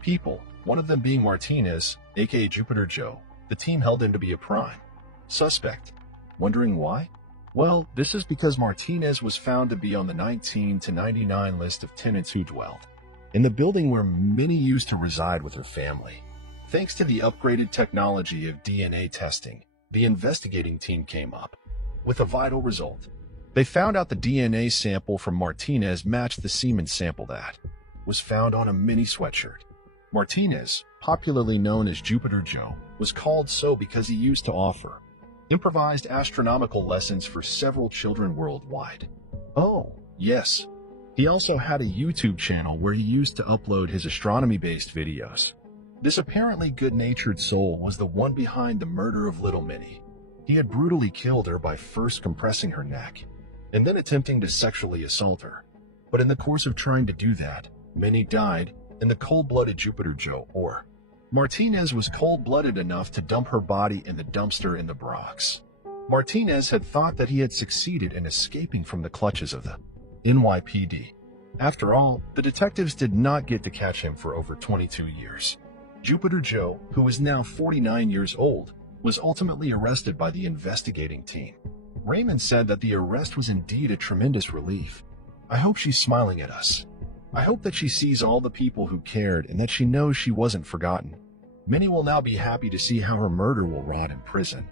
people, one of them being Martinez, aka Jupiter Joe. The team held him to be a prime suspect. Wondering why? Well, this is because Martinez was found to be on the 19 to 99 list of tenants who dwelled in the building where Minnie used to reside with her family. Thanks to the upgraded technology of DNA testing, the investigating team came up with a vital result. They found out the DNA sample from Martinez matched the semen sample that was found on a Minnie sweatshirt. Martinez, popularly known as Jupiter Joe, was called so because he used to offer improvised astronomical lessons for several children worldwide. Oh, yes. He also had a YouTube channel where he used to upload his astronomy-based videos. This apparently good-natured soul was the one behind the murder of little Minnie. He had brutally killed her by first compressing her neck, and then attempting to sexually assault her. But in the course of trying to do that, Minnie died, and the cold-blooded Jupiter Joe, or Martinez, was cold-blooded enough to dump her body in the dumpster in the Bronx. Martinez had thought that he had succeeded in escaping from the clutches of the NYPD. After all, the detectives did not get to catch him for over 22 years. Jupiter Joe, who was now 49 years old, was ultimately arrested by the investigating team. Raymond said that the arrest was indeed a tremendous relief. I hope she's smiling at us. I hope that she sees all the people who cared and that she knows she wasn't forgotten. Minnie will now be happy to see how her murder will rot in prison.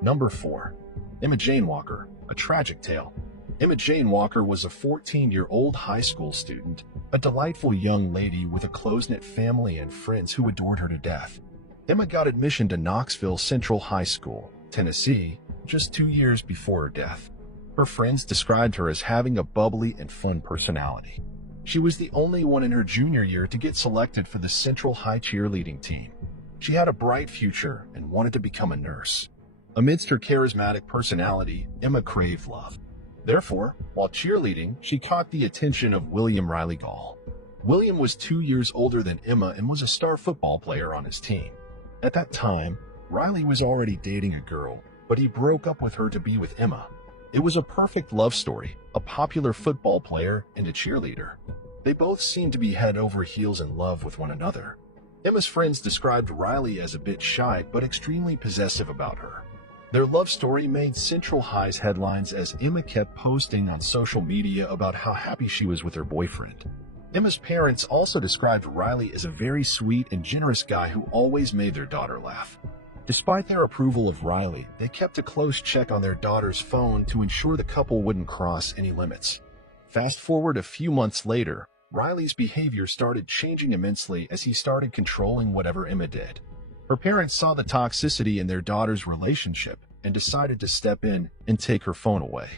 Number 4. Emma Jane Walker, a tragic tale. Emma Jane Walker was a 14-year-old high school student, a delightful young lady with a close-knit family and friends who adored her to death. Emma got admission to Knoxville Central High School, Tennessee, just 2 years before her death. Her friends described her as having a bubbly and fun personality. She was the only one in her junior year to get selected for the Central High cheerleading team. She had a bright future and wanted to become a nurse. Amidst her charismatic personality, Emma craved love. Therefore, while cheerleading, she caught the attention of William Riley Gall. William was 2 years older than Emma and was a star football player on his team. At that time, Riley was already dating a girl, but he broke up with her to be with Emma. It was a perfect love story, a popular football player and a cheerleader. They both seemed to be head over heels in love with one another. Emma's friends described Riley as a bit shy but extremely possessive about her. Their love story made Central High's headlines as Emma kept posting on social media about how happy she was with her boyfriend. Emma's parents also described Riley as a very sweet and generous guy who always made their daughter laugh. Despite their approval of Riley, they kept a close check on their daughter's phone to ensure the couple wouldn't cross any limits. Fast forward a few months later, Riley's behavior started changing immensely as he started controlling whatever Emma did. Her parents saw the toxicity in their daughter's relationship and decided to step in and take her phone away.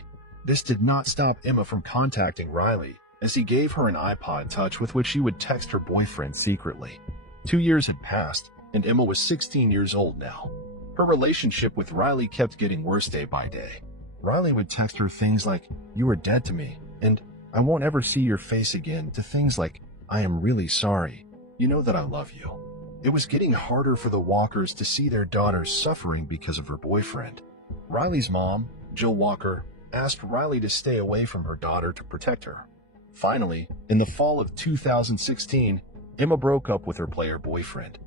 This did not stop Emma from contacting Riley, as he gave her an iPod Touch with which she would text her boyfriend secretly. 2 years had passed, and Emma was 16 years old now. Her relationship with Riley kept getting worse day by day. Riley would text her things like, "You are dead to me," and "I won't ever see your face again," to things like, "I am really sorry. You know that I love you." It was getting harder for the Walkers to see their daughter suffering because of her boyfriend. Riley's mom, Jill Walker, asked Riley to stay away from her daughter to protect her. Finally, in the fall of 2016, Emma broke up with her player boyfriend.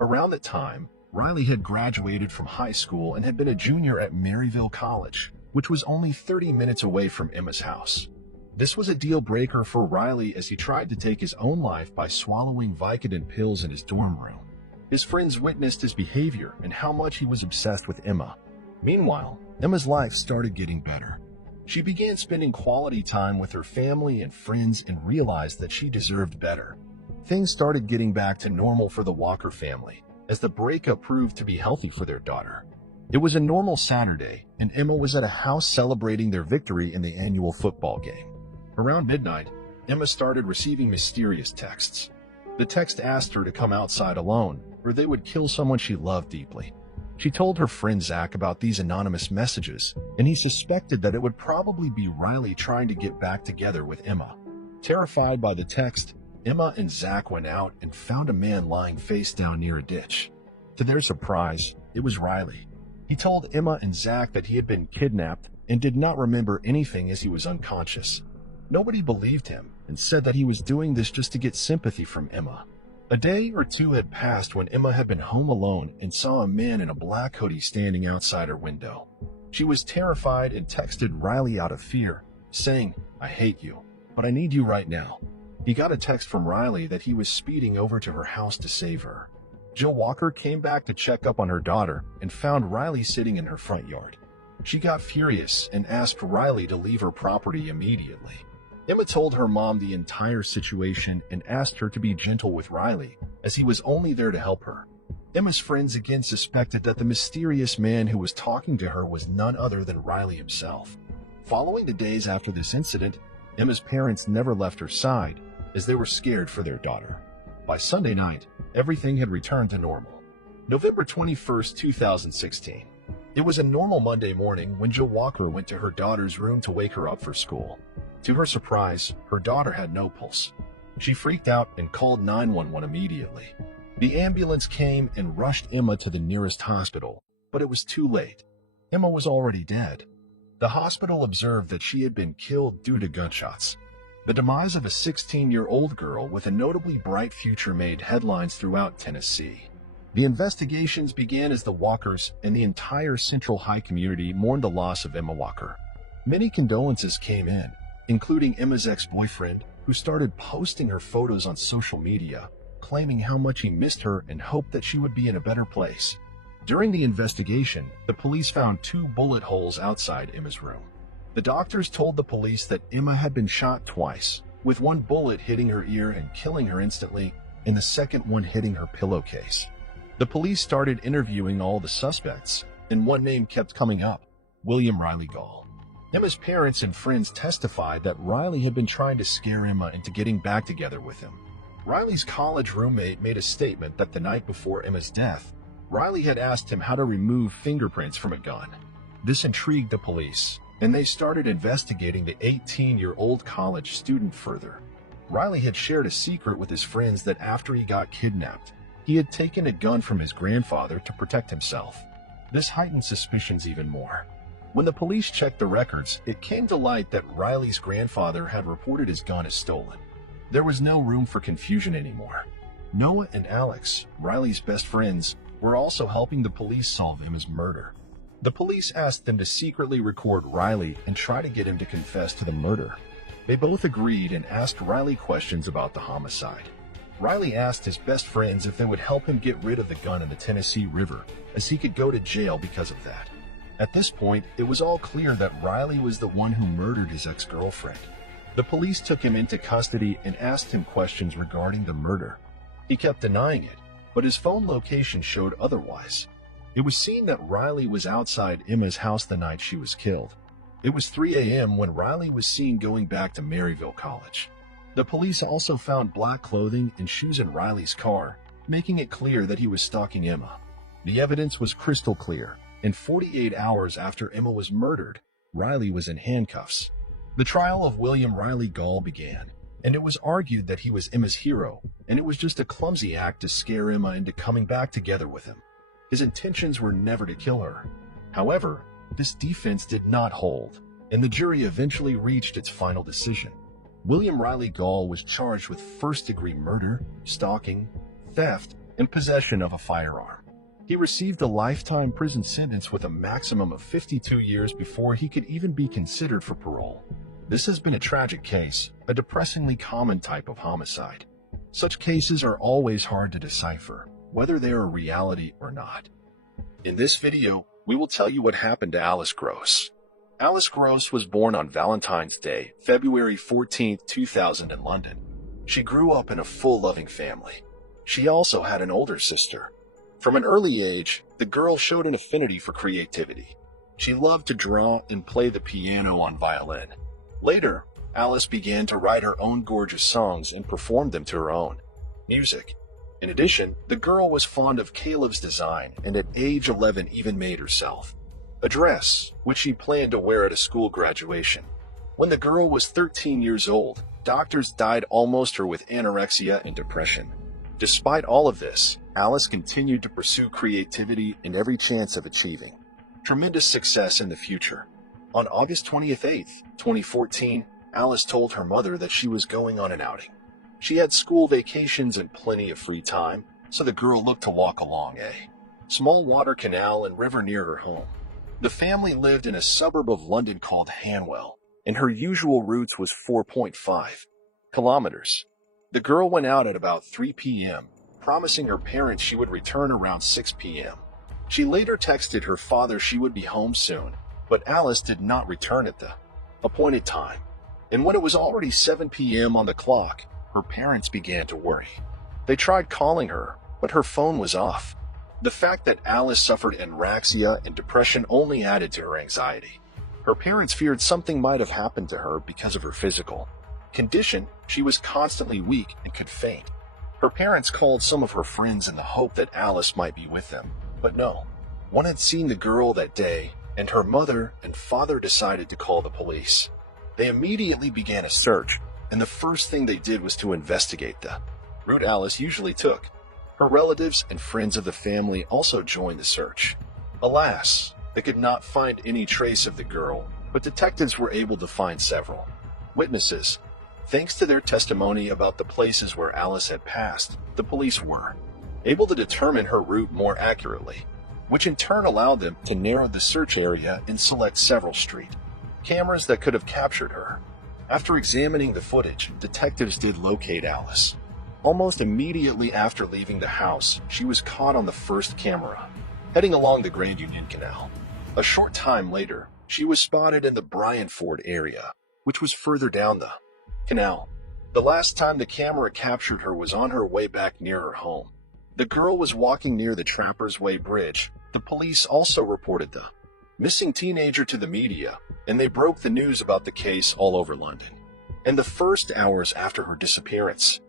Around that time, Riley had graduated from high school and had been a junior at Maryville College, which was only 30 minutes away from Emma's house. This was a deal breaker for Riley as he tried to take his own life by swallowing Vicodin pills in his dorm room. His friends witnessed his behavior and how much he was obsessed with Emma. Meanwhile, Emma's life started getting better. She began spending quality time with her family and friends and realized that she deserved better. Things started getting back to normal for the Walker family, as the breakup proved to be healthy for their daughter. It was a normal Saturday, and Emma was at a house celebrating their victory in the annual football game. Around midnight, Emma started receiving mysterious texts. The text asked her to come outside alone, or they would kill someone she loved deeply. She told her friend Zach about these anonymous messages, and he suspected that it would probably be Riley trying to get back together with Emma. Terrified by the text, Emma and Zach went out and found a man lying face down near a ditch. To their surprise, it was Riley. He told Emma and Zach that he had been kidnapped and did not remember anything as he was unconscious. Nobody believed him and said that he was doing this just to get sympathy from Emma. A day or two had passed when Emma had been home alone and saw a man in a black hoodie standing outside her window. She was terrified and texted Riley out of fear, saying, "I hate you, but I need you right now." He got a text from Riley that he was speeding over to her house to save her. Jill Walker came back to check up on her daughter and found Riley sitting in her front yard. She got furious and asked Riley to leave her property immediately. Emma told her mom the entire situation and asked her to be gentle with Riley, as he was only there to help her. Emma's friends again suspected that the mysterious man who was talking to her was none other than Riley himself. Following the days after this incident, Emma's parents never left her side, as they were scared for their daughter. By Sunday night, everything had returned to normal. November 21st, 2016. It was a normal Monday morning when Jill Walker went to her daughter's room to wake her up for school. To her surprise, her daughter had no pulse. She freaked out and called 911 immediately. The ambulance came and rushed Emma to the nearest hospital, but it was too late. Emma was already dead. The hospital observed that she had been killed due to gunshots. The demise of a 16-year-old girl with a notably bright future made headlines throughout Tennessee. The investigations began as the Walkers and the entire Central High community mourned the loss of Emma Walker. Many condolences came in, including Emma's ex-boyfriend, who started posting her photos on social media, claiming how much he missed her and hoped that she would be in a better place. During the investigation, the police found 2 bullet holes outside Emma's room. The doctors told the police that Emma had been shot twice, with one bullet hitting her ear and killing her instantly, and the second one hitting her pillowcase. The police started interviewing all the suspects, and one name kept coming up: William Riley Gall. Emma's parents and friends testified that Riley had been trying to scare Emma into getting back together with him. Riley's college roommate made a statement that the night before Emma's death, Riley had asked him how to remove fingerprints from a gun. This intrigued the police, and they started investigating the 18-year-old college student further. Riley had shared a secret with his friends that after he got kidnapped, he had taken a gun from his grandfather to protect himself. This heightened suspicions even more. When the police checked the records, it came to light that Riley's grandfather had reported his gun as stolen. There was no room for confusion anymore. Noah and Alex, Riley's best friends, were also helping the police solve Emma's murder. The police asked them to secretly record Riley and try to get him to confess to the murder. They both agreed and asked Riley questions about the homicide. Riley asked his best friends if they would help him get rid of the gun in the Tennessee River, as he could go to jail because of that. At this point, it was all clear that Riley was the one who murdered his ex-girlfriend. The police took him into custody and asked him questions regarding the murder. He kept denying it, but his phone location showed otherwise. It was seen that Riley was outside Emma's house the night she was killed. It was 3 a.m. when Riley was seen going back to Maryville College. The police also found black clothing and shoes in Riley's car, making it clear that he was stalking Emma. The evidence was crystal clear, and 48 hours after Emma was murdered, Riley was in handcuffs. The trial of William Riley Gaul began, and it was argued that he was Emma's hero, and it was just a clumsy act to scare Emma into coming back together with him. His intentions were never to kill her. However, this defense did not hold, and the jury eventually reached its final decision. William Riley Gaul was charged with first-degree murder, stalking, theft, and possession of a firearm. He received a lifetime prison sentence with a maximum of 52 years before he could even be considered for parole. This has been a tragic case, a depressingly common type of homicide. Such cases are always hard to decipher, whether they are a reality or not. In this video, we will tell you what happened to Alice Gross. Alice Gross was born on Valentine's Day, February 14, 2000 in London. She grew up in a full loving family. She also had an older sister. From an early age, the girl showed an affinity for creativity. She loved to draw and play the piano on violin. Later, Alice began to write her own gorgeous songs and perform them to her own music. In addition, the girl was fond of Caleb's design and at age 11 even made herself a dress, which she planned to wear at a school graduation. When the girl was 13 years old, doctors diagnosed her with anorexia and depression. Despite all of this, Alice continued to pursue creativity and every chance of achieving tremendous success in the future. On August 28, 2014, Alice told her mother that she was going on an outing. She had school vacations and plenty of free time, so the girl looked to walk along a small water canal and river near her home. The family lived in a suburb of London called Hanwell, and her usual route was 4.5 kilometers. The girl went out at about 3 p.m., promising her parents she would return around 6 p.m. She later texted her father she would be home soon, but Alice did not return at the appointed time. And when it was already 7 p.m. on the clock, her parents began to worry. They tried calling her, but her phone was off. The fact that Alice suffered anorexia and depression only added to her anxiety. Her parents feared something might have happened to her because of her physical condition. She was constantly weak and could faint. Her parents called some of her friends in the hope that Alice might be with them, but no. One had seen the girl that day, and her mother and father decided to call the police. They immediately began a search, and the first thing they did was to investigate the route Alice usually took. Her relatives and friends of the family also joined the search. Alas, they could not find any trace of the girl, but detectives were able to find several witnesses. Thanks to their testimony about the places where Alice had passed, the police were able to determine her route more accurately, which in turn allowed them to narrow the search area and select several street cameras that could have captured her. After examining the footage, detectives did locate Alice. Almost immediately after leaving the house, she was caught on the first camera, heading along the Grand Union Canal. A short time later, she was spotted in the Bryanford area, which was further down the canal. The last time the camera captured her was on her way back near her home. The girl was walking near the Trappers Way Bridge. The police also reported the missing teenager to the media, and they broke the news about the case all over London. In the first hours after her disappearance,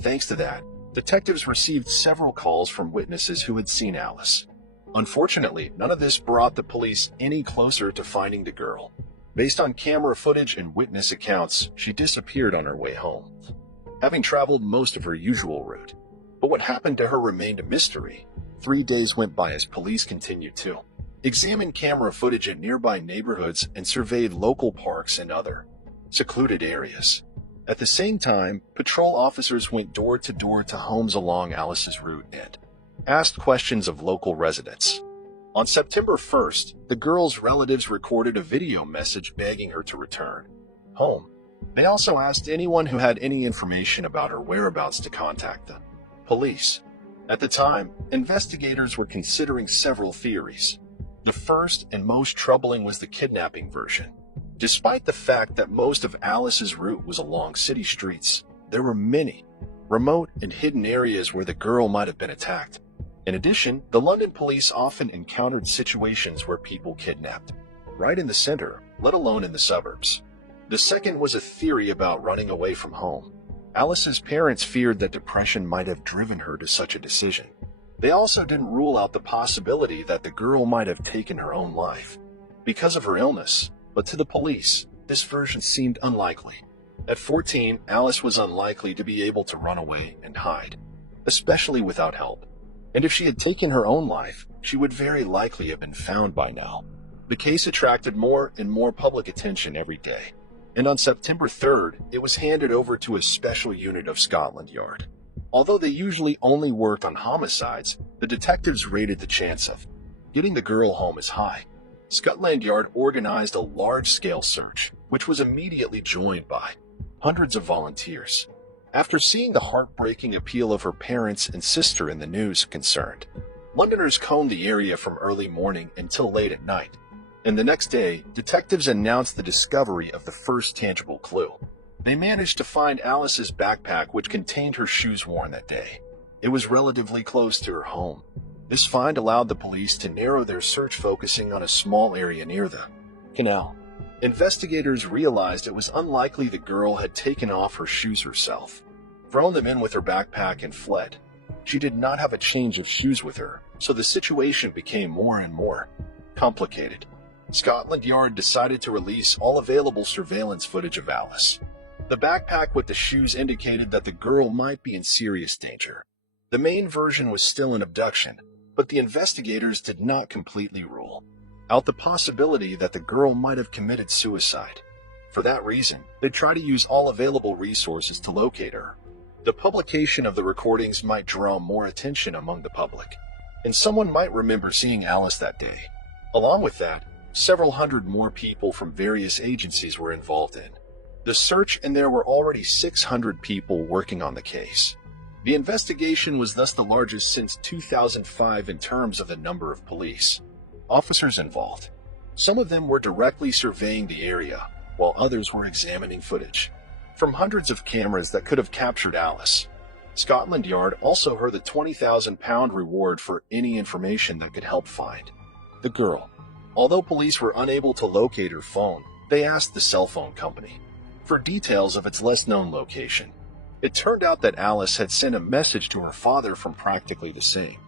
thanks to that, Detectives received several calls from witnesses who had seen Alice. Unfortunately, none of this brought the police any closer to finding the girl. Based on camera footage and witness accounts, she disappeared on her way home, having traveled most of her usual route. But what happened to her remained a mystery. 3 days went by as police continued to examine camera footage in nearby neighborhoods and surveyed local parks and other secluded areas. At the same time, patrol officers went door to door to homes along Alice's route and asked questions of local residents. On September 1st, the girl's relatives recorded a video message begging her to return home. They also asked anyone who had any information about her whereabouts to contact the police. At the time, investigators were considering several theories. The first and most troubling was the kidnapping version. Despite the fact that most of Alice's route was along city streets, there were many remote and hidden areas where the girl might have been attacked. In addition, the London police often encountered situations where people kidnapped right in the center, let alone in the suburbs. The second was a theory about running away from home. Alice's parents feared that depression might have driven her to such a decision. They also didn't rule out the possibility that the girl might have taken her own life because of her illness, but to the police, this version seemed unlikely. At 14, Alice was unlikely to be able to run away and hide, especially without help. And if she had taken her own life, she would very likely have been found by now. The case attracted more and more public attention every day, and on September 3rd, it was handed over to a special unit of Scotland Yard. Although they usually only worked on homicides, the detectives rated the chance of getting the girl home as high. Scotland Yard organized a large-scale search, which was immediately joined by hundreds of volunteers. After seeing the heartbreaking appeal of her parents and sister in the news concerned, Londoners combed the area from early morning until late at night. And the next day, detectives announced the discovery of the first tangible clue. They managed to find Alice's backpack, which contained her shoes worn that day. It was relatively close to her home. This find allowed the police to narrow their search, focusing on a small area near the canal. Investigators realized it was unlikely the girl had taken off her shoes herself, thrown them in with her backpack, and fled. She did not have a change of shoes with her, so the situation became more and more complicated. Scotland Yard decided to release all available surveillance footage of Alice. The backpack with the shoes indicated that the girl might be in serious danger. The main version was still an abduction, but the investigators did not completely rule out the possibility that the girl might have committed suicide. For that reason, they tried to use all available resources to locate her. The publication of the recordings might draw more attention among the public, and someone might remember seeing Alice that day. Along with that, several hundred more people from various agencies were involved in the search, and there were already 600 people working on the case. The investigation was thus the largest since 2005 in terms of the number of police officers involved. Some of them were directly surveying the area, while others were examining footage from hundreds of cameras that could have captured Alice. Scotland Yard also heard a £20,000 reward for any information that could help find the girl. Although police were unable to locate her phone, they asked the cell phone company for details of its less-known location. It turned out that Alice had sent a message to her father from practically the same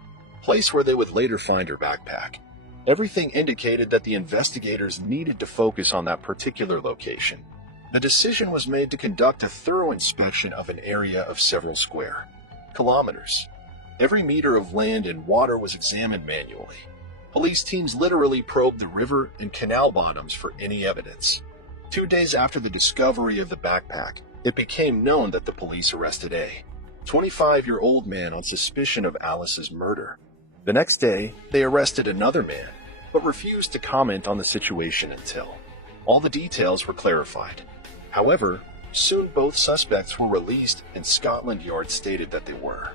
place where they would later find her backpack. Everything indicated that the investigators needed to focus on that particular location. The decision was made to conduct a thorough inspection of an area of several square kilometers. Every meter of land and water was examined manually. Police teams literally probed the river and canal bottoms for any evidence. 2 days after the discovery of the backpack, it became known that the police arrested a 25-year-old man on suspicion of Alice's murder. The next day, they arrested another man, but refused to comment on the situation until all the details were clarified. However, soon both suspects were released, and Scotland Yard stated that they were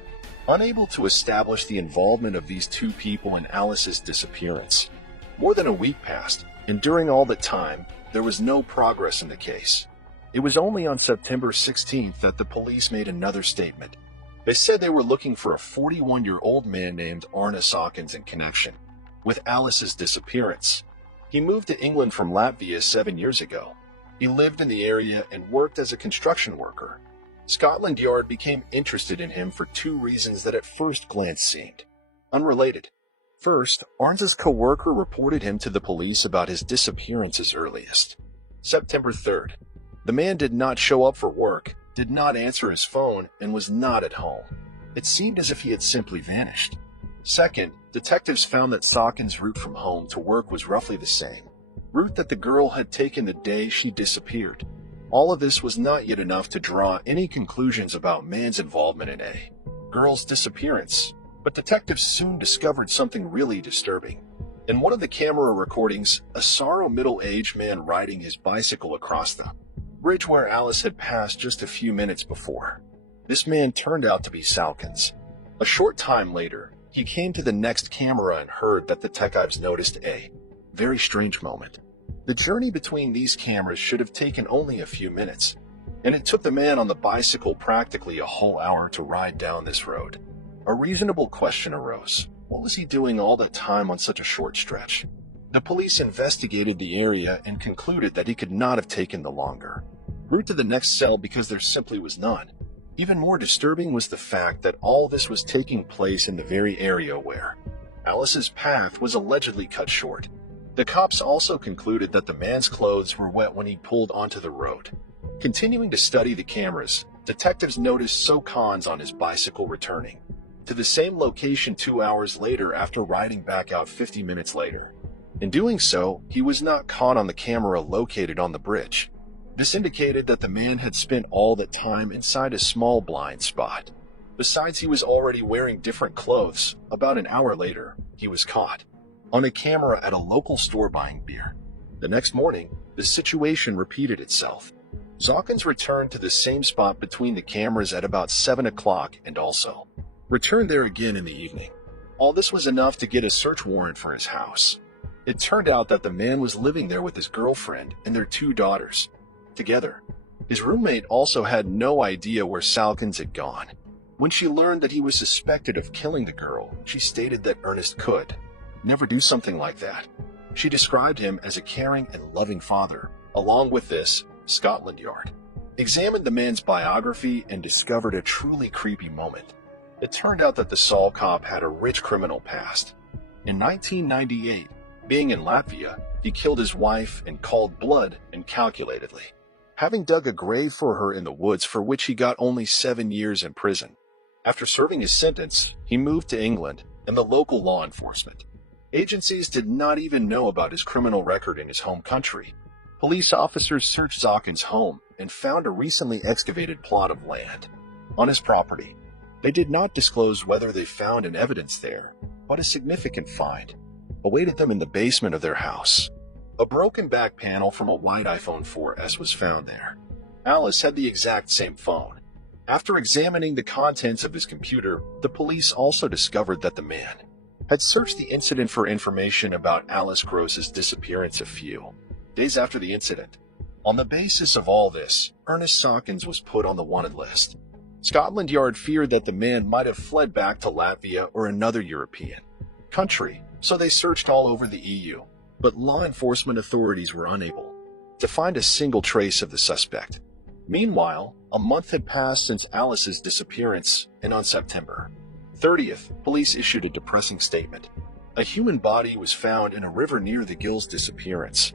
unable to establish the involvement of these two people in Alice's disappearance. More than a week passed, and during all that time, there was no progress in the case. It was only on September 16th that the police made another statement. They said they were looking for a 41-year-old man named Arne Sawkins in connection with Alice's disappearance. He moved to England from Latvia 7 years ago. He lived in the area and worked as a construction worker. Scotland Yard became interested in him for two reasons that at first glance seemed unrelated. First, Arnes's co-worker reported him to the police about his disappearance as earliest September 3rd. The man did not show up for work, did not answer his phone, and was not at home. It seemed as if he had simply vanished. Second, detectives found that Sawkins' route from home to work was roughly the same route that the girl had taken the day she disappeared. All of this was not yet enough to draw any conclusions about man's involvement in a girl's disappearance, but detectives soon discovered something really disturbing. In one of the camera recordings, a sorrow middle-aged man riding his bicycle across the bridge where Alice had passed just a few minutes before. This man turned out to be Sawkins. A short time later, he came to the next camera and heard that detectives noticed a very strange moment. The journey between these cameras should have taken only a few minutes, and it took the man on the bicycle practically a whole hour to ride down this road. A reasonable question arose. What was he doing all that time on such a short stretch? The police investigated the area and concluded that he could not have taken the longer route to the next cell because there simply was none. Even more disturbing was the fact that all this was taking place in the very area where Alice's path was allegedly cut short. The cops also concluded that the man's clothes were wet when he pulled onto the road. Continuing to study the cameras, detectives noticed Sawkins on his bicycle returning to the same location 2 hours later after riding back out 50 minutes later. In doing so, he was not caught on the camera located on the bridge. This indicated that the man had spent all that time inside a small blind spot. Besides, he was already wearing different clothes. About an hour later, he was caught on a camera at a local store buying beer. The next morning, the situation repeated itself. Sawkins returned to the same spot between the cameras at about 7 o'clock and also returned there again in the evening. All this was enough to get a search warrant for his house. It turned out that the man was living there with his girlfriend and their 2 daughters together. His roommate also had no idea where Sawkins had gone. When she learned that he was suspected of killing the girl, she stated that Ernest could never do something like that. She described him as a caring and loving father. Along with this, Scotland Yard examined the man's biography and discovered a truly creepy moment. It turned out that the Saul cop had a rich criminal past. In 1998, being in Latvia, he killed his wife in cold blood and calculatedly, having dug a grave for her in the woods for which he got only 7 years in prison. After serving his sentence, he moved to England and the local law enforcement agencies did not even know about his criminal record in his home country. Police officers searched Sawkins' home and found a recently excavated plot of land on his property. They did not disclose whether they found an evidence there, but a significant find awaited them in the basement of their house. A broken back panel from a white iPhone 4S was found there. Alice had the exact same phone. After examining the contents of his computer, the police also discovered that the man had searched the incident for information about Alice Gross's disappearance a few days after the incident. On the basis of all this, Ernest Sawkins was put on the wanted list. Scotland Yard feared that the man might have fled back to Latvia or another European country, so they searched all over the EU, but law enforcement authorities were unable to find a single trace of the suspect. Meanwhile, a month had passed since Alice's disappearance, and on September 30th, police issued a depressing statement. A human body was found in a river near the Gills' disappearance.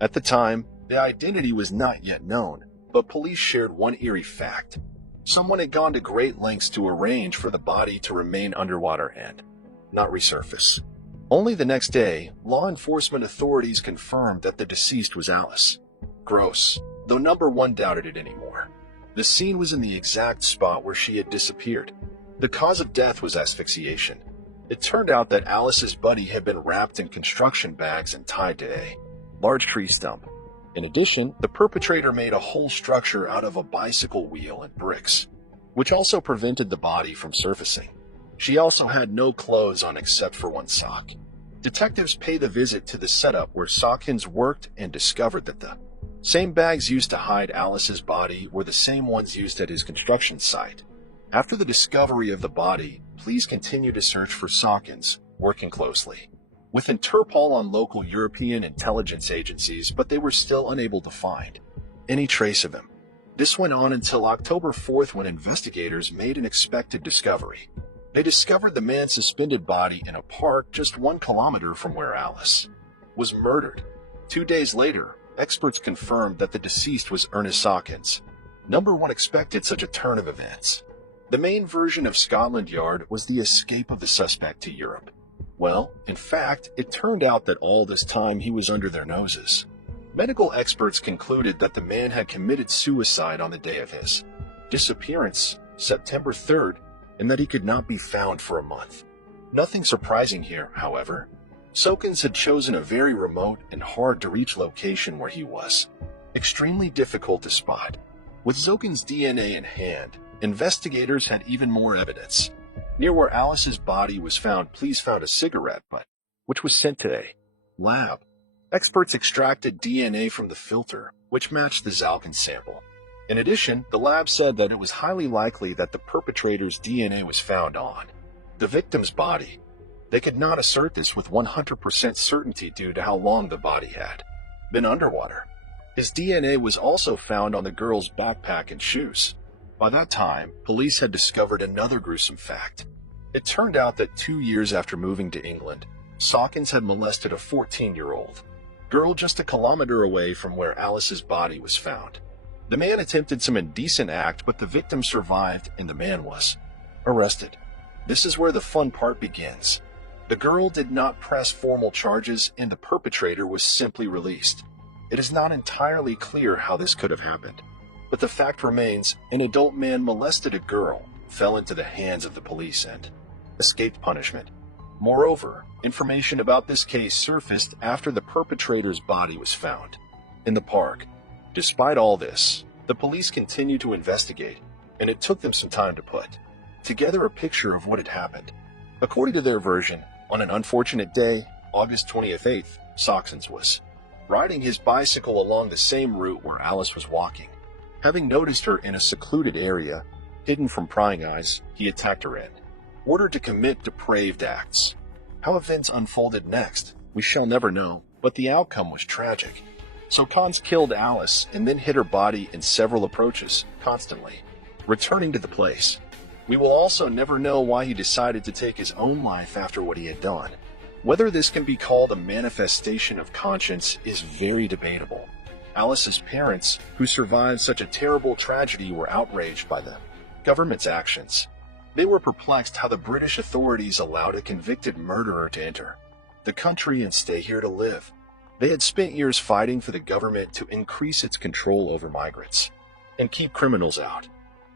At the time, the identity was not yet known, but police shared one eerie fact. Someone had gone to great lengths to arrange for the body to remain underwater and not resurface. Only the next day, law enforcement authorities confirmed that the deceased was Alice Gross, though number one doubted it anymore. The scene was in the exact spot where she had disappeared. The cause of death was asphyxiation. It turned out that Alice's body had been wrapped in construction bags and tied to a large tree stump. In addition, the perpetrator made a whole structure out of a bicycle wheel and bricks, which also prevented the body from surfacing. She also had no clothes on except for one sock. Detectives paid a visit to the setup where Sawkins worked and discovered that the same bags used to hide Alice's body were the same ones used at his construction site. After the discovery of the body, police continued to search for Sawkins, working closely with Interpol on local European intelligence agencies, but they were still unable to find any trace of him. This went on until October 4th when investigators made an unexpected discovery. They discovered the man's suspended body in a park just 1 kilometer from where Alice was murdered. 2 days later, experts confirmed that the deceased was Ernest Sawkins. No one expected such a turn of events. The main version of Scotland Yard was the escape of the suspect to Europe. Well, in fact, it turned out that all this time he was under their noses. Medical experts concluded that the man had committed suicide on the day of his disappearance, September 3rd, and that he could not be found for a month. Nothing surprising here, however. Sawkins had chosen a very remote and hard-to-reach location where he was extremely difficult to spot. With Sawkins' DNA in hand, investigators had even more evidence. Near where Alice's body was found, police found a cigarette butt, which was sent to a lab. Experts extracted DNA from the filter, which matched the Sawkins sample. In addition, the lab said that it was highly likely that the perpetrator's DNA was found on the victim's body. They could not assert this with 100% certainty due to how long the body had been underwater. His DNA was also found on the girl's backpack and shoes. By that time, police had discovered another gruesome fact. It turned out that 2 years after moving to England, Sawkins had molested a 14-year-old girl just a kilometer away from where Alice's body was found. The man attempted some indecent act, but the victim survived and the man was arrested. This is where the fun part begins. The girl did not press formal charges and the perpetrator was simply released. It is not entirely clear how this could have happened, but the fact remains an adult man molested a girl, fell into the hands of the police and escaped punishment. Moreover, information about this case surfaced after the perpetrator's body was found in the park. Despite all this, the police continued to investigate, and it took them some time to put together a picture of what had happened. According to their version, on an unfortunate day, August 28th, Sawkins was riding his bicycle along the same route where Alice was walking. Having noticed her in a secluded area, hidden from prying eyes, he attacked her and ordered to commit depraved acts. How events unfolded next, we shall never know, but the outcome was tragic. Sawkins killed Alice and then hid her body in several approaches, constantly returning to the place. We will also never know why he decided to take his own life after what he had done. Whether this can be called a manifestation of conscience is very debatable. Alice's parents, who survived such a terrible tragedy, were outraged by the government's actions. They were perplexed how the British authorities allowed a convicted murderer to enter the country and stay here to live. They had spent years fighting for the government to increase its control over migrants and keep criminals out.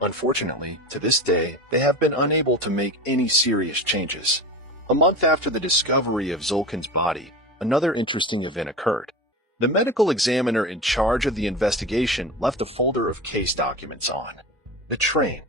Unfortunately, to this day, they have been unable to make any serious changes. A month after the discovery of Sawkins' body, another interesting event occurred. The medical examiner in charge of the investigation left a folder of case documents on the train.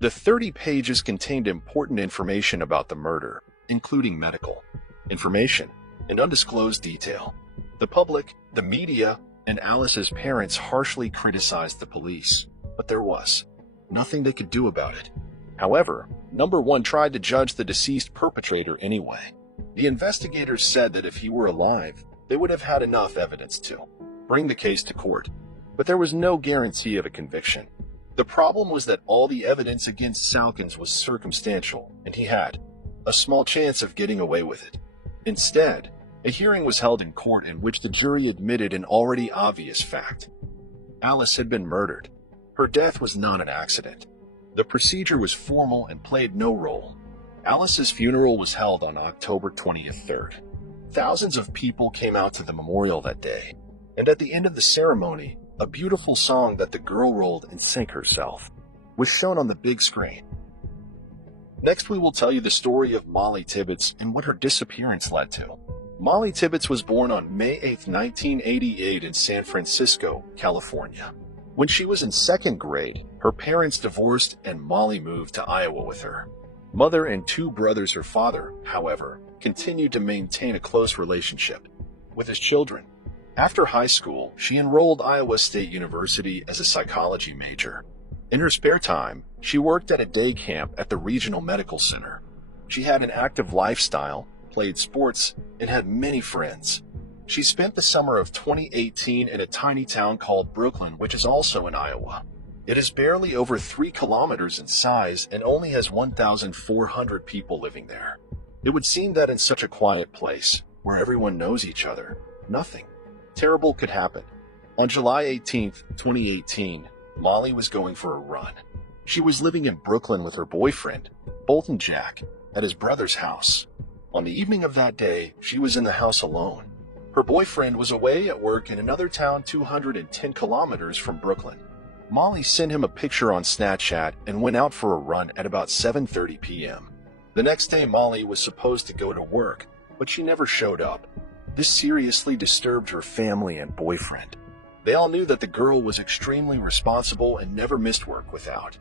The 30 pages contained important information about the murder, including medical information and undisclosed detail. The public, the media, and Alice's parents harshly criticized the police, but there was nothing they could do about it. However, Number 1 tried to judge the deceased perpetrator anyway. The investigators said that if he were alive, they would have had enough evidence to bring the case to court, but there was no guarantee of a conviction. The problem was that all the evidence against Sawkins was circumstantial, and he had a small chance of getting away with it. Instead, a hearing was held in court in which the jury admitted an already obvious fact. Alice had been murdered. Her death was not an accident. The procedure was formal and played no role. Alice's funeral was held on October 23rd. Thousands of people came out to the memorial that day, and at the end of the ceremony, a beautiful song that the girl wrote and sang herself was shown on the big screen. Next, we will tell you the story of Molly Tibbetts and what her disappearance led to. Molly Tibbetts was born on May 8, 1988 in San Francisco, California. When she was in 2nd grade, her parents divorced and Molly moved to Iowa with her mother and 2 brothers. Her father, however, continued to maintain a close relationship with his children. After high school, she enrolled Iowa State University as a psychology major. In her spare time, she worked at a day camp at the regional medical center. She had an active lifestyle, played sports, and had many friends. She spent the summer of 2018 in a tiny town called Brooklyn, which is also in Iowa. It is barely over 3 kilometers in size and only has 1,400 people living there. It would seem that in such a quiet place, where everyone knows each other, nothing terrible could happen. On July 18, 2018, Molly was going for a run. She was living in Brooklyn with her boyfriend, Bolton Jack, at his brother's house. On the evening of that day, she was in the house alone. Her boyfriend was away at work in another town 210 kilometers from Brooklyn. Molly sent him a picture on Snapchat and went out for a run at about 7:30 p.m. The next day, Molly was supposed to go to work, but she never showed up. This seriously disturbed her family and boyfriend. They all knew that the girl was extremely responsible and never missed work without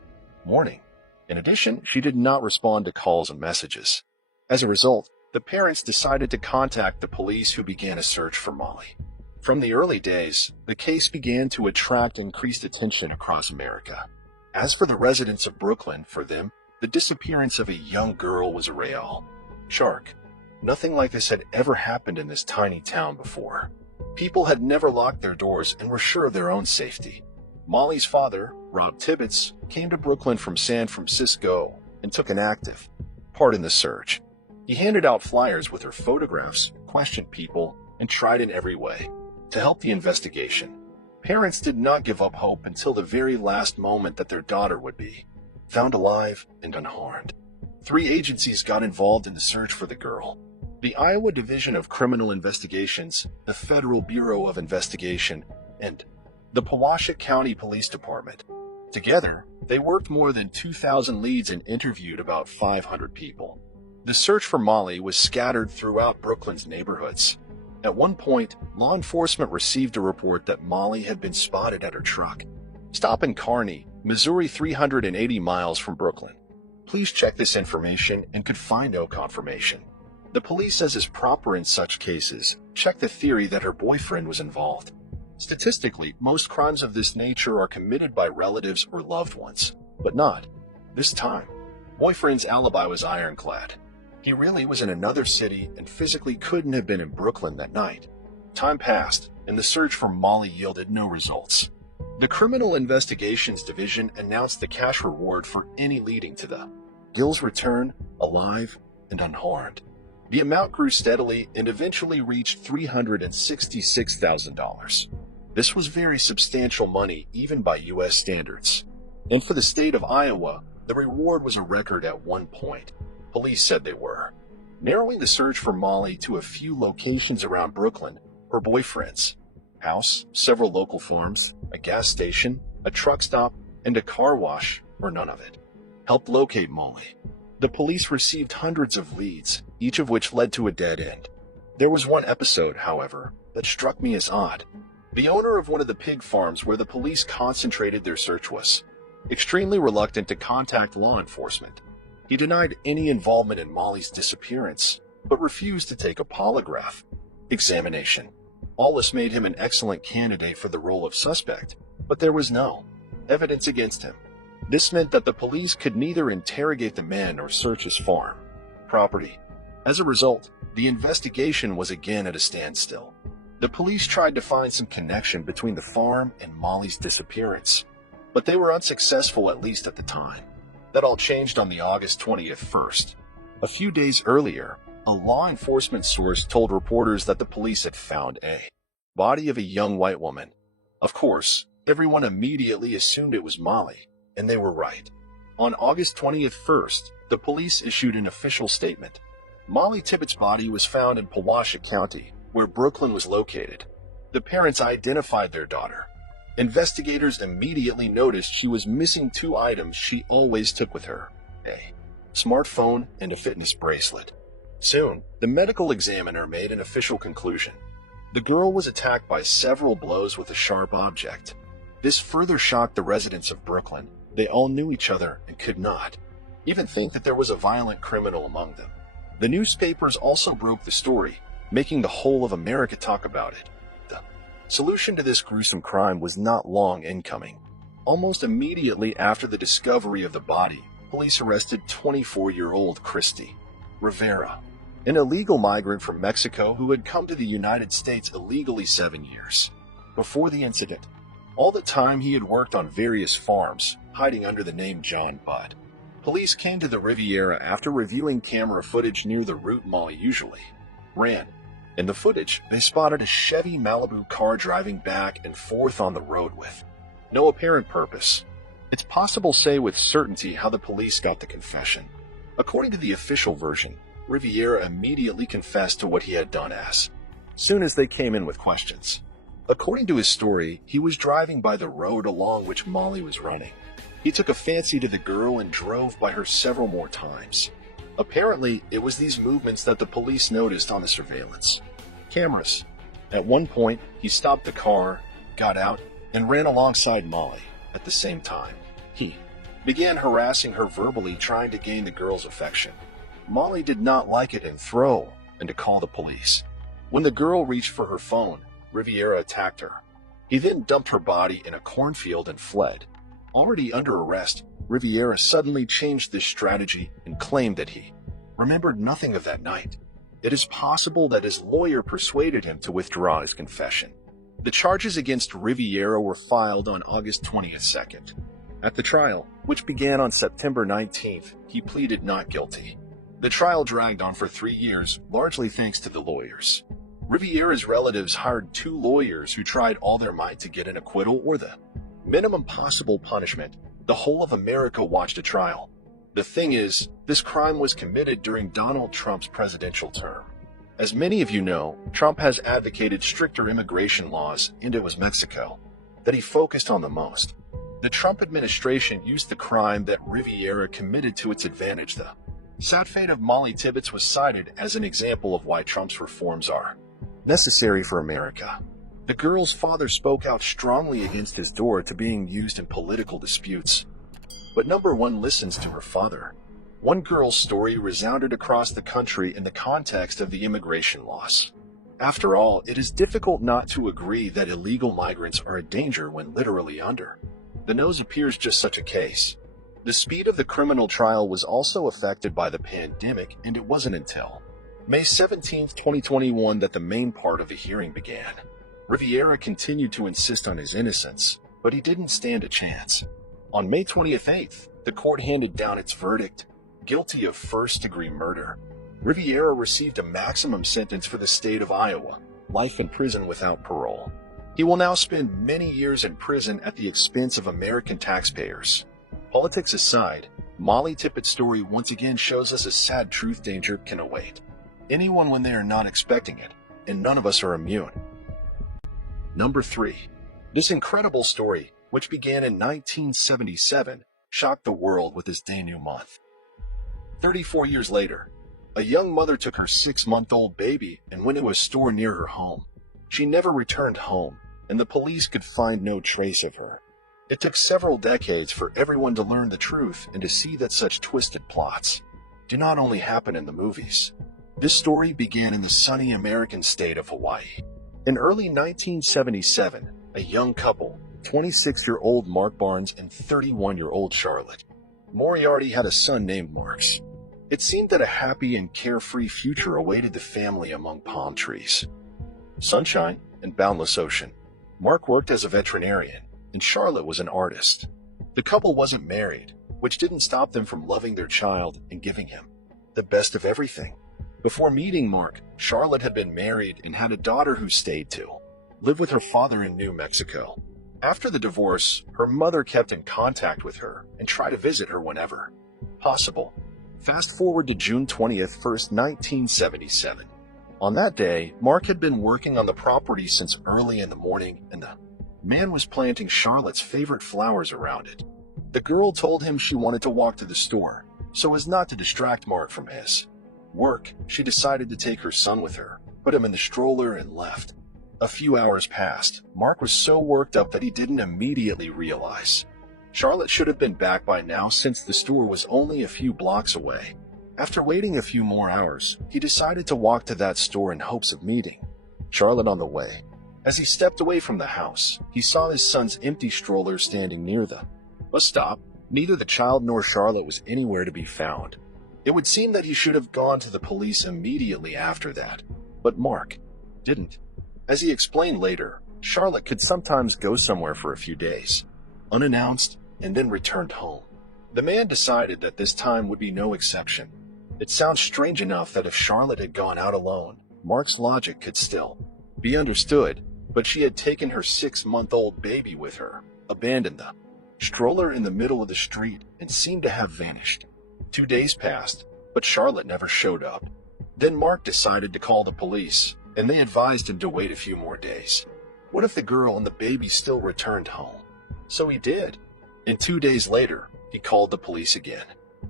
warning. In addition, she did not respond to calls and messages. As a result, the parents decided to contact the police, who began a search for Molly. From the early days, the case began to attract increased attention across America. As for the residents of Brooklyn, for them, the disappearance of a young girl was a real shock. Nothing like this had ever happened in this tiny town before. People had never locked their doors and were sure of their own safety. Molly's father, Rob Tibbetts, came to Brooklyn from San Francisco and took an active part in the search. He handed out flyers with her photographs, questioned people, and tried in every way to help the investigation. Parents did not give up hope until the very last moment that their daughter would be found alive and unharmed. 3 agencies got involved in the search for the girl: the Iowa Division of Criminal Investigations, the Federal Bureau of Investigation, and the Powashat County Police Department. Together, they worked more than 2,000 leads and interviewed about 500 people. The search for Molly was scattered throughout Brooklyn's neighborhoods. At one point, law enforcement received a report that Molly had been spotted at her truck stop in Kearney, Missouri, 380 miles from Brooklyn. Police checked this information and could find no confirmation. The police, as is proper in such cases, checked the theory that her boyfriend was involved. Statistically, most crimes of this nature are committed by relatives or loved ones, but not this time. Boyfriend's alibi was ironclad. He really was in another city and physically couldn't have been in Brooklyn that night. Time passed, and the search for Molly yielded no results. The Criminal Investigations Division announced the cash reward for any leading to the girl's return, alive and unharmed. The amount grew steadily and eventually reached $366,000. This was very substantial money even by U.S. standards. And for the state of Iowa, the reward was a record at one point. Police said they were narrowing the search for Molly to a few locations around Brooklyn: her boyfriend's house, several local farms, a gas station, a truck stop, and a car wash, or none of it helped locate Molly. The police received hundreds of leads, each of which led to a dead end. There was one episode, however, that struck me as odd. The owner of one of the pig farms where the police concentrated their search was extremely reluctant to contact law enforcement. He denied any involvement in Molly's disappearance, but refused to take a polygraph examination. All this made him an excellent candidate for the role of suspect, but there was no evidence against him. This meant that the police could neither interrogate the man nor search his farm property. As a result, the investigation was again at a standstill. The police tried to find some connection between the farm and Molly's disappearance, but they were unsuccessful, at least at the time. That all changed on the August 20th 1st. A few days earlier, a law enforcement source told reporters that the police had found a body of a young white woman. Of course, everyone immediately assumed it was Molly, and they were right. On August 20th 1st, the police issued an official statement. Molly Tibbetts' body was found in Powashat County, where Brooklyn was located. The parents identified their daughter. Investigators immediately noticed she was missing 2 items she always took with her: a smartphone and a fitness bracelet. Soon, the medical examiner made an official conclusion. The girl was attacked by several blows with a sharp object. This further shocked the residents of Brooklyn. They all knew each other and could not even think that there was a violent criminal among them. The newspapers also broke the story, making the whole of America talk about it. The solution to this gruesome crime was not long in coming. Almost immediately after the discovery of the body, police arrested 24-year-old Christy Rivera, an illegal migrant from Mexico who had come to the United States illegally 7 years before the incident. All the time he had worked on various farms, hiding under the name John Budd. Police came to the Riviera after reviewing camera footage near the route Molly usually ran. In the footage, they spotted a Chevy Malibu car driving back and forth on the road with no apparent purpose. It's possible to say with certainty how the police got the confession. According to the official version, Riviera immediately confessed to what he had done as soon as they came in with questions. According to his story, he was driving by the road along which Molly was running. He took a fancy to the girl and drove by her several more times. Apparently, it was these movements that the police noticed on the surveillance cameras. At one point, he stopped the car, got out, and ran alongside Molly. At the same time, he began harassing her verbally, trying to gain the girl's affection. Molly did not like it and threw and to call the police. When the girl reached for her phone, Riviera attacked her. He then dumped her body in a cornfield and fled. Already under arrest, Riviera suddenly changed this strategy and claimed that he remembered nothing of that night. It is possible that his lawyer persuaded him to withdraw his confession. The charges against Riviera were filed on August 22nd. At the trial, which began on September 19th, he pleaded not guilty. The trial dragged on for 3 years, largely thanks to the lawyers. Riviera's relatives hired 2 lawyers who tried all their might to get an acquittal or the minimum possible punishment. The whole of America watched a trial. The thing is, this crime was committed during Donald Trump's presidential term. As many of you know, Trump has advocated stricter immigration laws, and it was Mexico that he focused on the most. The Trump administration used the crime that Riviera committed to its advantage. The sad fate of Molly Tibbetts was cited as an example of why Trump's reforms are necessary for America. The girl's father spoke out strongly against his daughter to being used in political disputes. But number one listens to her father. One girl's story resounded across the country in the context of the immigration laws. After all, it is difficult not to agree that illegal migrants are a danger when literally under the nose appears just such a case. The speed of the criminal trial was also affected by the pandemic, and it wasn't until May 17, 2021 that the main part of the hearing began. Riviera continued to insist on his innocence, but he didn't stand a chance. On May 28th, the court handed down its verdict, guilty of first-degree murder. Riviera received a maximum sentence for the state of Iowa, life in prison without parole. He will now spend many years in prison at the expense of American taxpayers. Politics aside, Molly Tippett's story once again shows us a sad truth: danger can await anyone when they are not expecting it, and none of us are immune. Number 3. This incredible story, which began in 1977, shocked the world with this denouement. 34 years later, a young mother took her 6-month-old baby and went to a store near her home. She never returned home, and the police could find no trace of her. It took several decades for everyone to learn the truth and to see that such twisted plots do not only happen in the movies. This story began in the sunny American state of Hawaii. In early 1977, a young couple, 26-year-old Mark Barnes and 31-year-old Charlotte Moriarty, had a son named Marks. It seemed that a happy and carefree future awaited the family among palm trees, sunshine, and boundless ocean. Mark worked as a veterinarian, and Charlotte was an artist. The couple wasn't married, which didn't stop them from loving their child and giving him the best of everything. Before meeting Mark, Charlotte had been married and had a daughter who stayed to live with her father in New Mexico. After the divorce, her mother kept in contact with her and tried to visit her whenever possible. Fast forward to June 20th, 1977. On that day, Mark had been working on the property since early in the morning, and the man was planting Charlotte's favorite flowers around it. The girl told him she wanted to walk to the store, so as not to distract Mark from his work. She decided to take her son with her, put him in the stroller, and left. A few hours passed. Mark was so worked up that he didn't immediately realize Charlotte should have been back by now, since the store was only a few blocks away. After waiting a few more hours, he decided to walk to that store in hopes of meeting Charlotte on the way. As he stepped away from the house, he saw his son's empty stroller standing near the bus stop. Neither the child nor Charlotte was anywhere to be found. It would seem that he should have gone to the police immediately after that, but Mark didn't. As he explained later, Charlotte could sometimes go somewhere for a few days, unannounced, and then returned home. The man decided that this time would be no exception. It sounds strange enough that if Charlotte had gone out alone, Mark's logic could still be understood, but she had taken her 6-month-old baby with her, abandoned the stroller in the middle of the street, and seemed to have vanished. 2 days passed, but Charlotte never showed up. Then Mark decided to call the police, and they advised him to wait a few more days. What if the girl and the baby still returned home? So he did. And 2 days later, he called the police again.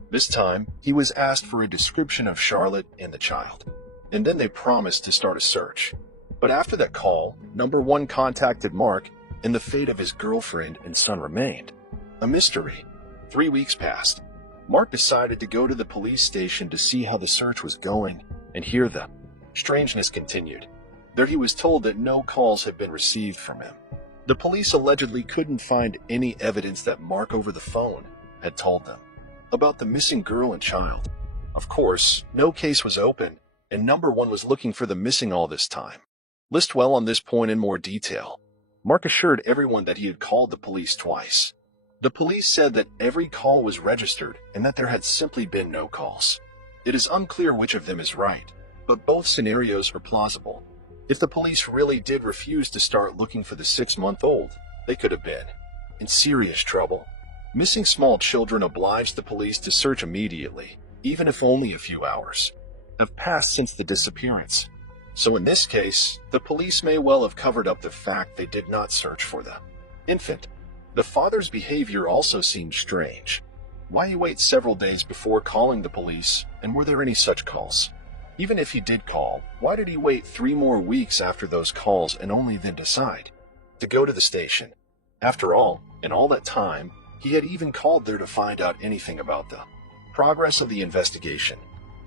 This time, he was asked for a description of Charlotte and the child, and then they promised to start a search. But after that call, number 1 contacted Mark, and the fate of his girlfriend and son remained a mystery. 3 weeks passed. Mark decided to go to the police station to see how the search was going, and here the strangeness continued. There he was told that no calls had been received from him. The police allegedly couldn't find any evidence that Mark over the phone had told them about the missing girl and child. Of course, no case was open, and number 1 was looking for the missing all this time. Let's dwell on this point in more detail. Mark assured everyone that he had called the police twice. The police said that every call was registered and that there had simply been no calls. It is unclear which of them is right, but both scenarios are plausible. If the police really did refuse to start looking for the 6-month-old, they could have been in serious trouble. Missing small children obliged the police to search immediately, even if only a few hours have passed since the disappearance. So in this case, the police may well have covered up the fact they did not search for the infant. The father's behavior also seemed strange. Why wait several days before calling the police, and were there any such calls? Even if he did call, why did he wait 3 more weeks after those calls and only then decide to go to the station? After all, in all that time, he had even called there to find out anything about the progress of the investigation.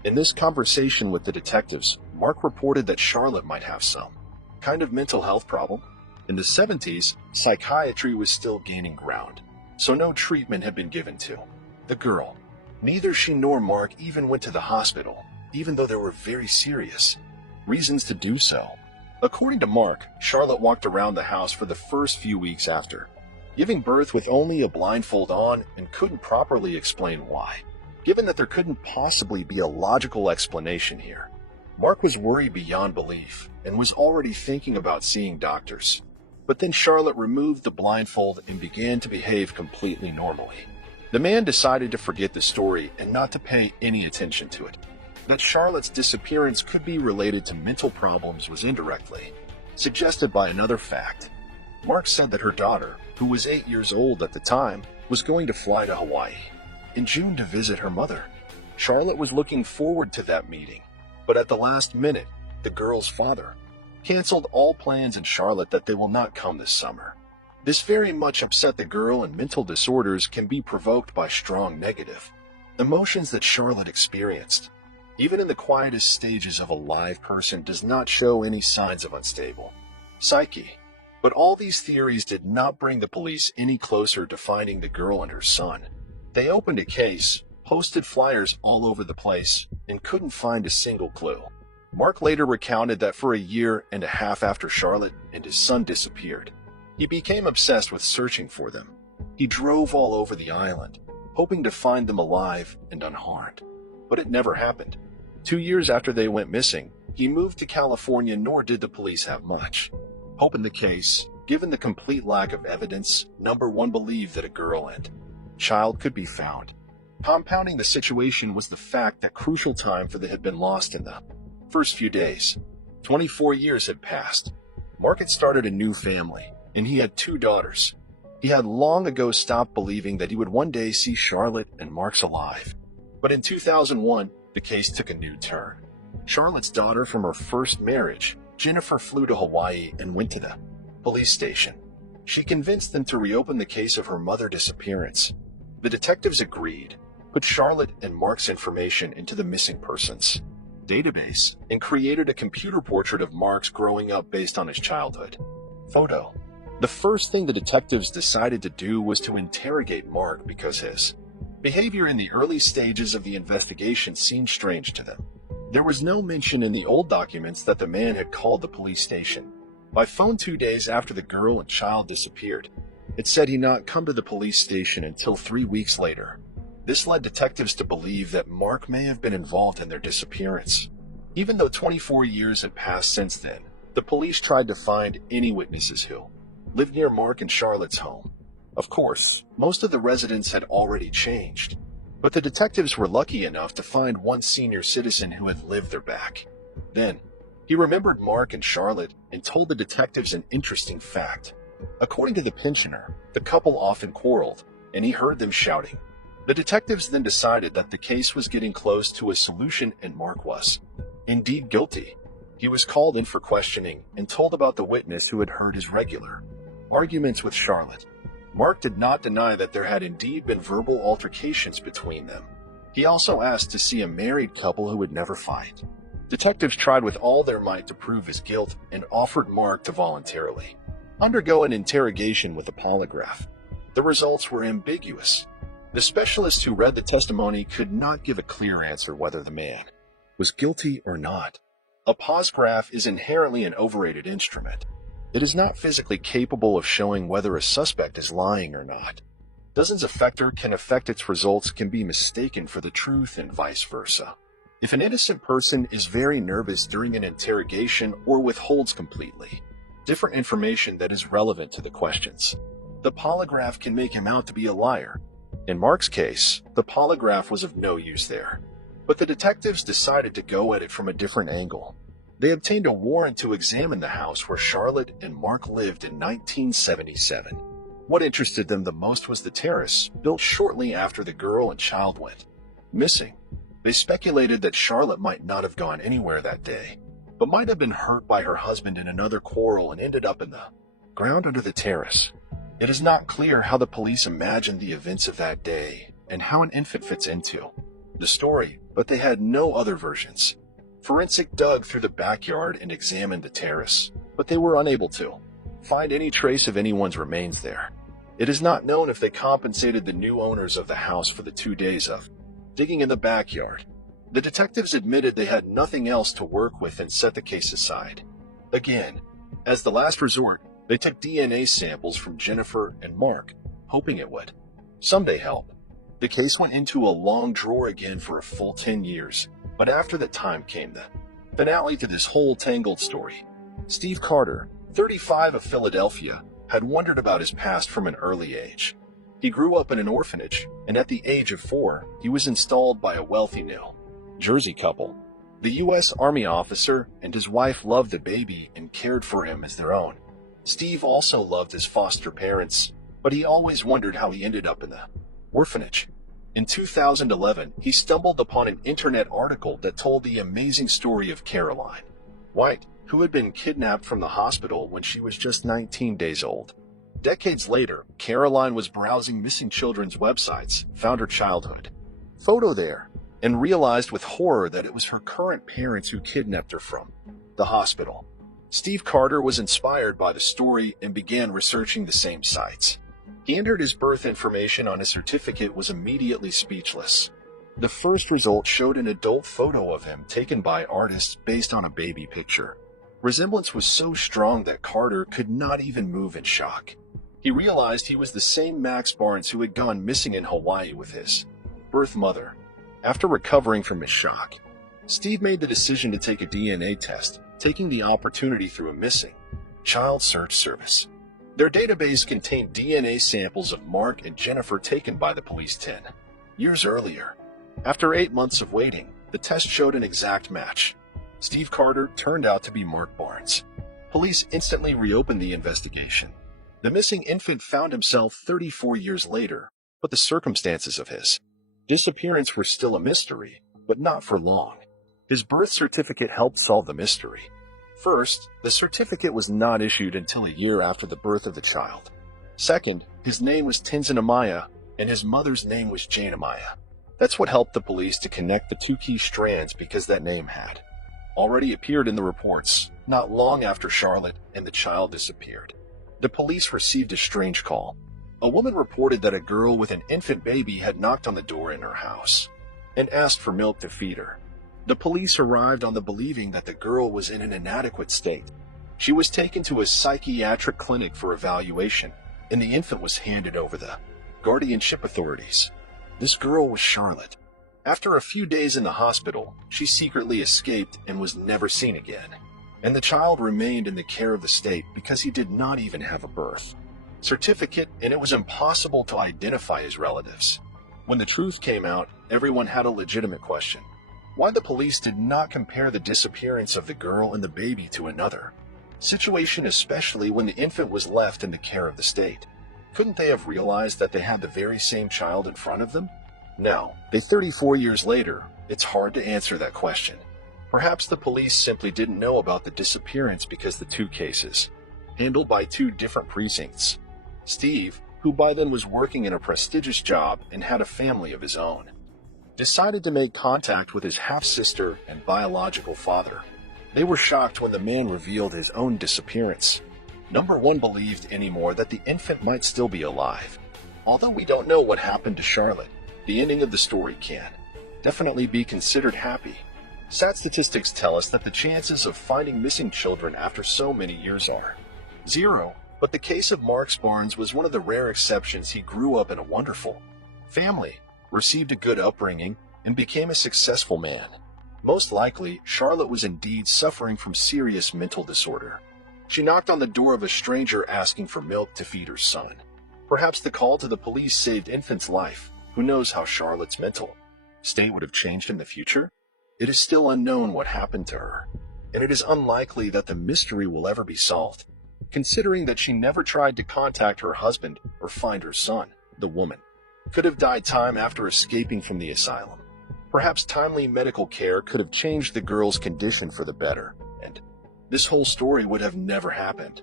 In this conversation with the detectives, Mark reported that Charlotte might have some kind of mental health problem. In the 70s, psychiatry was still gaining ground, so no treatment had been given to the girl. Neither she nor Mark even went to the hospital, even though there were very serious reasons to do so. According to Mark, Charlotte walked around the house for the first few weeks after giving birth with only a blindfold on and couldn't properly explain why. Given that there couldn't possibly be a logical explanation here, Mark was worried beyond belief and was already thinking about seeing doctors. But then Charlotte removed the blindfold and began to behave completely normally. The man decided to forget the story and not to pay any attention to it. That Charlotte's disappearance could be related to mental problems was indirectly suggested by another fact. Mark said that her daughter, who was 8 years old at the time, was going to fly to Hawaii in June to visit her mother. Charlotte was looking forward to that meeting, but at the last minute, the girl's father canceled all plans and Charlotte that they will not come this summer. This very much upset the girl, and mental disorders can be provoked by strong negative emotions that Charlotte experienced. Even in the quietest stages of a live person does not show any signs of unstable psyche. But all these theories did not bring the police any closer to finding the girl and her son. They opened a case, posted flyers all over the place, and couldn't find a single clue. Mark later recounted that for 1.5 years after Charlotte and his son disappeared, he became obsessed with searching for them. He drove all over the island, hoping to find them alive and unharmed. But it never happened. 2 years after they went missing, he moved to California, nor did the police have much hope in the case. Given the complete lack of evidence, number 1 believed that a girl and child could be found. Compounding the situation was the fact that crucial time for them had been lost in the first few days. 24 years had passed. Mark had started a new family, and he had 2 daughters. He had long ago stopped believing that he would one day see Charlotte and Mark's alive. But in 2001, the case took a new turn. Charlotte's daughter from her first marriage, Jennifer, flew to Hawaii and went to the police station. She convinced them to reopen the case of her mother's disappearance. The detectives agreed, put Charlotte and Mark's information into the missing persons database, and created a computer portrait of Mark's growing up based on his childhood photo. The first thing the detectives decided to do was to interrogate Mark because his behavior in the early stages of the investigation seemed strange to them. There was no mention in the old documents that the man had called the police station by phone 2 days after the girl and child disappeared. It said he not come to the police station until 3 weeks later. This led detectives to believe that Mark may have been involved in their disappearance. Even though 24 years had passed since then, the police tried to find any witnesses who lived near Mark and Charlotte's home. Of course, most of the residents had already changed, but the detectives were lucky enough to find one senior citizen who had lived there back. Then, he remembered Mark and Charlotte and told the detectives an interesting fact. According to the pensioner, the couple often quarreled, and he heard them shouting. The detectives then decided that the case was getting close to a solution and Mark was indeed guilty. He was called in for questioning and told about the witness who had heard his regular arguments with Charlotte. Mark did not deny that there had indeed been verbal altercations between them. He also asked to see a married couple who would never fight. Detectives tried with all their might to prove his guilt and offered Mark to voluntarily undergo an interrogation with a polygraph. The results were ambiguous. The specialist who read the testimony could not give a clear answer whether the man was guilty or not. A polygraph is inherently an overrated instrument. It is not physically capable of showing whether a suspect is lying or not. Dozens of factors can affect its results can be mistaken for the truth and vice versa. If an innocent person is very nervous during an interrogation or withholds completely different information that is relevant to the questions, the polygraph can make him out to be a liar. In Mark's case, the polygraph was of no use there, but the detectives decided to go at it from a different angle. They obtained a warrant to examine the house where Charlotte and Mark lived in 1977. What interested them the most was the terrace, built shortly after the girl and child went missing. They speculated that Charlotte might not have gone anywhere that day, but might have been hurt by her husband in another quarrel and ended up in the ground under the terrace. It is not clear how the police imagined the events of that day and how an infant fits into the story, but they had no other versions. Forensic dug through the backyard and examined the terrace, but they were unable to find any trace of anyone's remains there. It is not known if they compensated the new owners of the house for the 2 days of digging in the backyard. The detectives admitted they had nothing else to work with and set the case aside. Again, as the last resort, they took DNA samples from Jennifer and Mark, hoping it would someday help. The case went into a long drawer again for a full 10 years, but after that time came the finale to this whole tangled story. Steve Carter, 35 of Philadelphia, had wondered about his past from an early age. He grew up in an orphanage, and at the age of 4, he was installed by a wealthy New Jersey couple. The U.S. Army officer and his wife loved the baby and cared for him as their own. Steve also loved his foster parents, but he always wondered how he ended up in the orphanage. In 2011, he stumbled upon an internet article that told the amazing story of Caroline White, who had been kidnapped from the hospital when she was just 19 days old. Decades later, Caroline was browsing missing children's websites, found her childhood photo there, and realized with horror that it was her current parents who kidnapped her from the hospital. Steve Carter was inspired by the story and began researching the same sites. He entered his birth information on his certificate, was immediately speechless. The first result showed an adult photo of him taken by artists based on a baby picture. Resemblance was so strong that Carter could not even move in shock. He realized he was the same Max Barnes who had gone missing in Hawaii with his birth mother. After recovering from his shock, Steve made the decision to take a DNA test, taking the opportunity through a missing child search service. Their database contained DNA samples of Mark and Jennifer taken by the police 10 years earlier. After 8 months of waiting, the test showed an exact match. Steve Carter turned out to be Mark Barnes. Police instantly reopened the investigation. The missing infant found himself 34 years later, but the circumstances of his disappearance were still a mystery, but not for long. His birth certificate helped solve the mystery. First, the certificate was not issued until a year after the birth of the child. Second, his name was Tenzin Amaya, and his mother's name was Jane Amaya. That's what helped the police to connect the two key strands, because that name had already appeared in the reports not long after Charlotte and the child disappeared. The police received a strange call. A woman reported that a girl with an infant baby had knocked on the door in her house and asked for milk to feed her. The police arrived on the believing that the girl was in an inadequate state. She was taken to a psychiatric clinic for evaluation, and the infant was handed over the guardianship authorities. This girl was Charlotte. After a few days in the hospital, she secretly escaped and was never seen again. And the child remained in the care of the state because he did not even have a birth certificate, and it was impossible to identify his relatives. When the truth came out, everyone had a legitimate question: why the police did not compare the disappearance of the girl and the baby to another situation, especially when the infant was left in the care of the state. Couldn't they have realized that they had the very same child in front of them? Now, 34 years later, it's hard to answer that question. Perhaps the police simply didn't know about the disappearance because the two cases, handled by two different precincts. Steve, who by then was working in a prestigious job and had a family of his own, decided to make contact with his half-sister and biological father. They were shocked when the man revealed his own disappearance. Number one believed anymore that the infant might still be alive. Although we don't know what happened to Charlotte, the ending of the story can definitely be considered happy. Sad statistics tell us that the chances of finding missing children after so many years are 0, but the case of Marks Barnes was one of the rare exceptions. He grew up in a wonderful family, received a good upbringing, and became a successful man. Most likely, Charlotte was indeed suffering from serious mental disorder. She knocked on the door of a stranger asking for milk to feed her son. Perhaps the call to the police saved infant's life. Who knows how Charlotte's mental state would have changed in the future? It is still unknown what happened to her, and it is unlikely that the mystery will ever be solved. Considering that she never tried to contact her husband or find her son, the woman could have died time after escaping from the asylum. Perhaps timely medical care could have changed the girl's condition for the better, and this whole story would have never happened.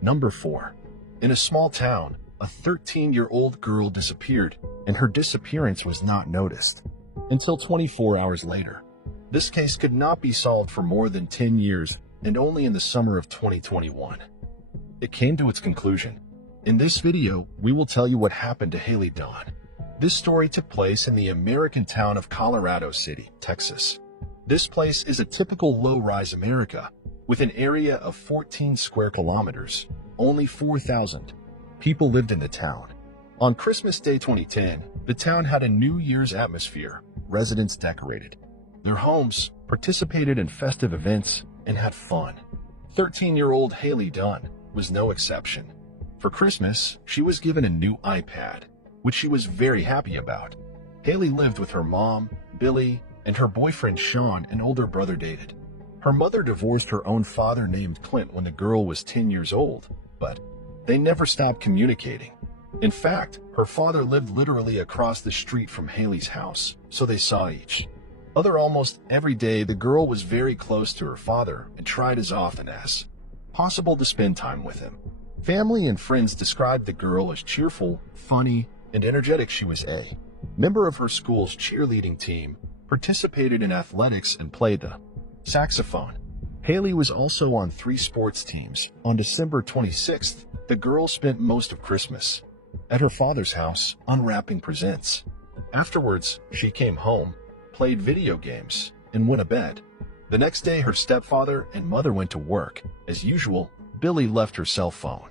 Number 4. In a small town, a 13-year-old girl disappeared, and her disappearance was not noticed until 24 hours later. This case could not be solved for more than 10 years, and only in the summer of 2021, it came to its conclusion. In this video, we will tell you what happened to Haley Dawn. This story took place in the American town of Colorado City, Texas. This place is a typical low-rise America, with an area of 14 square kilometers. Only 4,000 people lived in the town. On Christmas Day 2010, the town had a New Year's atmosphere. Residents decorated their homes, participated in festive events, and had fun. 13-year-old Haley Dawn was no exception. For Christmas, she was given a new iPad, which she was very happy about. Haley lived with her mom, Billy, and her boyfriend Sean, an older brother David. Her mother divorced her own father named Clint when the girl was 10 years old, but they never stopped communicating. In fact, her father lived literally across the street from Haley's house, so they saw each other almost every day. The girl was very close to her father and tried as often as possible to spend time with him. Family and friends described the girl as cheerful, funny, and energetic. She was a member of her school's cheerleading team, participated in athletics, and played the saxophone. Haley was also on 3 sports teams. On December 26th, the girl spent most of Christmas at her father's house, unwrapping presents. Afterwards, she came home, played video games, and went to bed. The next day, her stepfather and mother went to work. As usual, Billy left her cell phone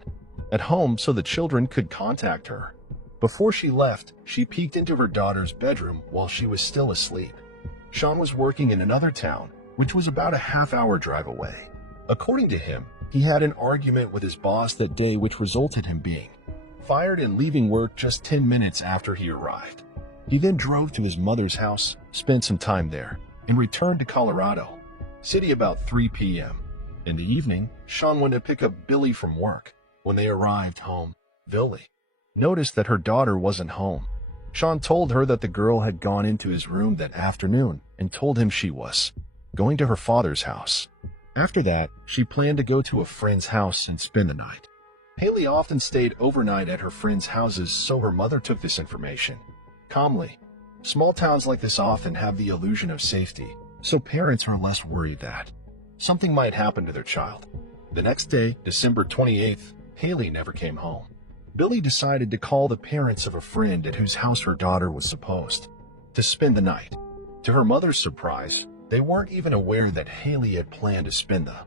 at home so the children could contact her. Before she left, she peeked into her daughter's bedroom while she was still asleep. Sean was working in another town, which was about a half-hour drive away. According to him, he had an argument with his boss that day, which resulted in him being fired and leaving work just 10 minutes after he arrived. He then drove to his mother's house, spent some time there, and returned to Colorado City about 3 p.m. In the evening, Sean went to pick up Billy from work. When they arrived home, Billy noticed that her daughter wasn't home. Sean told her that the girl had gone into his room that afternoon and told him she was going to her father's house. After that, she planned to go to a friend's house and spend the night. Haley often stayed overnight at her friends' houses, so her mother took this information calmly. Small towns like this often have the illusion of safety, so parents are less worried that something might happen to their child. The next day, December 28th, Haley never came home. Billy decided to call the parents of a friend at whose house her daughter was supposed to spend the night. To her mother's surprise, they weren't even aware that Haley had planned to spend the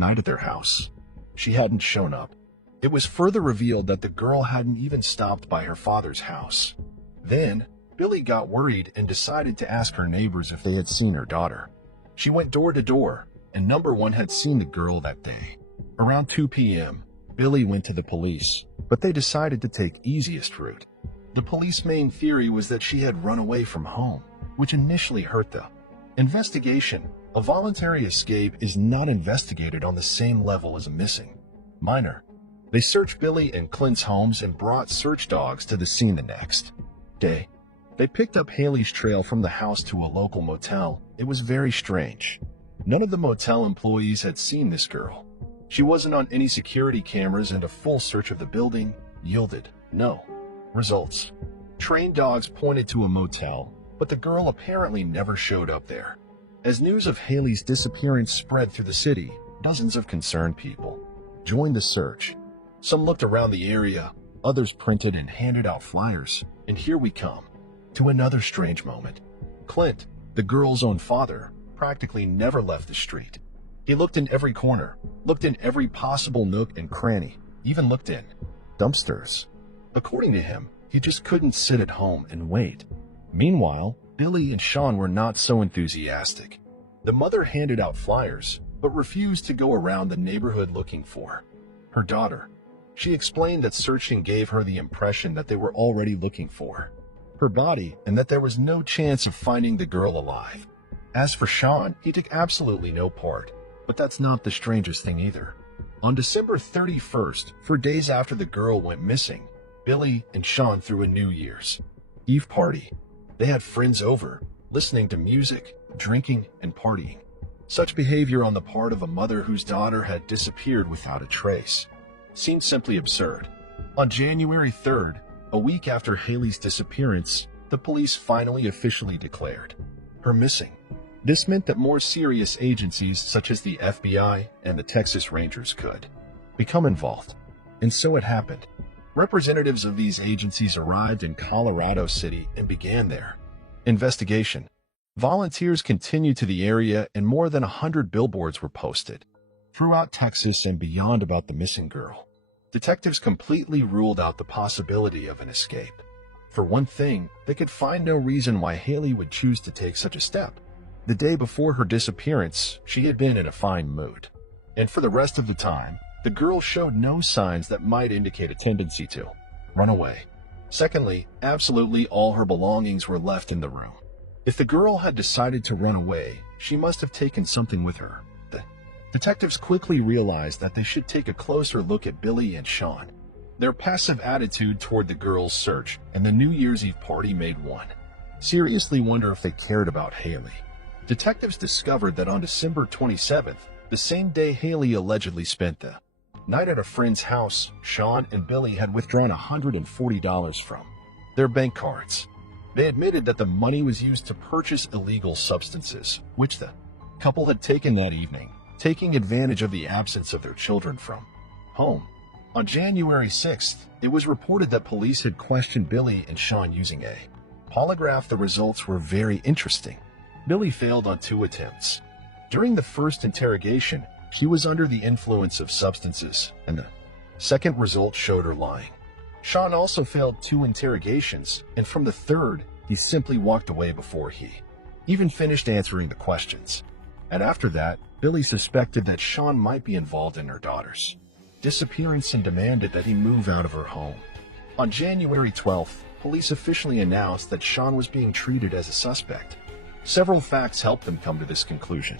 night at their house. She hadn't shown up. It was further revealed that the girl hadn't even stopped by her father's house. Then, Billy got worried and decided to ask her neighbors if they had seen her daughter. She went door to door, and number one had seen the girl that day. Around 2 p.m., Billy went to the police, but they decided to take easiest route. The police main theory was that she had run away from home, which initially hurt the investigation. A voluntary escape is not investigated on the same level as a missing minor. They searched Billy and Clint's homes and brought search dogs to the scene the next day. They picked up Haley's trail from the house to a local motel. It was very strange. None of the motel employees had seen this girl. She wasn't on any security cameras, and a full search of the building yielded no results. Trained dogs pointed to a motel, but the girl apparently never showed up there. As news of Haley's disappearance spread through the city, dozens of concerned people joined the search. Some looked around the area, others printed and handed out flyers. And here we come to another strange moment. Clint, the girl's own father, practically never left the street. He looked in every corner, looked in every possible nook and cranny, even looked in dumpsters. According to him, he just couldn't sit at home and wait. Meanwhile, Billy and Sean were not so enthusiastic. The mother handed out flyers, but refused to go around the neighborhood looking for her daughter. She explained that searching gave her the impression that they were already looking for her body and that there was no chance of finding the girl alive. As for Sean, he took absolutely no part. But that's not the strangest thing either. On December 31st, 4 days after the girl went missing, Billy and Sean threw a New Year's Eve party. They had friends over, listening to music, drinking, and partying. Such behavior on the part of a mother whose daughter had disappeared without a trace seemed simply absurd. On January 3rd, a week after Haley's disappearance, the police finally officially declared her missing. This meant that more serious agencies such as the FBI and the Texas Rangers could become involved. And so it happened. Representatives of these agencies arrived in Colorado City and began their investigation. Volunteers continued to the area, and more than 100 billboards were posted throughout Texas and beyond about the missing girl. Detectives completely ruled out the possibility of an escape. For one thing, they could find no reason why Haley would choose to take such a step. The day before her disappearance, she had been in a fine mood. And for the rest of the time, the girl showed no signs that might indicate a tendency to run away. Secondly, absolutely all her belongings were left in the room. If the girl had decided to run away, she must have taken something with her. The detectives quickly realized that they should take a closer look at Billy and Sean. Their passive attitude toward the girl's search and the New Year's Eve party made one seriously wonder if they cared about Haley. Detectives discovered that on December 27th, the same day Haley allegedly spent the night at a friend's house, Sean and Billy had withdrawn $140 from their bank cards. They admitted that the money was used to purchase illegal substances, which the couple had taken that evening, taking advantage of the absence of their children from home. On January 6th, it was reported that police had questioned Billy and Sean using a polygraph. The results were very interesting. Billy failed on 2 attempts. During the first interrogation, she was under the influence of substances, and the second result showed her lying. Sean also failed 2 interrogations, and from the third, he simply walked away before he even finished answering the questions. And after that, Billy suspected that Sean might be involved in her daughter's disappearance and demanded that he move out of her home. On January 12th, police officially announced that Sean was being treated as a suspect. Several facts helped them come to this conclusion.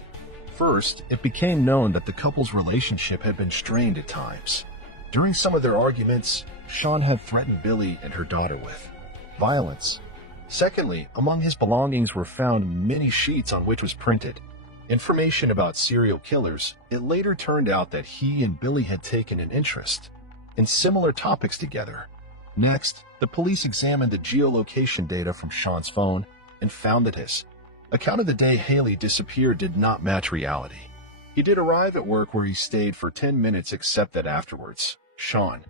First, it became known that the couple's relationship had been strained at times. During some of their arguments, Sean had threatened Billy and her daughter with violence. Secondly, among his belongings were found many sheets on which was printed information about serial killers. It later turned out that he and Billy had taken an interest in similar topics together. Next, the police examined the geolocation data from Sean's phone and found that his account of the day Haley disappeared did not match reality. He did arrive at work where he stayed for 10 minutes, except that afterwards, Sean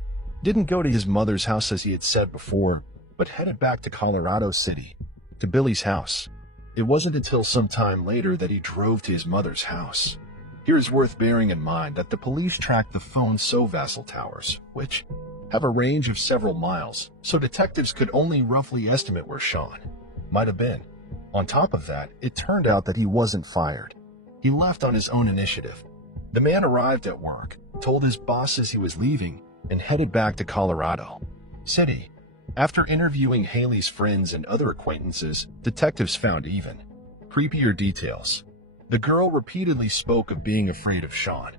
didn't go to his mother's house as he had said before, but headed back to Colorado City, to Billy's house. It wasn't until some time later that he drove to his mother's house. Here is worth bearing in mind that the police tracked the phone Sovassal towers, which have a range of several miles, so detectives could only roughly estimate where Sean might have been. On top of that, it turned out that he wasn't fired. He left on his own initiative. The man arrived at work, told his bosses he was leaving, and headed back to Colorado City. After interviewing Haley's friends and other acquaintances, detectives found even creepier details. The girl repeatedly spoke of being afraid of Sean.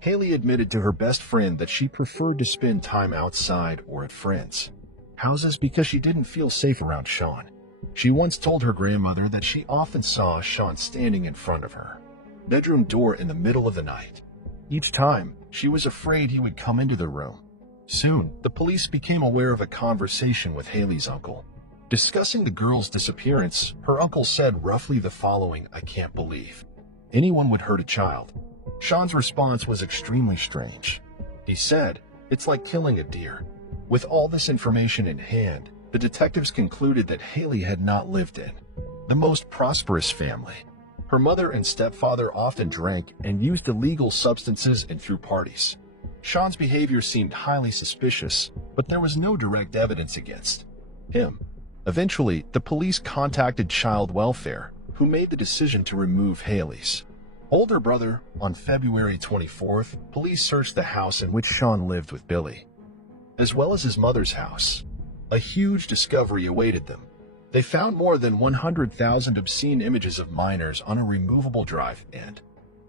Haley admitted to her best friend that she preferred to spend time outside or at friends' houses because she didn't feel safe around Sean. She once told her grandmother that she often saw Sean standing in front of her bedroom door in the middle of the night. Each time, she was afraid he would come into the room. Soon, the police became aware of a conversation with Haley's uncle. Discussing the girl's disappearance, her uncle said roughly the following: "I can't believe anyone would hurt a child." Sean's response was extremely strange. He said, "It's like killing a deer." With all this information in hand, the detectives concluded that Haley had not lived in the most prosperous family. Her mother and stepfather often drank and used illegal substances and threw parties. Sean's behavior seemed highly suspicious, but there was no direct evidence against him. Eventually, the police contacted Child Welfare, who made the decision to remove Haley's older brother. On February 24th, police searched the house in which Sean lived with Billy, as well as his mother's house. A huge discovery awaited them. They found more than 100,000 obscene images of minors on a removable drive and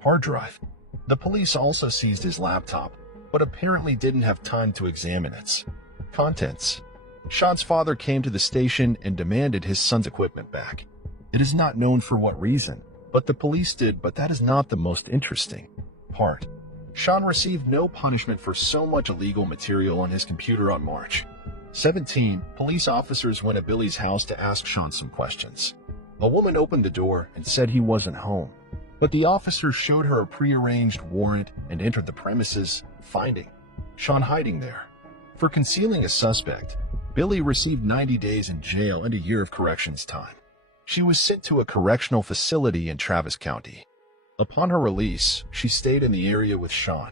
hard drive. The police also seized his laptop, but apparently didn't have time to examine its contents. Sean's father came to the station and demanded his son's equipment back. It is not known for what reason, but the police did, but that is not the most interesting part. Sean received no punishment for so much illegal material on his computer. On March 17, police officers went to Billy's house to ask Sean some questions. A woman opened the door and said he wasn't home, but the officers showed her a prearranged warrant and entered the premises, finding Sean hiding there. For concealing a suspect, Billy received 90 days in jail and a year of corrections time. She was sent to a correctional facility in Travis County. Upon her release, she stayed in the area with Sean.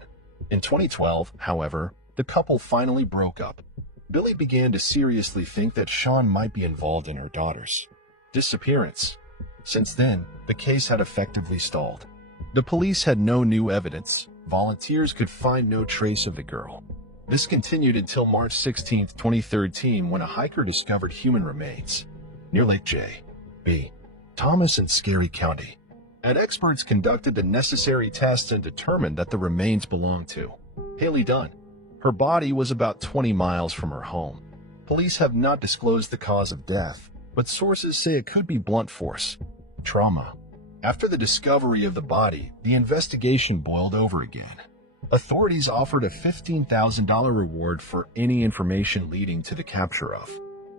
In 2012, however, the couple finally broke up. Billy began to seriously think that Sean might be involved in her daughter's disappearance. Since then, the case had effectively stalled. The police had no new evidence. Volunteers could find no trace of the girl. This continued until March 16, 2013, when a hiker discovered human remains near Lake J.B. Thomas in Scary County. And experts conducted the necessary tests and determined that the remains belonged to Haley Dunn. Her body was about 20 miles from her home. Police have not disclosed the cause of death, but sources say it could be blunt force trauma. After the discovery of the body, the investigation boiled over again. Authorities offered a $15,000 reward for any information leading to the capture of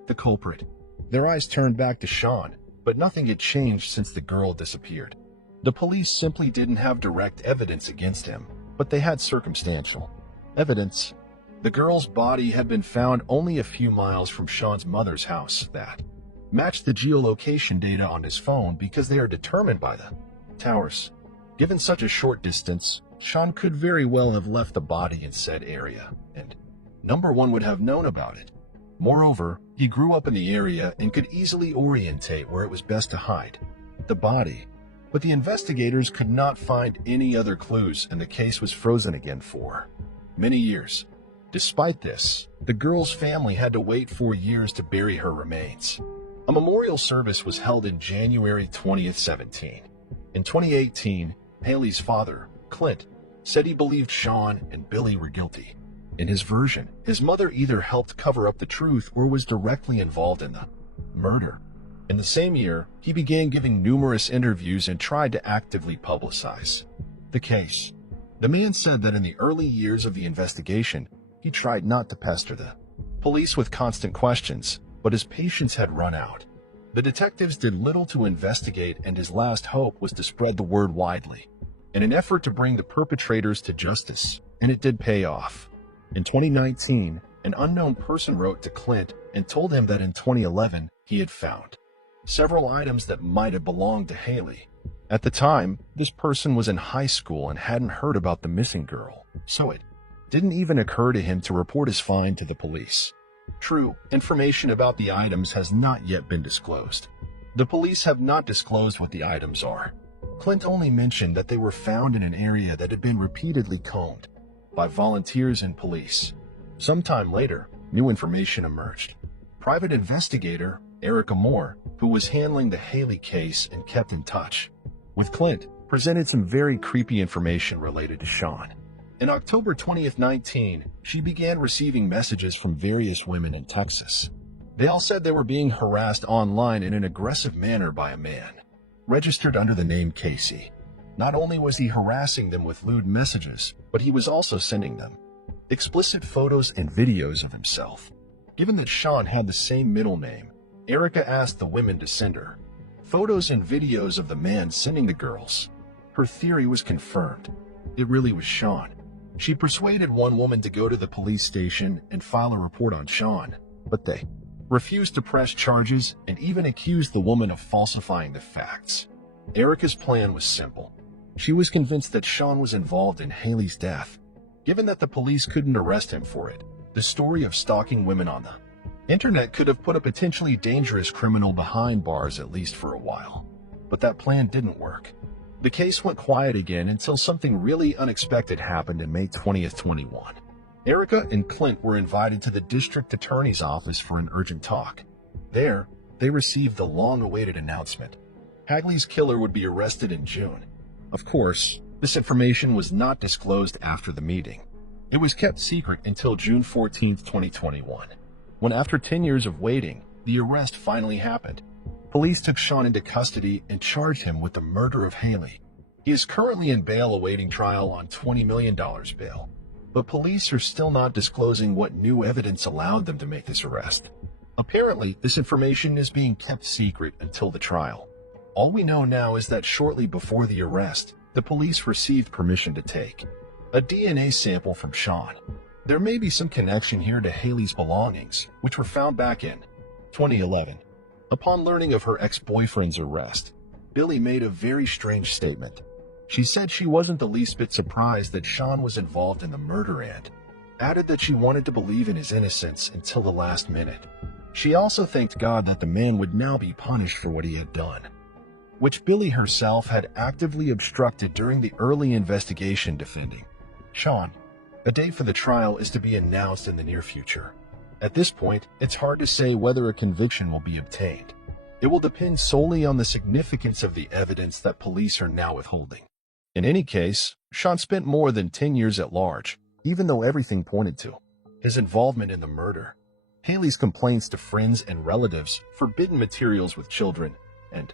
the culprit. Their eyes turned back to Sean, but nothing had changed since the girl disappeared. The police simply didn't have direct evidence against him, but they had circumstantial evidence. The girl's body had been found only a few miles from Sean's mother's house that matched the geolocation data on his phone because they are determined by the towers. Given such a short distance, Sean could very well have left the body in said area, and number one would have known about it. Moreover, he grew up in the area and could easily orientate where it was best to hide the body. But the investigators could not find any other clues, and the case was frozen again for many years. Despite this, the girl's family had to wait 4 years to bury her remains. A memorial service was held in January 2017. In 2018, Haley's father, Clint, said he believed Sean and Billy were guilty. In his version, his mother either helped cover up the truth or was directly involved in the murder. In the same year, he began giving numerous interviews and tried to actively publicize the case. The man said that in the early years of the investigation, he tried not to pester the police with constant questions, but his patience had run out. The detectives did little to investigate, and his last hope was to spread the word widely in an effort to bring the perpetrators to justice, and it did pay off. In 2019, an unknown person wrote to Clint and told him that in 2011 he had found several items that might have belonged to Haley. At the time, this person was in high school and hadn't heard about the missing girl, so it didn't even occur to him to report his find to the police. True, information about the items has not yet been disclosed. The police have not disclosed what the items are. Clint only mentioned that they were found in an area that had been repeatedly combed by volunteers and police. Sometime later, new information emerged. Private investigator Erica Moore, who was handling the Haley case and kept in touch with Clint, presented some very creepy information related to Sean. In October 20th, 19, she began receiving messages from various women in Texas. They all said they were being harassed online in an aggressive manner by a man, registered under the name Casey. Not only was he harassing them with lewd messages, but he was also sending them explicit photos and videos of himself. Given that Sean had the same middle name, Erica asked the women to send her photos and videos of the man sending the girls. Her theory was confirmed. It really was Sean. She persuaded one woman to go to the police station and file a report on Sean, but they refused to press charges and even accused the woman of falsifying the facts. Erica's plan was simple. She was convinced that Sean was involved in Haley's death. Given that the police couldn't arrest him for it, the story of stalking women on the internet could have put a potentially dangerous criminal behind bars at least for a while. But that plan didn't work. The case went quiet again until something really unexpected happened in May 20th, 21. Erica and Clint were invited to the district attorney's office for an urgent talk. There, they received the long-awaited announcement. Hagley's killer would be arrested in June. Of course, this information was not disclosed after the meeting. It was kept secret until June 14th, 2021, when after 10 years of waiting, the arrest finally happened. Police took Sean into custody and charged him with the murder of Haley. He is currently in bail awaiting trial on $20 million bail. But police are still not disclosing what new evidence allowed them to make this arrest. Apparently, this information is being kept secret until the trial. All we know now is that shortly before the arrest, the police received permission to take a DNA sample from Sean. There may be some connection here to Haley's belongings, which were found back in 2011. Upon learning of her ex-boyfriend's arrest, Billy made a very strange statement. She said she wasn't the least bit surprised that Sean was involved in the murder and added that she wanted to believe in his innocence until the last minute. She also thanked God that the man would now be punished for what he had done, which Billy herself had actively obstructed during the early investigation defending Sean. A date for the trial is to be announced in the near future. At this point, it's hard to say whether a conviction will be obtained. It will depend solely on the significance of the evidence that police are now withholding. In any case, Sean spent more than 10 years at large, even though everything pointed to his involvement in the murder. Haley's complaints to friends and relatives, forbidden materials with children, and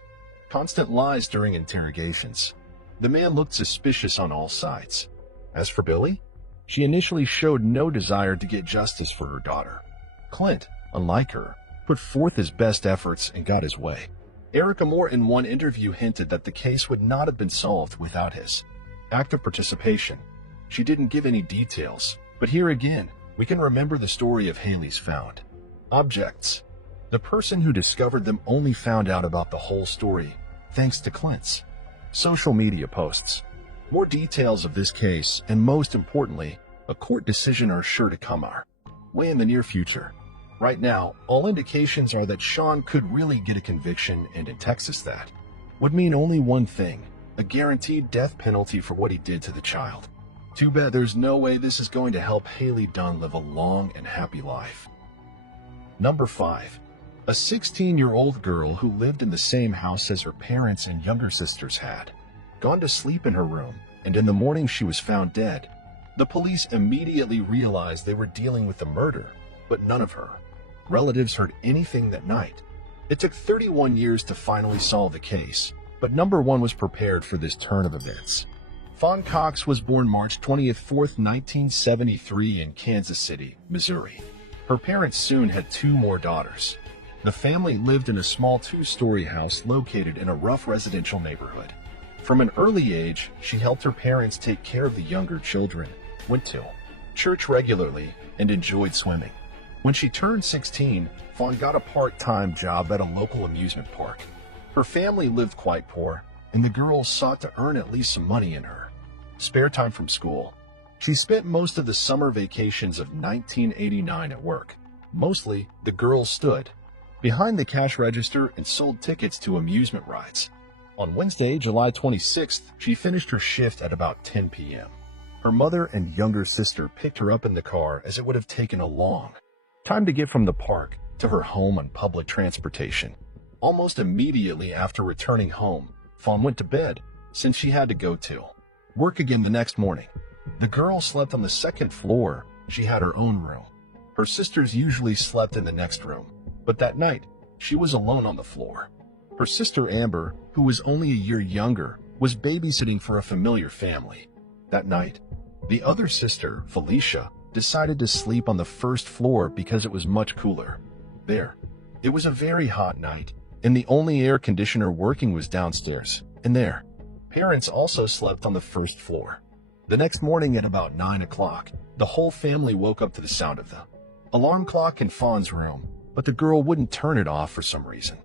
constant lies during interrogations. The man looked suspicious on all sides. As for Billy, she initially showed no desire to get justice for her daughter. Clint, unlike her, put forth his best efforts and got his way. Erica Moore in one interview hinted that the case would not have been solved without his active participation. She didn't give any details, but here again, we can remember the story of Haley's found objects. The person who discovered them only found out about the whole story thanks to Clint's social media posts. More details of this case, and most importantly, a court decision are sure to come our way in the near future. Right now, all indications are that Sean could really get a conviction, and in Texas that would mean only one thing: a guaranteed death penalty for what he did to the child. Too bad there's no way this is going to help Haley Dunn live a long and happy life. Number 5. A 16-year-old girl who lived in the same house as her parents and younger sisters had gone to sleep in her room, and in the morning she was found dead. The police immediately realized they were dealing with the murder, but none of her relatives heard anything that night. It took 31 years to finally solve the case, but number 1 was prepared for this turn of events. Fawn Cox was born March 24th, 1973 in Kansas City, Missouri. Her parents soon had 2 more daughters. The family lived in a small 2-story house located in a rough residential neighborhood. From an early age, she helped her parents take care of the younger children, went to church regularly, and enjoyed swimming. When she turned 16, Fawn got a part-time job at a local amusement park. Her family lived quite poor, and the girl sought to earn at least some money in her spare time from school. She spent most of the summer vacations of 1989 at work. Mostly, the girl stood behind the cash register and sold tickets to amusement rides. On Wednesday, July 26th, she finished her shift at about 10 p.m. Her mother and younger sister picked her up in the car as it would have taken a long time to get from the park to her home on public transportation. Almost immediately after returning home, Fawn went to bed since she had to go to work again the next morning. The girl slept on the second floor. She had her own room. Her sisters usually slept in the next room, but that night, she was alone on the floor. Her sister Amber, who was only a year younger, was babysitting for a familiar family. That night, the other sister, Felicia, decided to sleep on the first floor because it was much cooler. There, it was a very hot night, and the only air conditioner working was downstairs. And there, parents also slept on the first floor. The next morning at about 9 o'clock, the whole family woke up to the sound of the alarm clock in Fawn's room, but the girl wouldn't turn it off for some reason.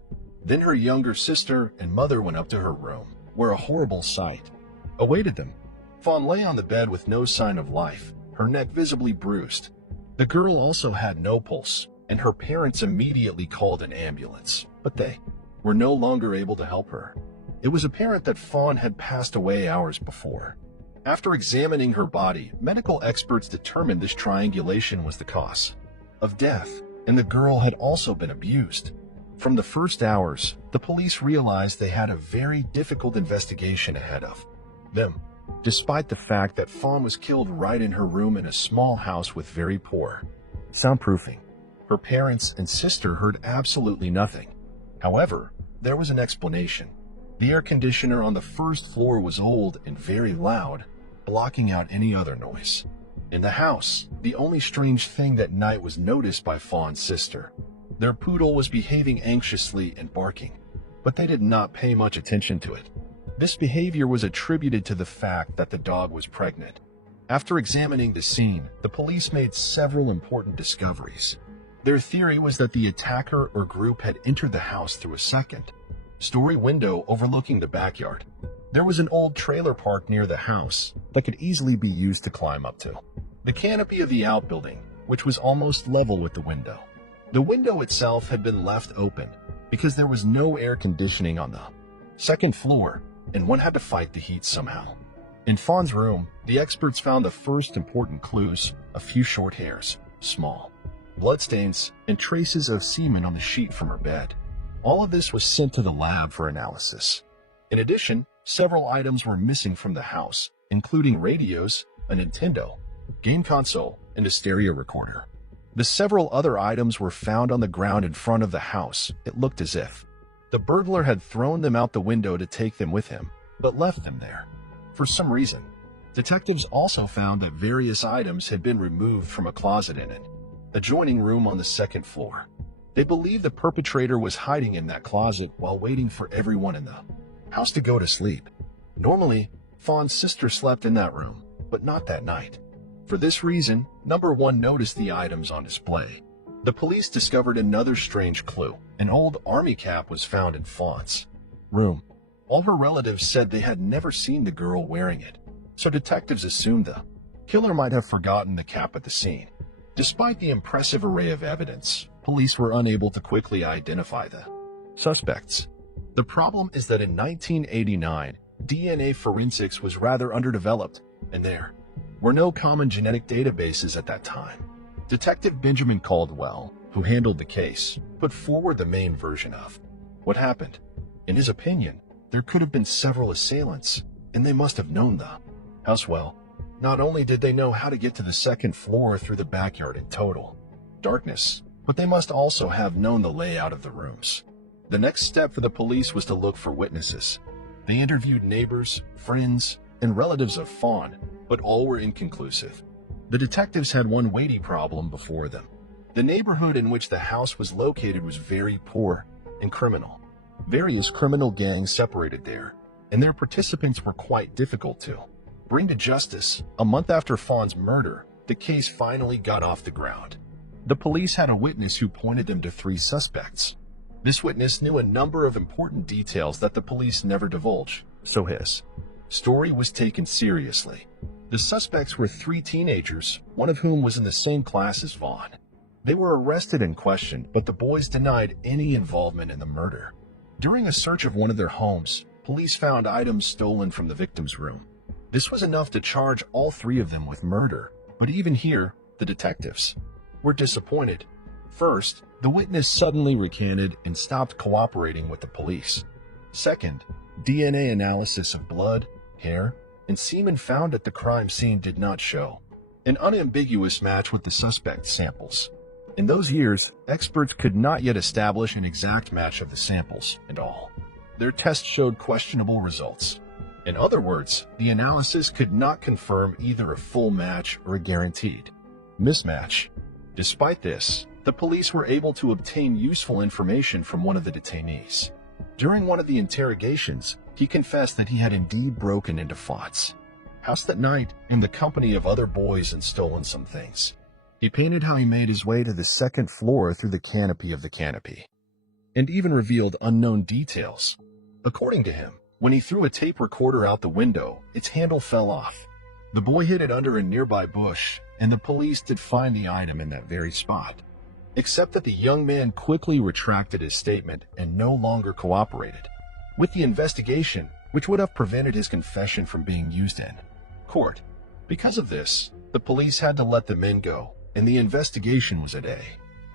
Then her younger sister and mother went up to her room, where a horrible sight awaited them. Fawn lay on the bed with no sign of life, her neck visibly bruised. The girl also had no pulse, and her parents immediately called an ambulance, but they were no longer able to help her. It was apparent that Fawn had passed away hours before. After examining her body, medical experts determined this triangulation was the cause of death, and the girl had also been abused. From the first hours, the police realized they had a very difficult investigation ahead of them, despite the fact that Fawn was killed right in her room in a small house with very poor soundproofing. Her parents and sister heard absolutely nothing. However, there was an explanation. The air conditioner on the first floor was old and very loud, blocking out any other noise. In the house, the only strange thing that night was noticed by Fawn's sister. Their poodle was behaving anxiously and barking, but they did not pay much attention to it. This behavior was attributed to the fact that the dog was pregnant. After examining the scene, the police made several important discoveries. Their theory was that the attacker or group had entered the house through a second-story window overlooking the backyard. There was an old trailer park near the house that could easily be used to climb up to. The canopy of the outbuilding, which was almost level with the window. The window itself had been left open because there was no air conditioning on the second floor, and one had to fight the heat somehow. In Fawn's room, the experts found the first important clues: a few short hairs, small bloodstains, and traces of semen on the sheet from her bed. All of this was sent to the lab for analysis. In addition, several items were missing from the house, including radios, a Nintendo game console, and a stereo recorder. The several other items were found on the ground in front of the house. It looked as if the burglar had thrown them out the window to take them with him, but left them there for some reason. Detectives also found that various items had been removed from a closet in an adjoining room on the second floor. They believe the perpetrator was hiding in that closet while waiting for everyone in the house to go to sleep. Normally, Fawn's sister slept in that room, but not that night. For this reason, number one noticed the items on display. The police discovered another strange clue. An old army cap was found in Fawn's room. All her relatives said they had never seen the girl wearing it, so detectives assumed the killer might have forgotten the cap at the scene. Despite the impressive array of evidence, police were unable to quickly identify the suspects. The problem is that in 1989, DNA forensics was rather underdeveloped, and there were no common genetic databases at that time. Detective Benjamin Caldwell, who handled the case, put forward the main version of what happened. In his opinion, there could have been several assailants, and they must have known the house well. Not only did they know how to get to the second floor through the backyard in total darkness, but they must also have known the layout of the rooms. The next step for the police was to look for witnesses. They interviewed neighbors, friends, and relatives of Fawn, but all were inconclusive. The detectives had one weighty problem before them. The neighborhood in which the house was located was very poor and criminal. Various criminal gangs separated there, and their participants were quite difficult to bring to justice. A month after Fawn's murder, the case finally got off the ground. The police had a witness who pointed them to three suspects. This witness knew a number of important details that the police never divulged, so his story was taken seriously. The suspects were three teenagers, one of whom was in the same class as Vaughn. They were arrested and questioned, but the boys denied any involvement in the murder. During a search of one of their homes, police found items stolen from the victim's room. This was enough to charge all three of them with murder, but even here, the detectives were disappointed. First, the witness suddenly recanted and stopped cooperating with the police. Second, DNA analysis of blood, hair, and semen found at the crime scene did not show an unambiguous match with the suspect's samples. In those years, experts could not yet establish an exact match of the samples, and all their tests showed questionable results. In other words, the analysis could not confirm either a full match or a guaranteed mismatch. Despite this, the police were able to obtain useful information from one of the detainees. During one of the interrogations, he confessed that he had indeed broken into Fawn's house that night in the company of other boys and stolen some things. He painted how he made his way to the second floor through the canopy of the canopy, and even revealed unknown details. According to him, when he threw a tape recorder out the window, its handle fell off. The boy hid it under a nearby bush, and the police did find the item in that very spot. Except that the young man quickly retracted his statement and no longer cooperated with the investigation, which would have prevented his confession from being used in court. Because of this, the police had to let the men go, and the investigation was at a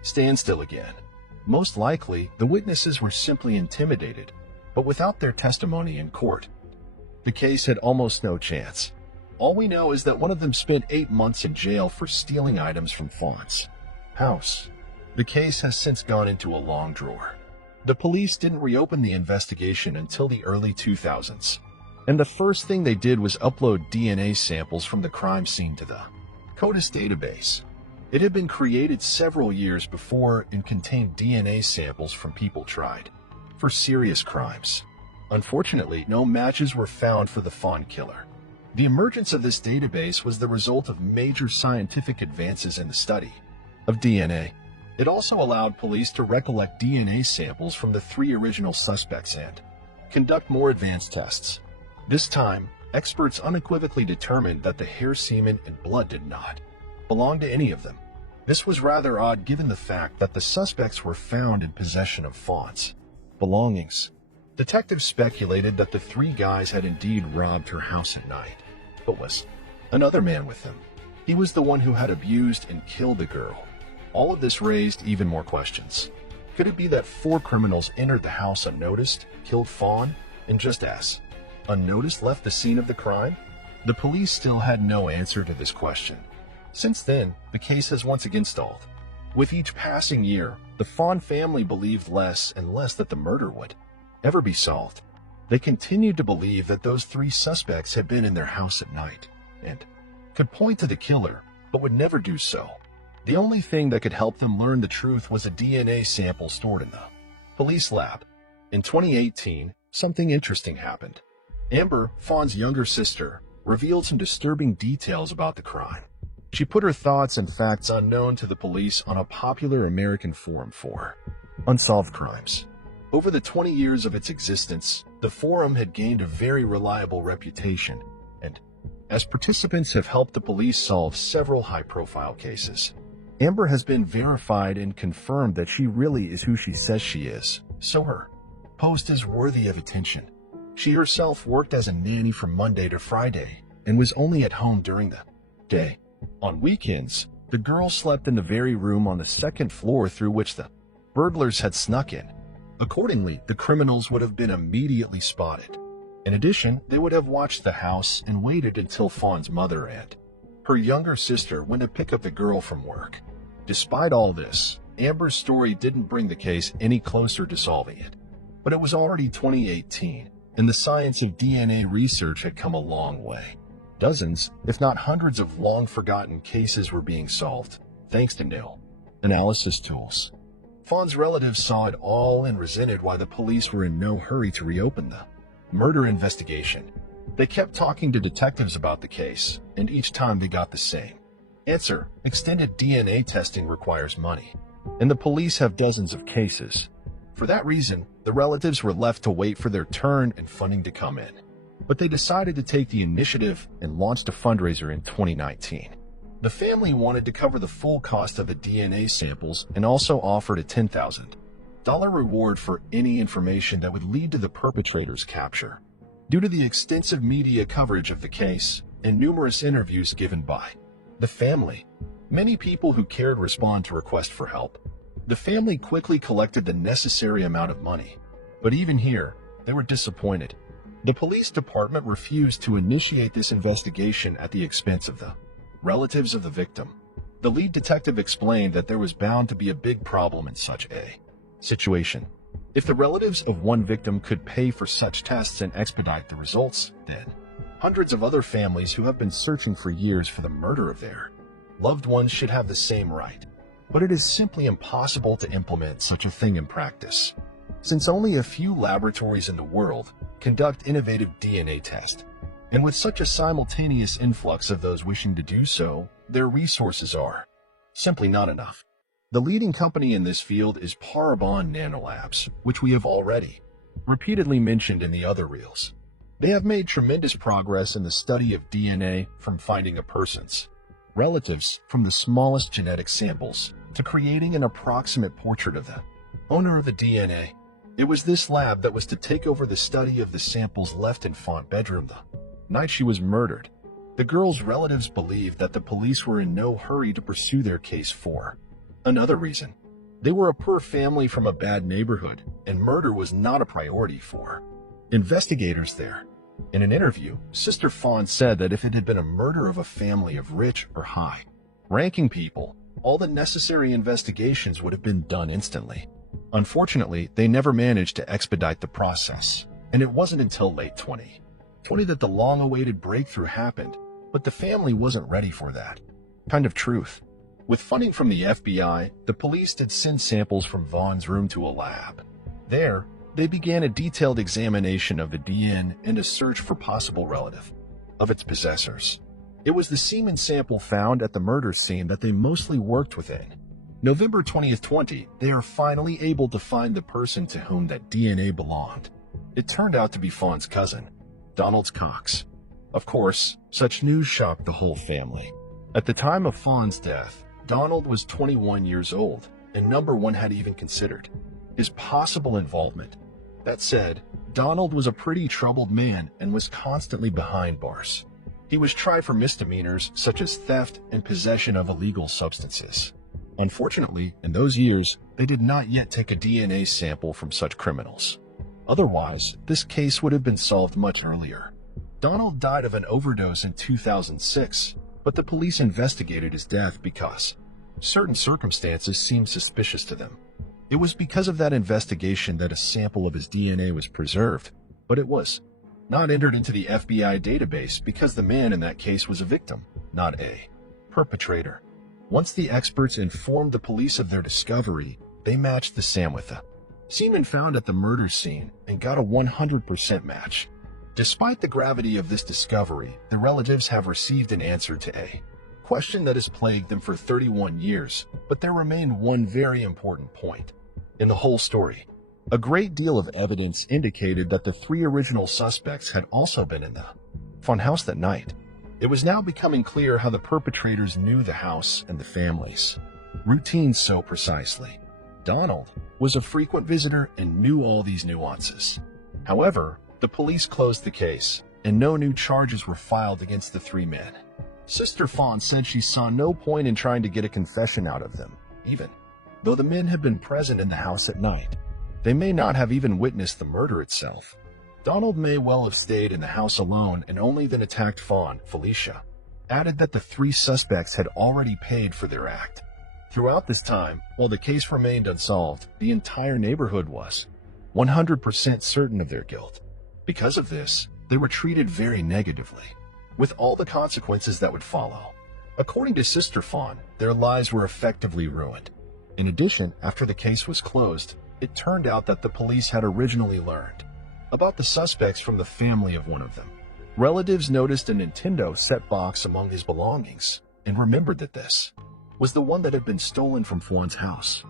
standstill again. Most likely, the witnesses were simply intimidated, but without their testimony in court, the case had almost no chance. All we know is that one of them spent 8 months in jail for stealing items from Fawn's house. The case has since gone into a long drawer. The police didn't reopen the investigation until the early 2000s, and the first thing they did was upload DNA samples from the crime scene to the CODIS database. It had been created several years before and contained DNA samples from people tried for serious crimes. Unfortunately, no matches were found for the Fawn killer. The emergence of this database was the result of major scientific advances in the study of DNA. It also allowed police to recollect DNA samples from the 3 original suspects and conduct more advanced tests. This time, experts unequivocally determined that the hair, semen, and blood did not belong to any of them. This was rather odd given the fact that the suspects were found in possession of Fawn's belongings. Detectives speculated that the 3 guys had indeed robbed her house at night, but was another man with them. He was the one who had abused and killed the girl. All of this raised even more questions. Could it be that 4 criminals entered the house unnoticed, killed Fawn, and just as unnoticed left the scene of the crime? The police still had no answer to this question. Since then, the case has once again stalled. With each passing year, the Fawn family believed less and less that the murder would ever be solved. They continued to believe that those 3 suspects had been in their house at night and could point to the killer, but would never do so. The only thing that could help them learn the truth was a DNA sample stored in the police lab. In 2018, something interesting happened. Amber, Fawn's younger sister, revealed some disturbing details about the crime. She put her thoughts and facts unknown to the police on a popular American forum for unsolved crimes. Over the 20 years of its existence, the forum had gained a very reliable reputation, and as participants have helped the police solve several high-profile cases. Amber has been verified and confirmed that she really is who she says she is, so her post is worthy of attention. She herself worked as a nanny from Monday to Friday and was only at home during the day. On weekends, the girl slept in the very room on the 2nd floor through which the burglars had snuck in. Accordingly, the criminals would have been immediately spotted. In addition, they would have watched the house and waited until Fawn's mother and her younger sister went to pick up the girl from work. Despite all this, Amber's story didn't bring the case any closer to solving it. But it was already 2018, and the science of DNA research had come a long way. Dozens, if not hundreds of long-forgotten cases were being solved, thanks to new analysis tools. Fawn's relatives saw it all and resented why the police were in no hurry to reopen the murder investigation. They kept talking to detectives about the case, and each time they got the same Answer: extended DNA testing requires money, and the police have dozens of cases. For that reason, the relatives were left to wait for their turn and funding to come in. But they decided to take the initiative and launched a fundraiser in 2019. The family wanted to cover the full cost of the DNA samples and also offered a $10,000 reward for any information that would lead to the perpetrator's capture. Due to the extensive media coverage of the case and numerous interviews given by the family, many people who cared respond to request for help. The family quickly collected the necessary amount of money, but even here, they were disappointed. The police department refused to initiate this investigation at the expense of the relatives of the victim. The lead detective explained that there was bound to be a big problem in such a situation. If the relatives of one victim could pay for such tests and expedite the results, then hundreds of other families who have been searching for years for the murder of their loved ones should have the same right. But it is simply impossible to implement such a thing in practice, since only a few laboratories in the world conduct innovative DNA tests. And with such a simultaneous influx of those wishing to do so, their resources are simply not enough. The leading company in this field is Parabon Nanolabs, which we have already repeatedly mentioned in the other reels. They have made tremendous progress in the study of DNA, from finding a person's relatives from the smallest genetic samples to creating an approximate portrait of the owner of the DNA. It was this lab that was to take over the study of the samples left in Font's bedroom the night she was murdered. The girl's relatives believed that the police were in no hurry to pursue their case for another reason. They were a poor family from a bad neighborhood, and murder was not a priority for investigators there. In an interview, Sister Font said that if it had been a murder of a family of rich or high-ranking people, all the necessary investigations would have been done instantly. Unfortunately, they never managed to expedite the process, and it wasn't until late 2020 that the long-awaited breakthrough happened, but the family wasn't ready for that kind of truth. With funding from the FBI, the police did send samples from Vaughn's room to a lab. There, they began a detailed examination of the DNA and a search for possible relative of its possessors. It was the semen sample found at the murder scene that they mostly worked within. November 2020, they are finally able to find the person to whom that DNA belonged. It turned out to be Fawn's cousin, Donald Cox. Of course, such news shocked the whole family. At the time of Fawn's death, Donald was 21 years old, and no one had even considered his possible involvement. That said, Donald was a pretty troubled man and was constantly behind bars. He was tried for misdemeanors such as theft and possession of illegal substances. Unfortunately, in those years, they did not yet take a DNA sample from such criminals. Otherwise, this case would have been solved much earlier. Donald died of an overdose in 2006, but the police investigated his death because certain circumstances seemed suspicious to them. It was because of that investigation that a sample of his DNA was preserved, but it was not entered into the FBI database because the man in that case was a victim, not a perpetrator. Once the experts informed the police of their discovery, they matched the SAM with the semen found at the murder scene and got a 100% match. Despite the gravity of this discovery, the relatives have received an answer to a question that has plagued them for 31 years, but there remained one very important point in the whole story. A great deal of evidence indicated that the three original suspects had also been in the Font house that night. It was now becoming clear how the perpetrators knew the house and the family's routines so precisely. Donald was a frequent visitor and knew all these nuances. However, the police closed the case, and no new charges were filed against the three men. Sister Font said she saw no point in trying to get a confession out of them, even though the men had been present in the house at night. They may not have even witnessed the murder itself. Donald may well have stayed in the house alone and only then attacked Fawn. Felicia added that the three suspects had already paid for their act. Throughout this time, while the case remained unsolved, the entire neighborhood was 100% certain of their guilt. Because of this, they were treated very negatively, with all the consequences that would follow. According to Sister Fawn, their lives were effectively ruined. In addition, after the case was closed, it turned out that the police had originally learned about the suspects from the family of one of them. Relatives noticed a Nintendo set box among his belongings. and remembered that this was the one that had been stolen from Fwan's house.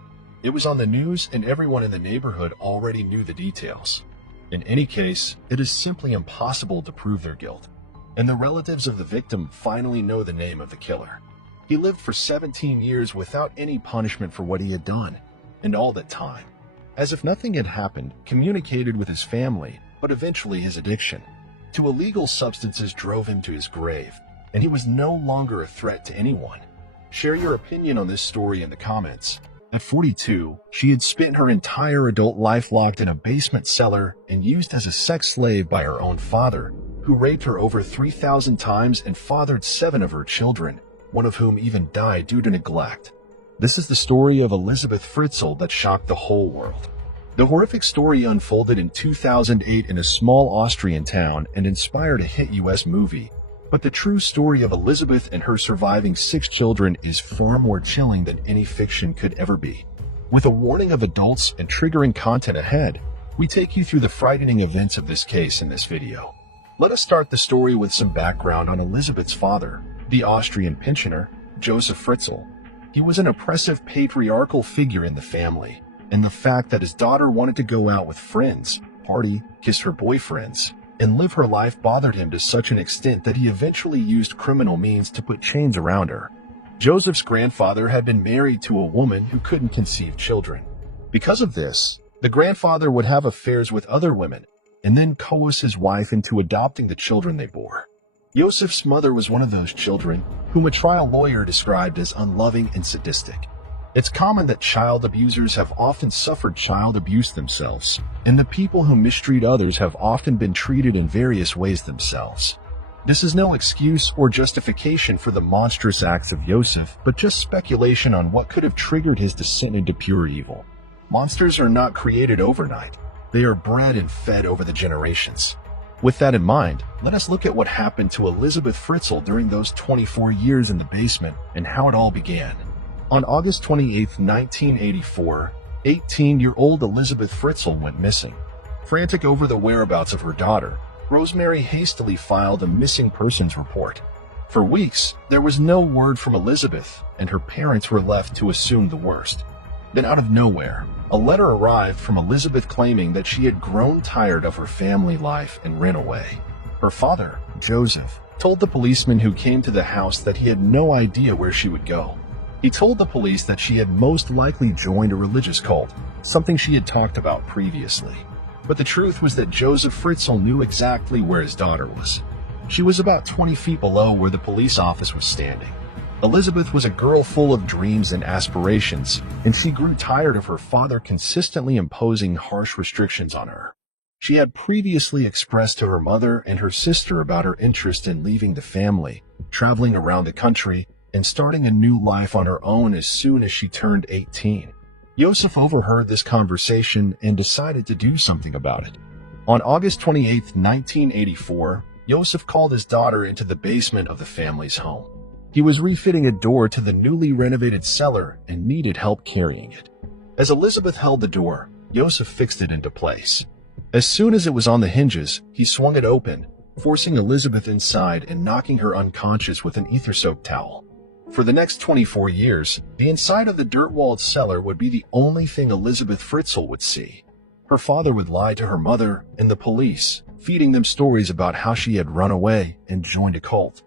It was on the news and everyone in the neighborhood already knew the details. In any case, it is simply impossible to prove their guilt, and the relatives of the victim finally know the name of the killer. He lived for 17 years without any punishment for what he had done, and all that time, as if nothing had happened, communicated with his family, but eventually his addiction to illegal substances drove him to his grave, and he was no longer a threat to anyone. Share your opinion on this story in the comments. At 42, she had spent her entire adult life locked in a basement cellar and used as a sex slave by her own father, who raped her over 3,000 times and fathered 7 of her children, one of whom even died due to neglect. This is the story of Elisabeth Fritzl that shocked the whole world. The horrific story unfolded in 2008 in a small Austrian town and inspired a hit US movie. But the true story of Elisabeth and her surviving 6 children is far more chilling than any fiction could ever be. With a warning of adults and triggering content ahead, we take you through the frightening events of this case in this video. Let us start the story with some background on Elisabeth's father, the Austrian pensioner, Joseph Fritzl. He was an oppressive patriarchal figure in the family, and the fact that his daughter wanted to go out with friends, party, kiss her boyfriends, and live her life bothered him to such an extent that he eventually used criminal means to put chains around her. Joseph's grandfather had been married to a woman who couldn't conceive children. Because of this, the grandfather would have affairs with other women and then coerce his wife into adopting the children they bore. Joseph's mother was one of those children whom a trial lawyer described as unloving and sadistic. It's common that child abusers have often suffered child abuse themselves, and the people who mistreat others have often been treated in various ways themselves. This is no excuse or justification for the monstrous acts of Joseph, but just speculation on what could have triggered his descent into pure evil. Monsters are not created overnight. They are bred and fed over the generations. With that in mind, let us look at what happened to Elisabeth Fritzl during those 24 years in the basement and how it all began. On August 28, 1984, 18-year-old Elisabeth Fritzl went missing. Frantic over the whereabouts of her daughter, Rosemary hastily filed a missing persons report. For weeks, there was no word from Elisabeth, and her parents were left to assume the worst. Then out of nowhere, a letter arrived from Elisabeth claiming that she had grown tired of her family life and ran away. Her father, Joseph, told the policeman who came to the house that he had no idea where she would go. He told the police that she had most likely joined a religious cult, something she had talked about previously. But the truth was that Joseph Fritzl knew exactly where his daughter was. She was about 20 feet below where the police office was standing. Elisabeth was a girl full of dreams and aspirations, and she grew tired of her father consistently imposing harsh restrictions on her. She had previously expressed to her mother and her sister about her interest in leaving the family, traveling around the country, and starting a new life on her own as soon as she turned 18. Joseph overheard this conversation and decided to do something about it. On August 28, 1984, Joseph called his daughter into the basement of the family's home. He was refitting a door to the newly renovated cellar and needed help carrying it. As Elisabeth held the door, Joseph fixed it into place. As soon as it was on the hinges, he swung it open, forcing Elisabeth inside and knocking her unconscious with an ether-soaked towel. For the next 24 years, the inside of the dirt-walled cellar would be the only thing Elisabeth Fritzl would see. Her father would lie to her mother and the police, feeding them stories about how she had run away and joined a cult.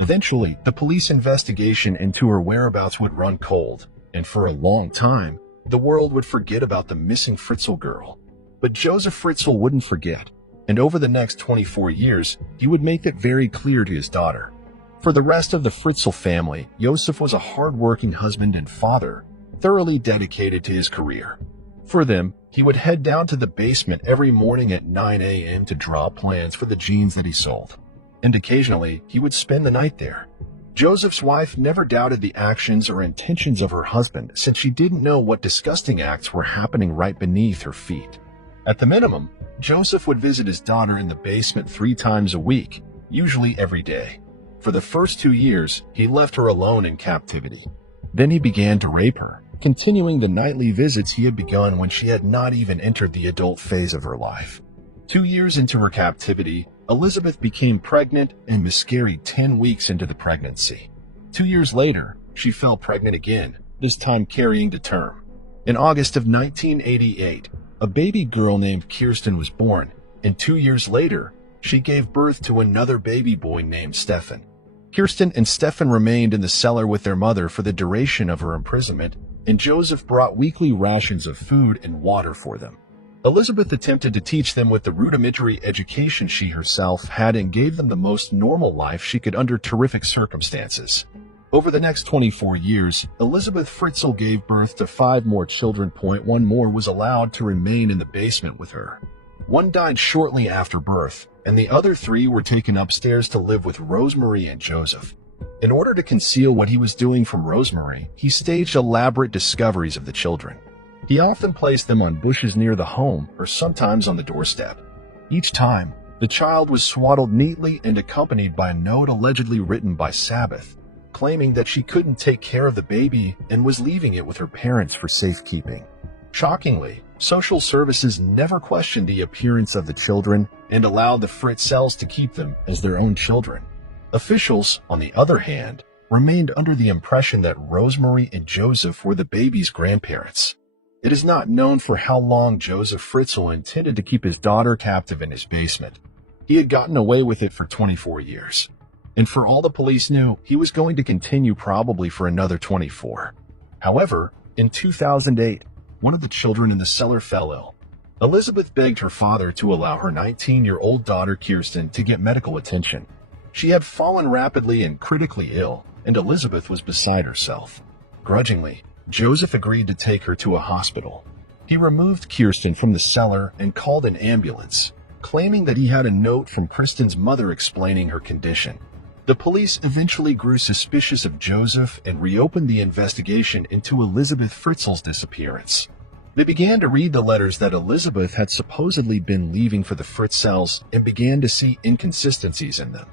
Eventually, the police investigation into her whereabouts would run cold, and for a long time, the world would forget about the missing Fritzl girl. But Joseph Fritzl wouldn't forget, and over the next 24 years, he would make it very clear to his daughter. For the rest of the Fritzl family, Joseph was a hard-working husband and father, thoroughly dedicated to his career. For them, he would head down to the basement every morning at 9 a.m. to draw plans for the jeans that he sold. And occasionally, he would spend the night there. Joseph's wife never doubted the actions or intentions of her husband since she didn't know what disgusting acts were happening right beneath her feet. At the minimum, Joseph would visit his daughter in the basement 3 times a week, usually every day. For the first 2 years, he left her alone in captivity. Then he began to rape her, continuing the nightly visits he had begun when she had not even entered the adult phase of her life. 2 years into her captivity, Elisabeth became pregnant and miscarried 10 weeks into the pregnancy. 2 years later, she fell pregnant again, this time carrying to term. In August of 1988, a baby girl named Kirsten was born, and 2 years later, she gave birth to another baby boy named Stefan. Kirsten and Stefan remained in the cellar with their mother for the duration of her imprisonment, and Joseph brought weekly rations of food and water for them. Elizabeth attempted to teach them with the rudimentary education she herself had and gave them the most normal life she could under terrific circumstances. Over the next 24 years, Elizabeth Fritzl gave birth to 5 more children. One more was allowed to remain in the basement with her. One died shortly after birth, and the other 3 were taken upstairs to live with Rosemary and Joseph. In order to conceal what he was doing from Rosemary, he staged elaborate discoveries of the children. He often placed them on bushes near the home or sometimes on the doorstep. Each time, the child was swaddled neatly and accompanied by a note allegedly written by Sabbath, claiming that she couldn't take care of the baby and was leaving it with her parents for safekeeping. Shockingly, social services never questioned the appearance of the children and allowed the Fritzls to keep them as their own children. Officials, on the other hand, remained under the impression that Rosemary and Joseph were the baby's grandparents. It is not known for how long Joseph Fritzl intended to keep his daughter captive in his basement. He had gotten away with it for 24 years. And for all the police knew, he was going to continue probably for another 24. However, in 2008, one of the children in the cellar fell ill. Elizabeth begged her father to allow her 19-year-old daughter Kirsten to get medical attention. She had fallen rapidly and critically ill, and Elizabeth was beside herself. Grudgingly, Joseph agreed to take her to a hospital. He removed Kirsten from the cellar and called an ambulance, claiming that he had a note from Kirsten's mother explaining her condition. The police eventually grew suspicious of Joseph and reopened the investigation into Elizabeth Fritzl's disappearance. They began to read the letters that Elizabeth had supposedly been leaving for the Fritzls and began to see inconsistencies in them.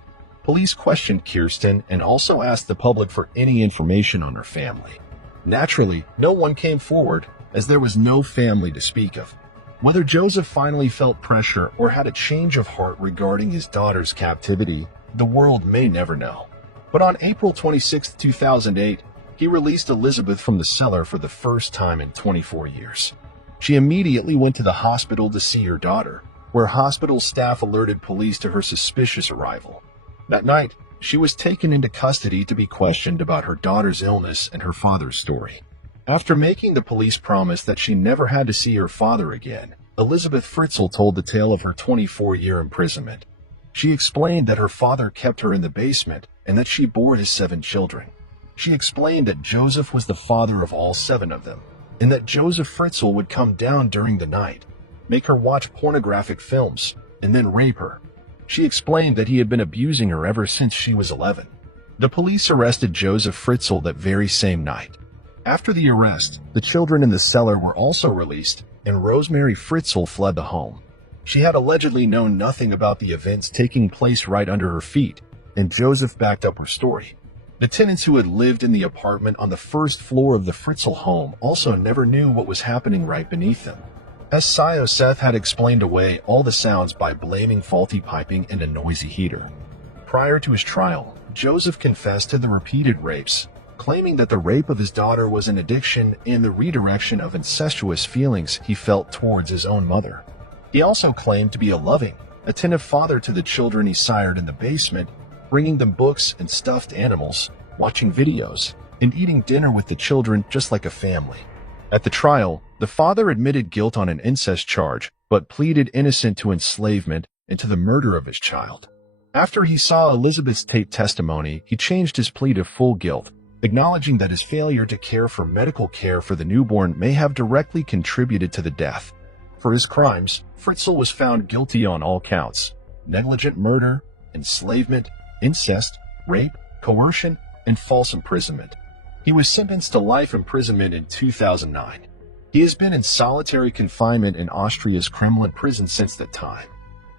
Police questioned Kirsten and also asked the public for any information on her family. Naturally, no one came forward, as there was no family to speak of. Whether Joseph finally felt pressure or had a change of heart regarding his daughter's captivity, the world may never know. But on April 26, 2008, he released Elizabeth from the cellar for the first time in 24 years. She immediately went to the hospital to see her daughter, where hospital staff alerted police to her suspicious arrival. That night, she was taken into custody to be questioned about her daughter's illness and her father's story. After making the police promise that she never had to see her father again, Elizabeth Fritzl told the tale of her 24-year imprisonment. She explained that her father kept her in the basement and that she bore his 7 children. She explained that Joseph was the father of all 7 of them, and that Joseph Fritzl would come down during the night, make her watch pornographic films, and then rape her. She explained that he had been abusing her ever since she was 11. The police arrested Joseph Fritzl that very same night. After the arrest, the children in the cellar were also released, and Rosemary Fritzl fled the home. She had allegedly known nothing about the events taking place right under her feet, and Joseph backed up her story. The tenants who had lived in the apartment on the first floor of the Fritzl home also never knew what was happening right beneath them. Seth had explained away all the sounds by blaming faulty piping and a noisy heater. Prior to his trial, Joseph confessed to the repeated rapes, claiming that the rape of his daughter was an addiction and the redirection of incestuous feelings he felt towards his own mother. He also claimed to be a loving, attentive father to the children he sired in the basement, bringing them books and stuffed animals, watching videos, and eating dinner with the children just like a family. At the trial, the father admitted guilt on an incest charge, but pleaded innocent to enslavement and to the murder of his child. After he saw Elizabeth's taped testimony, he changed his plea to full guilt, acknowledging that his failure to care for medical care for the newborn may have directly contributed to the death. For his crimes, Fritzl was found guilty on all counts: negligent murder, enslavement, incest, rape, coercion, and false imprisonment. He was sentenced to life imprisonment in 2009. He has been in solitary confinement in Austria's Kremlin prison since that time.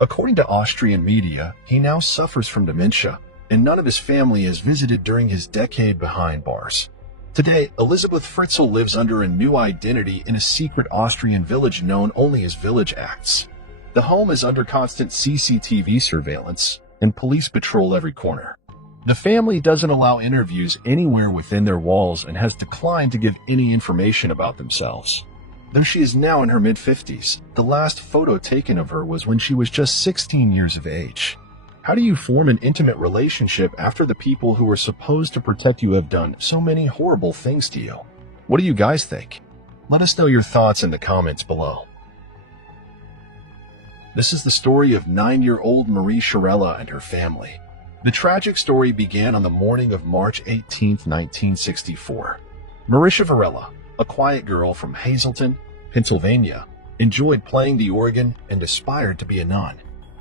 According to Austrian media, he now suffers from dementia, and none of his family has visited during his decade behind bars. Today, Elizabeth Fritzl lives under a new identity in a secret Austrian village known only as Village Acts. The home is under constant CCTV surveillance, and police patrol every corner. The family doesn't allow interviews anywhere within their walls and has declined to give any information about themselves. Though she is now in her mid-50s, the last photo taken of her was when she was just 16 years of age. How do you form an intimate relationship after the people who are supposed to protect you have done so many horrible things to you? What do you guys think? Let us know your thoughts in the comments below. This is the story of 9-year-old Marie Chiarella and her family. The tragic story began on the morning of March 18, 1964. Marisha Varela, a quiet girl from Hazleton, Pennsylvania, enjoyed playing the organ and aspired to be a nun.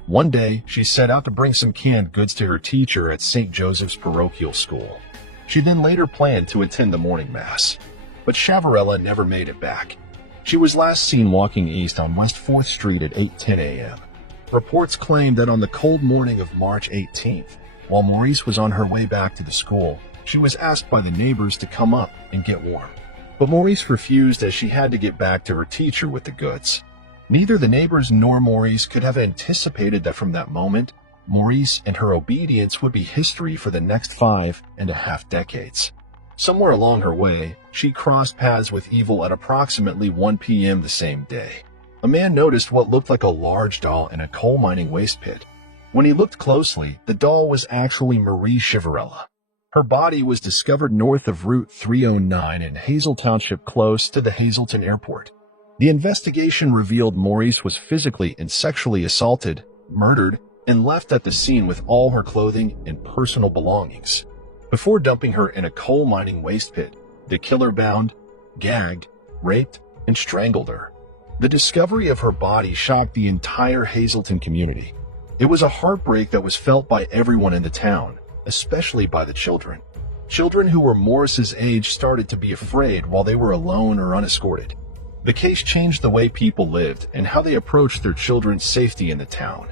One day, she set out to bring some canned goods to her teacher at St. Joseph's Parochial School. She then later planned to attend the morning mass. But Chiarella never made it back. She was last seen walking east on West 4th Street at 8:10 a.m. Reports claim that on the cold morning of March 18th, while Maurice was on her way back to the school, she was asked by the neighbors to come up and get warm. But Maurice refused as she had to get back to her teacher with the goods. Neither the neighbors nor Maurice could have anticipated that from that moment, Maurice and her obedience would be history for the next 5.5 decades. Somewhere along her way, she crossed paths with evil at approximately 1 p.m. the same day. A man noticed what looked like a large doll in a coal mining waste pit. When he looked closely, the doll was actually Marie Chiarella. Her body was discovered north of Route 309 in Hazel Township close to the Hazleton Airport. The investigation revealed Maurice was physically and sexually assaulted, murdered, and left at the scene with all her clothing and personal belongings. Before dumping her in a coal mining waste pit, the killer bound, gagged, raped, and strangled her. The discovery of her body shocked the entire Hazleton community. It was a heartbreak that was felt by everyone in the town, especially by the children. Children who were Maurice's age started to be afraid while they were alone or unescorted. The case changed the way people lived and how they approached their children's safety in the town.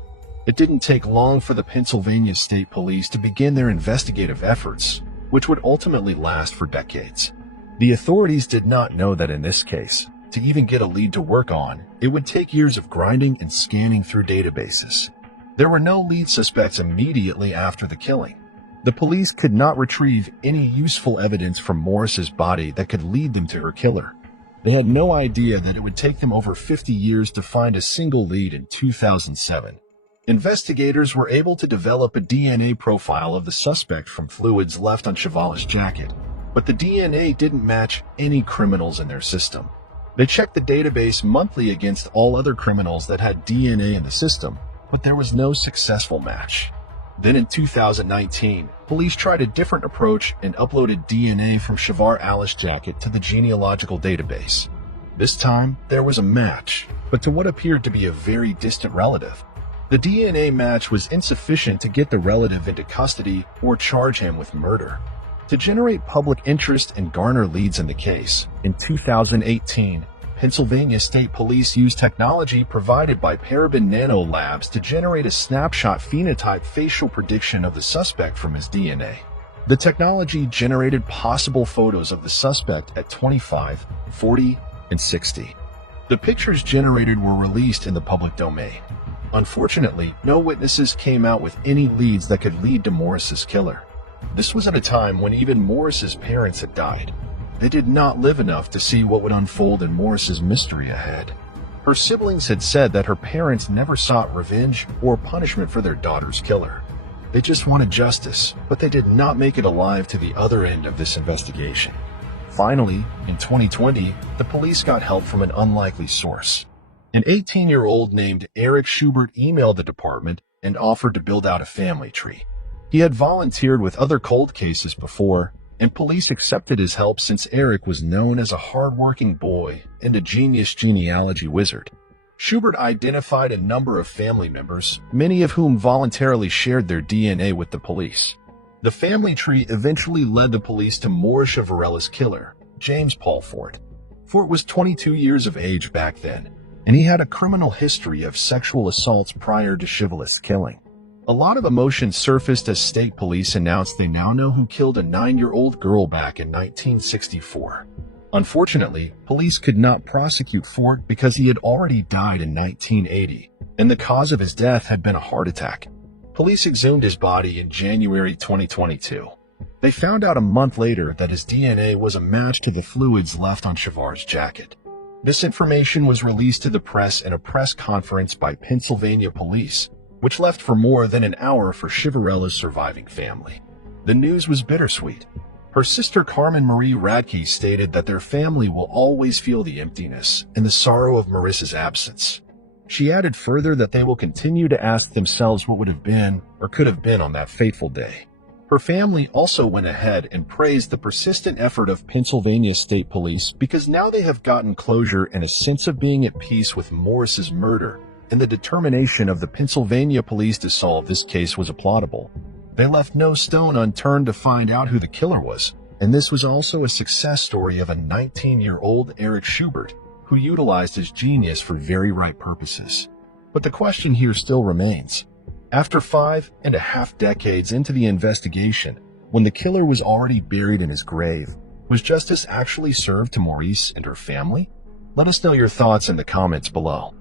It didn't take long for the Pennsylvania State Police to begin their investigative efforts, which would ultimately last for decades. The authorities did not know that in this case, to even get a lead to work on, it would take years of grinding and scanning through databases. There were no lead suspects immediately after the killing. The police could not retrieve any useful evidence from Maurice's body that could lead them to her killer. They had no idea that it would take them over 50 years to find a single lead in 2007. Investigators were able to develop a DNA profile of the suspect from fluids left on Chiarella's jacket, but the DNA didn't match any criminals in their system. They checked the database monthly against all other criminals that had DNA in the system, but there was no successful match. Then in 2019, police tried a different approach and uploaded DNA from Chiarella's jacket to the genealogical database. This time, there was a match, but to what appeared to be a very distant relative. The DNA match was insufficient to get the relative into custody or charge him with murder. To generate public interest and garner leads in the case, in 2018, Pennsylvania State Police used technology provided by Parabon Nano Labs to generate a snapshot phenotype facial prediction of the suspect from his DNA. The technology generated possible photos of the suspect at 25, 40, and 60. The pictures generated were released in the public domain. Unfortunately, no witnesses came out with any leads that could lead to Maurice's killer. This was at a time when even Maurice's parents had died. They did not live enough to see what would unfold in Maurice's mystery ahead. Her siblings had said that her parents never sought revenge or punishment for their daughter's killer. They just wanted justice, but they did not make it alive to the other end of this investigation. Finally, in 2020, the police got help from an unlikely source. An 18-year-old named Eric Schubert emailed the department and offered to build out a family tree. He had volunteered with other cold cases before, and police accepted his help since Eric was known as a hard-working boy and a genius genealogy wizard. Schubert identified a number of family members, many of whom voluntarily shared their DNA with the police. The family tree eventually led the police to Maurice Chiarella's killer, James Paul Fort. Fort was 22 years of age back then, and he had a criminal history of sexual assaults prior to Chiarella's killing. A lot of emotion surfaced as state police announced they now know who killed a 9-year-old girl back in 1964. Unfortunately, police could not prosecute Fort because he had already died in 1980, and the cause of his death had been a heart attack. Police exhumed his body in January 2022. They found out a month later that his DNA was a match to the fluids left on Shavar's jacket. This information was released to the press in a press conference by Pennsylvania police, which left for more than an hour for Shivarella's surviving family. The news was bittersweet. Her sister Carmen Marie Radke stated that their family will always feel the emptiness and the sorrow of Marissa's absence. She added further that they will continue to ask themselves what would have been or could have been on that fateful day. Her family also went ahead and praised the persistent effort of Pennsylvania State Police because now they have gotten closure and a sense of being at peace with Morris's murder, and the determination of the Pennsylvania police to solve this case was applaudable. They left no stone unturned to find out who the killer was, and this was also a success story of a 19-year-old Eric Schubert who utilized his genius for very right purposes. But the question here still remains. After 5.5 decades into the investigation, when the killer was already buried in his grave, was justice actually served to Maurice and her family? Let us know your thoughts in the comments below.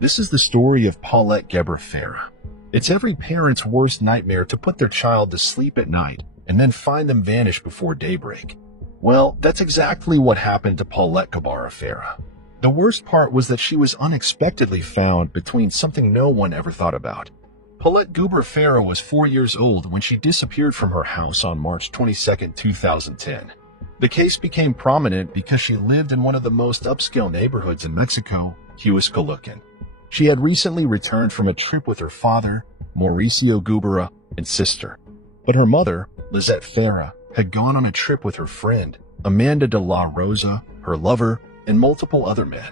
This is the story of Paulette Gebre Farah. It's every parent's worst nightmare to put their child to sleep at night and then find them vanish before daybreak. Well, that's exactly what happened to Paulette Gebre Farah. The worst part was that she was unexpectedly found between something no one ever thought about. Paulette Gebre Farah was 4 years old when she disappeared from her house on March 22, 2010. The case became prominent because she lived in one of the most upscale neighborhoods in Mexico, Huixquilucan. She had recently returned from a trip with her father, Mauricio Gebre, and sister. But her mother, Lizette Farah, had gone on a trip with her friend, Amanda de la Rosa, her lover, and multiple other men.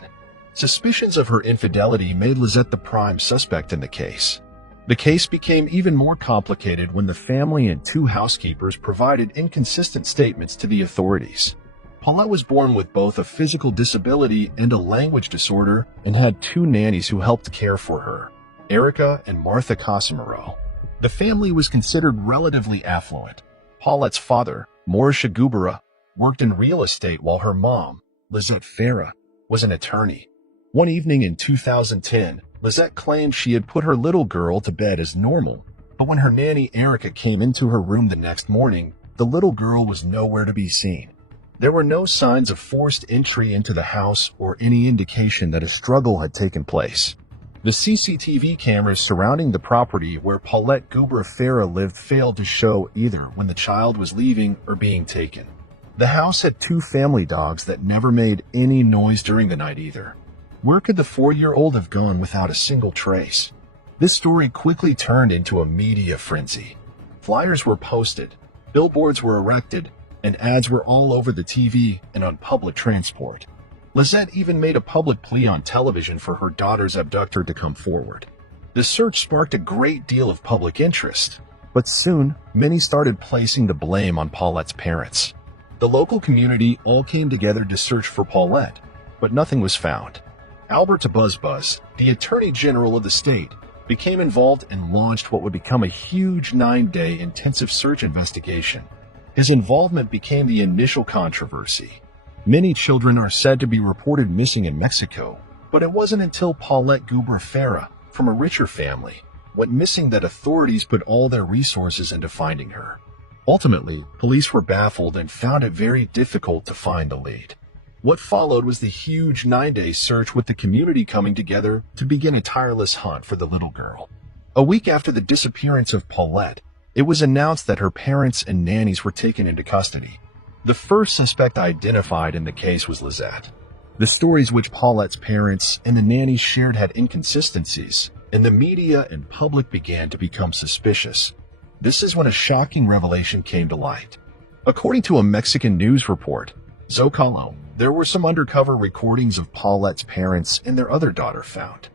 Suspicions of her infidelity made Lizette the prime suspect in the case. The case became even more complicated when the family and 2 housekeepers provided inconsistent statements to the authorities. Paulette was born with both a physical disability and a language disorder and had 2 nannies who helped care for her, Erica and Martha Casimiro. The family was considered relatively affluent. Paulette's father, Maurice Gebre, worked in real estate while her mom, Lizette Farah, was an attorney. One evening in 2010, Lizette claimed she had put her little girl to bed as normal, but when her nanny Erica came into her room the next morning, the little girl was nowhere to be seen. There were no signs of forced entry into the house or any indication that a struggle had taken place. The CCTV cameras surrounding the property where Paulette Gebre Farah lived failed to show either when the child was leaving or being taken. The house had 2 family dogs that never made any noise during the night either. Where could the 4-year-old have gone without a single trace? This story quickly turned into a media frenzy. Flyers were posted, billboards were erected, and ads were all over the TV and on public transport. Lizette even made a public plea on television for her daughter's abductor to come forward. The search sparked a great deal of public interest, but soon many started placing the blame on Paulette's parents. The local community all came together to search for Paulette, but nothing was found. Albert Buzbuz, the Attorney General of the state, became involved and launched what would become a huge 9-day intensive search investigation. His involvement became the initial controversy. Many children are said to be reported missing in Mexico, but it wasn't until Paulette Gebre Farah, from a richer family, went missing that authorities put all their resources into finding her. Ultimately, police were baffled and found it very difficult to find the lead. What followed was the huge 9-day search, with the community coming together to begin a tireless hunt for the little girl. A week after the disappearance of Paulette, it was announced that her parents and nannies were taken into custody. The first suspect identified in the case was Lizette. The stories which Paulette's parents and the nannies shared had inconsistencies, and the media and public began to become suspicious. This is when a shocking revelation came to light. According to a Mexican news report, Zocalo, there were some undercover recordings of Paulette's parents and their other daughter found.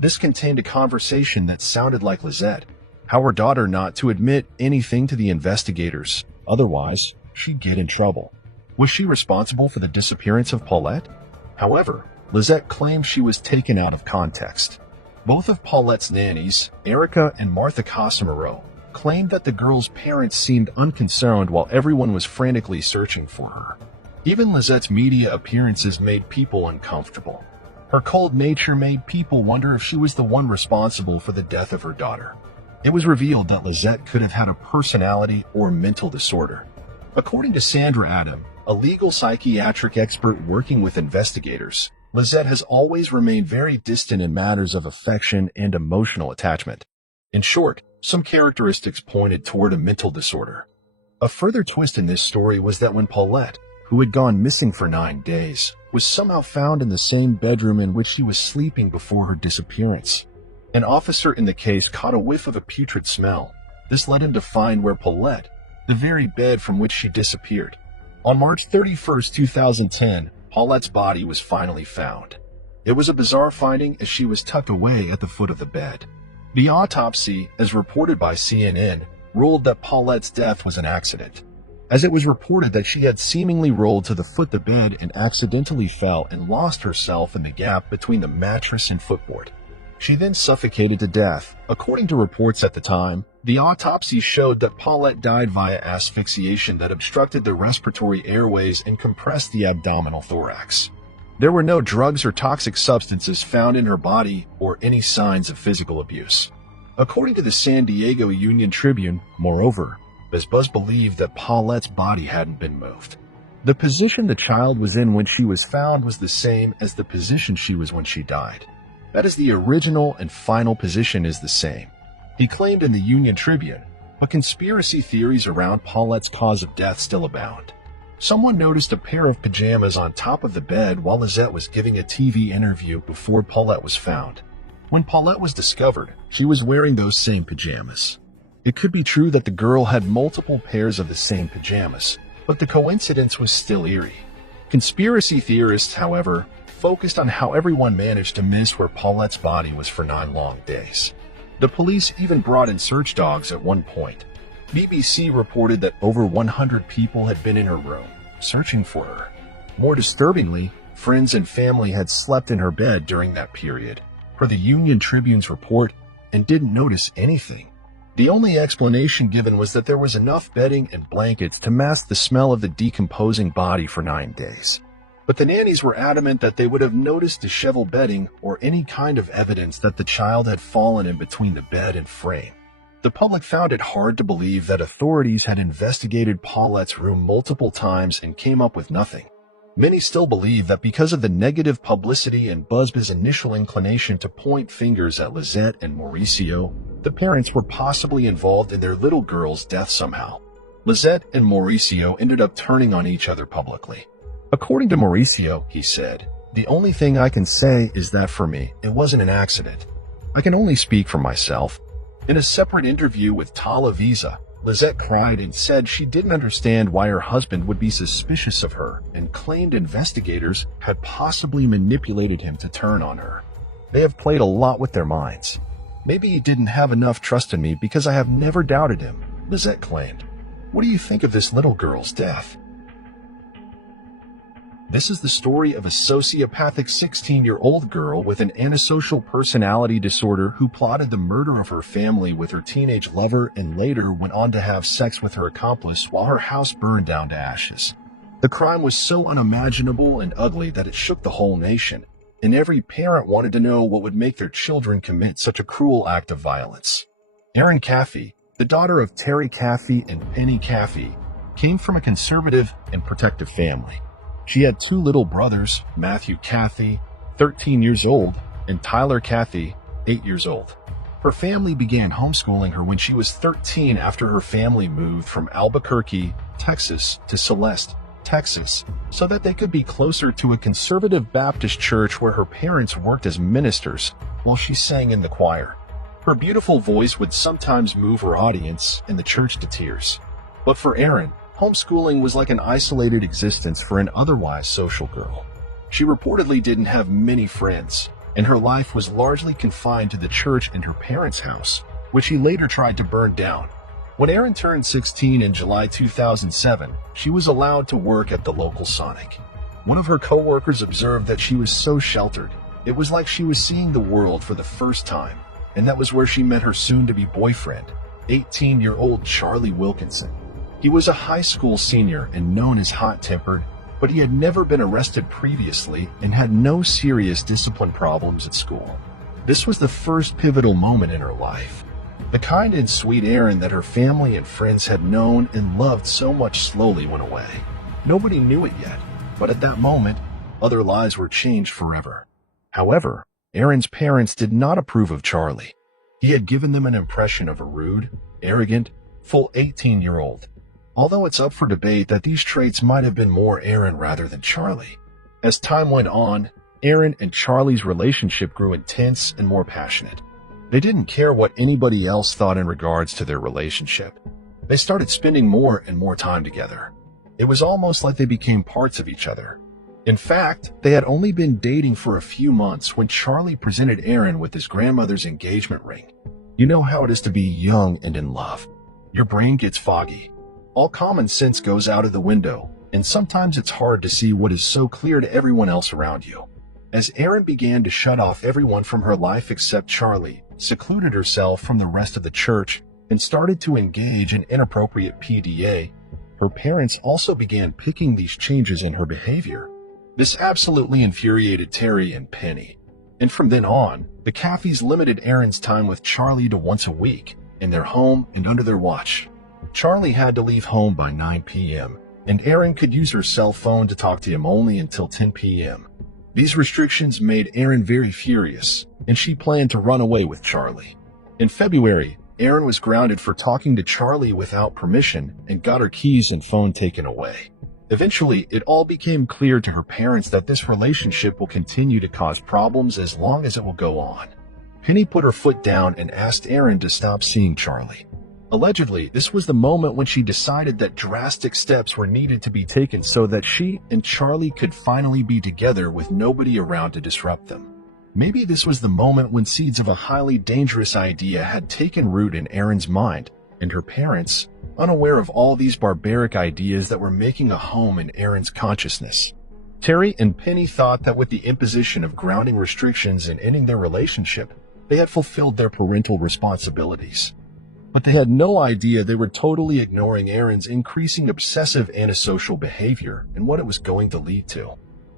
This contained a conversation that sounded like Lizette, how her daughter not to admit anything to the investigators, otherwise she'd get in trouble. Was she responsible for the disappearance of Paulette? However, Lizette claimed she was taken out of context. Both of Paulette's nannies, Erica and Martha Casimiro, claimed that the girl's parents seemed unconcerned while everyone was frantically searching for her. Even Lizette's media appearances made people uncomfortable. Her cold nature made people wonder if she was the one responsible for the death of her daughter. It was revealed that Lizette could have had a personality or mental disorder. According to Sandra Adam, a legal psychiatric expert working with investigators, Lizette has always remained very distant in matters of affection and emotional attachment. In short, some characteristics pointed toward a mental disorder. A further twist in this story was that when Paulette, who had gone missing for 9 days, was somehow found in the same bedroom in which she was sleeping before her disappearance. An officer in the case caught a whiff of a putrid smell. This led him to find where Paulette, the very bed from which she disappeared. On March 31, 2010, Paulette's body was finally found. It was a bizarre finding as she was tucked away at the foot of the bed. The autopsy, as reported by CNN, ruled that Paulette's death was an accident, as it was reported that she had seemingly rolled to the foot of the bed and accidentally fell and lost herself in the gap between the mattress and footboard. She then suffocated to death. According to reports at the time, the autopsy showed that Paulette died via asphyxiation that obstructed the respiratory airways and compressed the abdominal thorax. There were no drugs or toxic substances found in her body or any signs of physical abuse. According to the San Diego Union Tribune, moreover, Buzz believed that Paulette's body hadn't been moved. The position the child was in when she was found was the same as the position she was when she died. That is, the original and final position is the same, he claimed in the Union Tribune, but conspiracy theories around Paulette's cause of death still abound. Someone noticed a pair of pajamas on top of the bed while Lizette was giving a TV interview before Paulette was found. When Paulette was discovered, she was wearing those same pajamas. It could be true that the girl had multiple pairs of the same pajamas, but the coincidence was still eerie. Conspiracy theorists, however, focused on how everyone managed to miss where Paulette's body was for 9 long days. The police even brought in search dogs at one point. BBC reported that over 100 people had been in her room, searching for her. More disturbingly, friends and family had slept in her bed during that period, per the Union Tribune's report, and didn't notice anything. The only explanation given was that there was enough bedding and blankets to mask the smell of the decomposing body for 9 days. But the nannies were adamant that they would have noticed disheveled bedding or any kind of evidence that the child had fallen in between the bed and frame. The public found it hard to believe that authorities had investigated Paulette's room multiple times and came up with nothing. Many still believe that because of the negative publicity and Buzz's initial inclination to point fingers at Lizette and Mauricio, the parents were possibly involved in their little girl's death somehow. Lizette and Mauricio ended up turning on each other publicly. According to Mauricio, he said, "The only thing I can say is that for me, it wasn't an accident. I can only speak for myself." In a separate interview with Televisa, Lizette cried and said she didn't understand why her husband would be suspicious of her and claimed investigators had possibly manipulated him to turn on her. "They have played a lot with their minds. Maybe he didn't have enough trust in me because I have never doubted him," Lizette claimed. What do you think of this little girl's death? This is the story of a sociopathic 16-year-old girl with an antisocial personality disorder who plotted the murder of her family with her teenage lover and later went on to have sex with her accomplice while her house burned down to ashes. The crime was so unimaginable and ugly that it shook the whole nation, and every parent wanted to know what would make their children commit such a cruel act of violence. Erin Caffey, the daughter of Terry Caffey and Penny Caffey, came from a conservative and protective family. She had 2 little brothers, Matthew Caffey, 13 years old, and Tyler Caffey, 8 years old. Her family began homeschooling her when she was 13 after her family moved from Albuquerque, Texas to Celeste, Texas, so that they could be closer to a conservative Baptist church where her parents worked as ministers while she sang in the choir. Her beautiful voice would sometimes move her audience and the church to tears. But for Erin, homeschooling was like an isolated existence for an otherwise social girl. She reportedly didn't have many friends, and her life was largely confined to the church and her parents' house, which he later tried to burn down. When Erin turned 16 in July 2007, she was allowed to work at the local Sonic. One of her co-workers observed that she was so sheltered, it was like she was seeing the world for the first time, and that was where she met her soon-to-be boyfriend, 18-year-old Charlie Wilkinson. He was a high school senior and known as hot-tempered, but he had never been arrested previously and had no serious discipline problems at school. This was the first pivotal moment in her life. The kind and sweet Erin that her family and friends had known and loved so much slowly went away. Nobody knew it yet, but at that moment, other lives were changed forever. However, Erin's parents did not approve of Charlie. He had given them an impression of a rude, arrogant, full 18-year-old. Although it's up for debate that these traits might have been more Erin rather than Charlie. As time went on, Erin and Charlie's relationship grew intense and more passionate. They didn't care what anybody else thought in regards to their relationship. They started spending more and more time together. It was almost like they became parts of each other. In fact, they had only been dating for a few months when Charlie presented Erin with his grandmother's engagement ring. You know how it is to be young and in love. Your brain gets foggy. All common sense goes out of the window, and sometimes it's hard to see what is so clear to everyone else around you. As Erin began to shut off everyone from her life except Charlie, secluded herself from the rest of the church, and started to engage in inappropriate PDA, her parents also began picking these changes in her behavior. This absolutely infuriated Terry and Penny. And from then on, the Caffeys limited Erin's time with Charlie to once a week, in their home and under their watch. Charlie had to leave home by 9 p.m., and Erin could use her cell phone to talk to him only until 10 p.m. These restrictions made Erin very furious, and she planned to run away with Charlie. In February, Erin was grounded for talking to Charlie without permission and got her keys and phone taken away. Eventually, it all became clear to her parents that this relationship will continue to cause problems as long as it will go on. Penny put her foot down and asked Erin to stop seeing Charlie. Allegedly, this was the moment when she decided that drastic steps were needed to be taken so that she and Charlie could finally be together with nobody around to disrupt them. Maybe this was the moment when seeds of a highly dangerous idea had taken root in Erin's mind, and her parents, unaware of all these barbaric ideas that were making a home in Erin's consciousness. Terry and Penny thought that with the imposition of grounding restrictions and ending their relationship, they had fulfilled their parental responsibilities. But they had no idea they were totally ignoring Erin's increasing obsessive antisocial behavior and what it was going to lead to.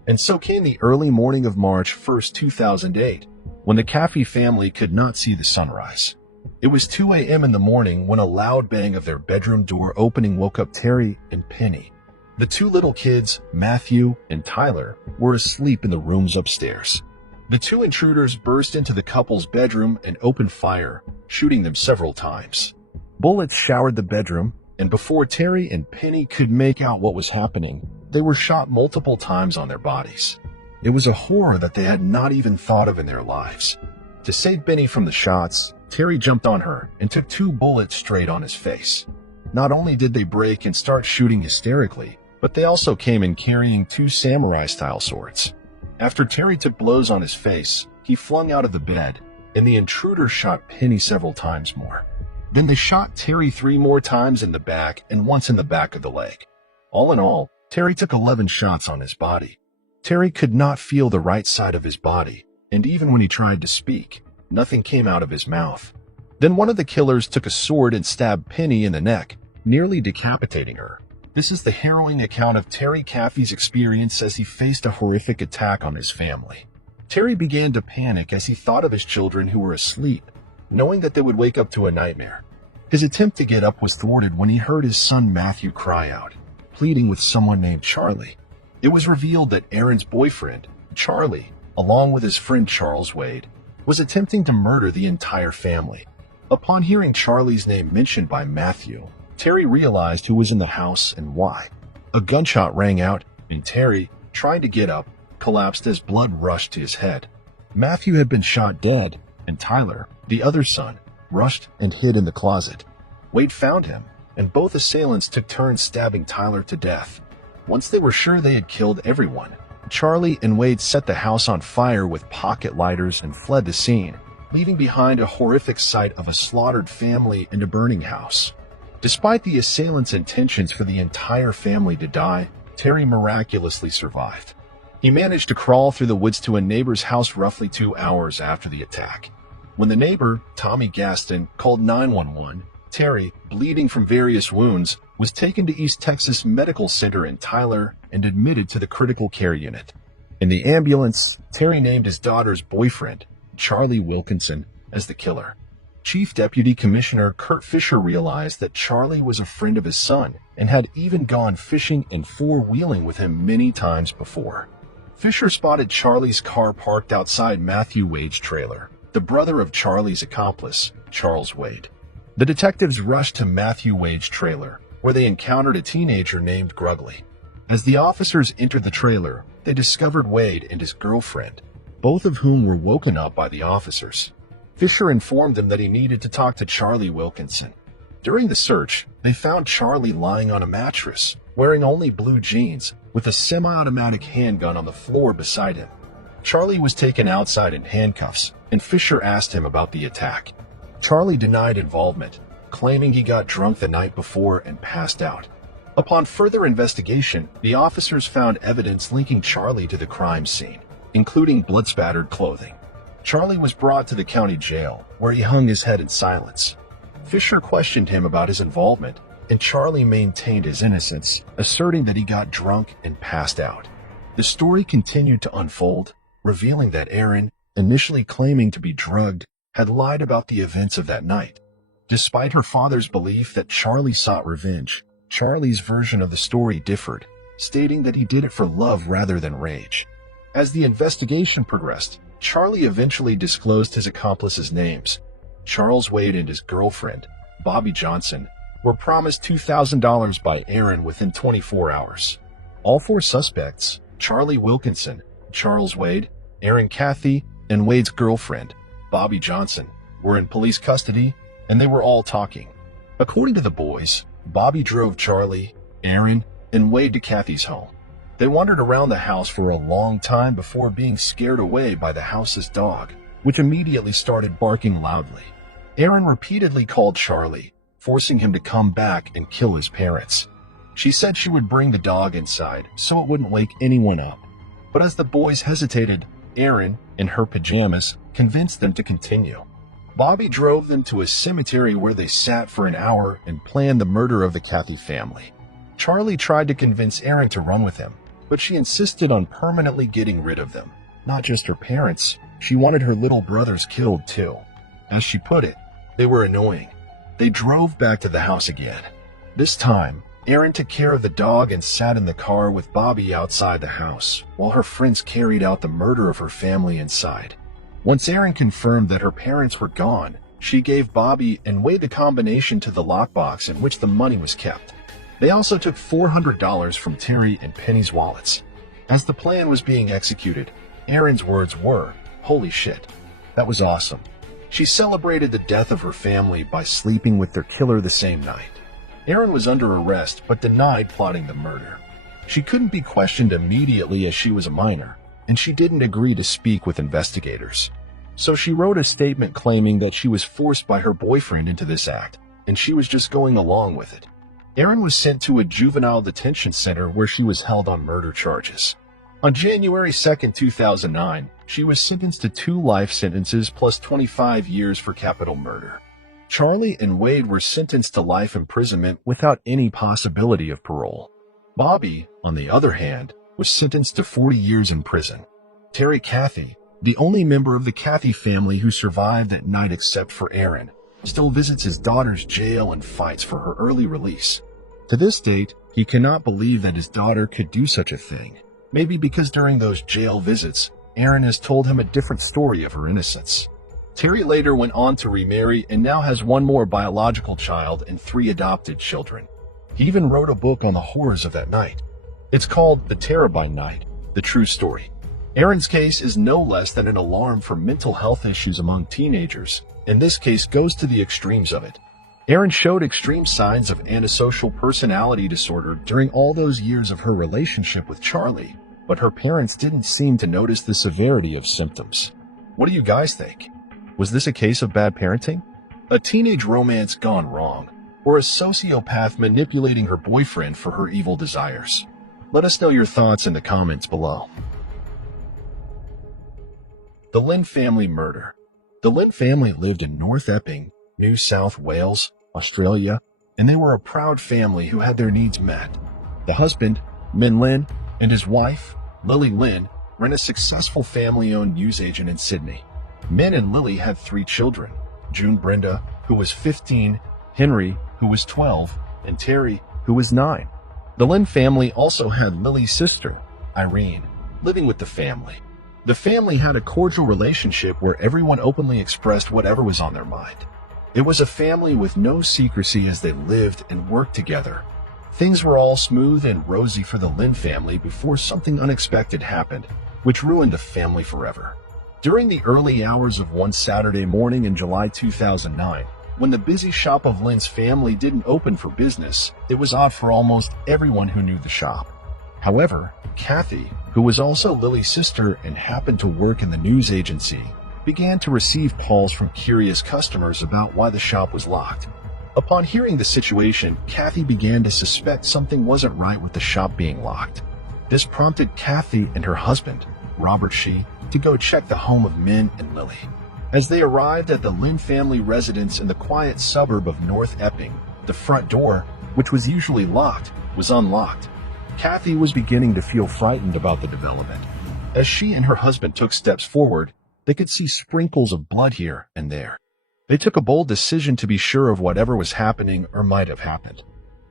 And so came the early morning of March 1st, 2008, when the Caffey family could not see the sunrise. It was 2 a.m. in the morning when a loud bang of their bedroom door opening woke up Terry and Penny. The two little kids, Matthew and Tyler, were asleep in the rooms upstairs. The two intruders burst into the couple's bedroom and opened fire, shooting them several times. Bullets showered the bedroom, and before Terry and Penny could make out what was happening, they were shot multiple times on their bodies. It was a horror that they had not even thought of in their lives. To save Penny from the shots, Terry jumped on her and took 2 bullets straight on his face. Not only did they break and start shooting hysterically, but they also came in carrying 2 samurai-style swords. After Terry took blows on his face, he flung out of the bed, and the intruder shot Penny several times more. Then they shot Terry 3 more times in the back and once in the back of the leg. All in all, Terry took 11 shots on his body. Terry could not feel the right side of his body, and even when he tried to speak, nothing came out of his mouth. Then one of the killers took a sword and stabbed Penny in the neck, nearly decapitating her. This is the harrowing account of Terry Caffey's experience as he faced a horrific attack on his family. Terry began to panic as he thought of his children who were asleep, knowing that they would wake up to a nightmare. His attempt to get up was thwarted when he heard his son Matthew cry out, pleading with someone named Charlie. It was revealed that Erin's boyfriend, Charlie, along with his friend Charles Wade, was attempting to murder the entire family. Upon hearing Charlie's name mentioned by Matthew, Terry realized who was in the house and why. A gunshot rang out, and Terry, trying to get up, collapsed as blood rushed to his head. Matthew had been shot dead, and Tyler, the other son, rushed and hid in the closet. Wade found him, and both assailants took turns stabbing Tyler to death. Once they were sure they had killed everyone, Charlie and Wade set the house on fire with pocket lighters and fled the scene, leaving behind a horrific sight of a slaughtered family and a burning house. Despite the assailants' intentions for the entire family to die, Terry miraculously survived. He managed to crawl through the woods to a neighbor's house roughly 2 hours after the attack. When the neighbor, Tommy Gaston, called 911, Terry, bleeding from various wounds, was taken to East Texas Medical Center in Tyler and admitted to the critical care unit. In the ambulance, Terry named his daughter's boyfriend, Charlie Wilkinson, as the killer. Chief Deputy Commissioner Kurt Fisher realized that Charlie was a friend of his son and had even gone fishing and four-wheeling with him many times before. Fisher spotted Charlie's car parked outside Matthew Wade's trailer, the brother of Charlie's accomplice, Charles Wade. The detectives rushed to Matthew Wade's trailer, where they encountered a teenager named Grugley. As the officers entered the trailer, they discovered Wade and his girlfriend, both of whom were woken up by the officers. Fisher informed them that he needed to talk to Charlie Wilkinson. During the search, they found Charlie lying on a mattress, wearing only blue jeans, with a semi-automatic handgun on the floor beside him. Charlie was taken outside in handcuffs, and Fisher asked him about the attack. Charlie denied involvement, claiming he got drunk the night before and passed out. Upon further investigation, the officers found evidence linking Charlie to the crime scene, including blood-spattered clothing. Charlie was brought to the county jail, where he hung his head in silence. Fisher questioned him about his involvement, and Charlie maintained his innocence, asserting that he got drunk and passed out. The story continued to unfold, revealing that Erin, initially claiming to be drugged, had lied about the events of that night. Despite her father's belief that Charlie sought revenge, Charlie's version of the story differed, stating that he did it for love rather than rage. As the investigation progressed, Charlie eventually disclosed his accomplices' names. Charles Wade and his girlfriend, Bobby Johnson, were promised $2,000 by Erin within 24 hours. All four suspects, Charlie Wilkinson, Charles Wade, Erin Cathy, and Wade's girlfriend, Bobby Johnson, were in police custody, and they were all talking. According to the boys, Bobby drove Charlie, Erin, and Wade to Cathy's home. They wandered around the house for a long time before being scared away by the house's dog, which immediately started barking loudly. Erin repeatedly called Charlie, forcing him to come back and kill his parents. She said she would bring the dog inside so it wouldn't wake anyone up. But as the boys hesitated, Erin, in her pajamas, convinced them to continue. Bobby drove them to a cemetery where they sat for an hour and planned the murder of the Cathy family. Charlie tried to convince Erin to run with him, but she insisted on permanently getting rid of them. Not just her parents, she wanted her little brothers killed too. As she put it, they were annoying. They drove back to the house again. This time, Erin took care of the dog and sat in the car with Bobby outside the house, while her friends carried out the murder of her family inside. Once Erin confirmed that her parents were gone, she gave Bobby and Wade the combination to the lockbox in which the money was kept. They also took $400 from Terry and Penny's wallets. As the plan was being executed, Erin's words were, "Holy shit, that was awesome." She celebrated the death of her family by sleeping with their killer the same night. Erin was under arrest but denied plotting the murder. She couldn't be questioned immediately as she was a minor, and she didn't agree to speak with investigators. So she wrote a statement claiming that she was forced by her boyfriend into this act, and she was just going along with it. Erin was sent to a juvenile detention center where she was held on murder charges. On January 2, 2009, she was sentenced to 2 life sentences plus 25 years for capital murder. Charlie and Wade were sentenced to life imprisonment without any possibility of parole. Bobby, on the other hand, was sentenced to 40 years in prison. Terry Cathy, the only member of the Cathy family who survived that night except for Erin, still visits his daughter's jail and fights for her early release. To this date, he cannot believe that his daughter could do such a thing, maybe because during those jail visits, Erin has told him a different story of her innocence. Terry later went on to remarry and now has 1 more biological child and 3 adopted children. He even wrote a book on the horrors of that night. It's called The Terabyte Night, The True Story. Erin's case is no less than an alarm for mental health issues among teenagers, and this case goes to the extremes of it. Erin showed extreme signs of antisocial personality disorder during all those years of her relationship with Charlie, but her parents didn't seem to notice the severity of symptoms. What do you guys think? Was this a case of bad parenting? A teenage romance gone wrong? Or a sociopath manipulating her boyfriend for her evil desires? Let us know your thoughts in the comments below. The Lynn family murder. The Lynn family lived in North Epping, New South Wales, Australia, and they were a proud family who had their needs met. The husband, Min Lin, and his wife, Lily Lin, ran a successful family-owned newsagent in Sydney. Min and Lily had 3 children: June Brenda, who was 15, Henry, who was 12, and Terry, who was 9. The Lin family also had Lily's sister, Irene, living with the family. The family had a cordial relationship where everyone openly expressed whatever was on their mind. It was a family with no secrecy as they lived and worked together. Things were all smooth and rosy for the Lin family before something unexpected happened, which ruined the family forever. During the early hours of one Saturday morning in July 2009, when the busy shop of Lin's family didn't open for business, it was odd for almost everyone who knew the shop. However, Kathy, who was also Lily's sister and happened to work in the news agency, began to receive calls from curious customers about why the shop was locked. Upon hearing the situation, Kathy began to suspect something wasn't right with the shop being locked. This prompted Kathy and her husband, Robert Shi, to go check the home of Min and Lily. As they arrived at the Lin family residence in the quiet suburb of North Epping, the front door, which was usually locked, was unlocked. Kathy was beginning to feel frightened about the development. As she and her husband took steps forward, they could see sprinkles of blood here and there. They took a bold decision to be sure of whatever was happening or might have happened.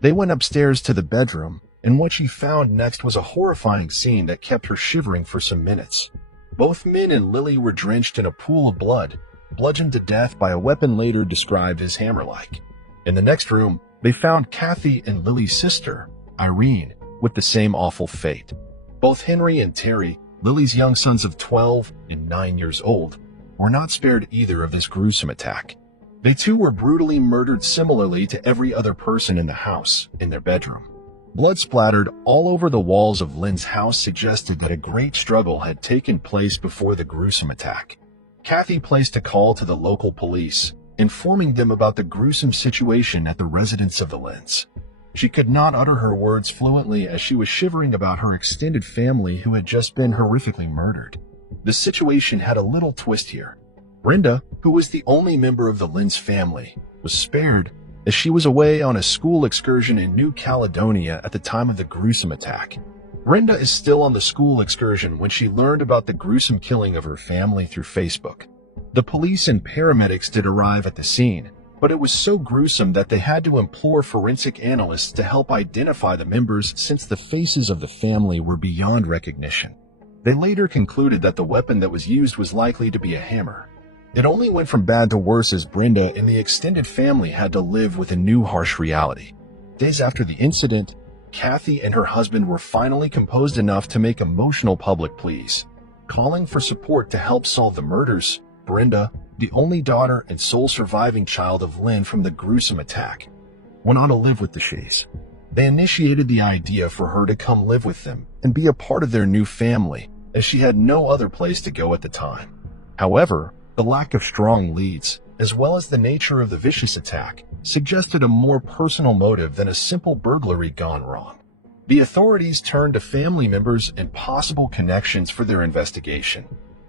They went upstairs to the bedroom, and what she found next was a horrifying scene that kept her shivering for some minutes. Both Min and Lily were drenched in a pool of blood, bludgeoned to death by a weapon later described as hammer-like. In the next room, they found Kathy and Lily's sister, Irene, with the same awful fate. Both Henry and Terry, Lily's young sons of 12 and 9 years old, were not spared either of this gruesome attack. They too were brutally murdered similarly to every other person in the house, in their bedroom. Blood splattered all over the walls of Lin's house suggested that a great struggle had taken place before the gruesome attack. Kathy placed a call to the local police, informing them about the gruesome situation at the residence of the Lins. She could not utter her words fluently as she was shivering about her extended family who had just been horrifically murdered. The situation had a little twist here. Brenda, who was the only member of the Lins family, was spared as she was away on a school excursion in New Caledonia at the time of the gruesome attack. Brenda is still on the school excursion when she learned about the gruesome killing of her family through Facebook. The police and paramedics did arrive at the scene, but it was so gruesome that they had to implore forensic analysts to help identify the members since the faces of the family were beyond recognition. They later concluded that the weapon that was used was likely to be a hammer. It only went from bad to worse as Brenda and the extended family had to live with a new harsh reality. Days after the incident, Kathy and her husband were finally composed enough to make emotional public pleas. Calling for support to help solve the murders, Brenda, the only daughter and sole surviving child of Lin from the gruesome attack, went on to live with the Shis. They initiated the idea for her to come live with them and be a part of their new family, as she had no other place to go at the time. However, the lack of strong leads, as well as the nature of the vicious attack, suggested a more personal motive than a simple burglary gone wrong. The authorities turned to family members and possible connections for their investigation.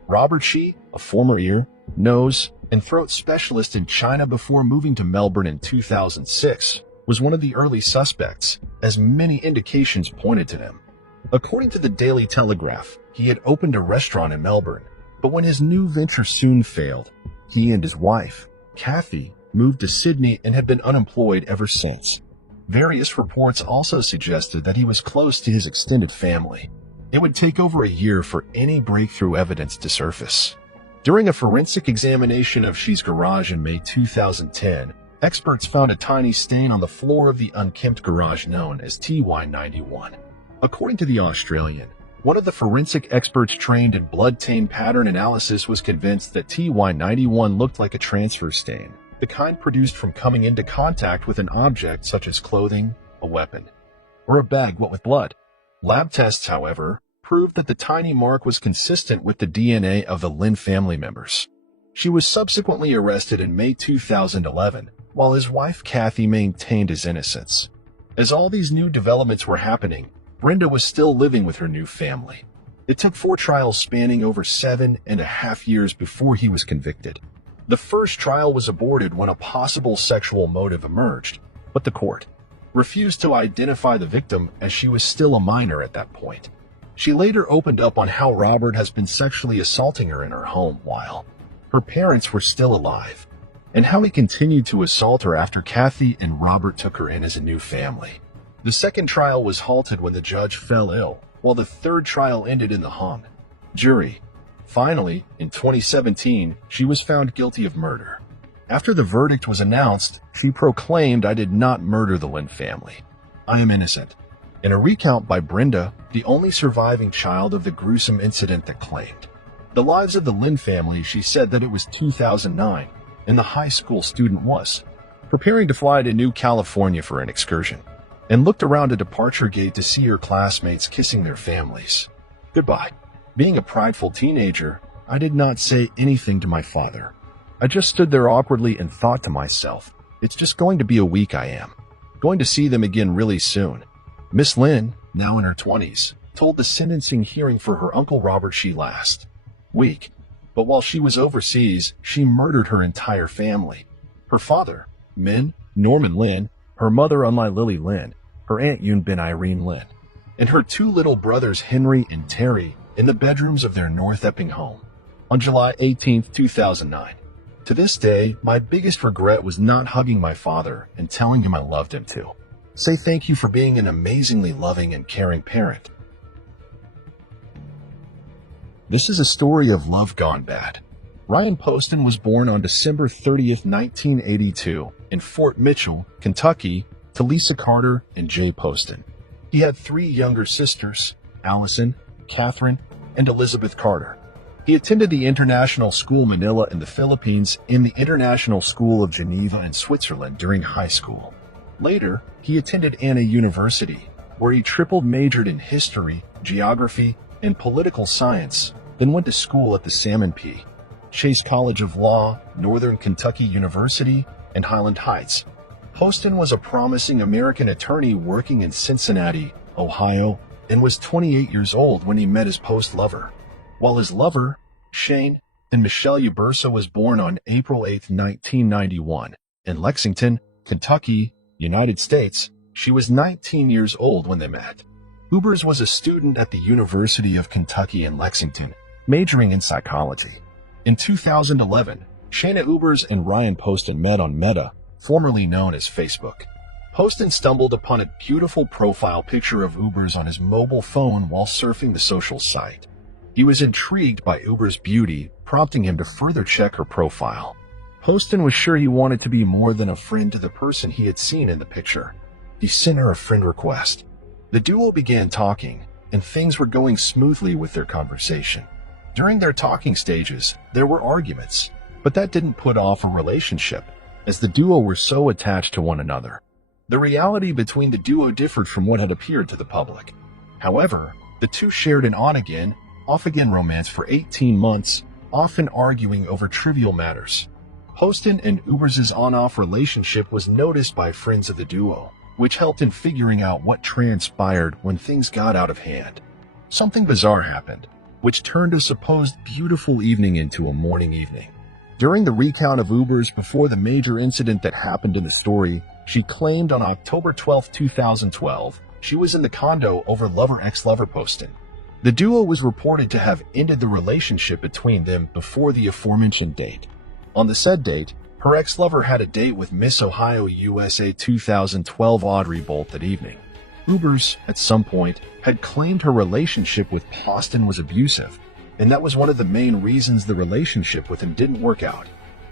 Robert Shi, a former ear, nose, and throat specialist in China before moving to Melbourne in 2006, was one of the early suspects, as many indications pointed to him. According to the Daily Telegraph, he had opened a restaurant in Melbourne, but when his new venture soon failed, he and his wife, Kathy, moved to Sydney and had been unemployed ever since. Various reports also suggested that he was close to his extended family. It would take over a year for any breakthrough evidence to surface. During a forensic examination of Shi's garage in May 2010, experts found a tiny stain on the floor of the unkempt garage known as TY91. According to The Australian, one of the forensic experts trained in blood-taint pattern analysis was convinced that TY91 looked like a transfer stain, the kind produced from coming into contact with an object such as clothing, a weapon, or a bag wet with blood. Lab tests, however, proved that the tiny mark was consistent with the DNA of the Lin family members. She was subsequently arrested in May 2011, while his wife Kathy maintained his innocence. As all these new developments were happening, Brenda was still living with her new family. It took 4 trials spanning over 7.5 years before he was convicted. The first trial was aborted when a possible sexual motive emerged, but the court refused to identify the victim as she was still a minor at that point. She later opened up on how Robert has been sexually assaulting her in her home while her parents were still alive, and how he continued to assault her after Kathy and Robert took her in as a new family. The second trial was halted when the judge fell ill, while the third trial ended in the hung jury. Finally, in 2017, she was found guilty of murder. After the verdict was announced, she proclaimed, "I did not murder the Lynn family. I am innocent." In a recount by Brenda, the only surviving child of the gruesome incident that claimed the lives of the Lynn family, she said that it was 2009, and the high school student was preparing to fly to New California for an excursion, and looked around a departure gate to see her classmates kissing their families goodbye. Being a prideful teenager, I did not say anything to my father. I just stood there awkwardly and thought to myself, it's just going to be a week. I am going to see them again really soon. Miss Lynn, now in her 20s, told the sentencing hearing for her Uncle Robert she last week. But while she was overseas, she murdered her entire family. Her father, Norman Lynn, her mother, Lily Lynn, her aunt Yoon Bin Irene Lynn, and her two little brothers Henry and Terry in the bedrooms of their North Epping home on July 18, 2009. To this day, my biggest regret was not hugging my father and telling him I loved him too. Say thank you for being an amazingly loving and caring parent. This is a story of love gone bad. Ryan Poston was born on December 30th, 1982 in Fort Mitchell, Kentucky, to Lisa Carter and Jay Poston. He had three younger sisters, Allison, Catherine, and Elizabeth Carter. He attended the International School Manila in the Philippines and the International School of Geneva in Switzerland during high school. Later, he attended Anna University, where he triple majored in history, geography, and political science, then went to school at the Salmon P. Chase College of Law, Northern Kentucky University, and Highland Heights. Poston was a promising American attorney working in Cincinnati, Ohio, and was 28 years old when he met his post-lover. While his lover, Shane, and Michelle Ubersa was born on April 8, 1991, in Lexington, Kentucky, United States, she was 19 years old when they met. Ubers was a student at the University of Kentucky in Lexington, majoring in psychology. In 2011, Shayna Ubers and Ryan Poston met on Meta, formerly known as Facebook. Poston stumbled upon a beautiful profile picture of Ubers on his mobile phone while surfing the social site. He was intrigued by Ubers' beauty, prompting him to further check her profile. Poston was sure he wanted to be more than a friend to the person he had seen in the picture. He sent her a friend request. The duo began talking, and things were going smoothly with their conversation. During their talking stages, there were arguments, but that didn't put off a relationship, as the duo were so attached to one another. The reality between the duo differed from what had appeared to the public. However, the two shared an on-again, off-again romance for 18 months, often arguing over trivial matters. Poston and Ubers' on-off relationship was noticed by friends of the duo, which helped in figuring out what transpired when things got out of hand. Something bizarre happened, which turned a supposed beautiful evening into a mourning evening. During the recount of Ubers before the major incident that happened in the story, she claimed on October 12, 2012, she was in the condo over ex-lover Poston. The duo was reported to have ended the relationship between them before the aforementioned date. On the said date, her ex-lover had a date with Miss Ohio USA 2012 Audrey Bolt that evening. Ubers, at some point, had claimed her relationship with Poston was abusive, and that was one of the main reasons the relationship with him didn't work out.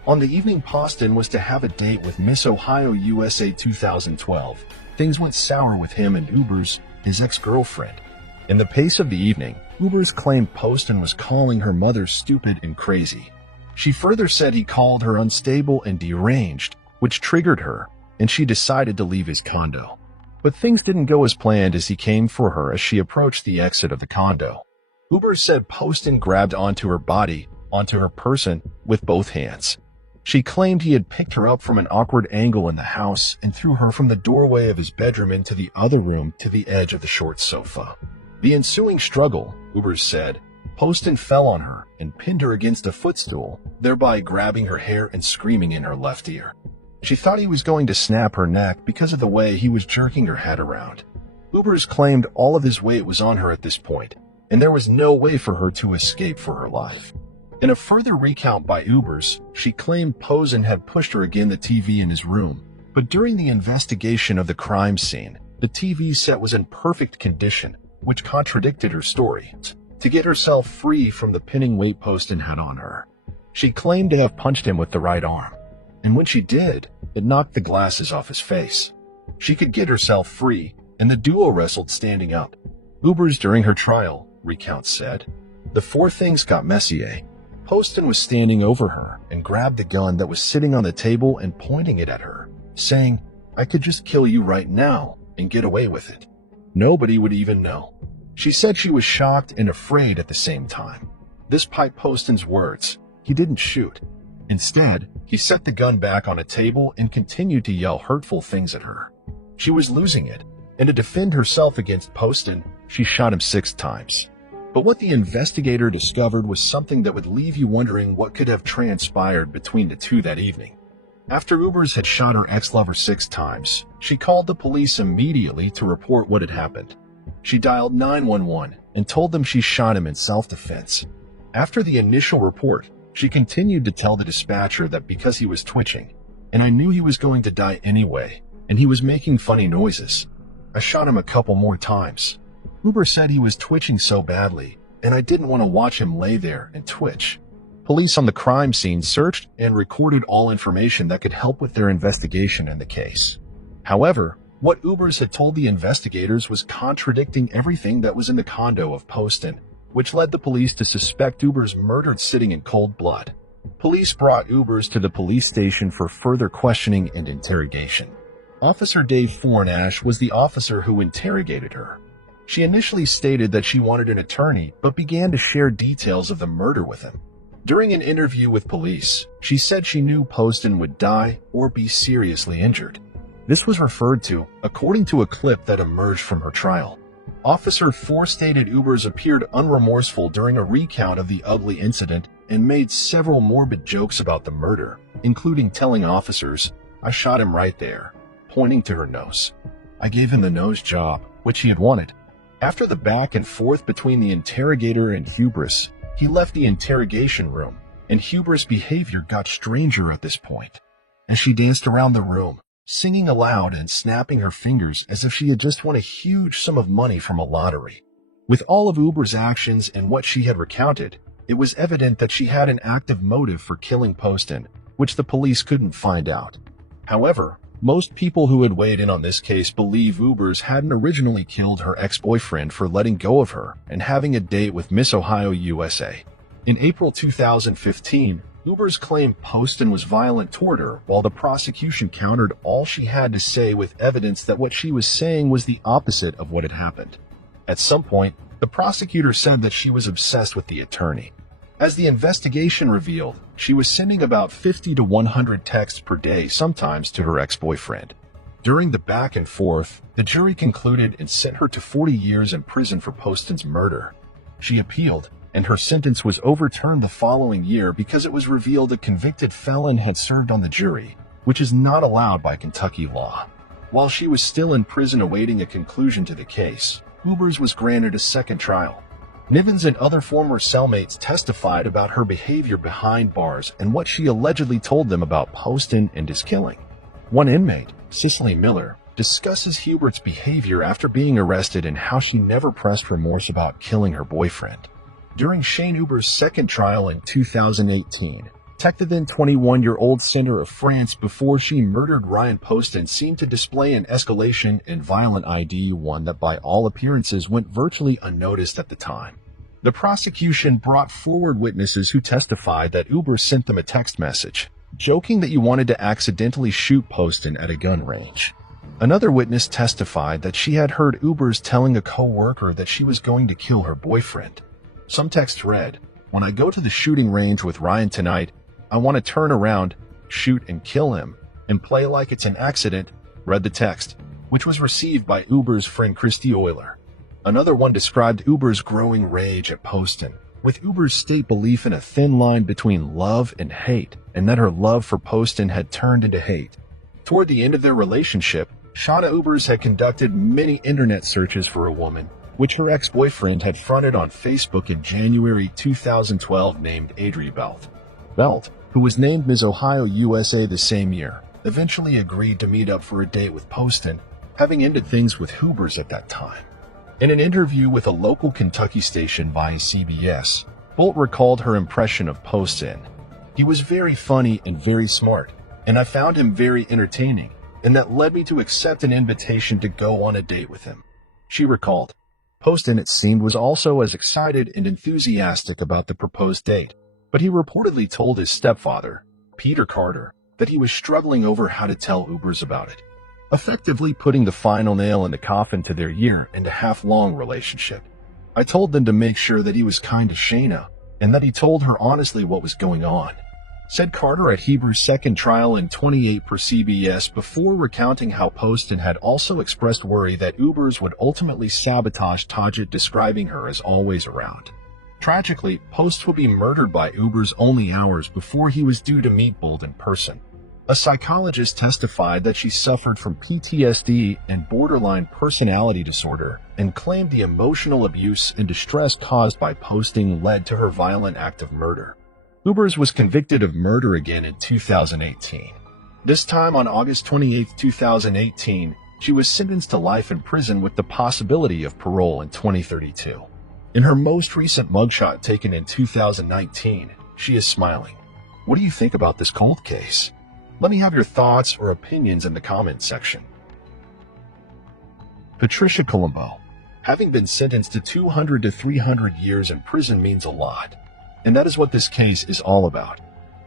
On the evening Poston was to have a date with Miss Ohio USA 2012, things went sour with him and Ubers, his ex-girlfriend. In the pace of the evening, Ubers claimed Poston was calling her mother stupid and crazy. She further said he called her unstable and deranged, which triggered her, and she decided to leave his condo. But things didn't go as planned as he came for her as she approached the exit of the condo. Ubers said Poston grabbed onto her body, onto her person, with both hands. She claimed he had picked her up from an awkward angle in the house and threw her from the doorway of his bedroom into the other room to the edge of the short sofa. The ensuing struggle, Ubers said, Poston fell on her and pinned her against a footstool, thereby grabbing her hair and screaming in her left ear. She thought he was going to snap her neck because of the way he was jerking her head around. Ubers claimed all of his weight was on her at this point, and there was no way for her to escape for her life. In a further recount by Ubers, she claimed Posen had pushed her against the TV in his room, but during the investigation of the crime scene, the TV set was in perfect condition, which contradicted her story. To get herself free from the pinning weight Poston had on her, she claimed to have punched him with the right arm, and when she did, it knocked the glasses off his face. She could get herself free, and the duo wrestled standing up. Ubers during her trial, recounts said, the four things got messy. Poston was standing over her and grabbed the gun that was sitting on the table and pointing it at her, saying, I could just kill you right now and get away with it. Nobody would even know. She said she was shocked and afraid at the same time. This piped Poston's words. He didn't shoot. Instead, he set the gun back on a table and continued to yell hurtful things at her. She was losing it, and to defend herself against Poston, she shot him 6 times. But what the investigator discovered was something that would leave you wondering what could have transpired between the two that evening. After Ubers had shot her ex-lover 6 times, she called the police immediately to report what had happened. She dialed 911 and told them she shot him in self-defense. After the initial report, she continued to tell the dispatcher that because he was twitching, and I knew he was going to die anyway, and he was making funny noises. I shot him a couple more times. Uber said he was twitching so badly, and I didn't want to watch him lay there and twitch. Police on the crime scene searched and recorded all information that could help with their investigation in the case. However, what Ubers had told the investigators was contradicting everything that was in the condo of Poston, which led the police to suspect Ubers murdered sitting in cold blood. Police brought Ubers to the police station for further questioning and interrogation. Officer Dave Fornash was the officer who interrogated her. She initially stated that she wanted an attorney, but began to share details of the murder with him. During an interview with police, she said she knew Poston would die or be seriously injured. This was referred to according to a clip that emerged from her trial. Officer Four stated Ubers appeared unremorseful during a recount of the ugly incident and made several morbid jokes about the murder, including telling officers, I shot him right there, pointing to her nose. I gave him the nose job, which he had wanted. After the back and forth between the interrogator and Hubris, he left the interrogation room, and Hubris' behavior got stranger at this point. As she danced around the room, singing aloud and snapping her fingers as if she had just won a huge sum of money from a lottery. With all of Uber's actions and what she had recounted, it was evident that she had an active motive for killing Poston, which the police couldn't find out. However, most people who had weighed in on this case believe Ubers hadn't originally killed her ex-boyfriend for letting go of her and having a date with Miss Ohio USA. In April 2015, Ubers claimed Poston was violent toward her, while the prosecution countered all she had to say with evidence that what she was saying was the opposite of what had happened. At some point, the prosecutor said that she was obsessed with the attorney. As the investigation revealed, she was sending about 50 to 100 texts per day, sometimes to her ex-boyfriend. During the back and forth, the jury concluded and sent her to 40 years in prison for Poston's murder. She appealed, and her sentence was overturned the following year because it was revealed a convicted felon had served on the jury, which is not allowed by Kentucky law. While she was still in prison awaiting a conclusion to the case, Ubers was granted a second trial. Nivens and other former cellmates testified about her behavior behind bars and what she allegedly told them about Poston and his killing. One inmate, Cicely Miller, discusses Hubert's behavior after being arrested and how she never pressed remorse about killing her boyfriend. During Shane Uber's second trial in 2018, the then 21-year-old center of France before she murdered Ryan Poston seemed to display an escalation in violent ID, one that by all appearances went virtually unnoticed at the time. The prosecution brought forward witnesses who testified that Uber sent them a text message, joking that you wanted to accidentally shoot Poston at a gun range. Another witness testified that she had heard Ubers telling a co-worker that she was going to kill her boyfriend. Some text read, "When I go to the shooting range with Ryan tonight, I want to turn around, shoot and kill him, and play like it's an accident," read the text, which was received by Uber's friend Christy Euler. Another one described Uber's growing rage at Poston, with Uber's state belief in a thin line between love and hate, and that her love for Poston had turned into hate. Toward the end of their relationship, Shauna Ubers had conducted many internet searches for a woman, which her ex-boyfriend had fronted on Facebook in January 2012 named Adri Belt. Belt, who was named Miss Ohio USA the same year, eventually agreed to meet up for a date with Poston, having ended things with Ubers at that time. In an interview with a local Kentucky station by CBS, Bolt recalled her impression of Poston. "He was very funny and very smart, and I found him very entertaining, and that led me to accept an invitation to go on a date with him." She recalled. Poston, it seemed, was also as excited and enthusiastic about the proposed date, but he reportedly told his stepfather, Peter Carter, that he was struggling over how to tell Ubers about it, effectively putting the final nail in the coffin to their year-and-a-half-long relationship. "I told them to make sure that he was kind to Shayna, and that he told her honestly what was going on," said Carter at Heber's second trial in 2008 per CBS, before recounting how Poston had also expressed worry that Ubers would ultimately sabotage Tajit, describing her as always around. Tragically, Post would be murdered by Ubers only hours before he was due to meet Bolt in person. A psychologist testified that she suffered from PTSD and borderline personality disorder and claimed the emotional abuse and distress caused by Posting led to her violent act of murder. Ubers was convicted of murder again in 2018. This time on August 28, 2018, she was sentenced to life in prison with the possibility of parole in 2032. In her most recent mugshot taken in 2019, she is smiling. What do you think about this cold case? Let me have your thoughts or opinions in the comments section. Patricia Colombo. Having been sentenced to 200 to 300 years in prison means a lot, and that is what this case is all about.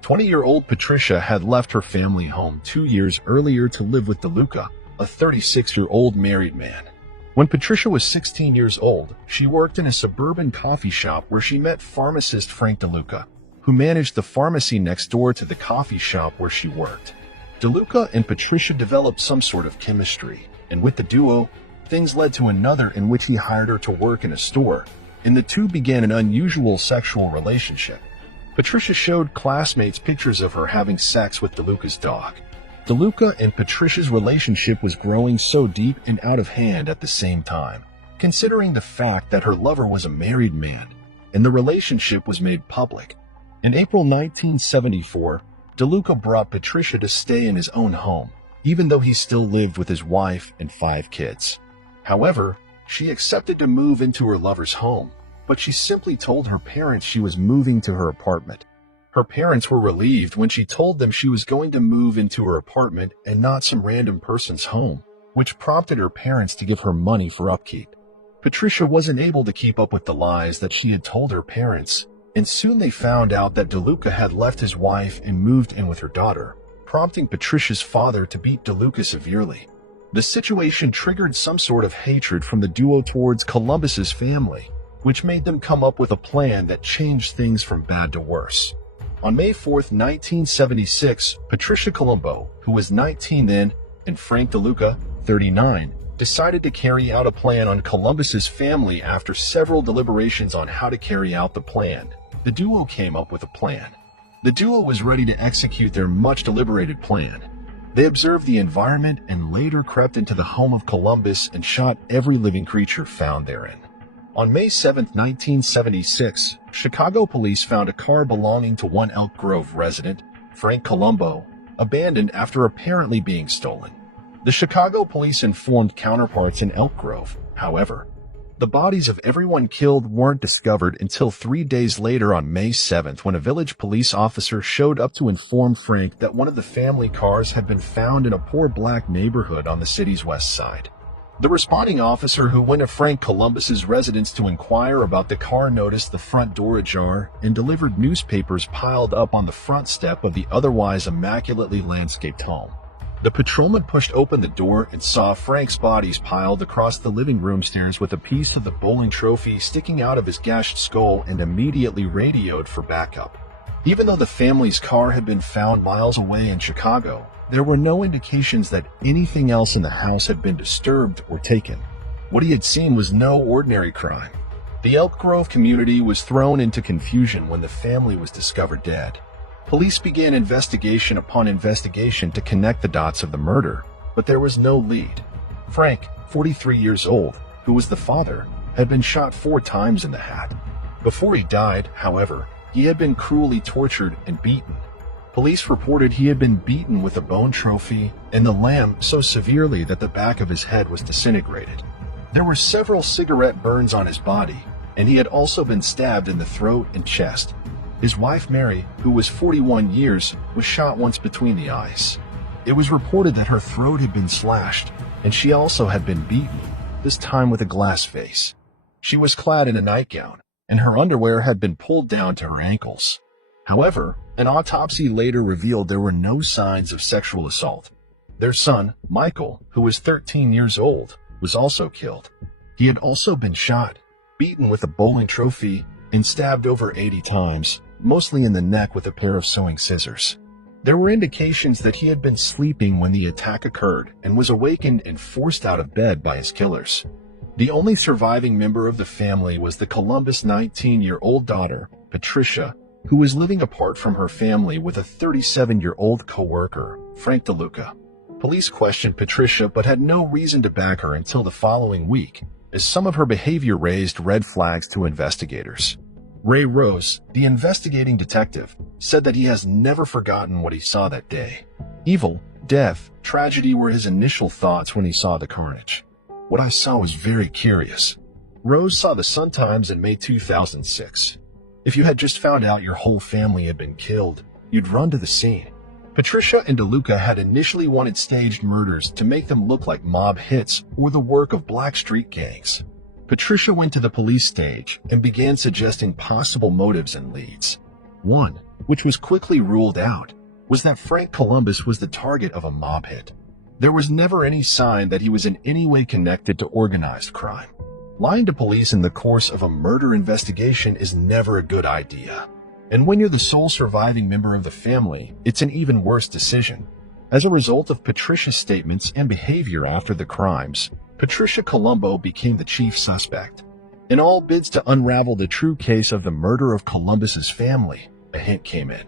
20-year-old Patricia had left her family home 2 years earlier to live with DeLuca, a 36-year-old married man. When Patricia was 16 years old, she worked in a suburban coffee shop where she met pharmacist Frank DeLuca, who managed the pharmacy next door to the coffee shop where she worked. DeLuca and Patricia developed some sort of chemistry, and with the duo, things led to another in which he hired her to work in a store, and the two began an unusual sexual relationship. Patricia showed classmates pictures of her having sex with DeLuca's dog. DeLuca and Patricia's relationship was growing so deep and out of hand at the same time, considering the fact that her lover was a married man, and the relationship was made public. In April 1974, DeLuca brought Patricia to stay in his own home, even though he still lived with his wife and 5 kids. However, she accepted to move into her lover's home, but she simply told her parents she was moving to her apartment. Her parents were relieved when she told them she was going to move into her apartment and not some random person's home, which prompted her parents to give her money for upkeep. Patricia wasn't able to keep up with the lies that she had told her parents, and soon they found out that DeLuca had left his wife and moved in with her daughter, prompting Patricia's father to beat DeLuca severely. The situation triggered some sort of hatred from the duo towards Columbus's family, which made them come up with a plan that changed things from bad to worse. On May 4, 1976, Patricia Colombo, who was 19 then, and Frank DeLuca, 39, decided to carry out a plan on Columbus's family. After several deliberations on how to carry out the plan, the duo came up with a plan. The duo was ready to execute their much-deliberated plan. They observed the environment and later crept into the home of Columbus and shot every living creature found therein. On May 7, 1976, Chicago police found a car belonging to one Elk Grove resident, Frank Colombo, abandoned after apparently being stolen. The Chicago police informed counterparts in Elk Grove, however. The bodies of everyone killed weren't discovered until 3 days later on May 7th, when a village police officer showed up to inform Frank that one of the family cars had been found in a poor black neighborhood on the city's west side. The responding officer, who went to Frank Columbus's residence to inquire about the car, noticed the front door ajar and delivered newspapers piled up on the front step of the otherwise immaculately landscaped home. The patrolman pushed open the door and saw Frank's bodies piled across the living room stairs with a piece of the bowling trophy sticking out of his gashed skull, and immediately radioed for backup. Even though the family's car had been found miles away in Chicago, there were no indications that anything else in the house had been disturbed or taken. What he had seen was no ordinary crime. The Elk Grove community was thrown into confusion when the family was discovered dead. Police began investigation upon investigation to connect the dots of the murder, but there was no lead. Frank, 43 years old, who was the father, had been shot 4 times in the hat. Before he died, however, he had been cruelly tortured and beaten. Police reported he had been beaten with a bone trophy and the lamb so severely that the back of his head was disintegrated. There were several cigarette burns on his body, and he had also been stabbed in the throat and chest. His wife Mary, who was 41 years, was shot once between the eyes. It was reported that her throat had been slashed, and she also had been beaten, this time with a glass vase. She was clad in a nightgown, and her underwear had been pulled down to her ankles. However, an autopsy later revealed there were no signs of sexual assault. Their son, Michael, who was 13 years old, was also killed. He had also been shot, beaten with a bowling trophy, and stabbed over 80 times, mostly in the neck with a pair of sewing scissors. There were indications that he had been sleeping when the attack occurred and was awakened and forced out of bed by his killers. The only surviving member of the family was the Columbus' 19-year-old daughter, Patricia, who was living apart from her family with a 37-year-old co-worker, Frank DeLuca. Police questioned Patricia but had no reason to back her until the following week, as some of her behavior raised red flags to investigators. Ray Rose, the investigating detective, said that he has never forgotten what he saw that day. Evil, death, tragedy were his initial thoughts when he saw the carnage. What I saw was very curious. Rose saw the Sun-Times in May 2006. If you had just found out your whole family had been killed, you'd run to the scene. Patricia and DeLuca had initially wanted staged murders to make them look like mob hits or the work of black street gangs. Patricia went to the police stage and began suggesting possible motives and leads. One, which was quickly ruled out, was that Frank Columbus was the target of a mob hit. There was never any sign that he was in any way connected to organized crime. Lying to police in the course of a murder investigation is never a good idea. And when you're the sole surviving member of the family, it's an even worse decision. As a result of Patricia's statements and behavior after the crimes, Patricia Colombo became the chief suspect. In all bids to unravel the true case of the murder of Columbus's family, a hint came in.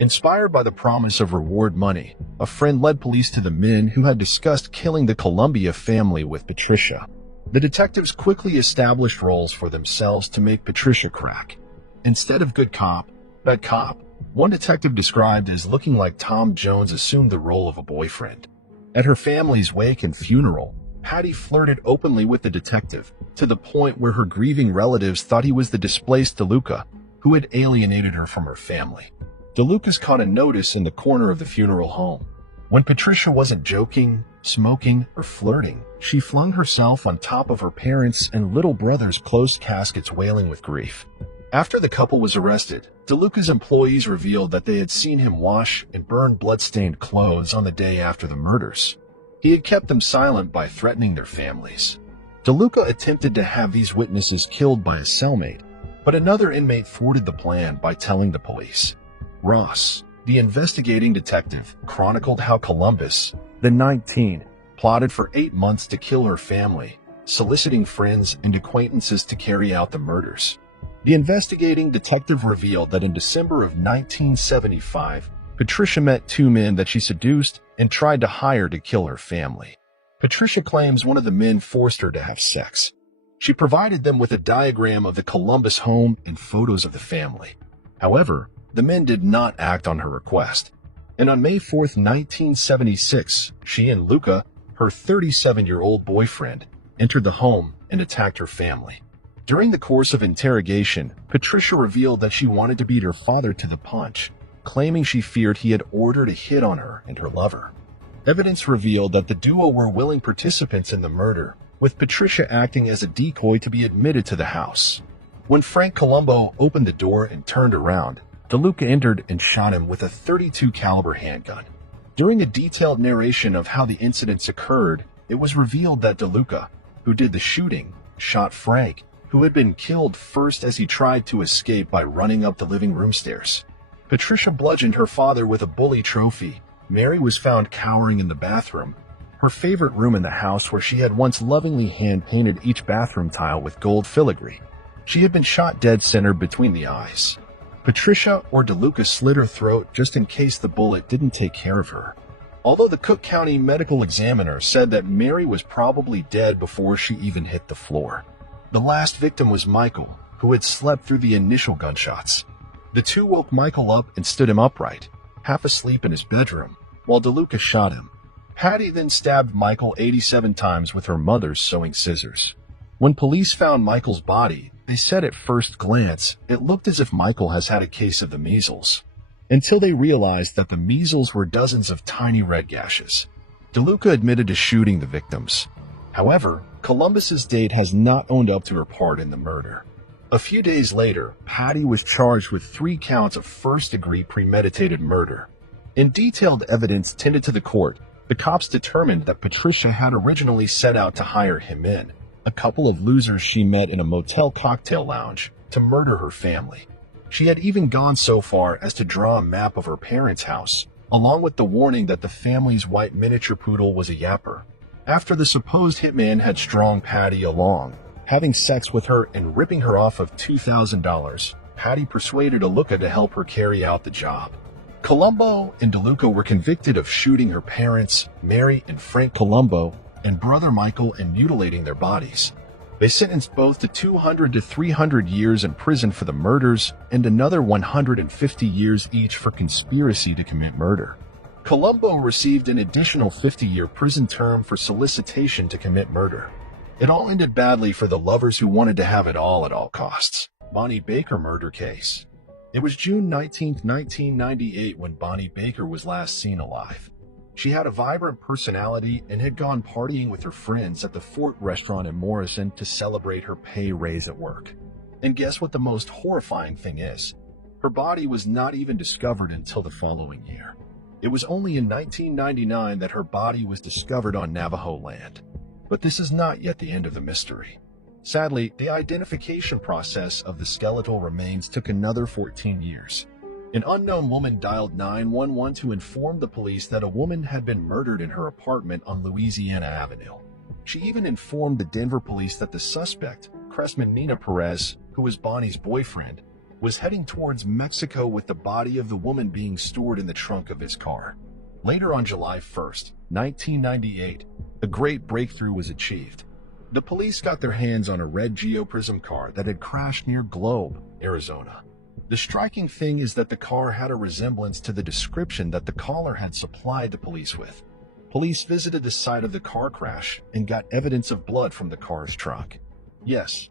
Inspired by the promise of reward money, a friend led police to the men who had discussed killing the Columbia family with Patricia. The detectives quickly established roles for themselves to make Patricia crack. Instead of good cop, bad cop, one detective described as looking like Tom Jones assumed the role of a boyfriend. At her family's wake and funeral, Patty flirted openly with the detective, to the point where her grieving relatives thought he was the displaced DeLuca, who had alienated her from her family. DeLuca's caught a notice in the corner of the funeral home. When Patricia wasn't joking, smoking, or flirting, she flung herself on top of her parents' and little brother's closed caskets wailing with grief. After the couple was arrested, DeLuca's employees revealed that they had seen him wash and burn blood-stained clothes on the day after the murders. He had kept them silent by threatening their families. DeLuca attempted to have these witnesses killed by a cellmate, but another inmate thwarted the plan by telling the police. Ross, the investigating detective, chronicled how Columbus, the 19, plotted for 8 months to kill her family, soliciting friends and acquaintances to carry out the murders. The investigating detective revealed that in December of 1975, Patricia met 2 men that she seduced and tried to hire to kill her family. Patricia claims one of the men forced her to have sex. She provided them with a diagram of the Columbus home and photos of the family. However, the men did not act on her request. And on May 4, 1976, she and Luca, her 37-year-old boyfriend, entered the home and attacked her family. During the course of interrogation, Patricia revealed that she wanted to beat her father to the punch, claiming she feared he had ordered a hit on her and her lover. Evidence revealed that the duo were willing participants in the murder, with Patricia acting as a decoy to be admitted to the house. When Frank Colombo opened the door and turned around, DeLuca entered and shot him with a .32 caliber handgun. During a detailed narration of how the incidents occurred, it was revealed that DeLuca, who did the shooting, shot Frank, who had been killed first as he tried to escape by running up the living room stairs. Patricia bludgeoned her father with a bully trophy. Mary was found cowering in the bathroom, her favorite room in the house where she had once lovingly hand-painted each bathroom tile with gold filigree. She had been shot dead center between the eyes. Patricia or DeLuca slit her throat just in case the bullet didn't take care of her. Although the Cook County medical examiner said that Mary was probably dead before she even hit the floor. The last victim was Michael, who had slept through the initial gunshots. The two woke Michael up and stood him upright, half asleep in his bedroom, while DeLuca shot him. Patty then stabbed Michael 87 times with her mother's sewing scissors. When police found Michael's body, they said at first glance it looked as if Michael has had a case of the measles, until they realized that the measles were dozens of tiny red gashes. DeLuca admitted to shooting the victims. However, Columbus's date has not owned up to her part in the murder. A few days later, Patty was charged with 3 counts of first-degree premeditated murder. In detailed evidence tended to the court, the cops determined that Patricia had originally set out to hire him in, a couple of losers she met in a motel cocktail lounge, to murder her family. She had even gone so far as to draw a map of her parents' house, along with the warning that the family's white miniature poodle was a yapper. After the supposed hitman had strung Patty along, having sex with her and ripping her off of $2,000, Patty persuaded DeLuca to help her carry out the job. Colombo and DeLuca were convicted of shooting her parents, Mary and Frank Colombo, and brother Michael, and mutilating their bodies. They sentenced both to 200 to 300 years in prison for the murders and another 150 years each for conspiracy to commit murder. Colombo received an additional 50-year prison term for solicitation to commit murder. It all ended badly for the lovers who wanted to have it all at all costs. Bonnie Baker murder case. It was June 19, 1998 when Bonnie Baker was last seen alive. She had a vibrant personality and had gone partying with her friends at the Fort restaurant in Morrison to celebrate her pay raise at work. And guess what the most horrifying thing is? Her body was not even discovered until the following year. It was only in 1999 that her body was discovered on Navajo land. But this is not yet the end of the mystery. Sadly, the identification process of the skeletal remains took another 14 years. An unknown woman dialed 911 to inform the police that a woman had been murdered in her apartment on Louisiana Avenue. She even informed the Denver police that the suspect, Cressman Nina Perez, who was Bonnie's boyfriend, was heading towards Mexico with the body of the woman being stored in the trunk of his car. Later on July 1st, 1998, a great breakthrough was achieved. The police got their hands on a red Geoprism car that had crashed near Globe, Arizona. The striking thing is that the car had a resemblance to the description that the caller had supplied the police with. Police visited the site of the car crash and got evidence of blood from the car's trunk. Yes,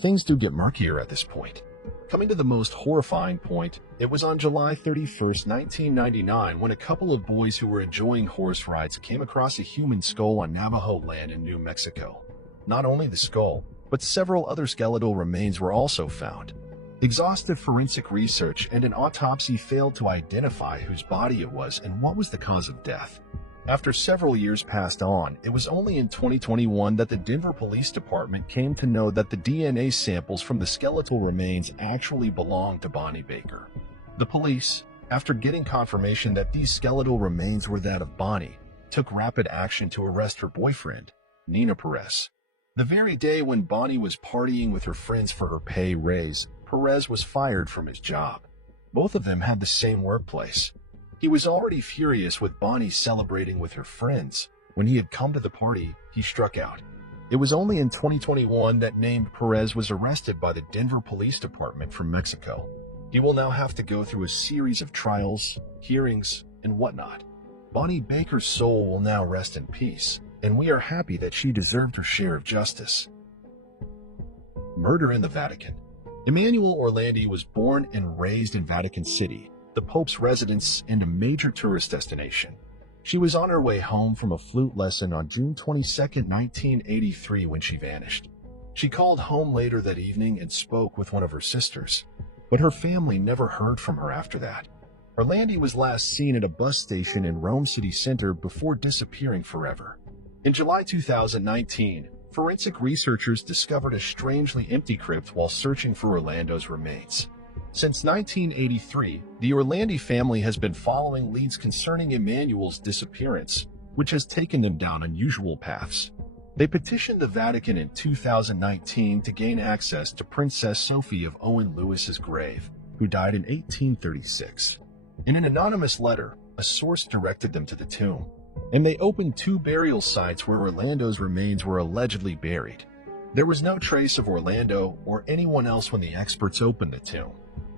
things do get murkier at this point. Coming to the most horrifying point, it was on July 31st, 1999 when a couple of boys who were enjoying horse rides came across a human skull on Navajo land in New Mexico. Not only the skull, but several other skeletal remains were also found. Exhaustive forensic research and an autopsy failed to identify whose body it was and what was the cause of death. After several years passed on, it was only in 2021 that the Denver Police Department came to know that the DNA samples from the skeletal remains actually belonged to Bonnie Baker. The police, after getting confirmation that these skeletal remains were that of Bonnie, took rapid action to arrest her boyfriend, Nina Perez. The very day when Bonnie was partying with her friends for her pay raise, Perez was fired from his job. Both of them had the same workplace. He was already furious with Bonnie celebrating with her friends. When he had come to the party, he struck out. It was only in 2021 that named Perez was arrested by the Denver Police Department from Mexico. He will now have to go through a series of trials, hearings, and whatnot. Bonnie Baker's soul will now rest in peace, and we are happy that she deserved her share of justice. Murder in the Vatican. Emmanuel Orlandi was born and raised in Vatican City, the Pope's residence and a major tourist destination. She was on her way home from a flute lesson on June 22, 1983 when she vanished. She called home later that evening and spoke with one of her sisters, but her family never heard from her after that. Orlandi was last seen at a bus station in Rome City Center before disappearing forever. In July 2019, forensic researchers discovered a strangely empty crypt while searching for Orlando's remains. Since 1983, the Orlandi family has been following leads concerning Emmanuel's disappearance, which has taken them down unusual paths. They petitioned the Vatican in 2019 to gain access to Princess Sophie of Owen Lewis's grave, who died in 1836. In an anonymous letter, a source directed them to the tomb, and they opened two burial sites where Orlando's remains were allegedly buried. There was no trace of Orlando or anyone else when the experts opened the tomb.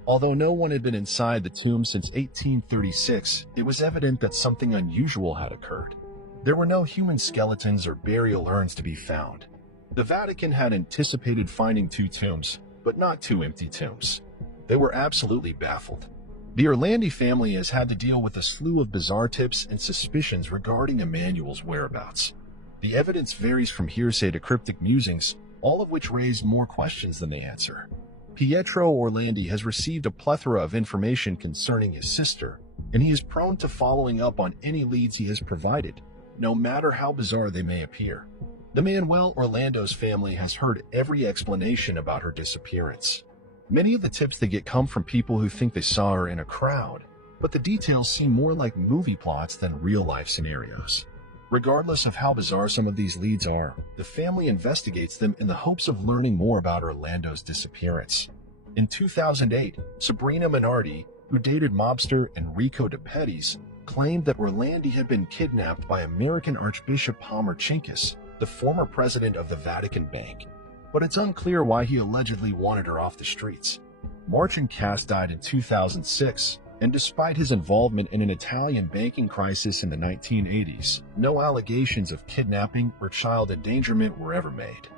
Although no one had been inside the tomb since 1836, it was evident that something unusual had occurred. There were no human skeletons or burial urns to be found. The Vatican had anticipated finding two tombs, but not two empty tombs. They were absolutely baffled. The Orlandi family has had to deal with a slew of bizarre tips and suspicions regarding Emmanuel's whereabouts. The evidence varies from hearsay to cryptic musings, all of which raise more questions than they answer. Pietro Orlandi has received a plethora of information concerning his sister, and he is prone to following up on any leads he has provided, no matter how bizarre they may appear. The Manuel Orlando's family has heard every explanation about her disappearance. Many of the tips they get come from people who think they saw her in a crowd, but the details seem more like movie plots than real-life scenarios. Regardless of how bizarre some of these leads are, the family investigates them in the hopes of learning more about Orlando's disappearance. In 2008, Sabrina Minardi, who dated mobster Enrico De Pettis, claimed that Orlandi had been kidnapped by American Archbishop Palmer Chinkas, the former president of the Vatican Bank. But it's unclear why he allegedly wanted her off the streets. Marcin Cass died in 2006, and despite his involvement in an Italian banking crisis in the 1980s, no allegations of kidnapping or child endangerment were ever made.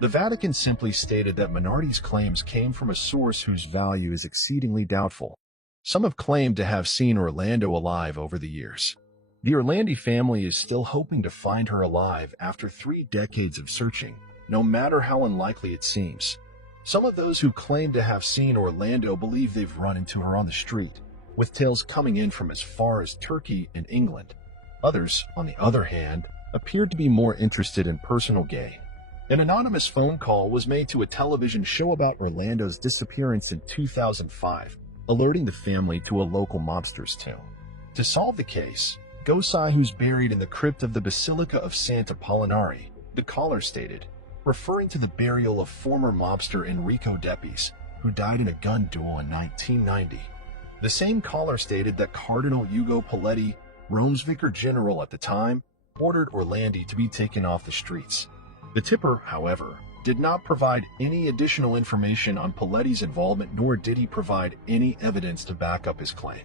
The Vatican simply stated that Minardi's claims came from a source whose value is exceedingly doubtful. Some have claimed to have seen Orlando alive over the years. The Orlandi family is still hoping to find her alive after 3 decades of searching, no matter how unlikely it seems. Some of those who claim to have seen Orlando believe they've run into her on the street, with tales coming in from as far as Turkey and England. Others, on the other hand, appeared to be more interested in personal gain. An anonymous phone call was made to a television show about Orlando's disappearance in 2005, alerting the family to a local mobster's tomb. To solve the case, Gosai, who's buried in the crypt of the Basilica of Sant'Apollinare, the caller stated, referring to the burial of former mobster Enrico De Pettis, who died in a gun duel in 1990. The same caller stated that Cardinal Ugo Paletti, Rome's vicar general at the time, ordered Orlandi to be taken off the streets. The tipper, however, did not provide any additional information on Paletti's involvement, nor did he provide any evidence to back up his claim.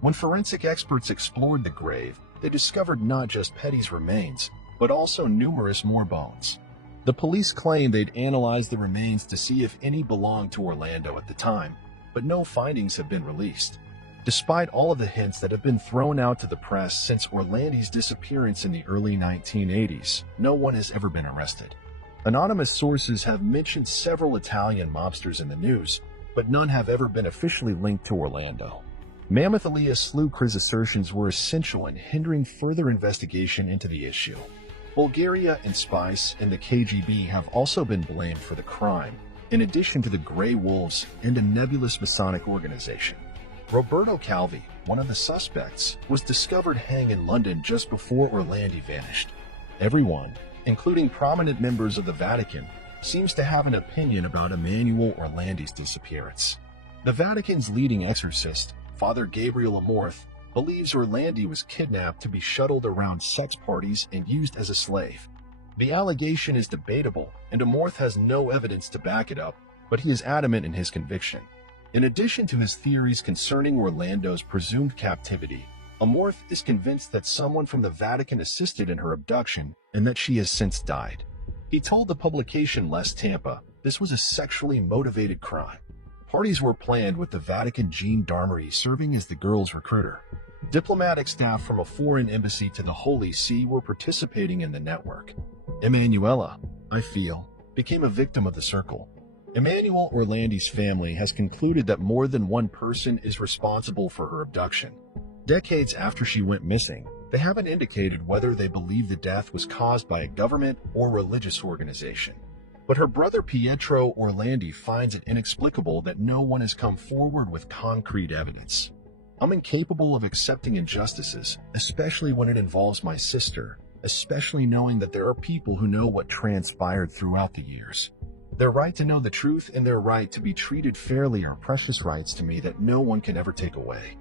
When forensic experts explored the grave, they discovered not just Petty's remains, but also numerous more bones. The police claimed they'd analyzed the remains to see if any belonged to Orlando at the time, but no findings have been released. Despite all of the hints that have been thrown out to the press since Orlandi's disappearance in the early 1980s, no one has ever been arrested. Anonymous sources have mentioned several Italian mobsters in the news, but none have ever been officially linked to Orlando. Mammoth Elias Slucre's assertions were essential in hindering further investigation into the issue. Bulgaria and Spice and the KGB have also been blamed for the crime, in addition to the Grey Wolves and a nebulous Masonic organization. Roberto Calvi, one of the suspects, was discovered hanging in London just before Orlandi vanished. Everyone, including prominent members of the Vatican, seems to have an opinion about Emmanuel Orlandi's disappearance. The Vatican's leading exorcist, Father Gabriel Amorth, believes Orlandi was kidnapped to be shuttled around sex parties and used as a slave. The allegation is debatable, and Amorth has no evidence to back it up, but he is adamant in his conviction. In addition to his theories concerning Orlando's presumed captivity, Amorth is convinced that someone from the Vatican assisted in her abduction and that she has since died. He told the publication Les Tampa this was a sexually motivated crime. Parties were planned with the Vatican gendarmerie serving as the girl's recruiter. Diplomatic staff from a foreign embassy to the Holy See were participating in the network. Emanuela, I feel, became a victim of the circle. Emmanuel Orlandi's family has concluded that more than one person is responsible for her abduction. Decades after she went missing, they haven't indicated whether they believe the death was caused by a government or religious organization. But her brother Pietro Orlandi finds it inexplicable that no one has come forward with concrete evidence. I'm incapable of accepting injustices, especially when it involves my sister, especially knowing that there are people who know what transpired throughout the years. Their right to know the truth and their right to be treated fairly are precious rights to me that no one can ever take away.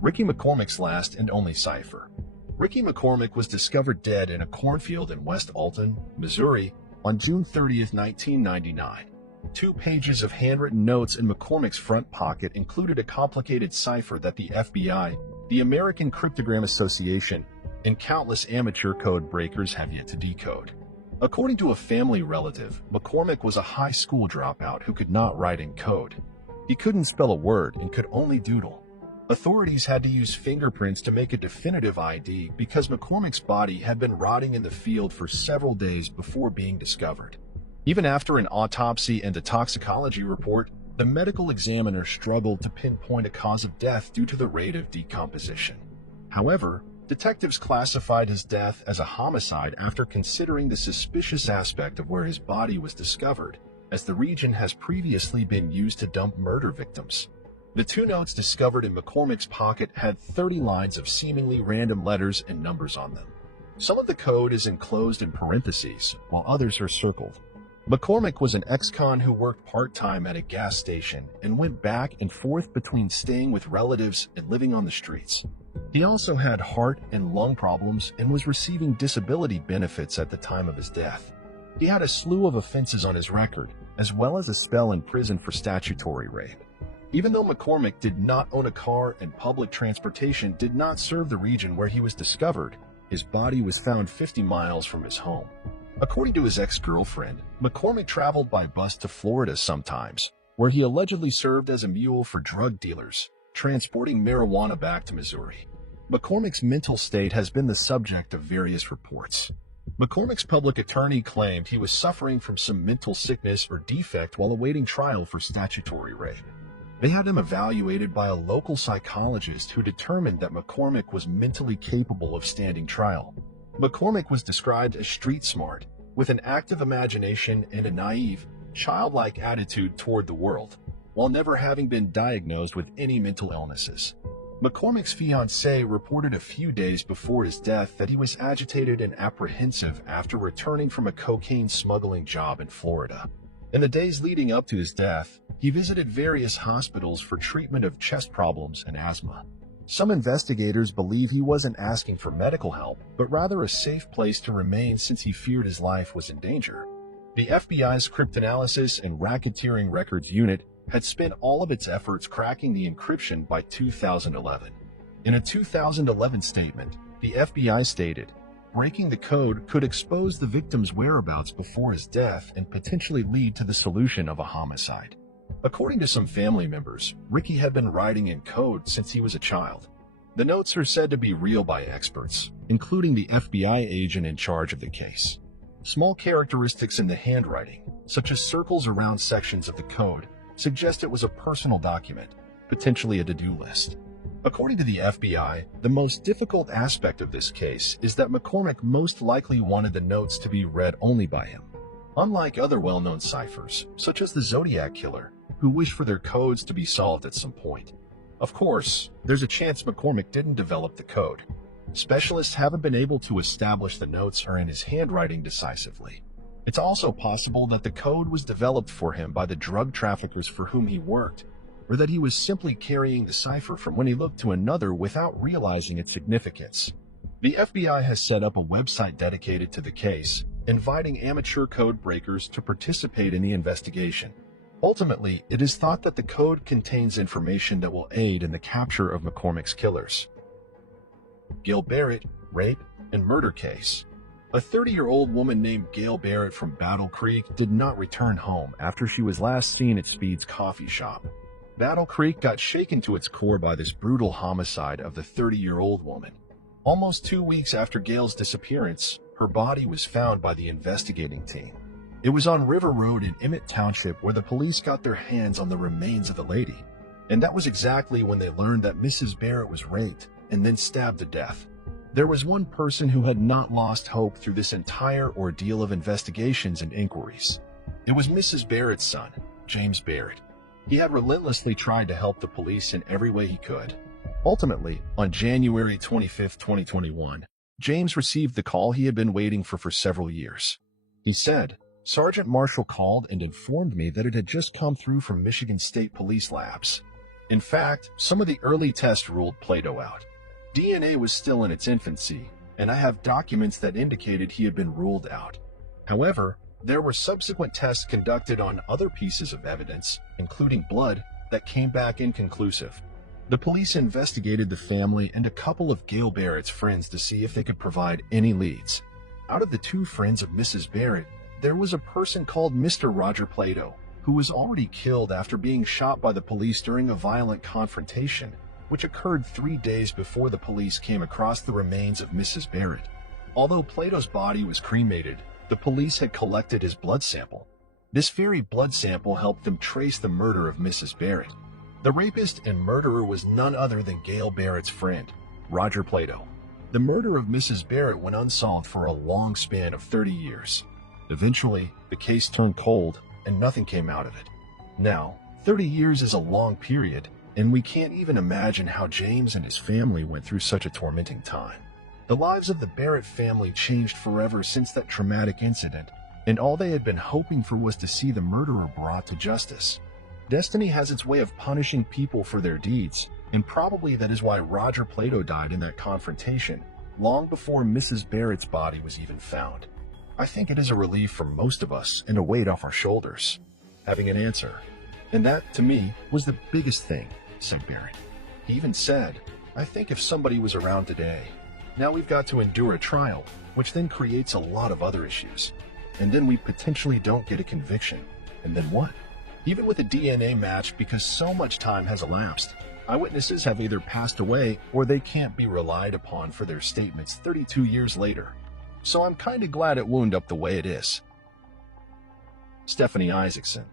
Ricky McCormick's last and only cipher. Ricky McCormick was discovered dead in a cornfield in West Alton, Missouri, on June 30, 1999. 2 pages of handwritten notes in McCormick's front pocket included a complicated cipher that the FBI, the American Cryptogram Association, and countless amateur code breakers have yet to decode. According to a family relative, McCormick was a high school dropout who could not write in code. He couldn't spell a word and could only doodle. Authorities had to use fingerprints to make a definitive ID because McCormick's body had been rotting in the field for several days before being discovered. Even after an autopsy and a toxicology report, the medical examiner struggled to pinpoint a cause of death due to the rate of decomposition. However, detectives classified his death as a homicide after considering the suspicious aspect of where his body was discovered, as the region has previously been used to dump murder victims. The 2 notes discovered in McCormick's pocket had 30 lines of seemingly random letters and numbers on them. Some of the code is enclosed in parentheses, while others are circled. McCormick was an ex-con who worked part-time at a gas station and went back and forth between staying with relatives and living on the streets. He also had heart and lung problems and was receiving disability benefits at the time of his death. He had a slew of offenses on his record, as well as a spell in prison for statutory rape. Even though McCormick did not own a car and public transportation did not serve the region where he was discovered, his body was found 50 miles from his home. According to his ex-girlfriend, McCormick traveled by bus to Florida sometimes, where he allegedly served as a mule for drug dealers, transporting marijuana back to Missouri. McCormick's mental state has been the subject of various reports. McCormick's public attorney claimed he was suffering from some mental sickness or defect while awaiting trial for statutory rape. They had him evaluated by a local psychologist who determined that McCormick was mentally capable of standing trial. McCormick was described as street smart, with an active imagination and a naive, childlike attitude toward the world, while never having been diagnosed with any mental illnesses. McCormick's fiancée reported a few days before his death that he was agitated and apprehensive after returning from a cocaine smuggling job in Florida. In the days leading up to his death, he visited various hospitals for treatment of chest problems and asthma. Some investigators believe he wasn't asking for medical help, but rather a safe place to remain since he feared his life was in danger. The FBI's Cryptanalysis and Racketeering Records Unit had spent all of its efforts cracking the encryption by 2011. In a 2011 statement, the FBI stated, "Breaking the code could expose the victim's whereabouts before his death and potentially lead to the solution of a homicide." According to some family members, Ricky had been writing in code since he was a child. The notes are said to be real by experts, including the FBI agent in charge of the case. Small characteristics in the handwriting, such as circles around sections of the code, suggest it was a personal document, potentially a to-do list. According to the FBI, the most difficult aspect of this case is that McCormick most likely wanted the notes to be read only by him. Unlike other well-known ciphers, such as the Zodiac Killer, who wish for their codes to be solved at some point. Of course, there's a chance McCormick didn't develop the code. Specialists haven't been able to establish the notes are in his handwriting decisively. It's also possible that the code was developed for him by the drug traffickers for whom he worked, or that he was simply carrying the cipher from when he looked to another without realizing its significance. The FBI has set up a website dedicated to the case, inviting amateur code breakers to participate in the investigation. Ultimately, it is thought that the code contains information that will aid in the capture of McCormick's killers. Gail Barrett, rape and murder case. A 30-year-old woman named Gail Barrett from Battle Creek did not return home after she was last seen at Speed's coffee shop. Battle Creek got shaken to its core by this brutal homicide of the 30-year-old woman. Almost 2 weeks after Gail's disappearance, her body was found by the investigating team. It was on River Road in Emmett Township where the police got their hands on the remains of the lady. And that was exactly when they learned that Mrs. Barrett was raped and then stabbed to death. There was one person who had not lost hope through this entire ordeal of investigations and inquiries. It was Mrs. Barrett's son, James Barrett. He had relentlessly tried to help the police in every way he could. Ultimately, on January 25, 2021, James received the call he had been waiting for several years. He said, Sergeant Marshall called and informed me that it had just come through from Michigan State Police labs. In fact, some of the early tests ruled Plato out. DNA was still in its infancy, and I have documents that indicated he had been ruled out. However, there were subsequent tests conducted on other pieces of evidence, including blood, that came back inconclusive. The police investigated the family and a couple of Gail Barrett's friends to see if they could provide any leads. Out of the two friends of Mrs. Barrett, there was a person called Mr. Roger Plato, who was already killed after being shot by the police during a violent confrontation, which occurred 3 days before the police came across the remains of Mrs. Barrett. Although Plato's body was cremated, the police had collected his blood sample. This very blood sample helped them trace the murder of Mrs. Barrett. The rapist and murderer was none other than Gail Barrett's friend, Roger Plato. The murder of Mrs. Barrett went unsolved for a long span of 30 years. Eventually, the case turned cold and nothing came out of it. Now, 30 years is a long period, and we can't even imagine how James and his family went through such a tormenting time. The lives of the Barrett family changed forever since that traumatic incident, and all they had been hoping for was to see the murderer brought to justice. Destiny has its way of punishing people for their deeds, and probably that is why Roger Plato died in that confrontation, long before Mrs. Barrett's body was even found. I think it is a relief for most of us and a weight off our shoulders, having an answer. And that, to me, was the biggest thing, said Barrett. He even said, I think if somebody was around today, now we've got to endure a trial, which then creates a lot of other issues. And then we potentially don't get a conviction. And then what? Even with a DNA match, because so much time has elapsed, eyewitnesses have either passed away or they can't be relied upon for their statements 32 years later. So I'm kinda glad it wound up the way it is. Stephanie Isaacson.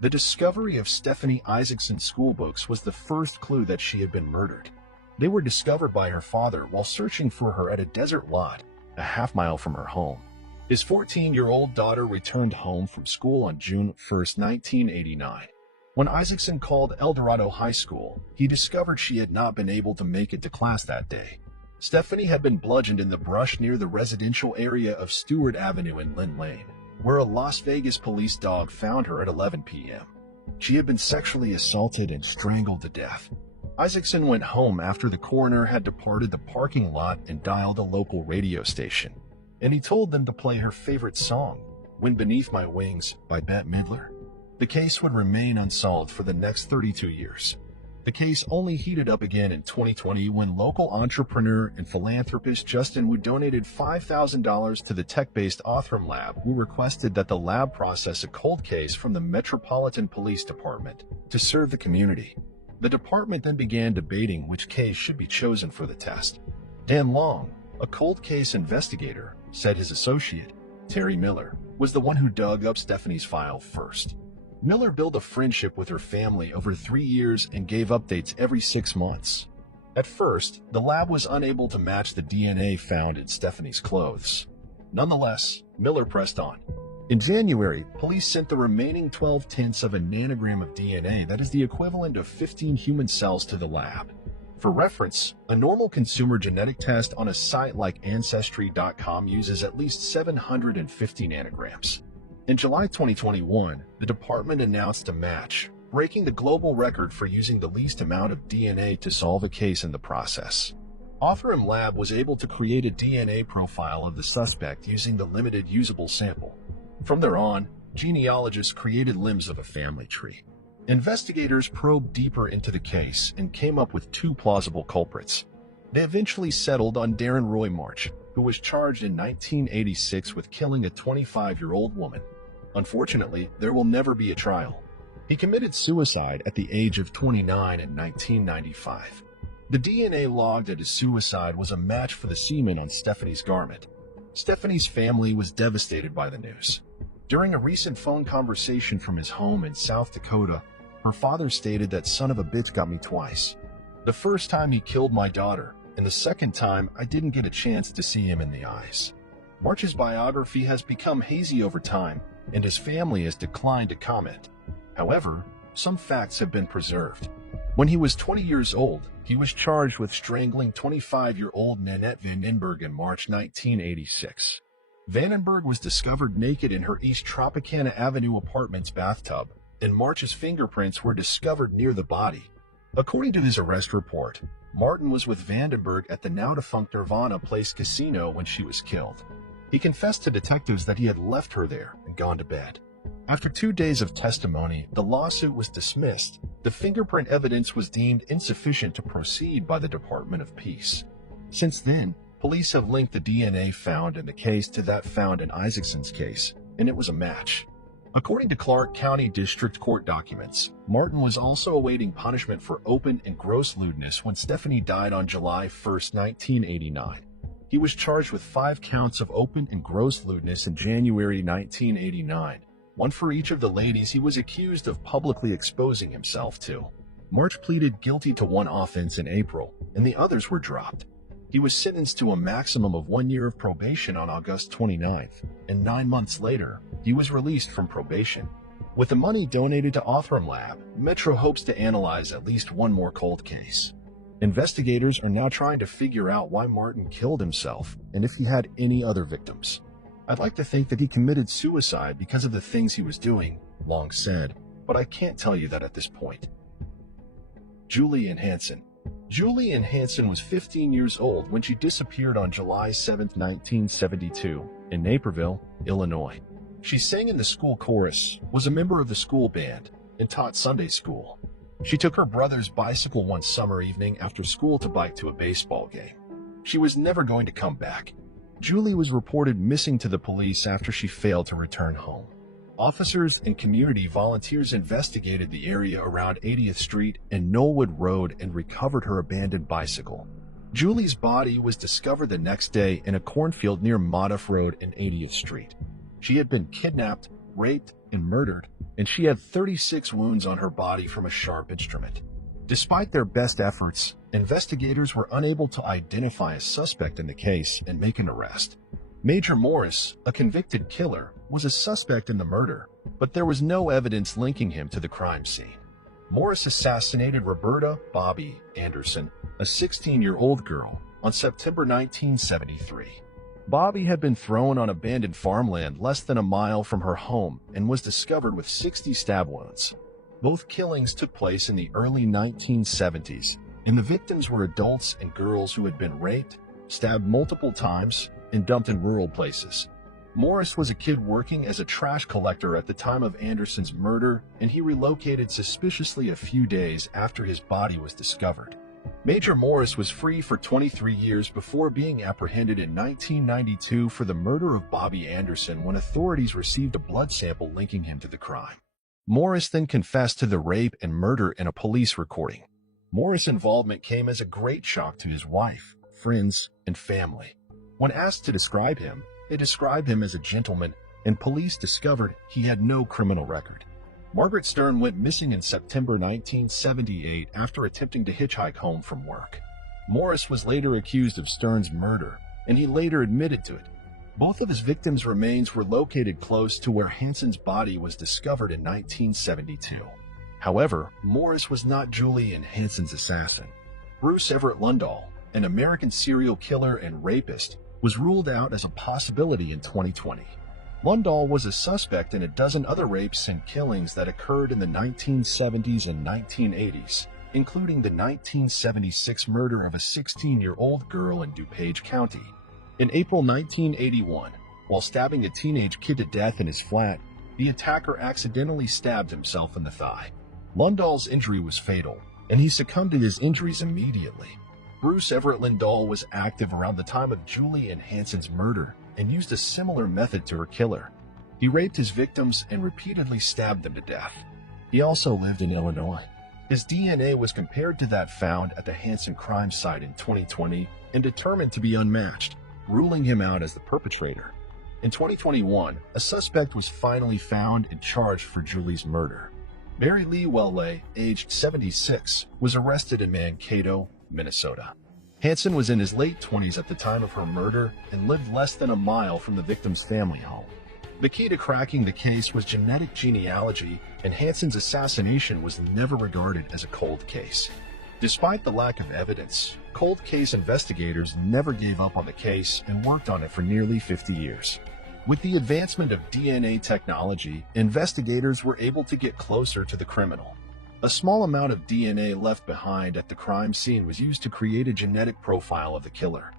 The discovery of Stephanie Isaacson's school books was the first clue that she had been murdered. They were discovered by her father while searching for her at a desert lot, a half-mile from her home. His 14-year-old daughter returned home from school on June 1, 1989. When Isaacson called El Dorado High School, he discovered she had not been able to make it to class that day. Stephanie had been bludgeoned in the brush near the residential area of Stewart Avenue in Lynn Lane, where a Las Vegas police dog found her at 11 p.m. She had been sexually assaulted and strangled to death. Isaacson went home after the coroner had departed the parking lot and dialed a local radio station, and he told them to play her favorite song, When Beneath My Wings by Bette Midler. The case would remain unsolved for the next 32 years. The case only heated up again in 2020 when local entrepreneur and philanthropist Justin Wu donated $5,000 to the tech-based Othram Lab, who requested that the lab process a cold case from the Metropolitan Police Department to serve the community. The department then began debating which case should be chosen for the test. Dan Long, a cold case investigator, said his associate, Terry Miller, was the one who dug up Stephanie's file first. Miller built a friendship with her family over 3 years and gave updates every 6 months. At first, the lab was unable to match the DNA found in Stephanie's clothes. Nonetheless, Miller pressed on. In January, police sent the remaining 12 tenths of a nanogram of DNA, that is the equivalent of 15 human cells, to the lab. For reference, a normal consumer genetic test on a site like Ancestry.com uses at least 750 nanograms. In July 2021, the department announced a match, breaking the global record for using the least amount of DNA to solve a case in the process. Othram Lab was able to create a DNA profile of the suspect using the limited usable sample. From there on, genealogists created limbs of a family tree. Investigators probed deeper into the case and came up with 2 plausible culprits. They eventually settled on Darren Roy March, who was charged in 1986 with killing a 25-year-old woman. Unfortunately, there will never be a trial. He committed suicide at the age of 29 in 1995. The DNA logged at his suicide was a match for the semen on Stephanie's garment. Stephanie's family was devastated by the news. During a recent phone conversation from his home in South Dakota, her father stated that son of a bitch got me twice. The first time he killed my daughter, and the second time I didn't get a chance to see him in the eyes. March's biography has become hazy over time, and his family has declined to comment. However, some facts have been preserved. When he was 20 years old, he was charged with strangling 25-year-old Nanette Van Denberg in March 1986. Vandenberg was discovered naked in her East Tropicana Avenue apartment's bathtub, and March's fingerprints were discovered near the body. According to his arrest report, Martin was with Vandenberg at the now-defunct Nirvana Place Casino when she was killed. He confessed to detectives that he had left her there and gone to bed. After 2 days of testimony, the lawsuit was dismissed. The fingerprint evidence was deemed insufficient to proceed by the Department of Peace. Since then, police have linked the DNA found in the case to that found in Isaacson's case, and it was a match. According to Clark County District Court documents, Martin was also awaiting punishment for open and gross lewdness when Stephanie died on July 1, 1989. He was charged with 5 counts of open and gross lewdness in January 1989, one for each of the ladies he was accused of publicly exposing himself to. March pleaded guilty to 1 offense in April, and the others were dropped. He was sentenced to a maximum of 1 year of probation on August 29th, and 9 months later, he was released from probation. With the money donated to Othram Lab, Metro hopes to analyze at least 1 more cold case. Investigators are now trying to figure out why Martin killed himself and if he had any other victims. I'd like to think that he committed suicide because of the things he was doing, Long said, but I can't tell you that at this point. Julie Ann Hanson. Julie Ann Hanson was 15 years old when she disappeared on July 7, 1972, in Naperville, Illinois. She sang in the school chorus, was a member of the school band, and taught Sunday school. She took her brother's bicycle one summer evening after school to bike to a baseball game. She was never going to come back. Julie was reported missing to the police after she failed to return home. Officers and community volunteers investigated the area around 80th Street and Knollwood Road and recovered her abandoned bicycle. Julie's body was discovered the next day in a cornfield near Modoff Road and 80th Street. She had been kidnapped, raped, and murdered, and she had 36 wounds on her body from a sharp instrument. Despite their best efforts, investigators were unable to identify a suspect in the case and make an arrest. Major Morris, a convicted killer, was a suspect in the murder, but there was no evidence linking him to the crime scene. Morris assassinated Roberta Bobby Anderson, a 16-year-old girl, on September 1973. Bobby had been thrown on abandoned farmland less than a mile from her home and was discovered with 60 stab wounds. Both killings took place in the early 1970s, and the victims were adults and girls who had been raped, stabbed multiple times, and dumped in rural places. Morris was a kid working as a trash collector at the time of Anderson's murder, and he relocated suspiciously a few days after his body was discovered. Major Morris was free for 23 years before being apprehended in 1992 for the murder of Bobby Anderson when authorities received a blood sample linking him to the crime. Morris then confessed to the rape and murder in a police recording. Morris' involvement came as a great shock to his wife, friends, and family. When asked to describe him, they described him as a gentleman, and police discovered he had no criminal record. Margaret Stern went missing in September 1978 after attempting to hitchhike home from work. Morris was later accused of Stern's murder, and he later admitted to it. Both of his victims' remains were located close to where Hanson's body was discovered in 1972. However, Morris was not Julie Ann Hanson's assassin. Bruce Everett Lundahl, an American serial killer and rapist, was ruled out as a possibility in 2020. Lundahl was a suspect in a dozen other rapes and killings that occurred in the 1970s and 1980s, including the 1976 murder of a 16-year-old girl in DuPage County. In April 1981, while stabbing a teenage kid to death in his flat, the attacker accidentally stabbed himself in the thigh. Lundahl's injury was fatal, and he succumbed to his injuries immediately. Bruce Everett Lundahl was active around the time of Julie Ann Hanson's murder and used a similar method to her killer. He raped his victims and repeatedly stabbed them to death. He also lived in Illinois. His DNA was compared to that found at the Hanson crime site in 2020 and determined to be unmatched, ruling him out as the perpetrator. In 2021, a suspect was finally found and charged for Julie's murder. Mary Lee Welle, aged 76, was arrested in Mankato, Minnesota. Hanson was in his late 20s at the time of her murder and lived less than a mile from the victim's family home. The key to cracking the case was genetic genealogy, and Hanson's assassination was never regarded as a cold case. Despite the lack of evidence, cold case investigators never gave up on the case and worked on it for nearly 50 years. With the advancement of DNA technology, investigators were able to get closer to the criminal. A small amount of DNA left behind at the crime scene was used to create a genetic profile of the killer.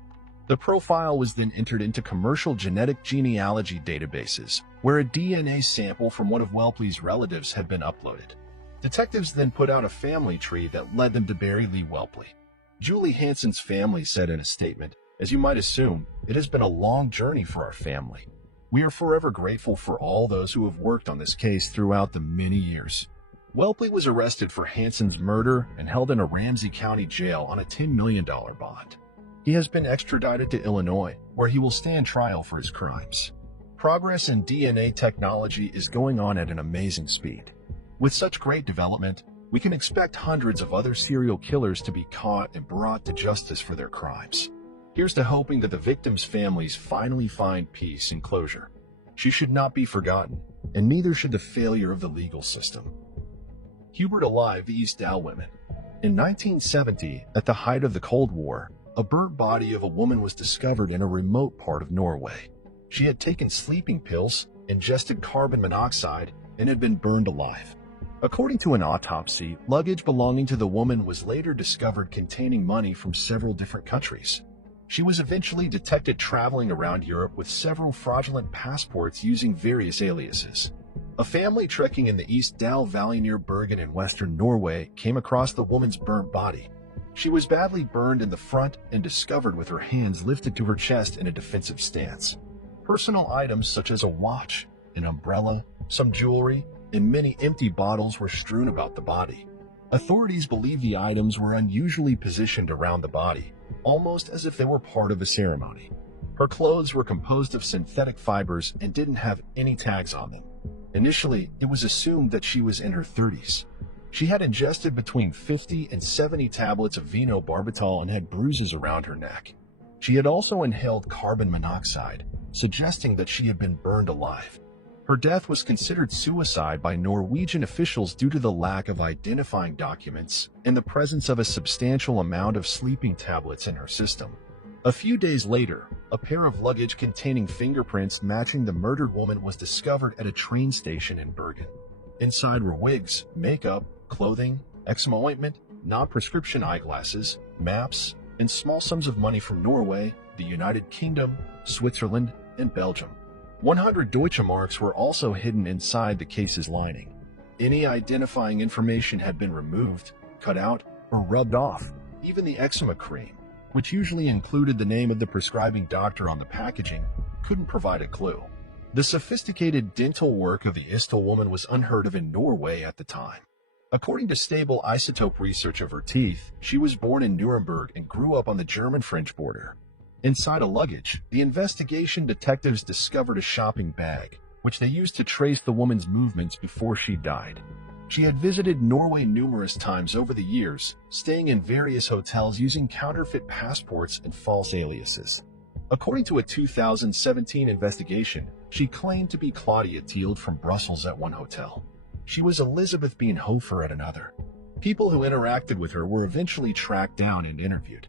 The profile was then entered into commercial genetic genealogy databases, where a DNA sample from one of Welpley's relatives had been uploaded. Detectives then put out a family tree that led them to Barry Lee Welpley. Julie Hanson's family said in a statement, "As you might assume, it has been a long journey for our family. We are forever grateful for all those who have worked on this case throughout the many years." Welpley was arrested for Hanson's murder and held in a Ramsey County jail on a $10 million bond. He has been extradited to Illinois, where he will stand trial for his crimes. Progress in DNA technology is going on at an amazing speed. With such great development, we can expect hundreds of other serial killers to be caught and brought to justice for their crimes. Here's to hoping that the victims' families finally find peace and closure. She should not be forgotten, and neither should the failure of the legal system. Hubert Alive, the East Dow women. In 1970, at the height of the Cold War, a burnt body of a woman was discovered in a remote part of Norway. She had taken sleeping pills, ingested carbon monoxide, and had been burned alive. According to an autopsy, luggage belonging to the woman was later discovered containing money from several different countries. She was eventually detected traveling around Europe with several fraudulent passports using various aliases. A family trekking in the East Dow Valley near Bergen in western Norway came across the woman's burnt body. She was badly burned in the front and discovered with her hands lifted to her chest in a defensive stance. Personal items such as a watch, an umbrella, some jewelry, and many empty bottles were strewn about the body. Authorities believe the items were unusually positioned around the body, almost as if they were part of a ceremony. Her clothes were composed of synthetic fibers and didn't have any tags on them. Initially, it was assumed that she was in her 30s. She had ingested between 50 and 70 tablets of phenobarbital and had bruises around her neck. She had also inhaled carbon monoxide, suggesting that she had been burned alive. Her death was considered suicide by Norwegian officials due to the lack of identifying documents and the presence of a substantial amount of sleeping tablets in her system. A few days later, a pair of luggage containing fingerprints matching the murdered woman was discovered at a train station in Bergen. Inside were wigs, makeup, clothing, eczema ointment, non-prescription eyeglasses, maps, and small sums of money from Norway, the United Kingdom, Switzerland, and Belgium. 100 Deutsche Marks were also hidden inside the case's lining. Any identifying information had been removed, cut out, or rubbed off. Even the eczema cream, which usually included the name of the prescribing doctor on the packaging, couldn't provide a clue. The sophisticated dental work of the Istel woman was unheard of in Norway at the time. According to stable isotope research of her teeth, she was born in Nuremberg and grew up on the German-French border. Inside a luggage, the investigation detectives discovered a shopping bag, which they used to trace the woman's movements before she died. She had visited Norway numerous times over the years, staying in various hotels using counterfeit passports and false aliases. According to a 2017 investigation, she claimed to be Claudia Tield from Brussels at one hotel. She was Elizabeth Bean Hofer at another. People who interacted with her were eventually tracked down and interviewed.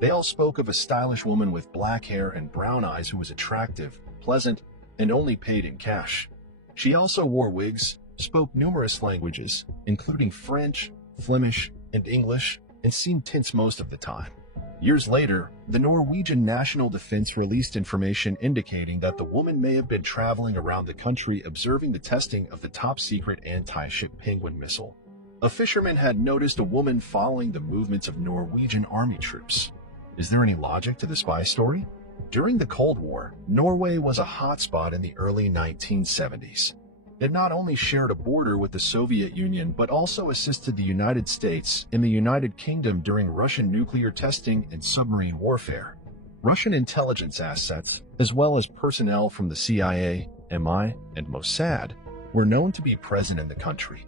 They all spoke of a stylish woman with black hair and brown eyes who was attractive, pleasant, and only paid in cash. She also wore wigs, spoke numerous languages, including French, Flemish, and English, and seemed tense most of the time. Years later, the Norwegian National Defense released information indicating that the woman may have been traveling around the country observing the testing of the top-secret anti-ship Penguin missile. A fisherman had noticed a woman following the movements of Norwegian army troops. Is there any logic to the spy story? During the Cold War, Norway was a hotspot in the early 1970s. It not only shared a border with the Soviet Union but also assisted the United States and the United Kingdom during Russian nuclear testing and submarine warfare. Russian intelligence assets, as well as personnel from the CIA, MI, and Mossad, were known to be present in the country.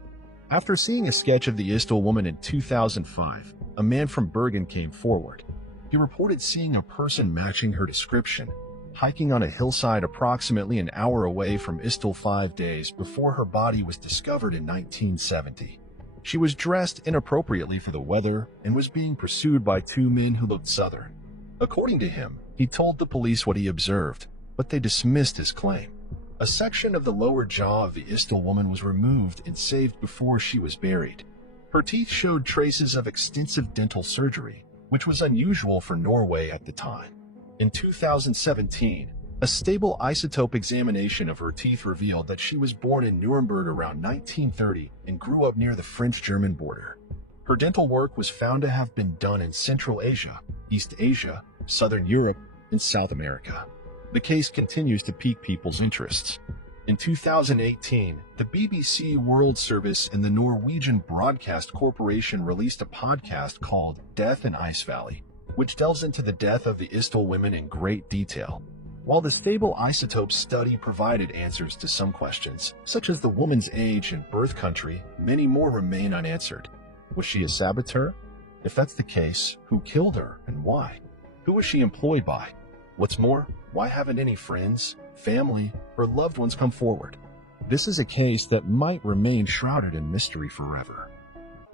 After seeing a sketch of the Istel woman in 2005, a man from Bergen came forward. He reported seeing a person matching her description, hiking on a hillside approximately an hour away from Istel 5 days before her body was discovered in 1970. She was dressed inappropriately for the weather and was being pursued by two men who looked southern. According to him, he told the police what he observed, but they dismissed his claim. A section of the lower jaw of the Istil woman was removed and saved before she was buried. Her teeth showed traces of extensive dental surgery, which was unusual for Norway at the time. In 2017, a stable isotope examination of her teeth revealed that she was born in Nuremberg around 1930 and grew up near the French-German border. Her dental work was found to have been done in Central Asia, East Asia, Southern Europe, and South America. The case continues to pique people's interests. In 2018, the BBC World Service and the Norwegian Broadcast Corporation released a podcast called Death in Ice Valley, which delves into the death of the Istil women in great detail. While the stable isotope study provided answers to some questions, such as the woman's age and birth country, many more remain unanswered. Was she a saboteur? If that's the case, who killed her and why? Who was she employed by? What's more, why haven't any friends, family, or loved ones come forward? This is a case that might remain shrouded in mystery forever.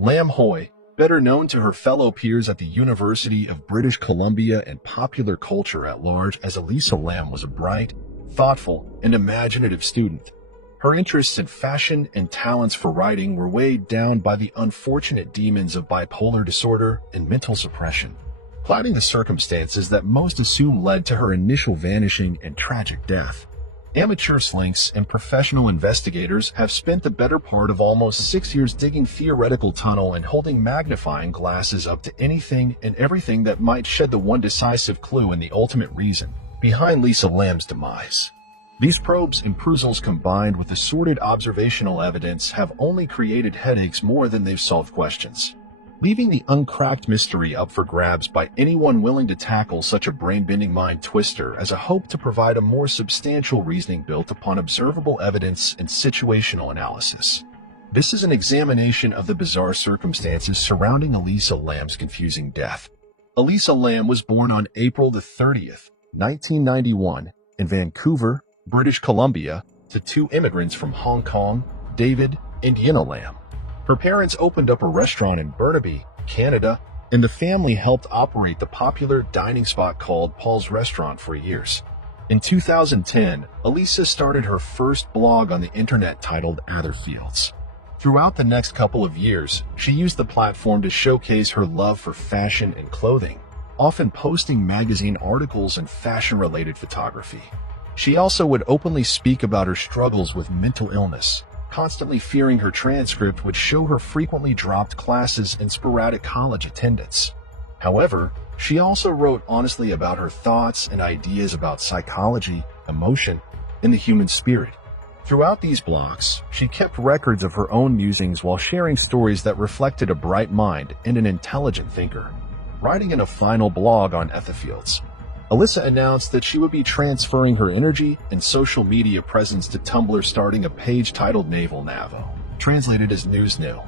Lam Hoy, better known to her fellow peers at the University of British Columbia and popular culture at large as Elisa Lam, was a bright, thoughtful, and imaginative student. Her interests in fashion and talents for writing were weighed down by the unfortunate demons of bipolar disorder and mental suppression, clouding the circumstances that most assume led to her initial vanishing and tragic death. Amateur slinks and professional investigators have spent the better part of almost 6 years digging theoretical tunnel and holding magnifying glasses up to anything and everything that might shed the one decisive clue and the ultimate reason behind Lisa Lam's demise. These probes and puzzles, combined with assorted observational evidence, have only created headaches more than they've solved questions, leaving the uncracked mystery up for grabs by anyone willing to tackle such a brain-bending mind twister as a hope to provide a more substantial reasoning built upon observable evidence and situational analysis. This is an examination of the bizarre circumstances surrounding Elisa Lam's confusing death. Elisa Lam was born on April 30th, 1991, in Vancouver, British Columbia, to two immigrants from Hong Kong, David and Yenna Lam. Her parents opened up a restaurant in Burnaby, Canada, and the family helped operate the popular dining spot called Paul's Restaurant for years. In 2010, Elisa started her first blog on the internet titled Atherfields. Throughout the next couple of years, she used the platform to showcase her love for fashion and clothing, often posting magazine articles and fashion-related photography. She also would openly speak about her struggles with mental illness, constantly fearing her transcript would show her frequently dropped classes and sporadic college attendance. However, she also wrote honestly about her thoughts and ideas about psychology, emotion, and the human spirit. Throughout these blogs, she kept records of her own musings while sharing stories that reflected a bright mind and an intelligent thinker. Writing in a final blog on Atherfields, Elisa announced that she would be transferring her energy and social media presence to Tumblr, starting a page titled Naval Navo, translated as News New.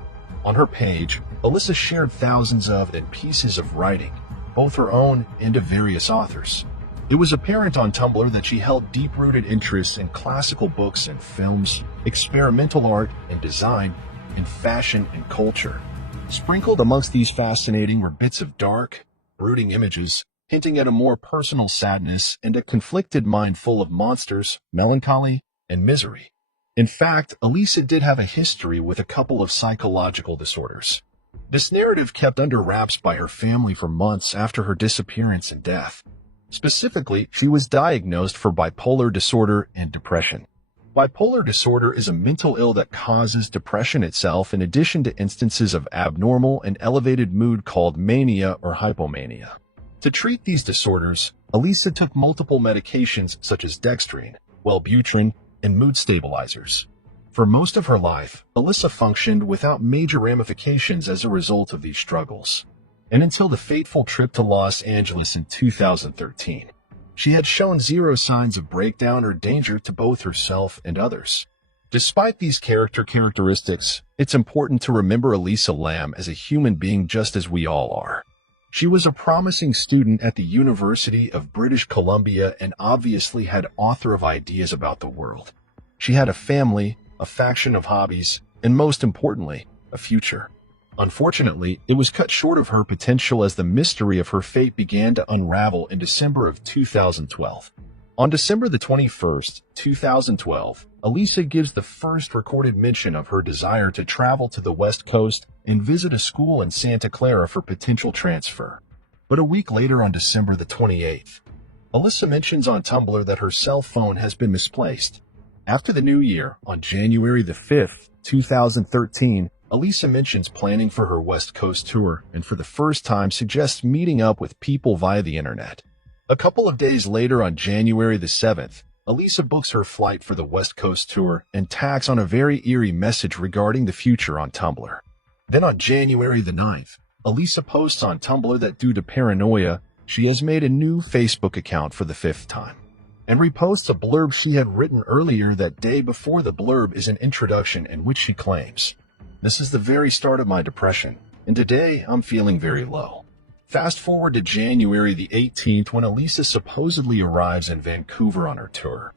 On her page, Elisa shared thousands of pieces of writing, both her own and of various authors. It was apparent on Tumblr that she held deep-rooted interests in classical books and films, experimental art and design, and fashion and culture. Sprinkled amongst these fascinating were bits of dark, brooding images, hinting at a more personal sadness and a conflicted mind full of monsters, melancholy, and misery. In fact, Elisa did have a history with a couple of psychological disorders. This narrative kept under wraps by her family for months after her disappearance and death. Specifically, she was diagnosed for bipolar disorder and depression. Bipolar disorder is a mental ill that causes depression itself, in addition to instances of abnormal and elevated mood called mania or hypomania. To treat these disorders, Elisa took multiple medications such as dextrine, Wellbutrin, and mood stabilizers. For most of her life, Elisa functioned without major ramifications as a result of these struggles. And until the fateful trip to Los Angeles in 2013, she had shown zero signs of breakdown or danger to both herself and others. Despite these characteristics, it's important to remember Elisa Lam as a human being just as we all are. She was a promising student at the University of British Columbia and obviously had author of ideas about the world. She had a family, a faction of hobbies, and most importantly, a future. Unfortunately, it was cut short of her potential as the mystery of her fate began to unravel in December of 2012. On December the 21st, 2012, Elisa gives the first recorded mention of her desire to travel to the West Coast and visit a school in Santa Clara for potential transfer. But a week later, on December the 28th, Elisa mentions on Tumblr that her cell phone has been misplaced. After the new year, on January the 5th, 2013, Elisa mentions planning for her West Coast tour and for the first time suggests meeting up with people via the internet. A couple of days later, on January the 7th, Elisa books her flight for the West Coast tour and tags on a very eerie message regarding the future on Tumblr. Then on January the 9th, Elisa posts on Tumblr that due to paranoia, she has made a new Facebook account for the 5th time, and reposts a blurb she had written earlier that day. Before the blurb is an introduction in which she claims, "This is the very start of my depression, and today I'm feeling very low." Fast forward to January the 18th when Elisa supposedly arrives in Vancouver on her tour.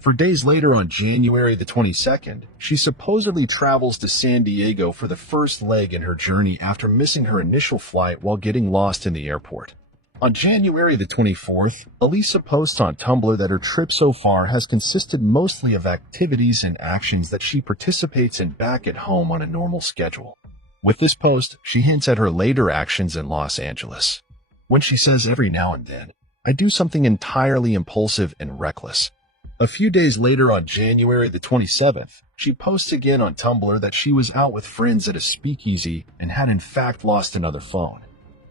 For days later, on January the 22nd, she supposedly travels to San Diego for the first leg in her journey after missing her initial flight while getting lost in the airport. On January the 24th, Elisa posts on Tumblr that her trip so far has consisted mostly of activities and actions that she participates in back at home on a normal schedule. With this post, she hints at her later actions in Los Angeles, when she says, "Every now and then, I do something entirely impulsive and reckless." A few days later, on January the 27th, she posts again on Tumblr that she was out with friends at a speakeasy and had in fact lost another phone.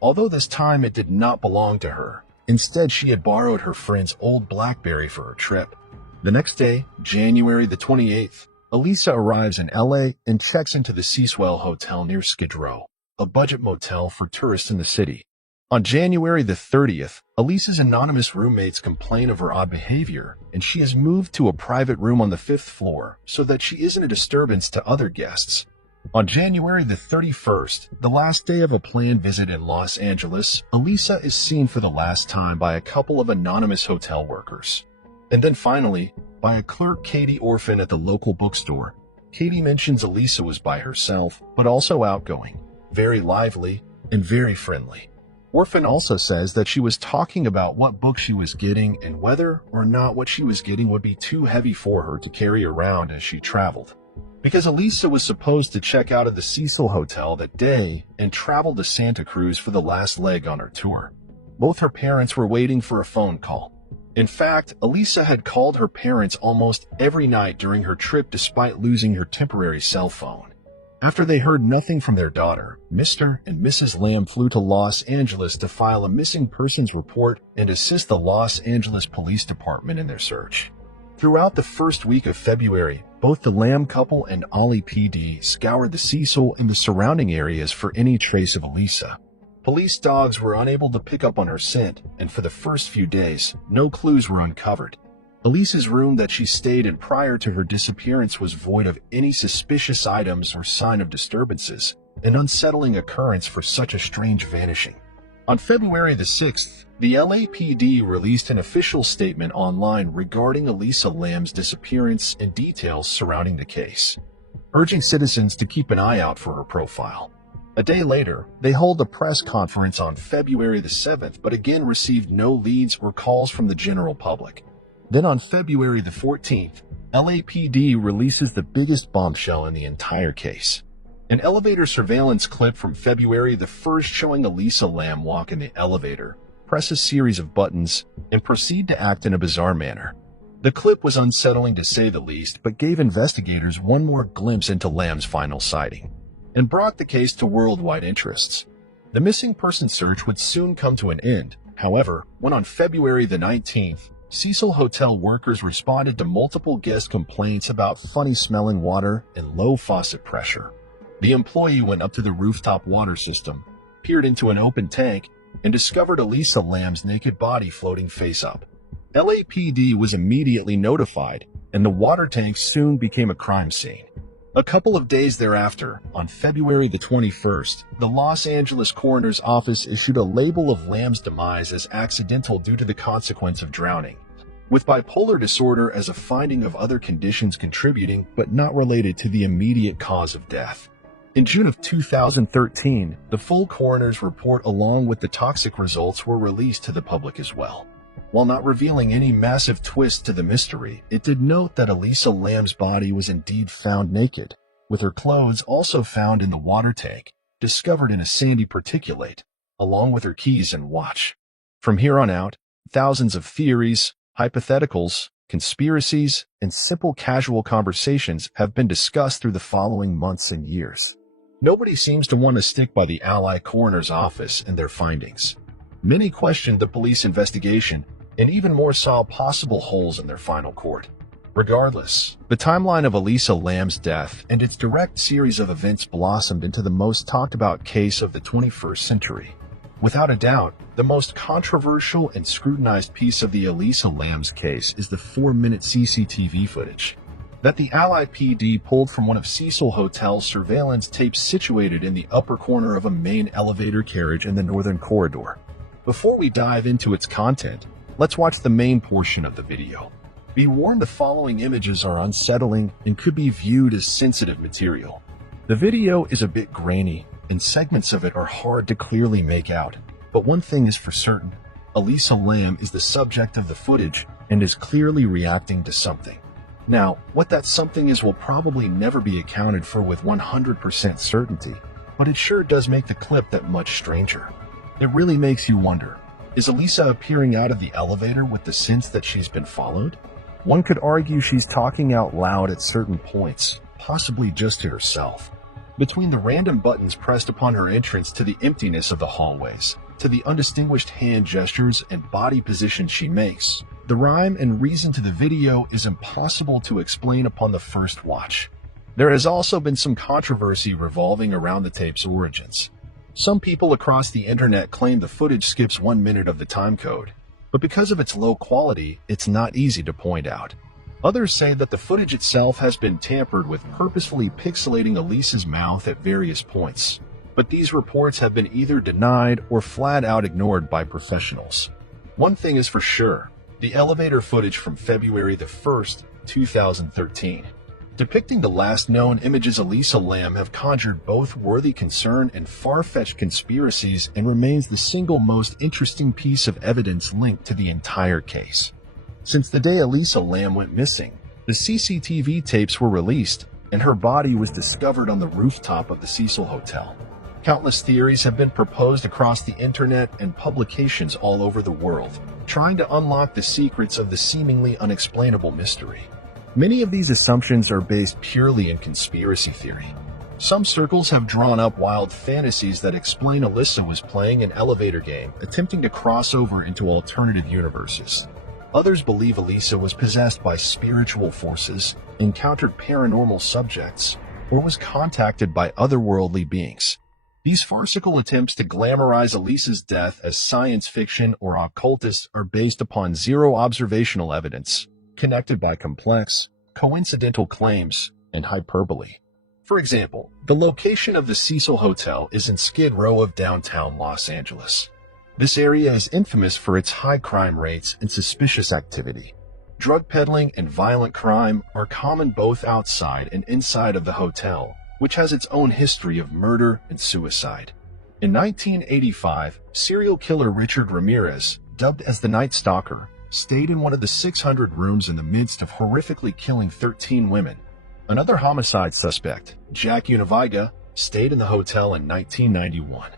Although this time it did not belong to her. Instead, she had borrowed her friend's old BlackBerry for her trip. The next day, January the 28th, Elisa arrives in LA and checks into the Cecil Hotel near Skid Row, a budget motel for tourists in the city. On January the 30th, Elisa's anonymous roommates complain of her odd behavior, and she is moved to a private room on the 5th floor so that she isn't a disturbance to other guests. On January the 31st, the last day of a planned visit in Los Angeles, Elisa is seen for the last time by a couple of anonymous hotel workers. And then finally, by a clerk, Katie Orphan, at the local bookstore. Katie mentions Elisa was by herself, but also outgoing, very lively, and very friendly. Orphan also says that she was talking about what book she was getting and whether or not what she was getting would be too heavy for her to carry around as she traveled. Because Elisa was supposed to check out of the Cecil Hotel that day and travel to Santa Cruz for the last leg on her tour. Both her parents were waiting for a phone call. In fact, Elisa had called her parents almost every night during her trip despite losing her temporary cell phone. After they heard nothing from their daughter, Mr. and Mrs. Lamb flew to Los Angeles to file a missing persons report and assist the Los Angeles Police Department in their search. Throughout the first week of February, both the Lamb couple and Ollie PD scoured the Cecil and the surrounding areas for any trace of Elisa. Police dogs were unable to pick up on her scent, and for the first few days, no clues were uncovered. Elisa's room that she stayed in prior to her disappearance was void of any suspicious items or sign of disturbances, an unsettling occurrence for such a strange vanishing. On February the 6th, the LAPD released an official statement online regarding Elisa Lamb's disappearance and details surrounding the case, urging citizens to keep an eye out for her profile. A day later, they hold a press conference on February the 7th, but again received no leads or calls from the general public. Then on February the 14th, LAPD releases the biggest bombshell in the entire case. An elevator surveillance clip from February the 1st showing Elisa Lamb walk in the elevator, press a series of buttons, and proceed to act in a bizarre manner. The clip was unsettling to say the least, but gave investigators one more glimpse into Lamb's final sighting, and brought the case to worldwide interests. The missing person search would soon come to an end, however, when on February the 19th, Cecil Hotel workers responded to multiple guest complaints about funny-smelling water and low faucet pressure. The employee went up to the rooftop water system, peered into an open tank, and discovered Elisa Lamb's naked body floating face up. LAPD was immediately notified, and the water tank soon became a crime scene. A couple of days thereafter, on February the 21st, the Los Angeles Coroner's Office issued a label of Lamb's demise as accidental due to the consequence of drowning, with bipolar disorder as a finding of other conditions contributing but not related to the immediate cause of death. In June of 2013, the full coroner's report along with the toxic results were released to the public as well. While not revealing any massive twist to the mystery, it did note that Elisa Lam's body was indeed found naked, with her clothes also found in the water tank, discovered in a sandy particulate, along with her keys and watch. From here on out, thousands of theories, hypotheticals, conspiracies, and simple casual conversations have been discussed through the following months and years. Nobody seems to want to stick by the Ally Coroner's office and their findings. Many questioned the police investigation, and even more saw possible holes in their final court. Regardless, the timeline of Elisa Lam's death and its direct series of events blossomed into the most talked about case of the 21st century. Without a doubt, the most controversial and scrutinized piece of the Elisa Lam's case is the 4-minute CCTV footage that the Ally PD pulled from one of Cecil Hotel's surveillance tapes situated in the upper corner of a main elevator carriage in the Northern Corridor. Before we dive into its content, let's watch the main portion of the video. Be warned, the following images are unsettling and could be viewed as sensitive material. The video is a bit grainy, and segments of it are hard to clearly make out. But one thing is for certain, Elisa Lam is the subject of the footage and is clearly reacting to something. Now, what that something is will probably never be accounted for with 100% certainty, but it sure does make the clip that much stranger. It really makes you wonder, is Elisa appearing out of the elevator with the sense that she's been followed? One could argue she's talking out loud at certain points, possibly just to herself. Between the random buttons pressed upon her entrance to the emptiness of the hallways, to the undistinguished hand gestures and body positions she makes, the rhyme and reason to the video is impossible to explain upon the first watch. There has also been some controversy revolving around the tape's origins. Some people across the internet claim the footage skips 1 minute of the time code, but because of its low quality, it's not easy to point out. Others say that the footage itself has been tampered with, purposefully pixelating Elisa's mouth at various points. But these reports have been either denied or flat out ignored by professionals. One thing is for sure, the elevator footage from February the 1st, 2013, depicting the last known images Elisa Lam have conjured both worthy concern and far-fetched conspiracies and remains the single most interesting piece of evidence linked to the entire case. Since the day Elisa Lam went missing, the CCTV tapes were released and her body was discovered on the rooftop of the Cecil Hotel. Countless theories have been proposed across the internet and publications all over the world, trying to unlock the secrets of the seemingly unexplainable mystery. Many of these assumptions are based purely in conspiracy theory. Some circles have drawn up wild fantasies that explain Elisa was playing an elevator game, attempting to cross over into alternative universes. Others believe Elisa was possessed by spiritual forces, encountered paranormal subjects, or was contacted by otherworldly beings. These farcical attempts to glamorize Elisa's death as science fiction or occultist are based upon zero observational evidence, connected by complex, coincidental claims and hyperbole. For example, the location of the Cecil Hotel is in Skid Row of downtown Los Angeles. This area is infamous for its high crime rates and suspicious activity. Drug peddling and violent crime are common both outside and inside of the hotel, which has its own history of murder and suicide. In 1985, serial killer Richard Ramirez, dubbed as the Night Stalker, stayed in one of the 600 rooms in the midst of horrifically killing 13 women. Another homicide suspect, Jack Univiga, stayed in the hotel in 1991.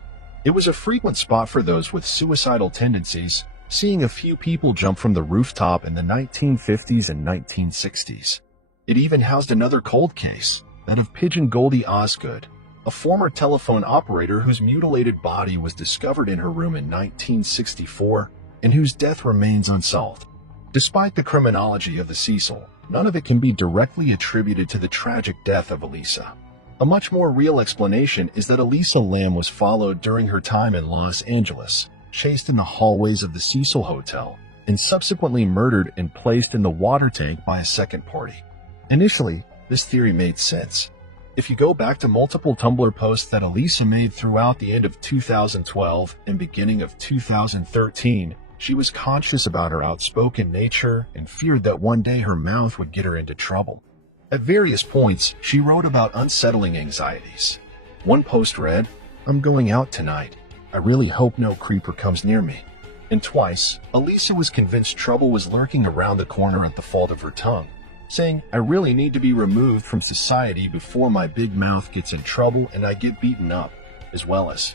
It was a frequent spot for those with suicidal tendencies, seeing a few people jump from the rooftop in the 1950s and 1960s. It even housed another cold case, that of Pigeon Goldie Osgood, a former telephone operator whose mutilated body was discovered in her room in 1964 and whose death remains unsolved. Despite the criminology of the Cecil, none of it can be directly attributed to the tragic death of Elisa. A much more real explanation is that Elisa Lam was followed during her time in Los Angeles, chased in the hallways of the Cecil Hotel, and subsequently murdered and placed in the water tank by a second party. Initially, this theory made sense. If you go back to multiple Tumblr posts that Elisa made throughout the end of 2012 and beginning of 2013, she was conscious about her outspoken nature and feared that one day her mouth would get her into trouble. At various points, she wrote about unsettling anxieties. One post read, "I'm going out tonight. I really hope no creeper comes near me." And twice, Elisa was convinced trouble was lurking around the corner at the fault of her tongue, saying, "I really need to be removed from society before my big mouth gets in trouble and I get beaten up," as well as,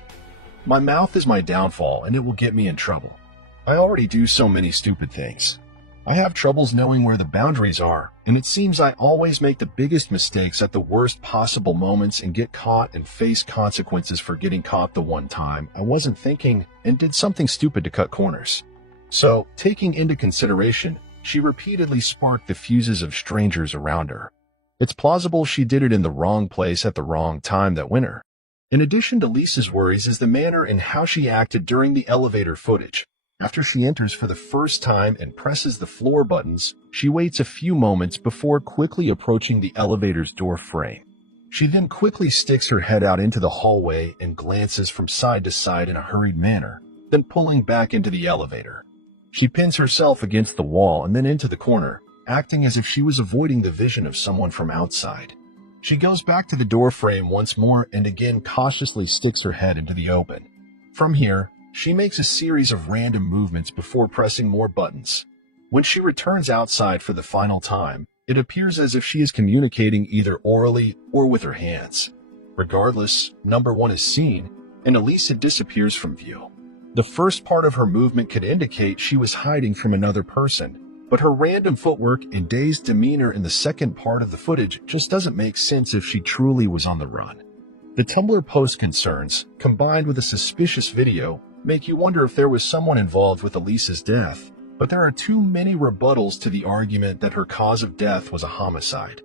"My mouth is my downfall and it will get me in trouble. I already do so many stupid things. I have troubles knowing where the boundaries are, and it seems I always make the biggest mistakes at the worst possible moments and get caught and face consequences for getting caught the one time I wasn't thinking and did something stupid to cut corners." So, taking into consideration, she repeatedly sparked the fuses of strangers around her. It's plausible she did it in the wrong place at the wrong time that winter. In addition to Lisa's worries is the manner and how she acted during the elevator footage. After she enters for the first time and presses the floor buttons, she waits a few moments before quickly approaching the elevator's door frame. She then quickly sticks her head out into the hallway and glances from side to side in a hurried manner, then pulling back into the elevator. She pins herself against the wall and then into the corner, acting as if she was avoiding the vision of someone from outside. She goes back to the door frame once more and again cautiously sticks her head into the open. From here, she makes a series of random movements before pressing more buttons. When she returns outside for the final time, it appears as if she is communicating either orally or with her hands. Regardless, number one is seen, and Elisa disappears from view. The first part of her movement could indicate she was hiding from another person, but her random footwork and dazed demeanor in the second part of the footage just doesn't make sense if she truly was on the run. The Tumblr post concerns, combined with a suspicious video, make you wonder if there was someone involved with Elisa's death, but there are too many rebuttals to the argument that her cause of death was a homicide.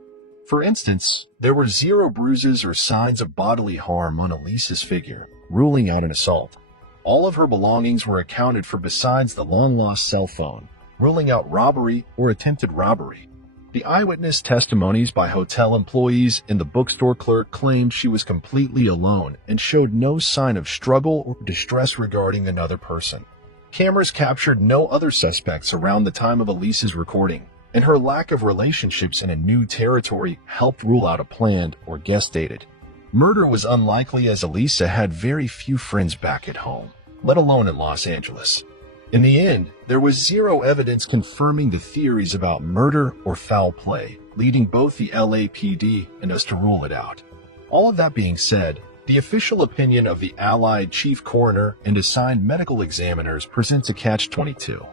For instance, there were 0 bruises or signs of bodily harm on Elisa's figure, ruling out an assault. All of her belongings were accounted for besides the long-lost cell phone, ruling out robbery or attempted robbery. The eyewitness testimonies by hotel employees and the bookstore clerk claimed she was completely alone and showed no sign of struggle or distress regarding another person. Cameras captured no other suspects around the time of Elisa's recording, and her lack of relationships in a new territory helped rule out a planned or guest-dated murder was unlikely as Elisa had very few friends back at home, let alone in Los Angeles. In the end, there was 0 evidence confirming the theories about murder or foul play, leading both the LAPD and us to rule it out. All of that being said, the official opinion of the Allied Chief Coroner and assigned medical examiners presents a catch-22.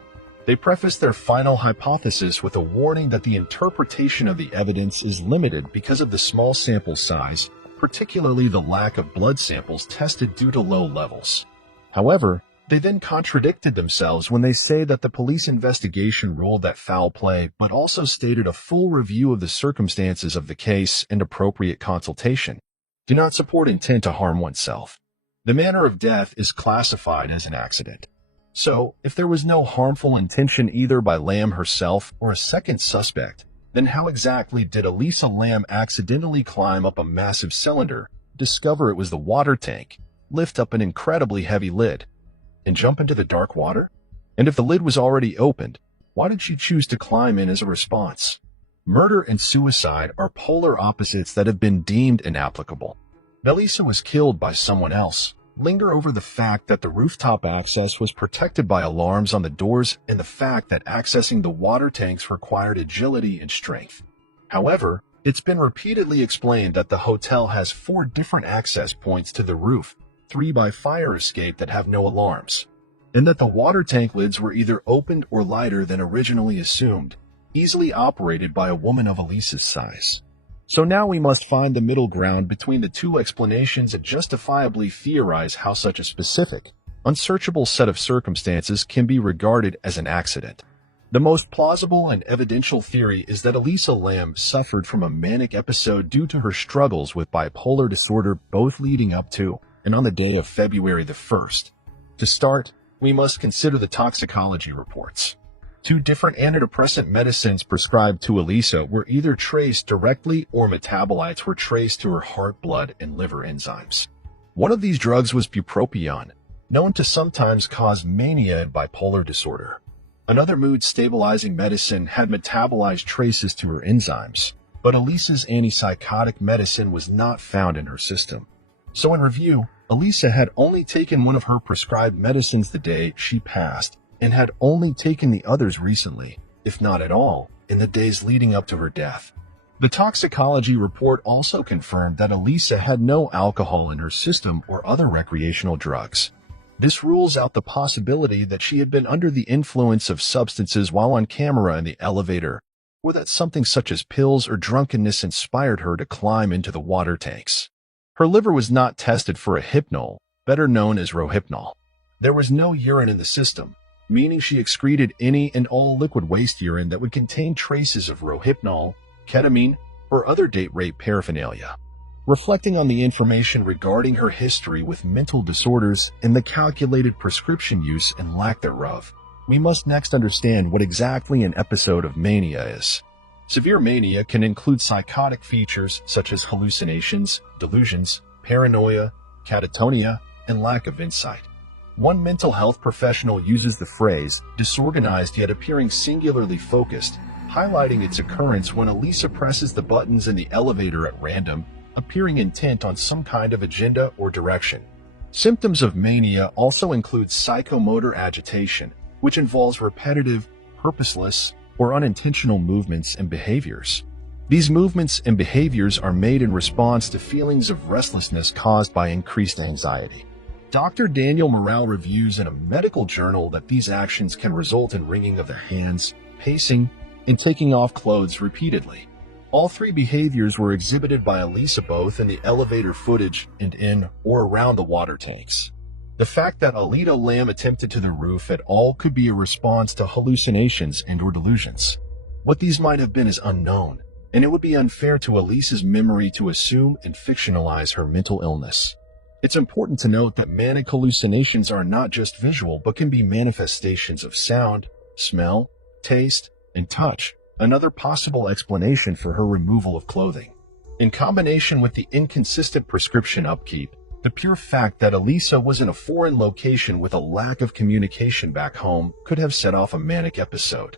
They preface their final hypothesis with a warning that the interpretation of the evidence is limited because of the small sample size, particularly the lack of blood samples tested due to low levels. However, they then contradicted themselves when they say that the police investigation ruled that foul play, but also stated a full review of the circumstances of the case and appropriate consultation do not support intent to harm oneself. The manner of death is classified as an accident. So, if there was no harmful intention either by Lam herself or a second suspect, then how exactly did Elisa Lam accidentally climb up a massive cylinder, discover it was the water tank, lift up an incredibly heavy lid, and jump into the dark water? And if the lid was already opened, why did she choose to climb in as a response? Murder and suicide are polar opposites that have been deemed inapplicable. Elisa was killed by someone else. Linger over the fact that the rooftop access was protected by alarms on the doors and the fact that accessing the water tanks required agility and strength. However, it's been repeatedly explained that the hotel has 4 different access points to the roof, 3 by fire escape that have no alarms, and that the water tank lids were either opened or lighter than originally assumed, easily operated by a woman of Elisa's size. So now we must find the middle ground between the 2 explanations and justifiably theorize how such a specific, unsearchable set of circumstances can be regarded as an accident. The most plausible and evidential theory is that Elisa Lam suffered from a manic episode due to her struggles with bipolar disorder both leading up to and on the day of February the 1st. To start, we must consider the toxicology reports. 2 different antidepressant medicines prescribed to Elisa were either traced directly or metabolites were traced to her heart, blood, and liver enzymes. One of these drugs was bupropion, known to sometimes cause mania in bipolar disorder. Another mood-stabilizing medicine had metabolized traces to her enzymes, but Elisa's antipsychotic medicine was not found in her system. So in review, Elisa had only taken one of her prescribed medicines the day she passed, and had only taken the others recently, if not at all, in the days leading up to her death. The toxicology report also confirmed that Elisa had no alcohol in her system or other recreational drugs. This rules out the possibility that she had been under the influence of substances while on camera in the elevator, or that something such as pills or drunkenness inspired her to climb into the water tanks. Her liver was not tested for a hypnol, better known as rohypnol. There was no urine in the system, meaning she excreted any and all liquid waste urine that would contain traces of rohypnol, ketamine, or other date rape paraphernalia. Reflecting on the information regarding her history with mental disorders and the calculated prescription use and lack thereof, we must next understand what exactly an episode of mania is. Severe mania can include psychotic features such as hallucinations, delusions, paranoia, catatonia, and lack of insight. One mental health professional uses the phrase disorganized yet appearing singularly focused, highlighting its occurrence when Elisa presses the buttons in the elevator at random, appearing intent on some kind of agenda or direction. Symptoms of mania also include psychomotor agitation, which involves repetitive, purposeless, or unintentional movements and behaviors. These movements and behaviors are made in response to feelings of restlessness caused by increased anxiety. Dr. Daniel Morale reviews in a medical journal that these actions can result in wringing of the hands, pacing, and taking off clothes repeatedly. All three behaviors were exhibited by Elisa both in the elevator footage and in or around the water tanks. The fact that Alito Lamb attempted to the roof at all could be a response to hallucinations and/or delusions. What these might have been is unknown, and it would be unfair to Elisa's memory to assume and fictionalize her mental illness. It's important to note that manic hallucinations are not just visual but can be manifestations of sound, smell, taste, and touch, another possible explanation for her removal of clothing. In combination with the inconsistent prescription upkeep, the pure fact that Elisa was in a foreign location with a lack of communication back home could have set off a manic episode.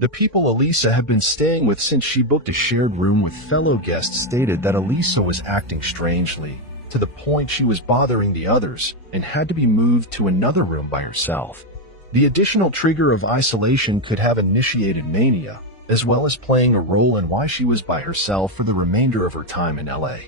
The people Elisa had been staying with since she booked a shared room with fellow guests stated that Elisa was acting strangely, to the point she was bothering the others and had to be moved to another room by herself. The additional trigger of isolation could have initiated mania, as well as playing a role in why she was by herself for the remainder of her time in LA.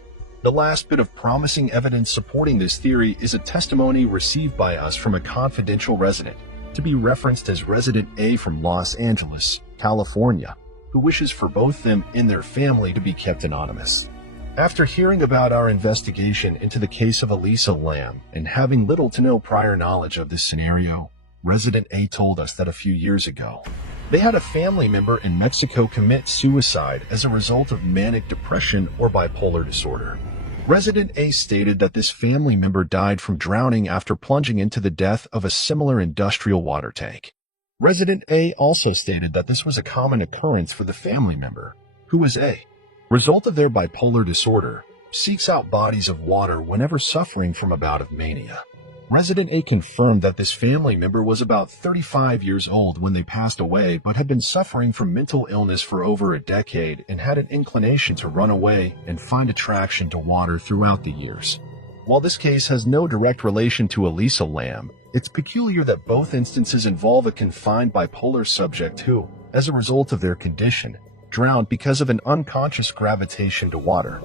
The last bit of promising evidence supporting this theory is a testimony received by us from a confidential resident, to be referenced as Resident A from Los Angeles, California, who wishes for both them and their family to be kept anonymous. After hearing about our investigation into the case of Elisa Lamb and having little to no prior knowledge of this scenario, Resident A told us that a few years ago, they had a family member in Mexico commit suicide as a result of manic depression or bipolar disorder. Resident A stated that this family member died from drowning after plunging into the death of a similar industrial water tank. Resident A also stated that this was a common occurrence for the family member, who was a result of their bipolar disorder, seeks out bodies of water whenever suffering from a bout of mania. Resident A confirmed that this family member was about 35 years old when they passed away but had been suffering from mental illness for over a decade and had an inclination to run away and find attraction to water throughout the years. While this case has no direct relation to Elisa Lamb, it's peculiar that both instances involve a confined bipolar subject who, as a result of their condition, drowned because of an unconscious gravitation to water.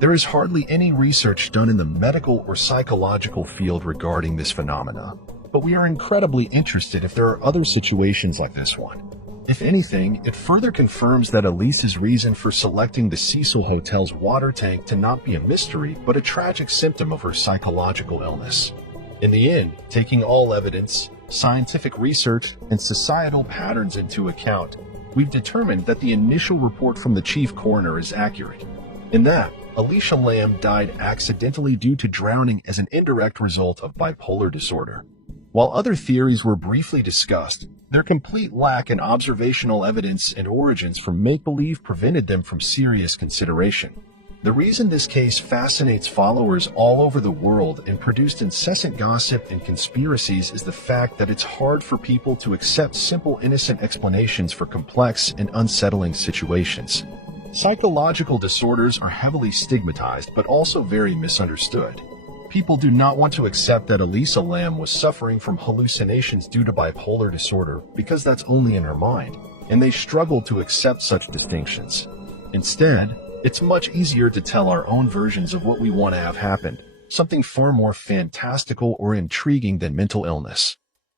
There is hardly any research done in the medical or psychological field regarding this phenomena, but we are incredibly interested if there are other situations like this one. If anything, it further confirms that Elisa's reason for selecting the Cecil Hotel's water tank to not be a mystery, but a tragic symptom of her psychological illness. In the end, taking all evidence, scientific research, and societal patterns into account, we've determined that the initial report from the chief coroner is accurate. In that, Elisa Lamb died accidentally due to drowning as an indirect result of bipolar disorder. While other theories were briefly discussed, their complete lack in observational evidence and origins from make-believe prevented them from serious consideration. The reason this case fascinates followers all over the world and produced incessant gossip and conspiracies is the fact that it's hard for people to accept simple, innocent explanations for complex and unsettling situations. Psychological disorders are heavily stigmatized but also very misunderstood. People do not want to accept that Elisa Lam was suffering from hallucinations due to bipolar disorder because that's only in her mind, and they struggle to accept such distinctions. Instead, it's much easier to tell our own versions of what we want to have happen, something far more fantastical or intriguing than mental illness.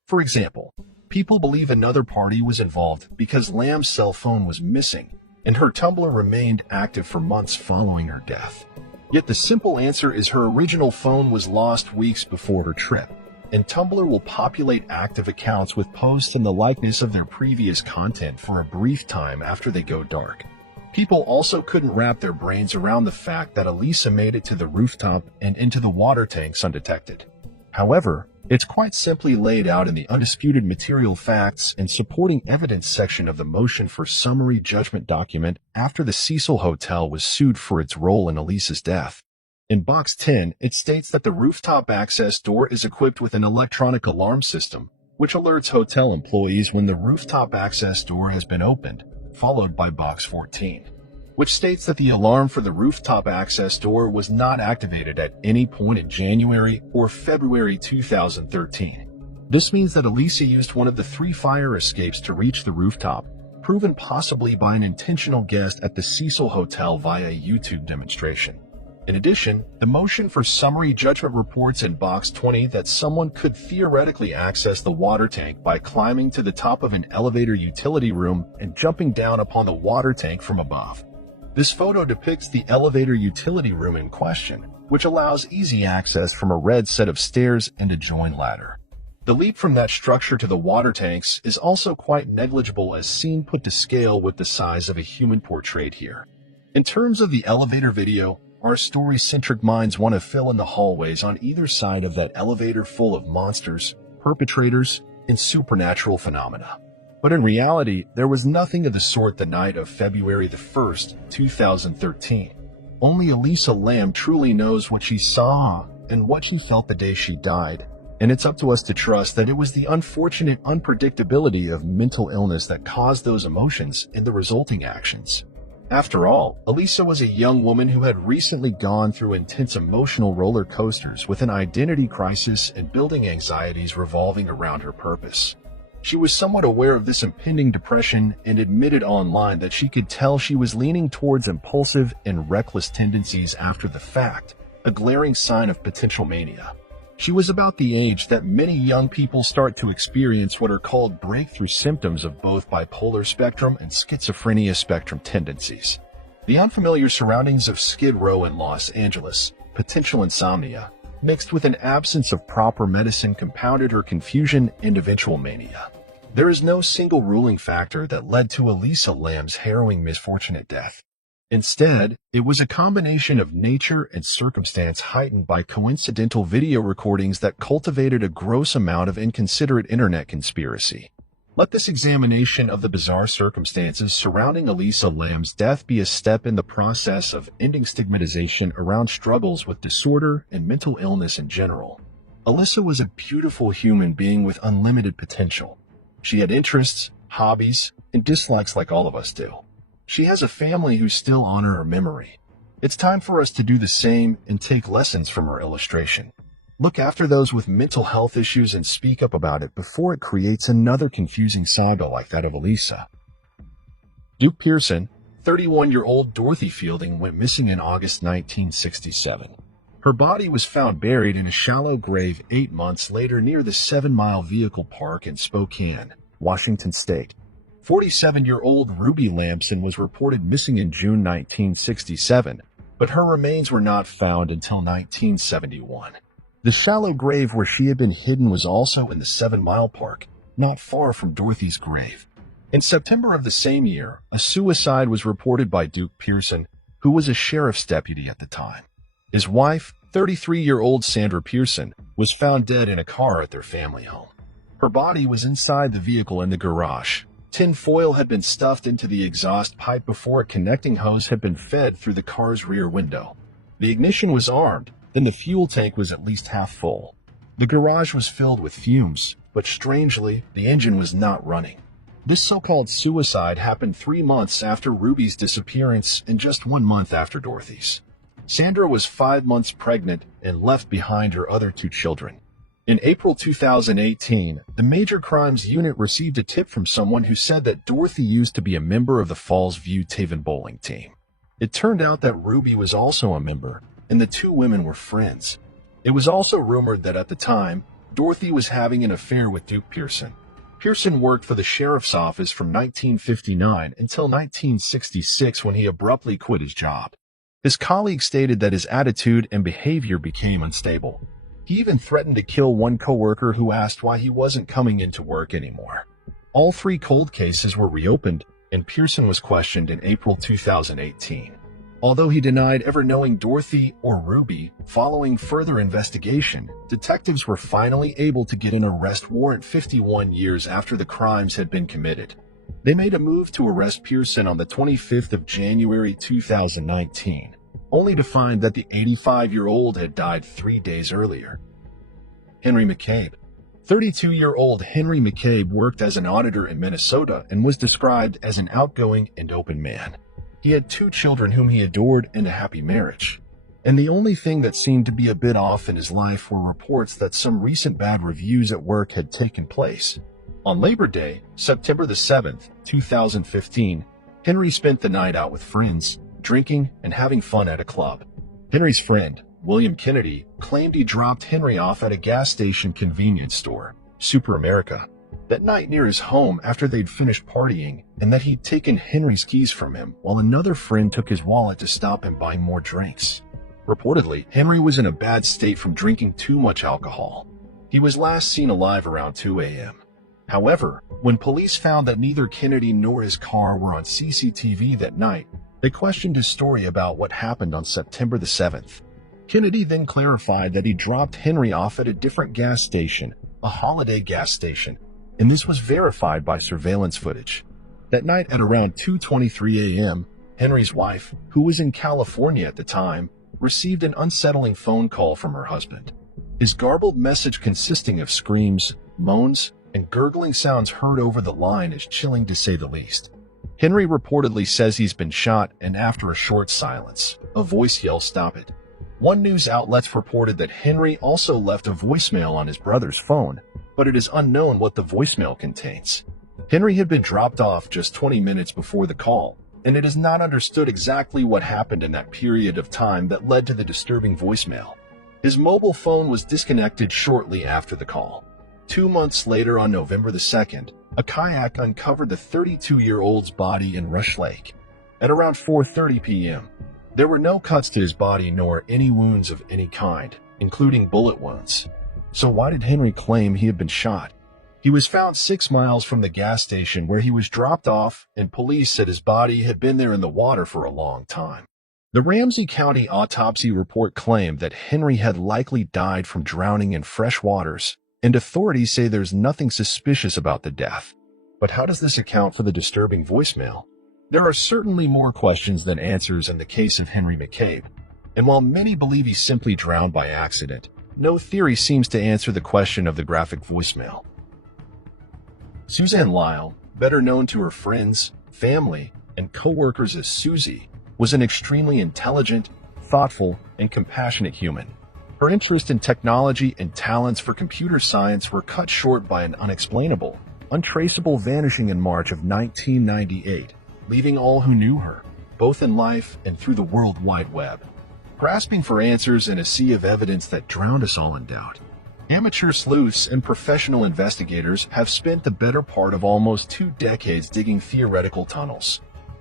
For example, people believe another party was involved because Lam's cell phone was missing, and her Tumblr remained active for months following her death. Yet the simple answer is her original phone was lost weeks before her trip, and Tumblr will populate active accounts with posts in the likeness of their previous content for a brief time after they go dark. People also couldn't wrap their brains around the fact that Elisa made it to the rooftop and into the water tanks undetected. However, it's quite simply laid out in the undisputed material facts and supporting evidence section of the motion for summary judgment document after the Cecil Hotel was sued for its role in Elisa's death. In Box 10, it states that the rooftop access door is equipped with an electronic alarm system, which alerts hotel employees when the rooftop access door has been opened, followed by Box 14, which states that the alarm for the rooftop access door was not activated at any point in January or February 2013. This means that Elisa used one of the 3 fire escapes to reach the rooftop, proven possibly by an intentional guest at the Cecil Hotel via a YouTube demonstration. In addition, the motion for summary judgment reports in Box 20 that someone could theoretically access the water tank by climbing to the top of an elevator utility room and jumping down upon the water tank from above. This photo depicts the elevator utility room in question, which allows easy access from a red set of stairs and a join ladder. The leap from that structure to the water tanks is also quite negligible as seen put to scale with the size of a human portrayed here. In terms of the elevator video, our story-centric minds want to fill in the hallways on either side of that elevator full of monsters, perpetrators, and supernatural phenomena. But in reality, there was nothing of the sort the night of February the 1st, 2013. Only Elisa Lam truly knows what she saw and what she felt the day she died, and it's up to us to trust that it was the unfortunate unpredictability of mental illness that caused those emotions and the resulting actions. After all, Elisa was a young woman who had recently gone through intense emotional roller coasters with an identity crisis and building anxieties revolving around her purpose. She was somewhat aware of this impending depression and admitted online that she could tell she was leaning towards impulsive and reckless tendencies after the fact, a glaring sign of potential mania. She was about the age that many young people start to experience what are called breakthrough symptoms of both bipolar spectrum and schizophrenia spectrum tendencies. The unfamiliar surroundings of Skid Row in Los Angeles, potential insomnia, mixed with an absence of proper medicine compounded her confusion and eventual mania. There is no single ruling factor that led to Elisa Lam's harrowing misfortunate death. Instead, it was a combination of nature and circumstance heightened by coincidental video recordings that cultivated a gross amount of inconsiderate internet conspiracy. Let this examination of the bizarre circumstances surrounding Elisa Lam's death be a step in the process of ending stigmatization around struggles with disorder and mental illness in general. Elisa was a beautiful human being with unlimited potential. She had interests, hobbies, and dislikes like all of us do. She has a family who still honor her memory. It's time for us to do the same and take lessons from her illustration. Look after those with mental health issues and speak up about it before it creates another confusing saga like that of Elisa. Duke Pearson, 31-year-old Dorothy Fielding, went missing in August 1967. Her body was found buried in a shallow grave 8 months later near the 7 Mile Vehicle Park in Spokane, Washington State. 47-year-old Ruby Lamson was reported missing in June 1967, but her remains were not found until 1971. The shallow grave where she had been hidden was also in the 7 Mile Park, not far from Dorothy's grave. In September of the same year, a suicide was reported by Duke Pearson, who was a sheriff's deputy at the time. His wife, 33-year-old Sandra Pearson, was found dead in a car at their family home. Her body was inside the vehicle in the garage. Tin foil had been stuffed into the exhaust pipe before a connecting hose had been fed through the car's rear window. The ignition was armed, then the fuel tank was at least half full. The garage was filled with fumes, but strangely, the engine was not running. This so-called suicide happened 3 months after Ruby's disappearance and just 1 month after Dorothy's. Sandra was 5 months pregnant and left behind her other 2 children. In April 2018, the Major Crimes Unit received a tip from someone who said that Dorothy used to be a member of the Falls View Taven bowling team. It turned out that Ruby was also a member, and the 2 women were friends. It was also rumored that at the time, Dorothy was having an affair with Duke Pearson. Pearson worked for the sheriff's office from 1959 until 1966 when he abruptly quit his job. His colleagues stated that his attitude and behavior became unstable. He even threatened to kill one coworker who asked why he wasn't coming into work anymore. All 3 cold cases were reopened, and Pearson was questioned in April 2018. Although he denied ever knowing Dorothy or Ruby, following further investigation, detectives were finally able to get an arrest warrant 51 years after the crimes had been committed. They made a move to arrest Pearson on the 25th of January 2019, only to find that the 85-year-old had died 3 days earlier. Henry McCabe. 32-year-old Henry McCabe worked as an auditor in Minnesota and was described as an outgoing and open man. He had 2 children whom he adored and a happy marriage. And the only thing that seemed to be a bit off in his life were reports that some recent bad reviews at work had taken place. On Labor Day, September the 7th, 2015, Henry spent the night out with friends, drinking and having fun at a club. Henry's friend, William Kennedy, claimed he dropped Henry off at a gas station convenience store, Super America, that night near his home after they'd finished partying, and that he'd taken Henry's keys from him while another friend took his wallet to stop him buying more drinks. Reportedly, Henry was in a bad state from drinking too much alcohol. He was last seen alive around 2 a.m. However, when police found that neither Kennedy nor his car were on CCTV that night, they questioned his story about what happened on September the 7th. Kennedy then clarified that he dropped Henry off at a different gas station, a Holiday gas station, and this was verified by surveillance footage. That night at around 2:23 a.m., Henry's wife, who was in California at the time, received an unsettling phone call from her husband. His garbled message consisting of screams, moans, and gurgling sounds heard over the line is chilling to say the least. Henry reportedly says he's been shot, and after a short silence, a voice yells, "Stop it." One news outlet reported that Henry also left a voicemail on his brother's phone, but it is unknown what the voicemail contains. Henry had been dropped off just 20 minutes before the call, and it is not understood exactly what happened in that period of time that led to the disturbing voicemail. His mobile phone was disconnected shortly after the call. 2 months later, on November the 2nd, a kayak uncovered the 32-year-old's body in Rush Lake. At around 4:30 p.m., there were no cuts to his body nor any wounds of any kind, including bullet wounds. So why did Henry claim he had been shot? He was found 6 miles from the gas station where he was dropped off, and police said his body had been there in the water for a long time. The Ramsey County autopsy report claimed that Henry had likely died from drowning in fresh waters, and authorities say there's nothing suspicious about the death. But how does this account for the disturbing voicemail? There are certainly more questions than answers in the case of Henry McCabe, and while many believe he simply drowned by accident, no theory seems to answer the question of the graphic voicemail. Suzanne Lyle, better known to her friends, family, and co-workers as Susie, was an extremely intelligent, thoughtful, and compassionate human. Her interest in technology and talents for computer science were cut short by an unexplainable, untraceable vanishing in March of 1998, leaving all who knew her, both in life and through the World Wide Web, grasping for answers in a sea of evidence that drowned us all in doubt. Amateur sleuths and professional investigators have spent the better part of almost 2 decades digging theoretical tunnels,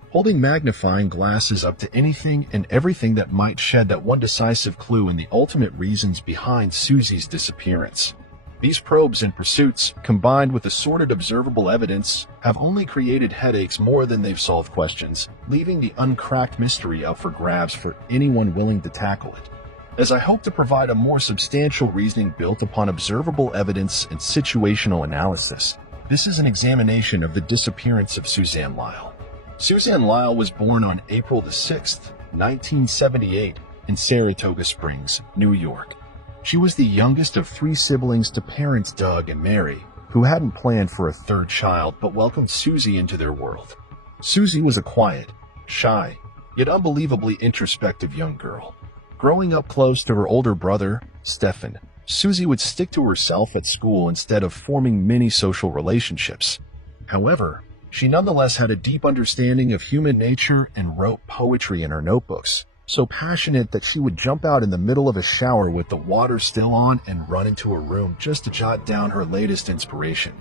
holding magnifying glasses up to anything and everything that might shed that one decisive clue in the ultimate reasons behind Susie's disappearance. These probes and pursuits, combined with assorted observable evidence, have only created headaches more than they've solved questions, leaving the uncracked mystery up for grabs for anyone willing to tackle it. As I hope to provide a more substantial reasoning built upon observable evidence and situational analysis, this is an examination of the disappearance of Suzanne Lyle. Suzanne Lyle was born on April the 6th, 1978, in Saratoga Springs, New York. She was the youngest of 3 siblings to parents Doug and Mary, who hadn't planned for a 3rd child but welcomed Susie into their world. Susie was a quiet, shy, yet unbelievably introspective young girl. Growing up close to her older brother, Stefan, Susie would stick to herself at school instead of forming many social relationships. However, she nonetheless had a deep understanding of human nature and wrote poetry in her notebooks, so passionate that she would jump out in the middle of a shower with the water still on and run into her room just to jot down her latest inspiration.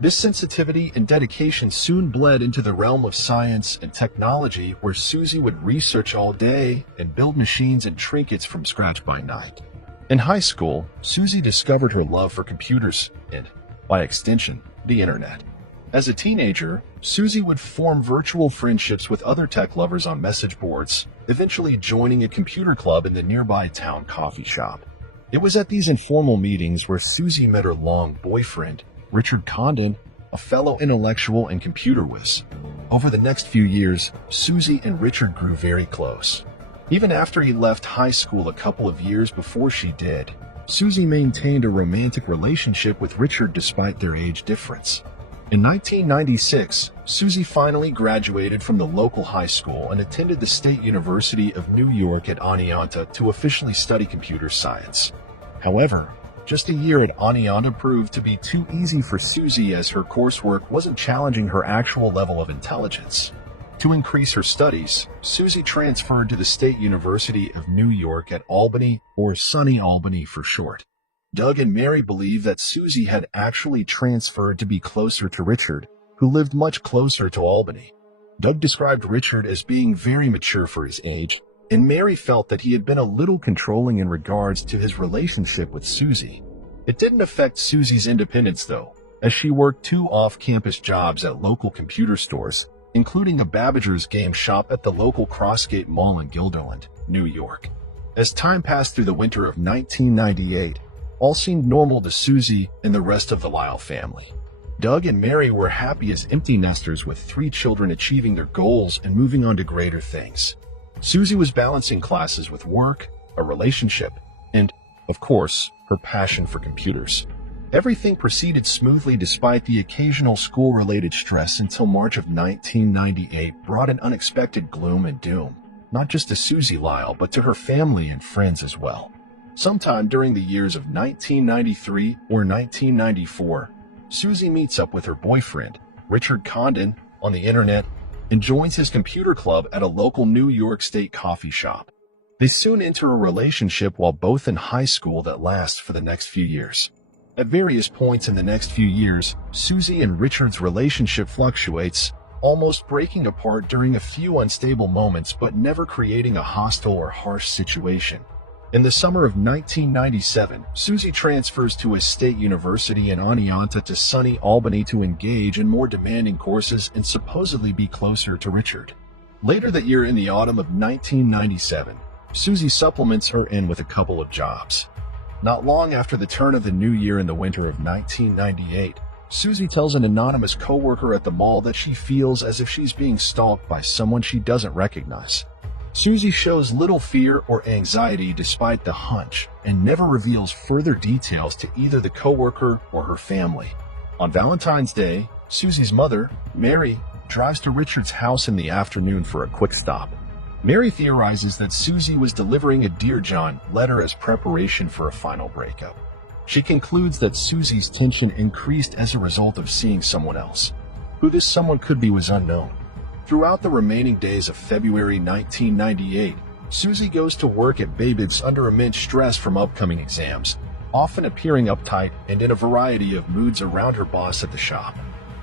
This sensitivity and dedication soon bled into the realm of science and technology, where Susie would research all day and build machines and trinkets from scratch by night. In high school, Susie discovered her love for computers and, by extension, the internet. As a teenager, Susie would form virtual friendships with other tech lovers on message boards, eventually joining a computer club in the nearby town coffee shop. It was at these informal meetings where Susie met her long boyfriend, Richard Condon, a fellow intellectual and computer whiz. Over the next few years, Susie and Richard grew very close. Even after he left high school a couple of years before she did, Susie maintained a romantic relationship with Richard despite their age difference. In 1996, Susie finally graduated from the local high school and attended the State University of New York at Oneonta to officially study computer science. However, just a year at Oneonta proved to be too easy for Susie, as her coursework wasn't challenging her actual level of intelligence. To increase her studies, Susie transferred to the State University of New York at Albany, or SUNY Albany for short. Doug and Mary believe that Susie had actually transferred to be closer to Richard, who lived much closer to Albany. Doug described Richard as being very mature for his age, and Mary felt that he had been a little controlling in regards to his relationship with Susie. It didn't affect Susie's independence, though, as she worked 2 off-campus jobs at local computer stores, including a Babbage's game shop at the local Crossgate Mall in Guilderland, New York. As time passed through the winter of 1998, all seemed normal to Susie and the rest of the Lyle family. Doug and Mary were happy as empty nesters with 3 children achieving their goals and moving on to greater things. Susie was balancing classes with work, a relationship, and, of course, her passion for computers. Everything proceeded smoothly despite the occasional school-related stress until March of 1998 brought an unexpected gloom and doom, not just to Susie Lyle, but to her family and friends as well. Sometime during the years of 1993 or 1994, Susie meets up with her boyfriend, Richard Condon, on the internet and joins his computer club at a local New York State coffee shop. They soon enter a relationship while both in high school that lasts for the next few years. At various points in the next few years, Susie and Richard's relationship fluctuates, almost breaking apart during a few unstable moments but never creating a hostile or harsh situation. In the summer of 1997, Susie transfers to a state university in Oneonta to SUNY Albany to engage in more demanding courses and supposedly be closer to Richard. Later that year, in the autumn of 1997, Susie supplements her in with a couple of jobs. Not long after the turn of the new year in the winter of 1998, Susie tells an anonymous coworker at the mall that she feels as if she's being stalked by someone she doesn't recognize. Susie shows little fear or anxiety despite the hunch and never reveals further details to either the coworker or her family. On Valentine's Day, Susie's mother, Mary, drives to Richard's house in the afternoon for a quick stop. Mary theorizes that Susie was delivering a Dear John letter as preparation for a final breakup. She concludes that Susie's tension increased as a result of seeing someone else. Who this someone could be was unknown. Throughout the remaining days of February 1998, Susie goes to work at Babbitt's under immense stress from upcoming exams, often appearing uptight and in a variety of moods around her boss at the shop.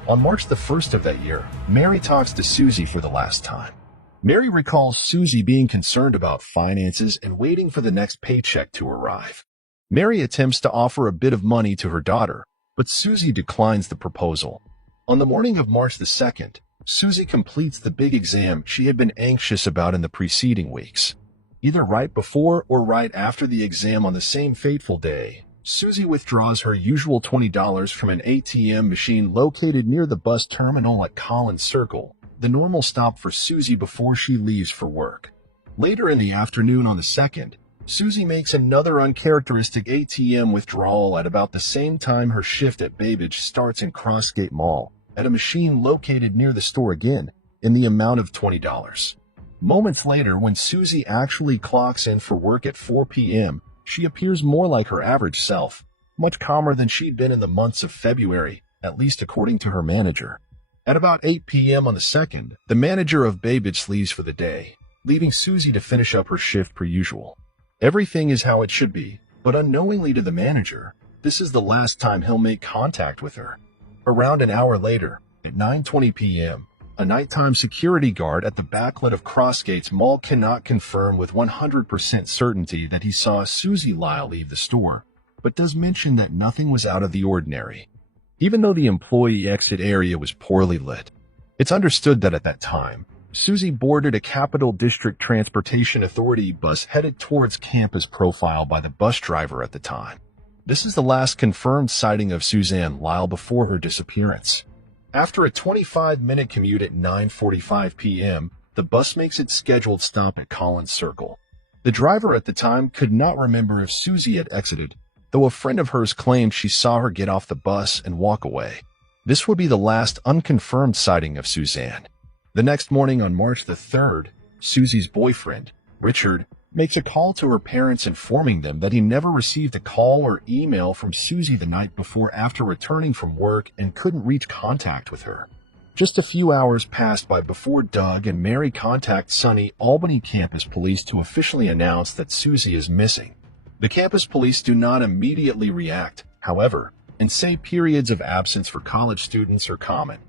On March the 1st of that year, Mary talks to Susie for the last time. Mary recalls Susie being concerned about finances and waiting for the next paycheck to arrive. Mary attempts to offer a bit of money to her daughter, but Susie declines the proposal. On the morning of March the 2nd, Susie completes the big exam she had been anxious about in the preceding weeks. Either right before or right after the exam on the same fateful day, Susie withdraws her usual $20 from an ATM machine located near the bus terminal at Collins Circle, the normal stop for Susie before she leaves for work. Later in the afternoon on the 2nd, Susie makes another uncharacteristic ATM withdrawal at about the same time her shift at Babbage starts in Crossgate Mall, at a machine located near the store again, in the amount of $20. Moments later, when Susie actually clocks in for work at 4 p.m., she appears more like her average self, much calmer than she'd been in the months of February, at least according to her manager. At about 8 p.m. on the 2nd, the manager of Babbage leaves for the day, leaving Susie to finish up her shift per usual. Everything is how it should be, but unknowingly to the manager, this is the last time he'll make contact with her. Around an hour later, at 9:20 p.m., a nighttime security guard at the backlit of Crossgates Mall cannot confirm with 100% certainty that he saw Susie Lyle leave the store, but does mention that nothing was out of the ordinary. Even though the employee exit area was poorly lit, it's understood that at that time, Susie boarded a Capital District Transportation Authority bus headed towards campus profile by the bus driver at the time. This is the last confirmed sighting of Suzanne Lyle before her disappearance. After a 25-minute commute at 9:45 p.m., the bus makes its scheduled stop at Collins Circle. The driver at the time could not remember if Susie had exited, though a friend of hers claimed she saw her get off the bus and walk away. This would be the last unconfirmed sighting of Suzanne. The next morning on March the 3rd, Susie's boyfriend, Richard, makes a call to her parents informing them that he never received a call or email from Susie the night before after returning from work and couldn't reach contact with her. Just a few hours passed by before Doug and Mary contact SUNY Albany campus police to officially announce that Susie is missing. The campus police do not immediately react, however, and say periods of absence for college students are common.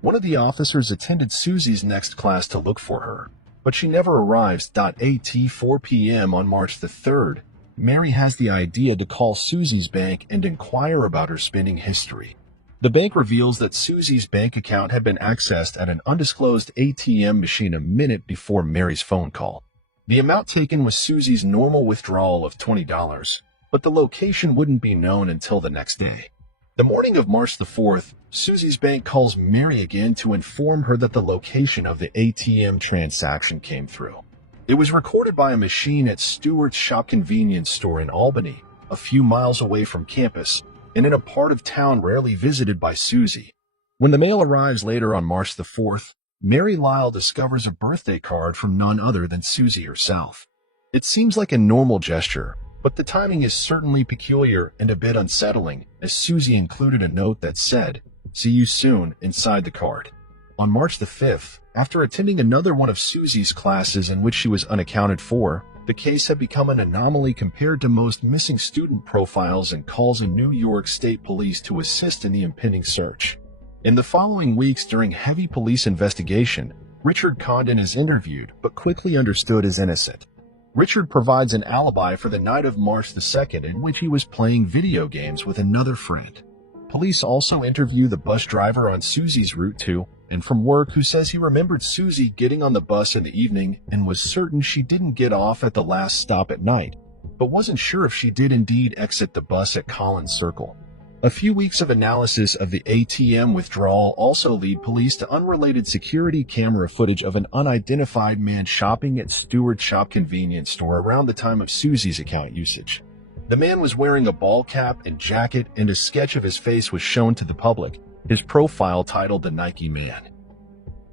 One of the officers attended Susie's next class to look for her, but she never arrives. At 4 p.m. on March the 3rd, Mary has the idea to call Susie's bank and inquire about her spending history. The bank reveals that Susie's bank account had been accessed at an undisclosed ATM machine a minute before Mary's phone call. The amount taken was Susie's normal withdrawal of $20, but the location wouldn't be known until the next day. The morning of March the 4th, Susie's bank calls Mary again to inform her that the location of the ATM transaction came through. It was recorded by a machine at Stewart's Shop convenience store in Albany, a few miles away from campus, and in a part of town rarely visited by Susie. When the mail arrives later on March the 4th, Mary Lyle discovers a birthday card from none other than Susie herself. It seems like a normal gesture, but the timing is certainly peculiar and a bit unsettling, as Susie included a note that said, "See you soon," inside the card. On March the 5th, after attending another one of Susie's classes in which she was unaccounted for, the case had become an anomaly compared to most missing student profiles and calls in New York State Police to assist in the impending search. In the following weeks during heavy police investigation, Richard Condon is interviewed but quickly understood as innocent. Richard provides an alibi for the night of March the 2nd in which he was playing video games with another friend. Police also interview the bus driver on Susie's route to and from work who says he remembered Susie getting on the bus in the evening and was certain she didn't get off at the last stop at night, but wasn't sure if she did indeed exit the bus at Collins Circle. A few weeks of analysis of the ATM withdrawal also lead police to unrelated security camera footage of an unidentified man shopping at Stewart's Shop convenience store around the time of Susie's account usage. The man was wearing a ball cap and jacket, and a sketch of his face was shown to the public, his profile titled The Nike Man.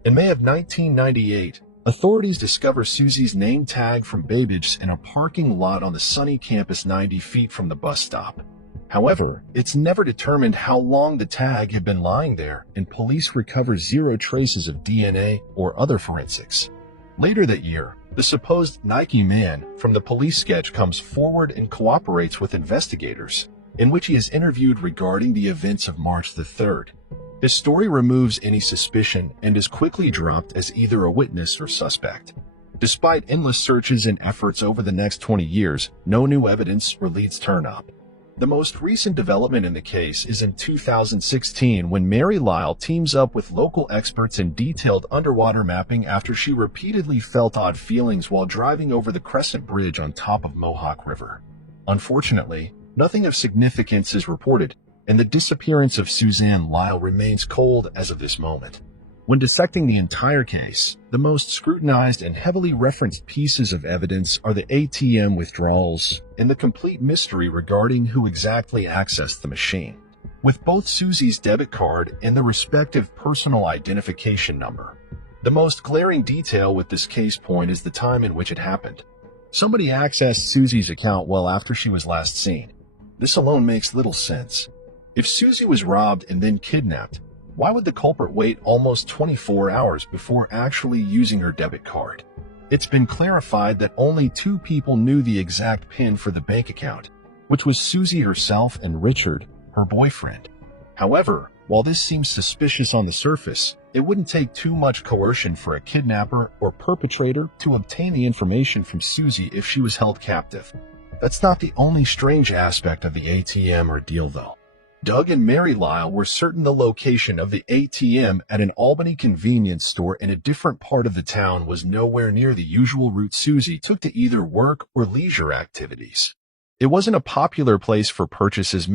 In May of 1998, authorities discover Susie's name tag from Babbage in a parking lot on the SUNY campus 90 feet from the bus stop. However, it's never determined how long the tag had been lying there, and police recover zero traces of DNA or other forensics. Later that year, the supposed Nike Man from the police sketch comes forward and cooperates with investigators, in which he is interviewed regarding the events of March the 3rd. His story removes any suspicion and is quickly dropped as either a witness or suspect. Despite endless searches and efforts over the next 20 years, no new evidence or leads turn up. The most recent development in the case is in 2016 when Mary Lyle teams up with local experts in detailed underwater mapping after she repeatedly felt odd feelings while driving over the Crescent Bridge on top of Mohawk River. Unfortunately, nothing of significance is reported, and the disappearance of Suzanne Lyle remains cold as of this moment. When dissecting the entire case, the most scrutinized and heavily referenced pieces of evidence are the ATM withdrawals and the complete mystery regarding who exactly accessed the machine. With both Susie's debit card and the respective personal identification number, The most glaring detail with this case point is the time in which it happened. Somebody accessed Susie's account well after she was last seen. This alone makes little sense. If Susie was robbed and then kidnapped, why would the culprit wait almost 24 hours before actually using her debit card? It's been clarified that only 2 people knew the exact PIN for the bank account, which was Susie herself and Richard, her boyfriend. However, while this seems suspicious on the surface, it wouldn't take too much coercion for a kidnapper or perpetrator to obtain the information from Susie if she was held captive. That's not the only strange aspect of the ATM ordeal, though. Doug and Mary Lyle were certain the location of the ATM at an Albany convenience store in a different part of the town was nowhere near the usual route Susie took to either work or leisure activities. It wasn't a popular place for purchases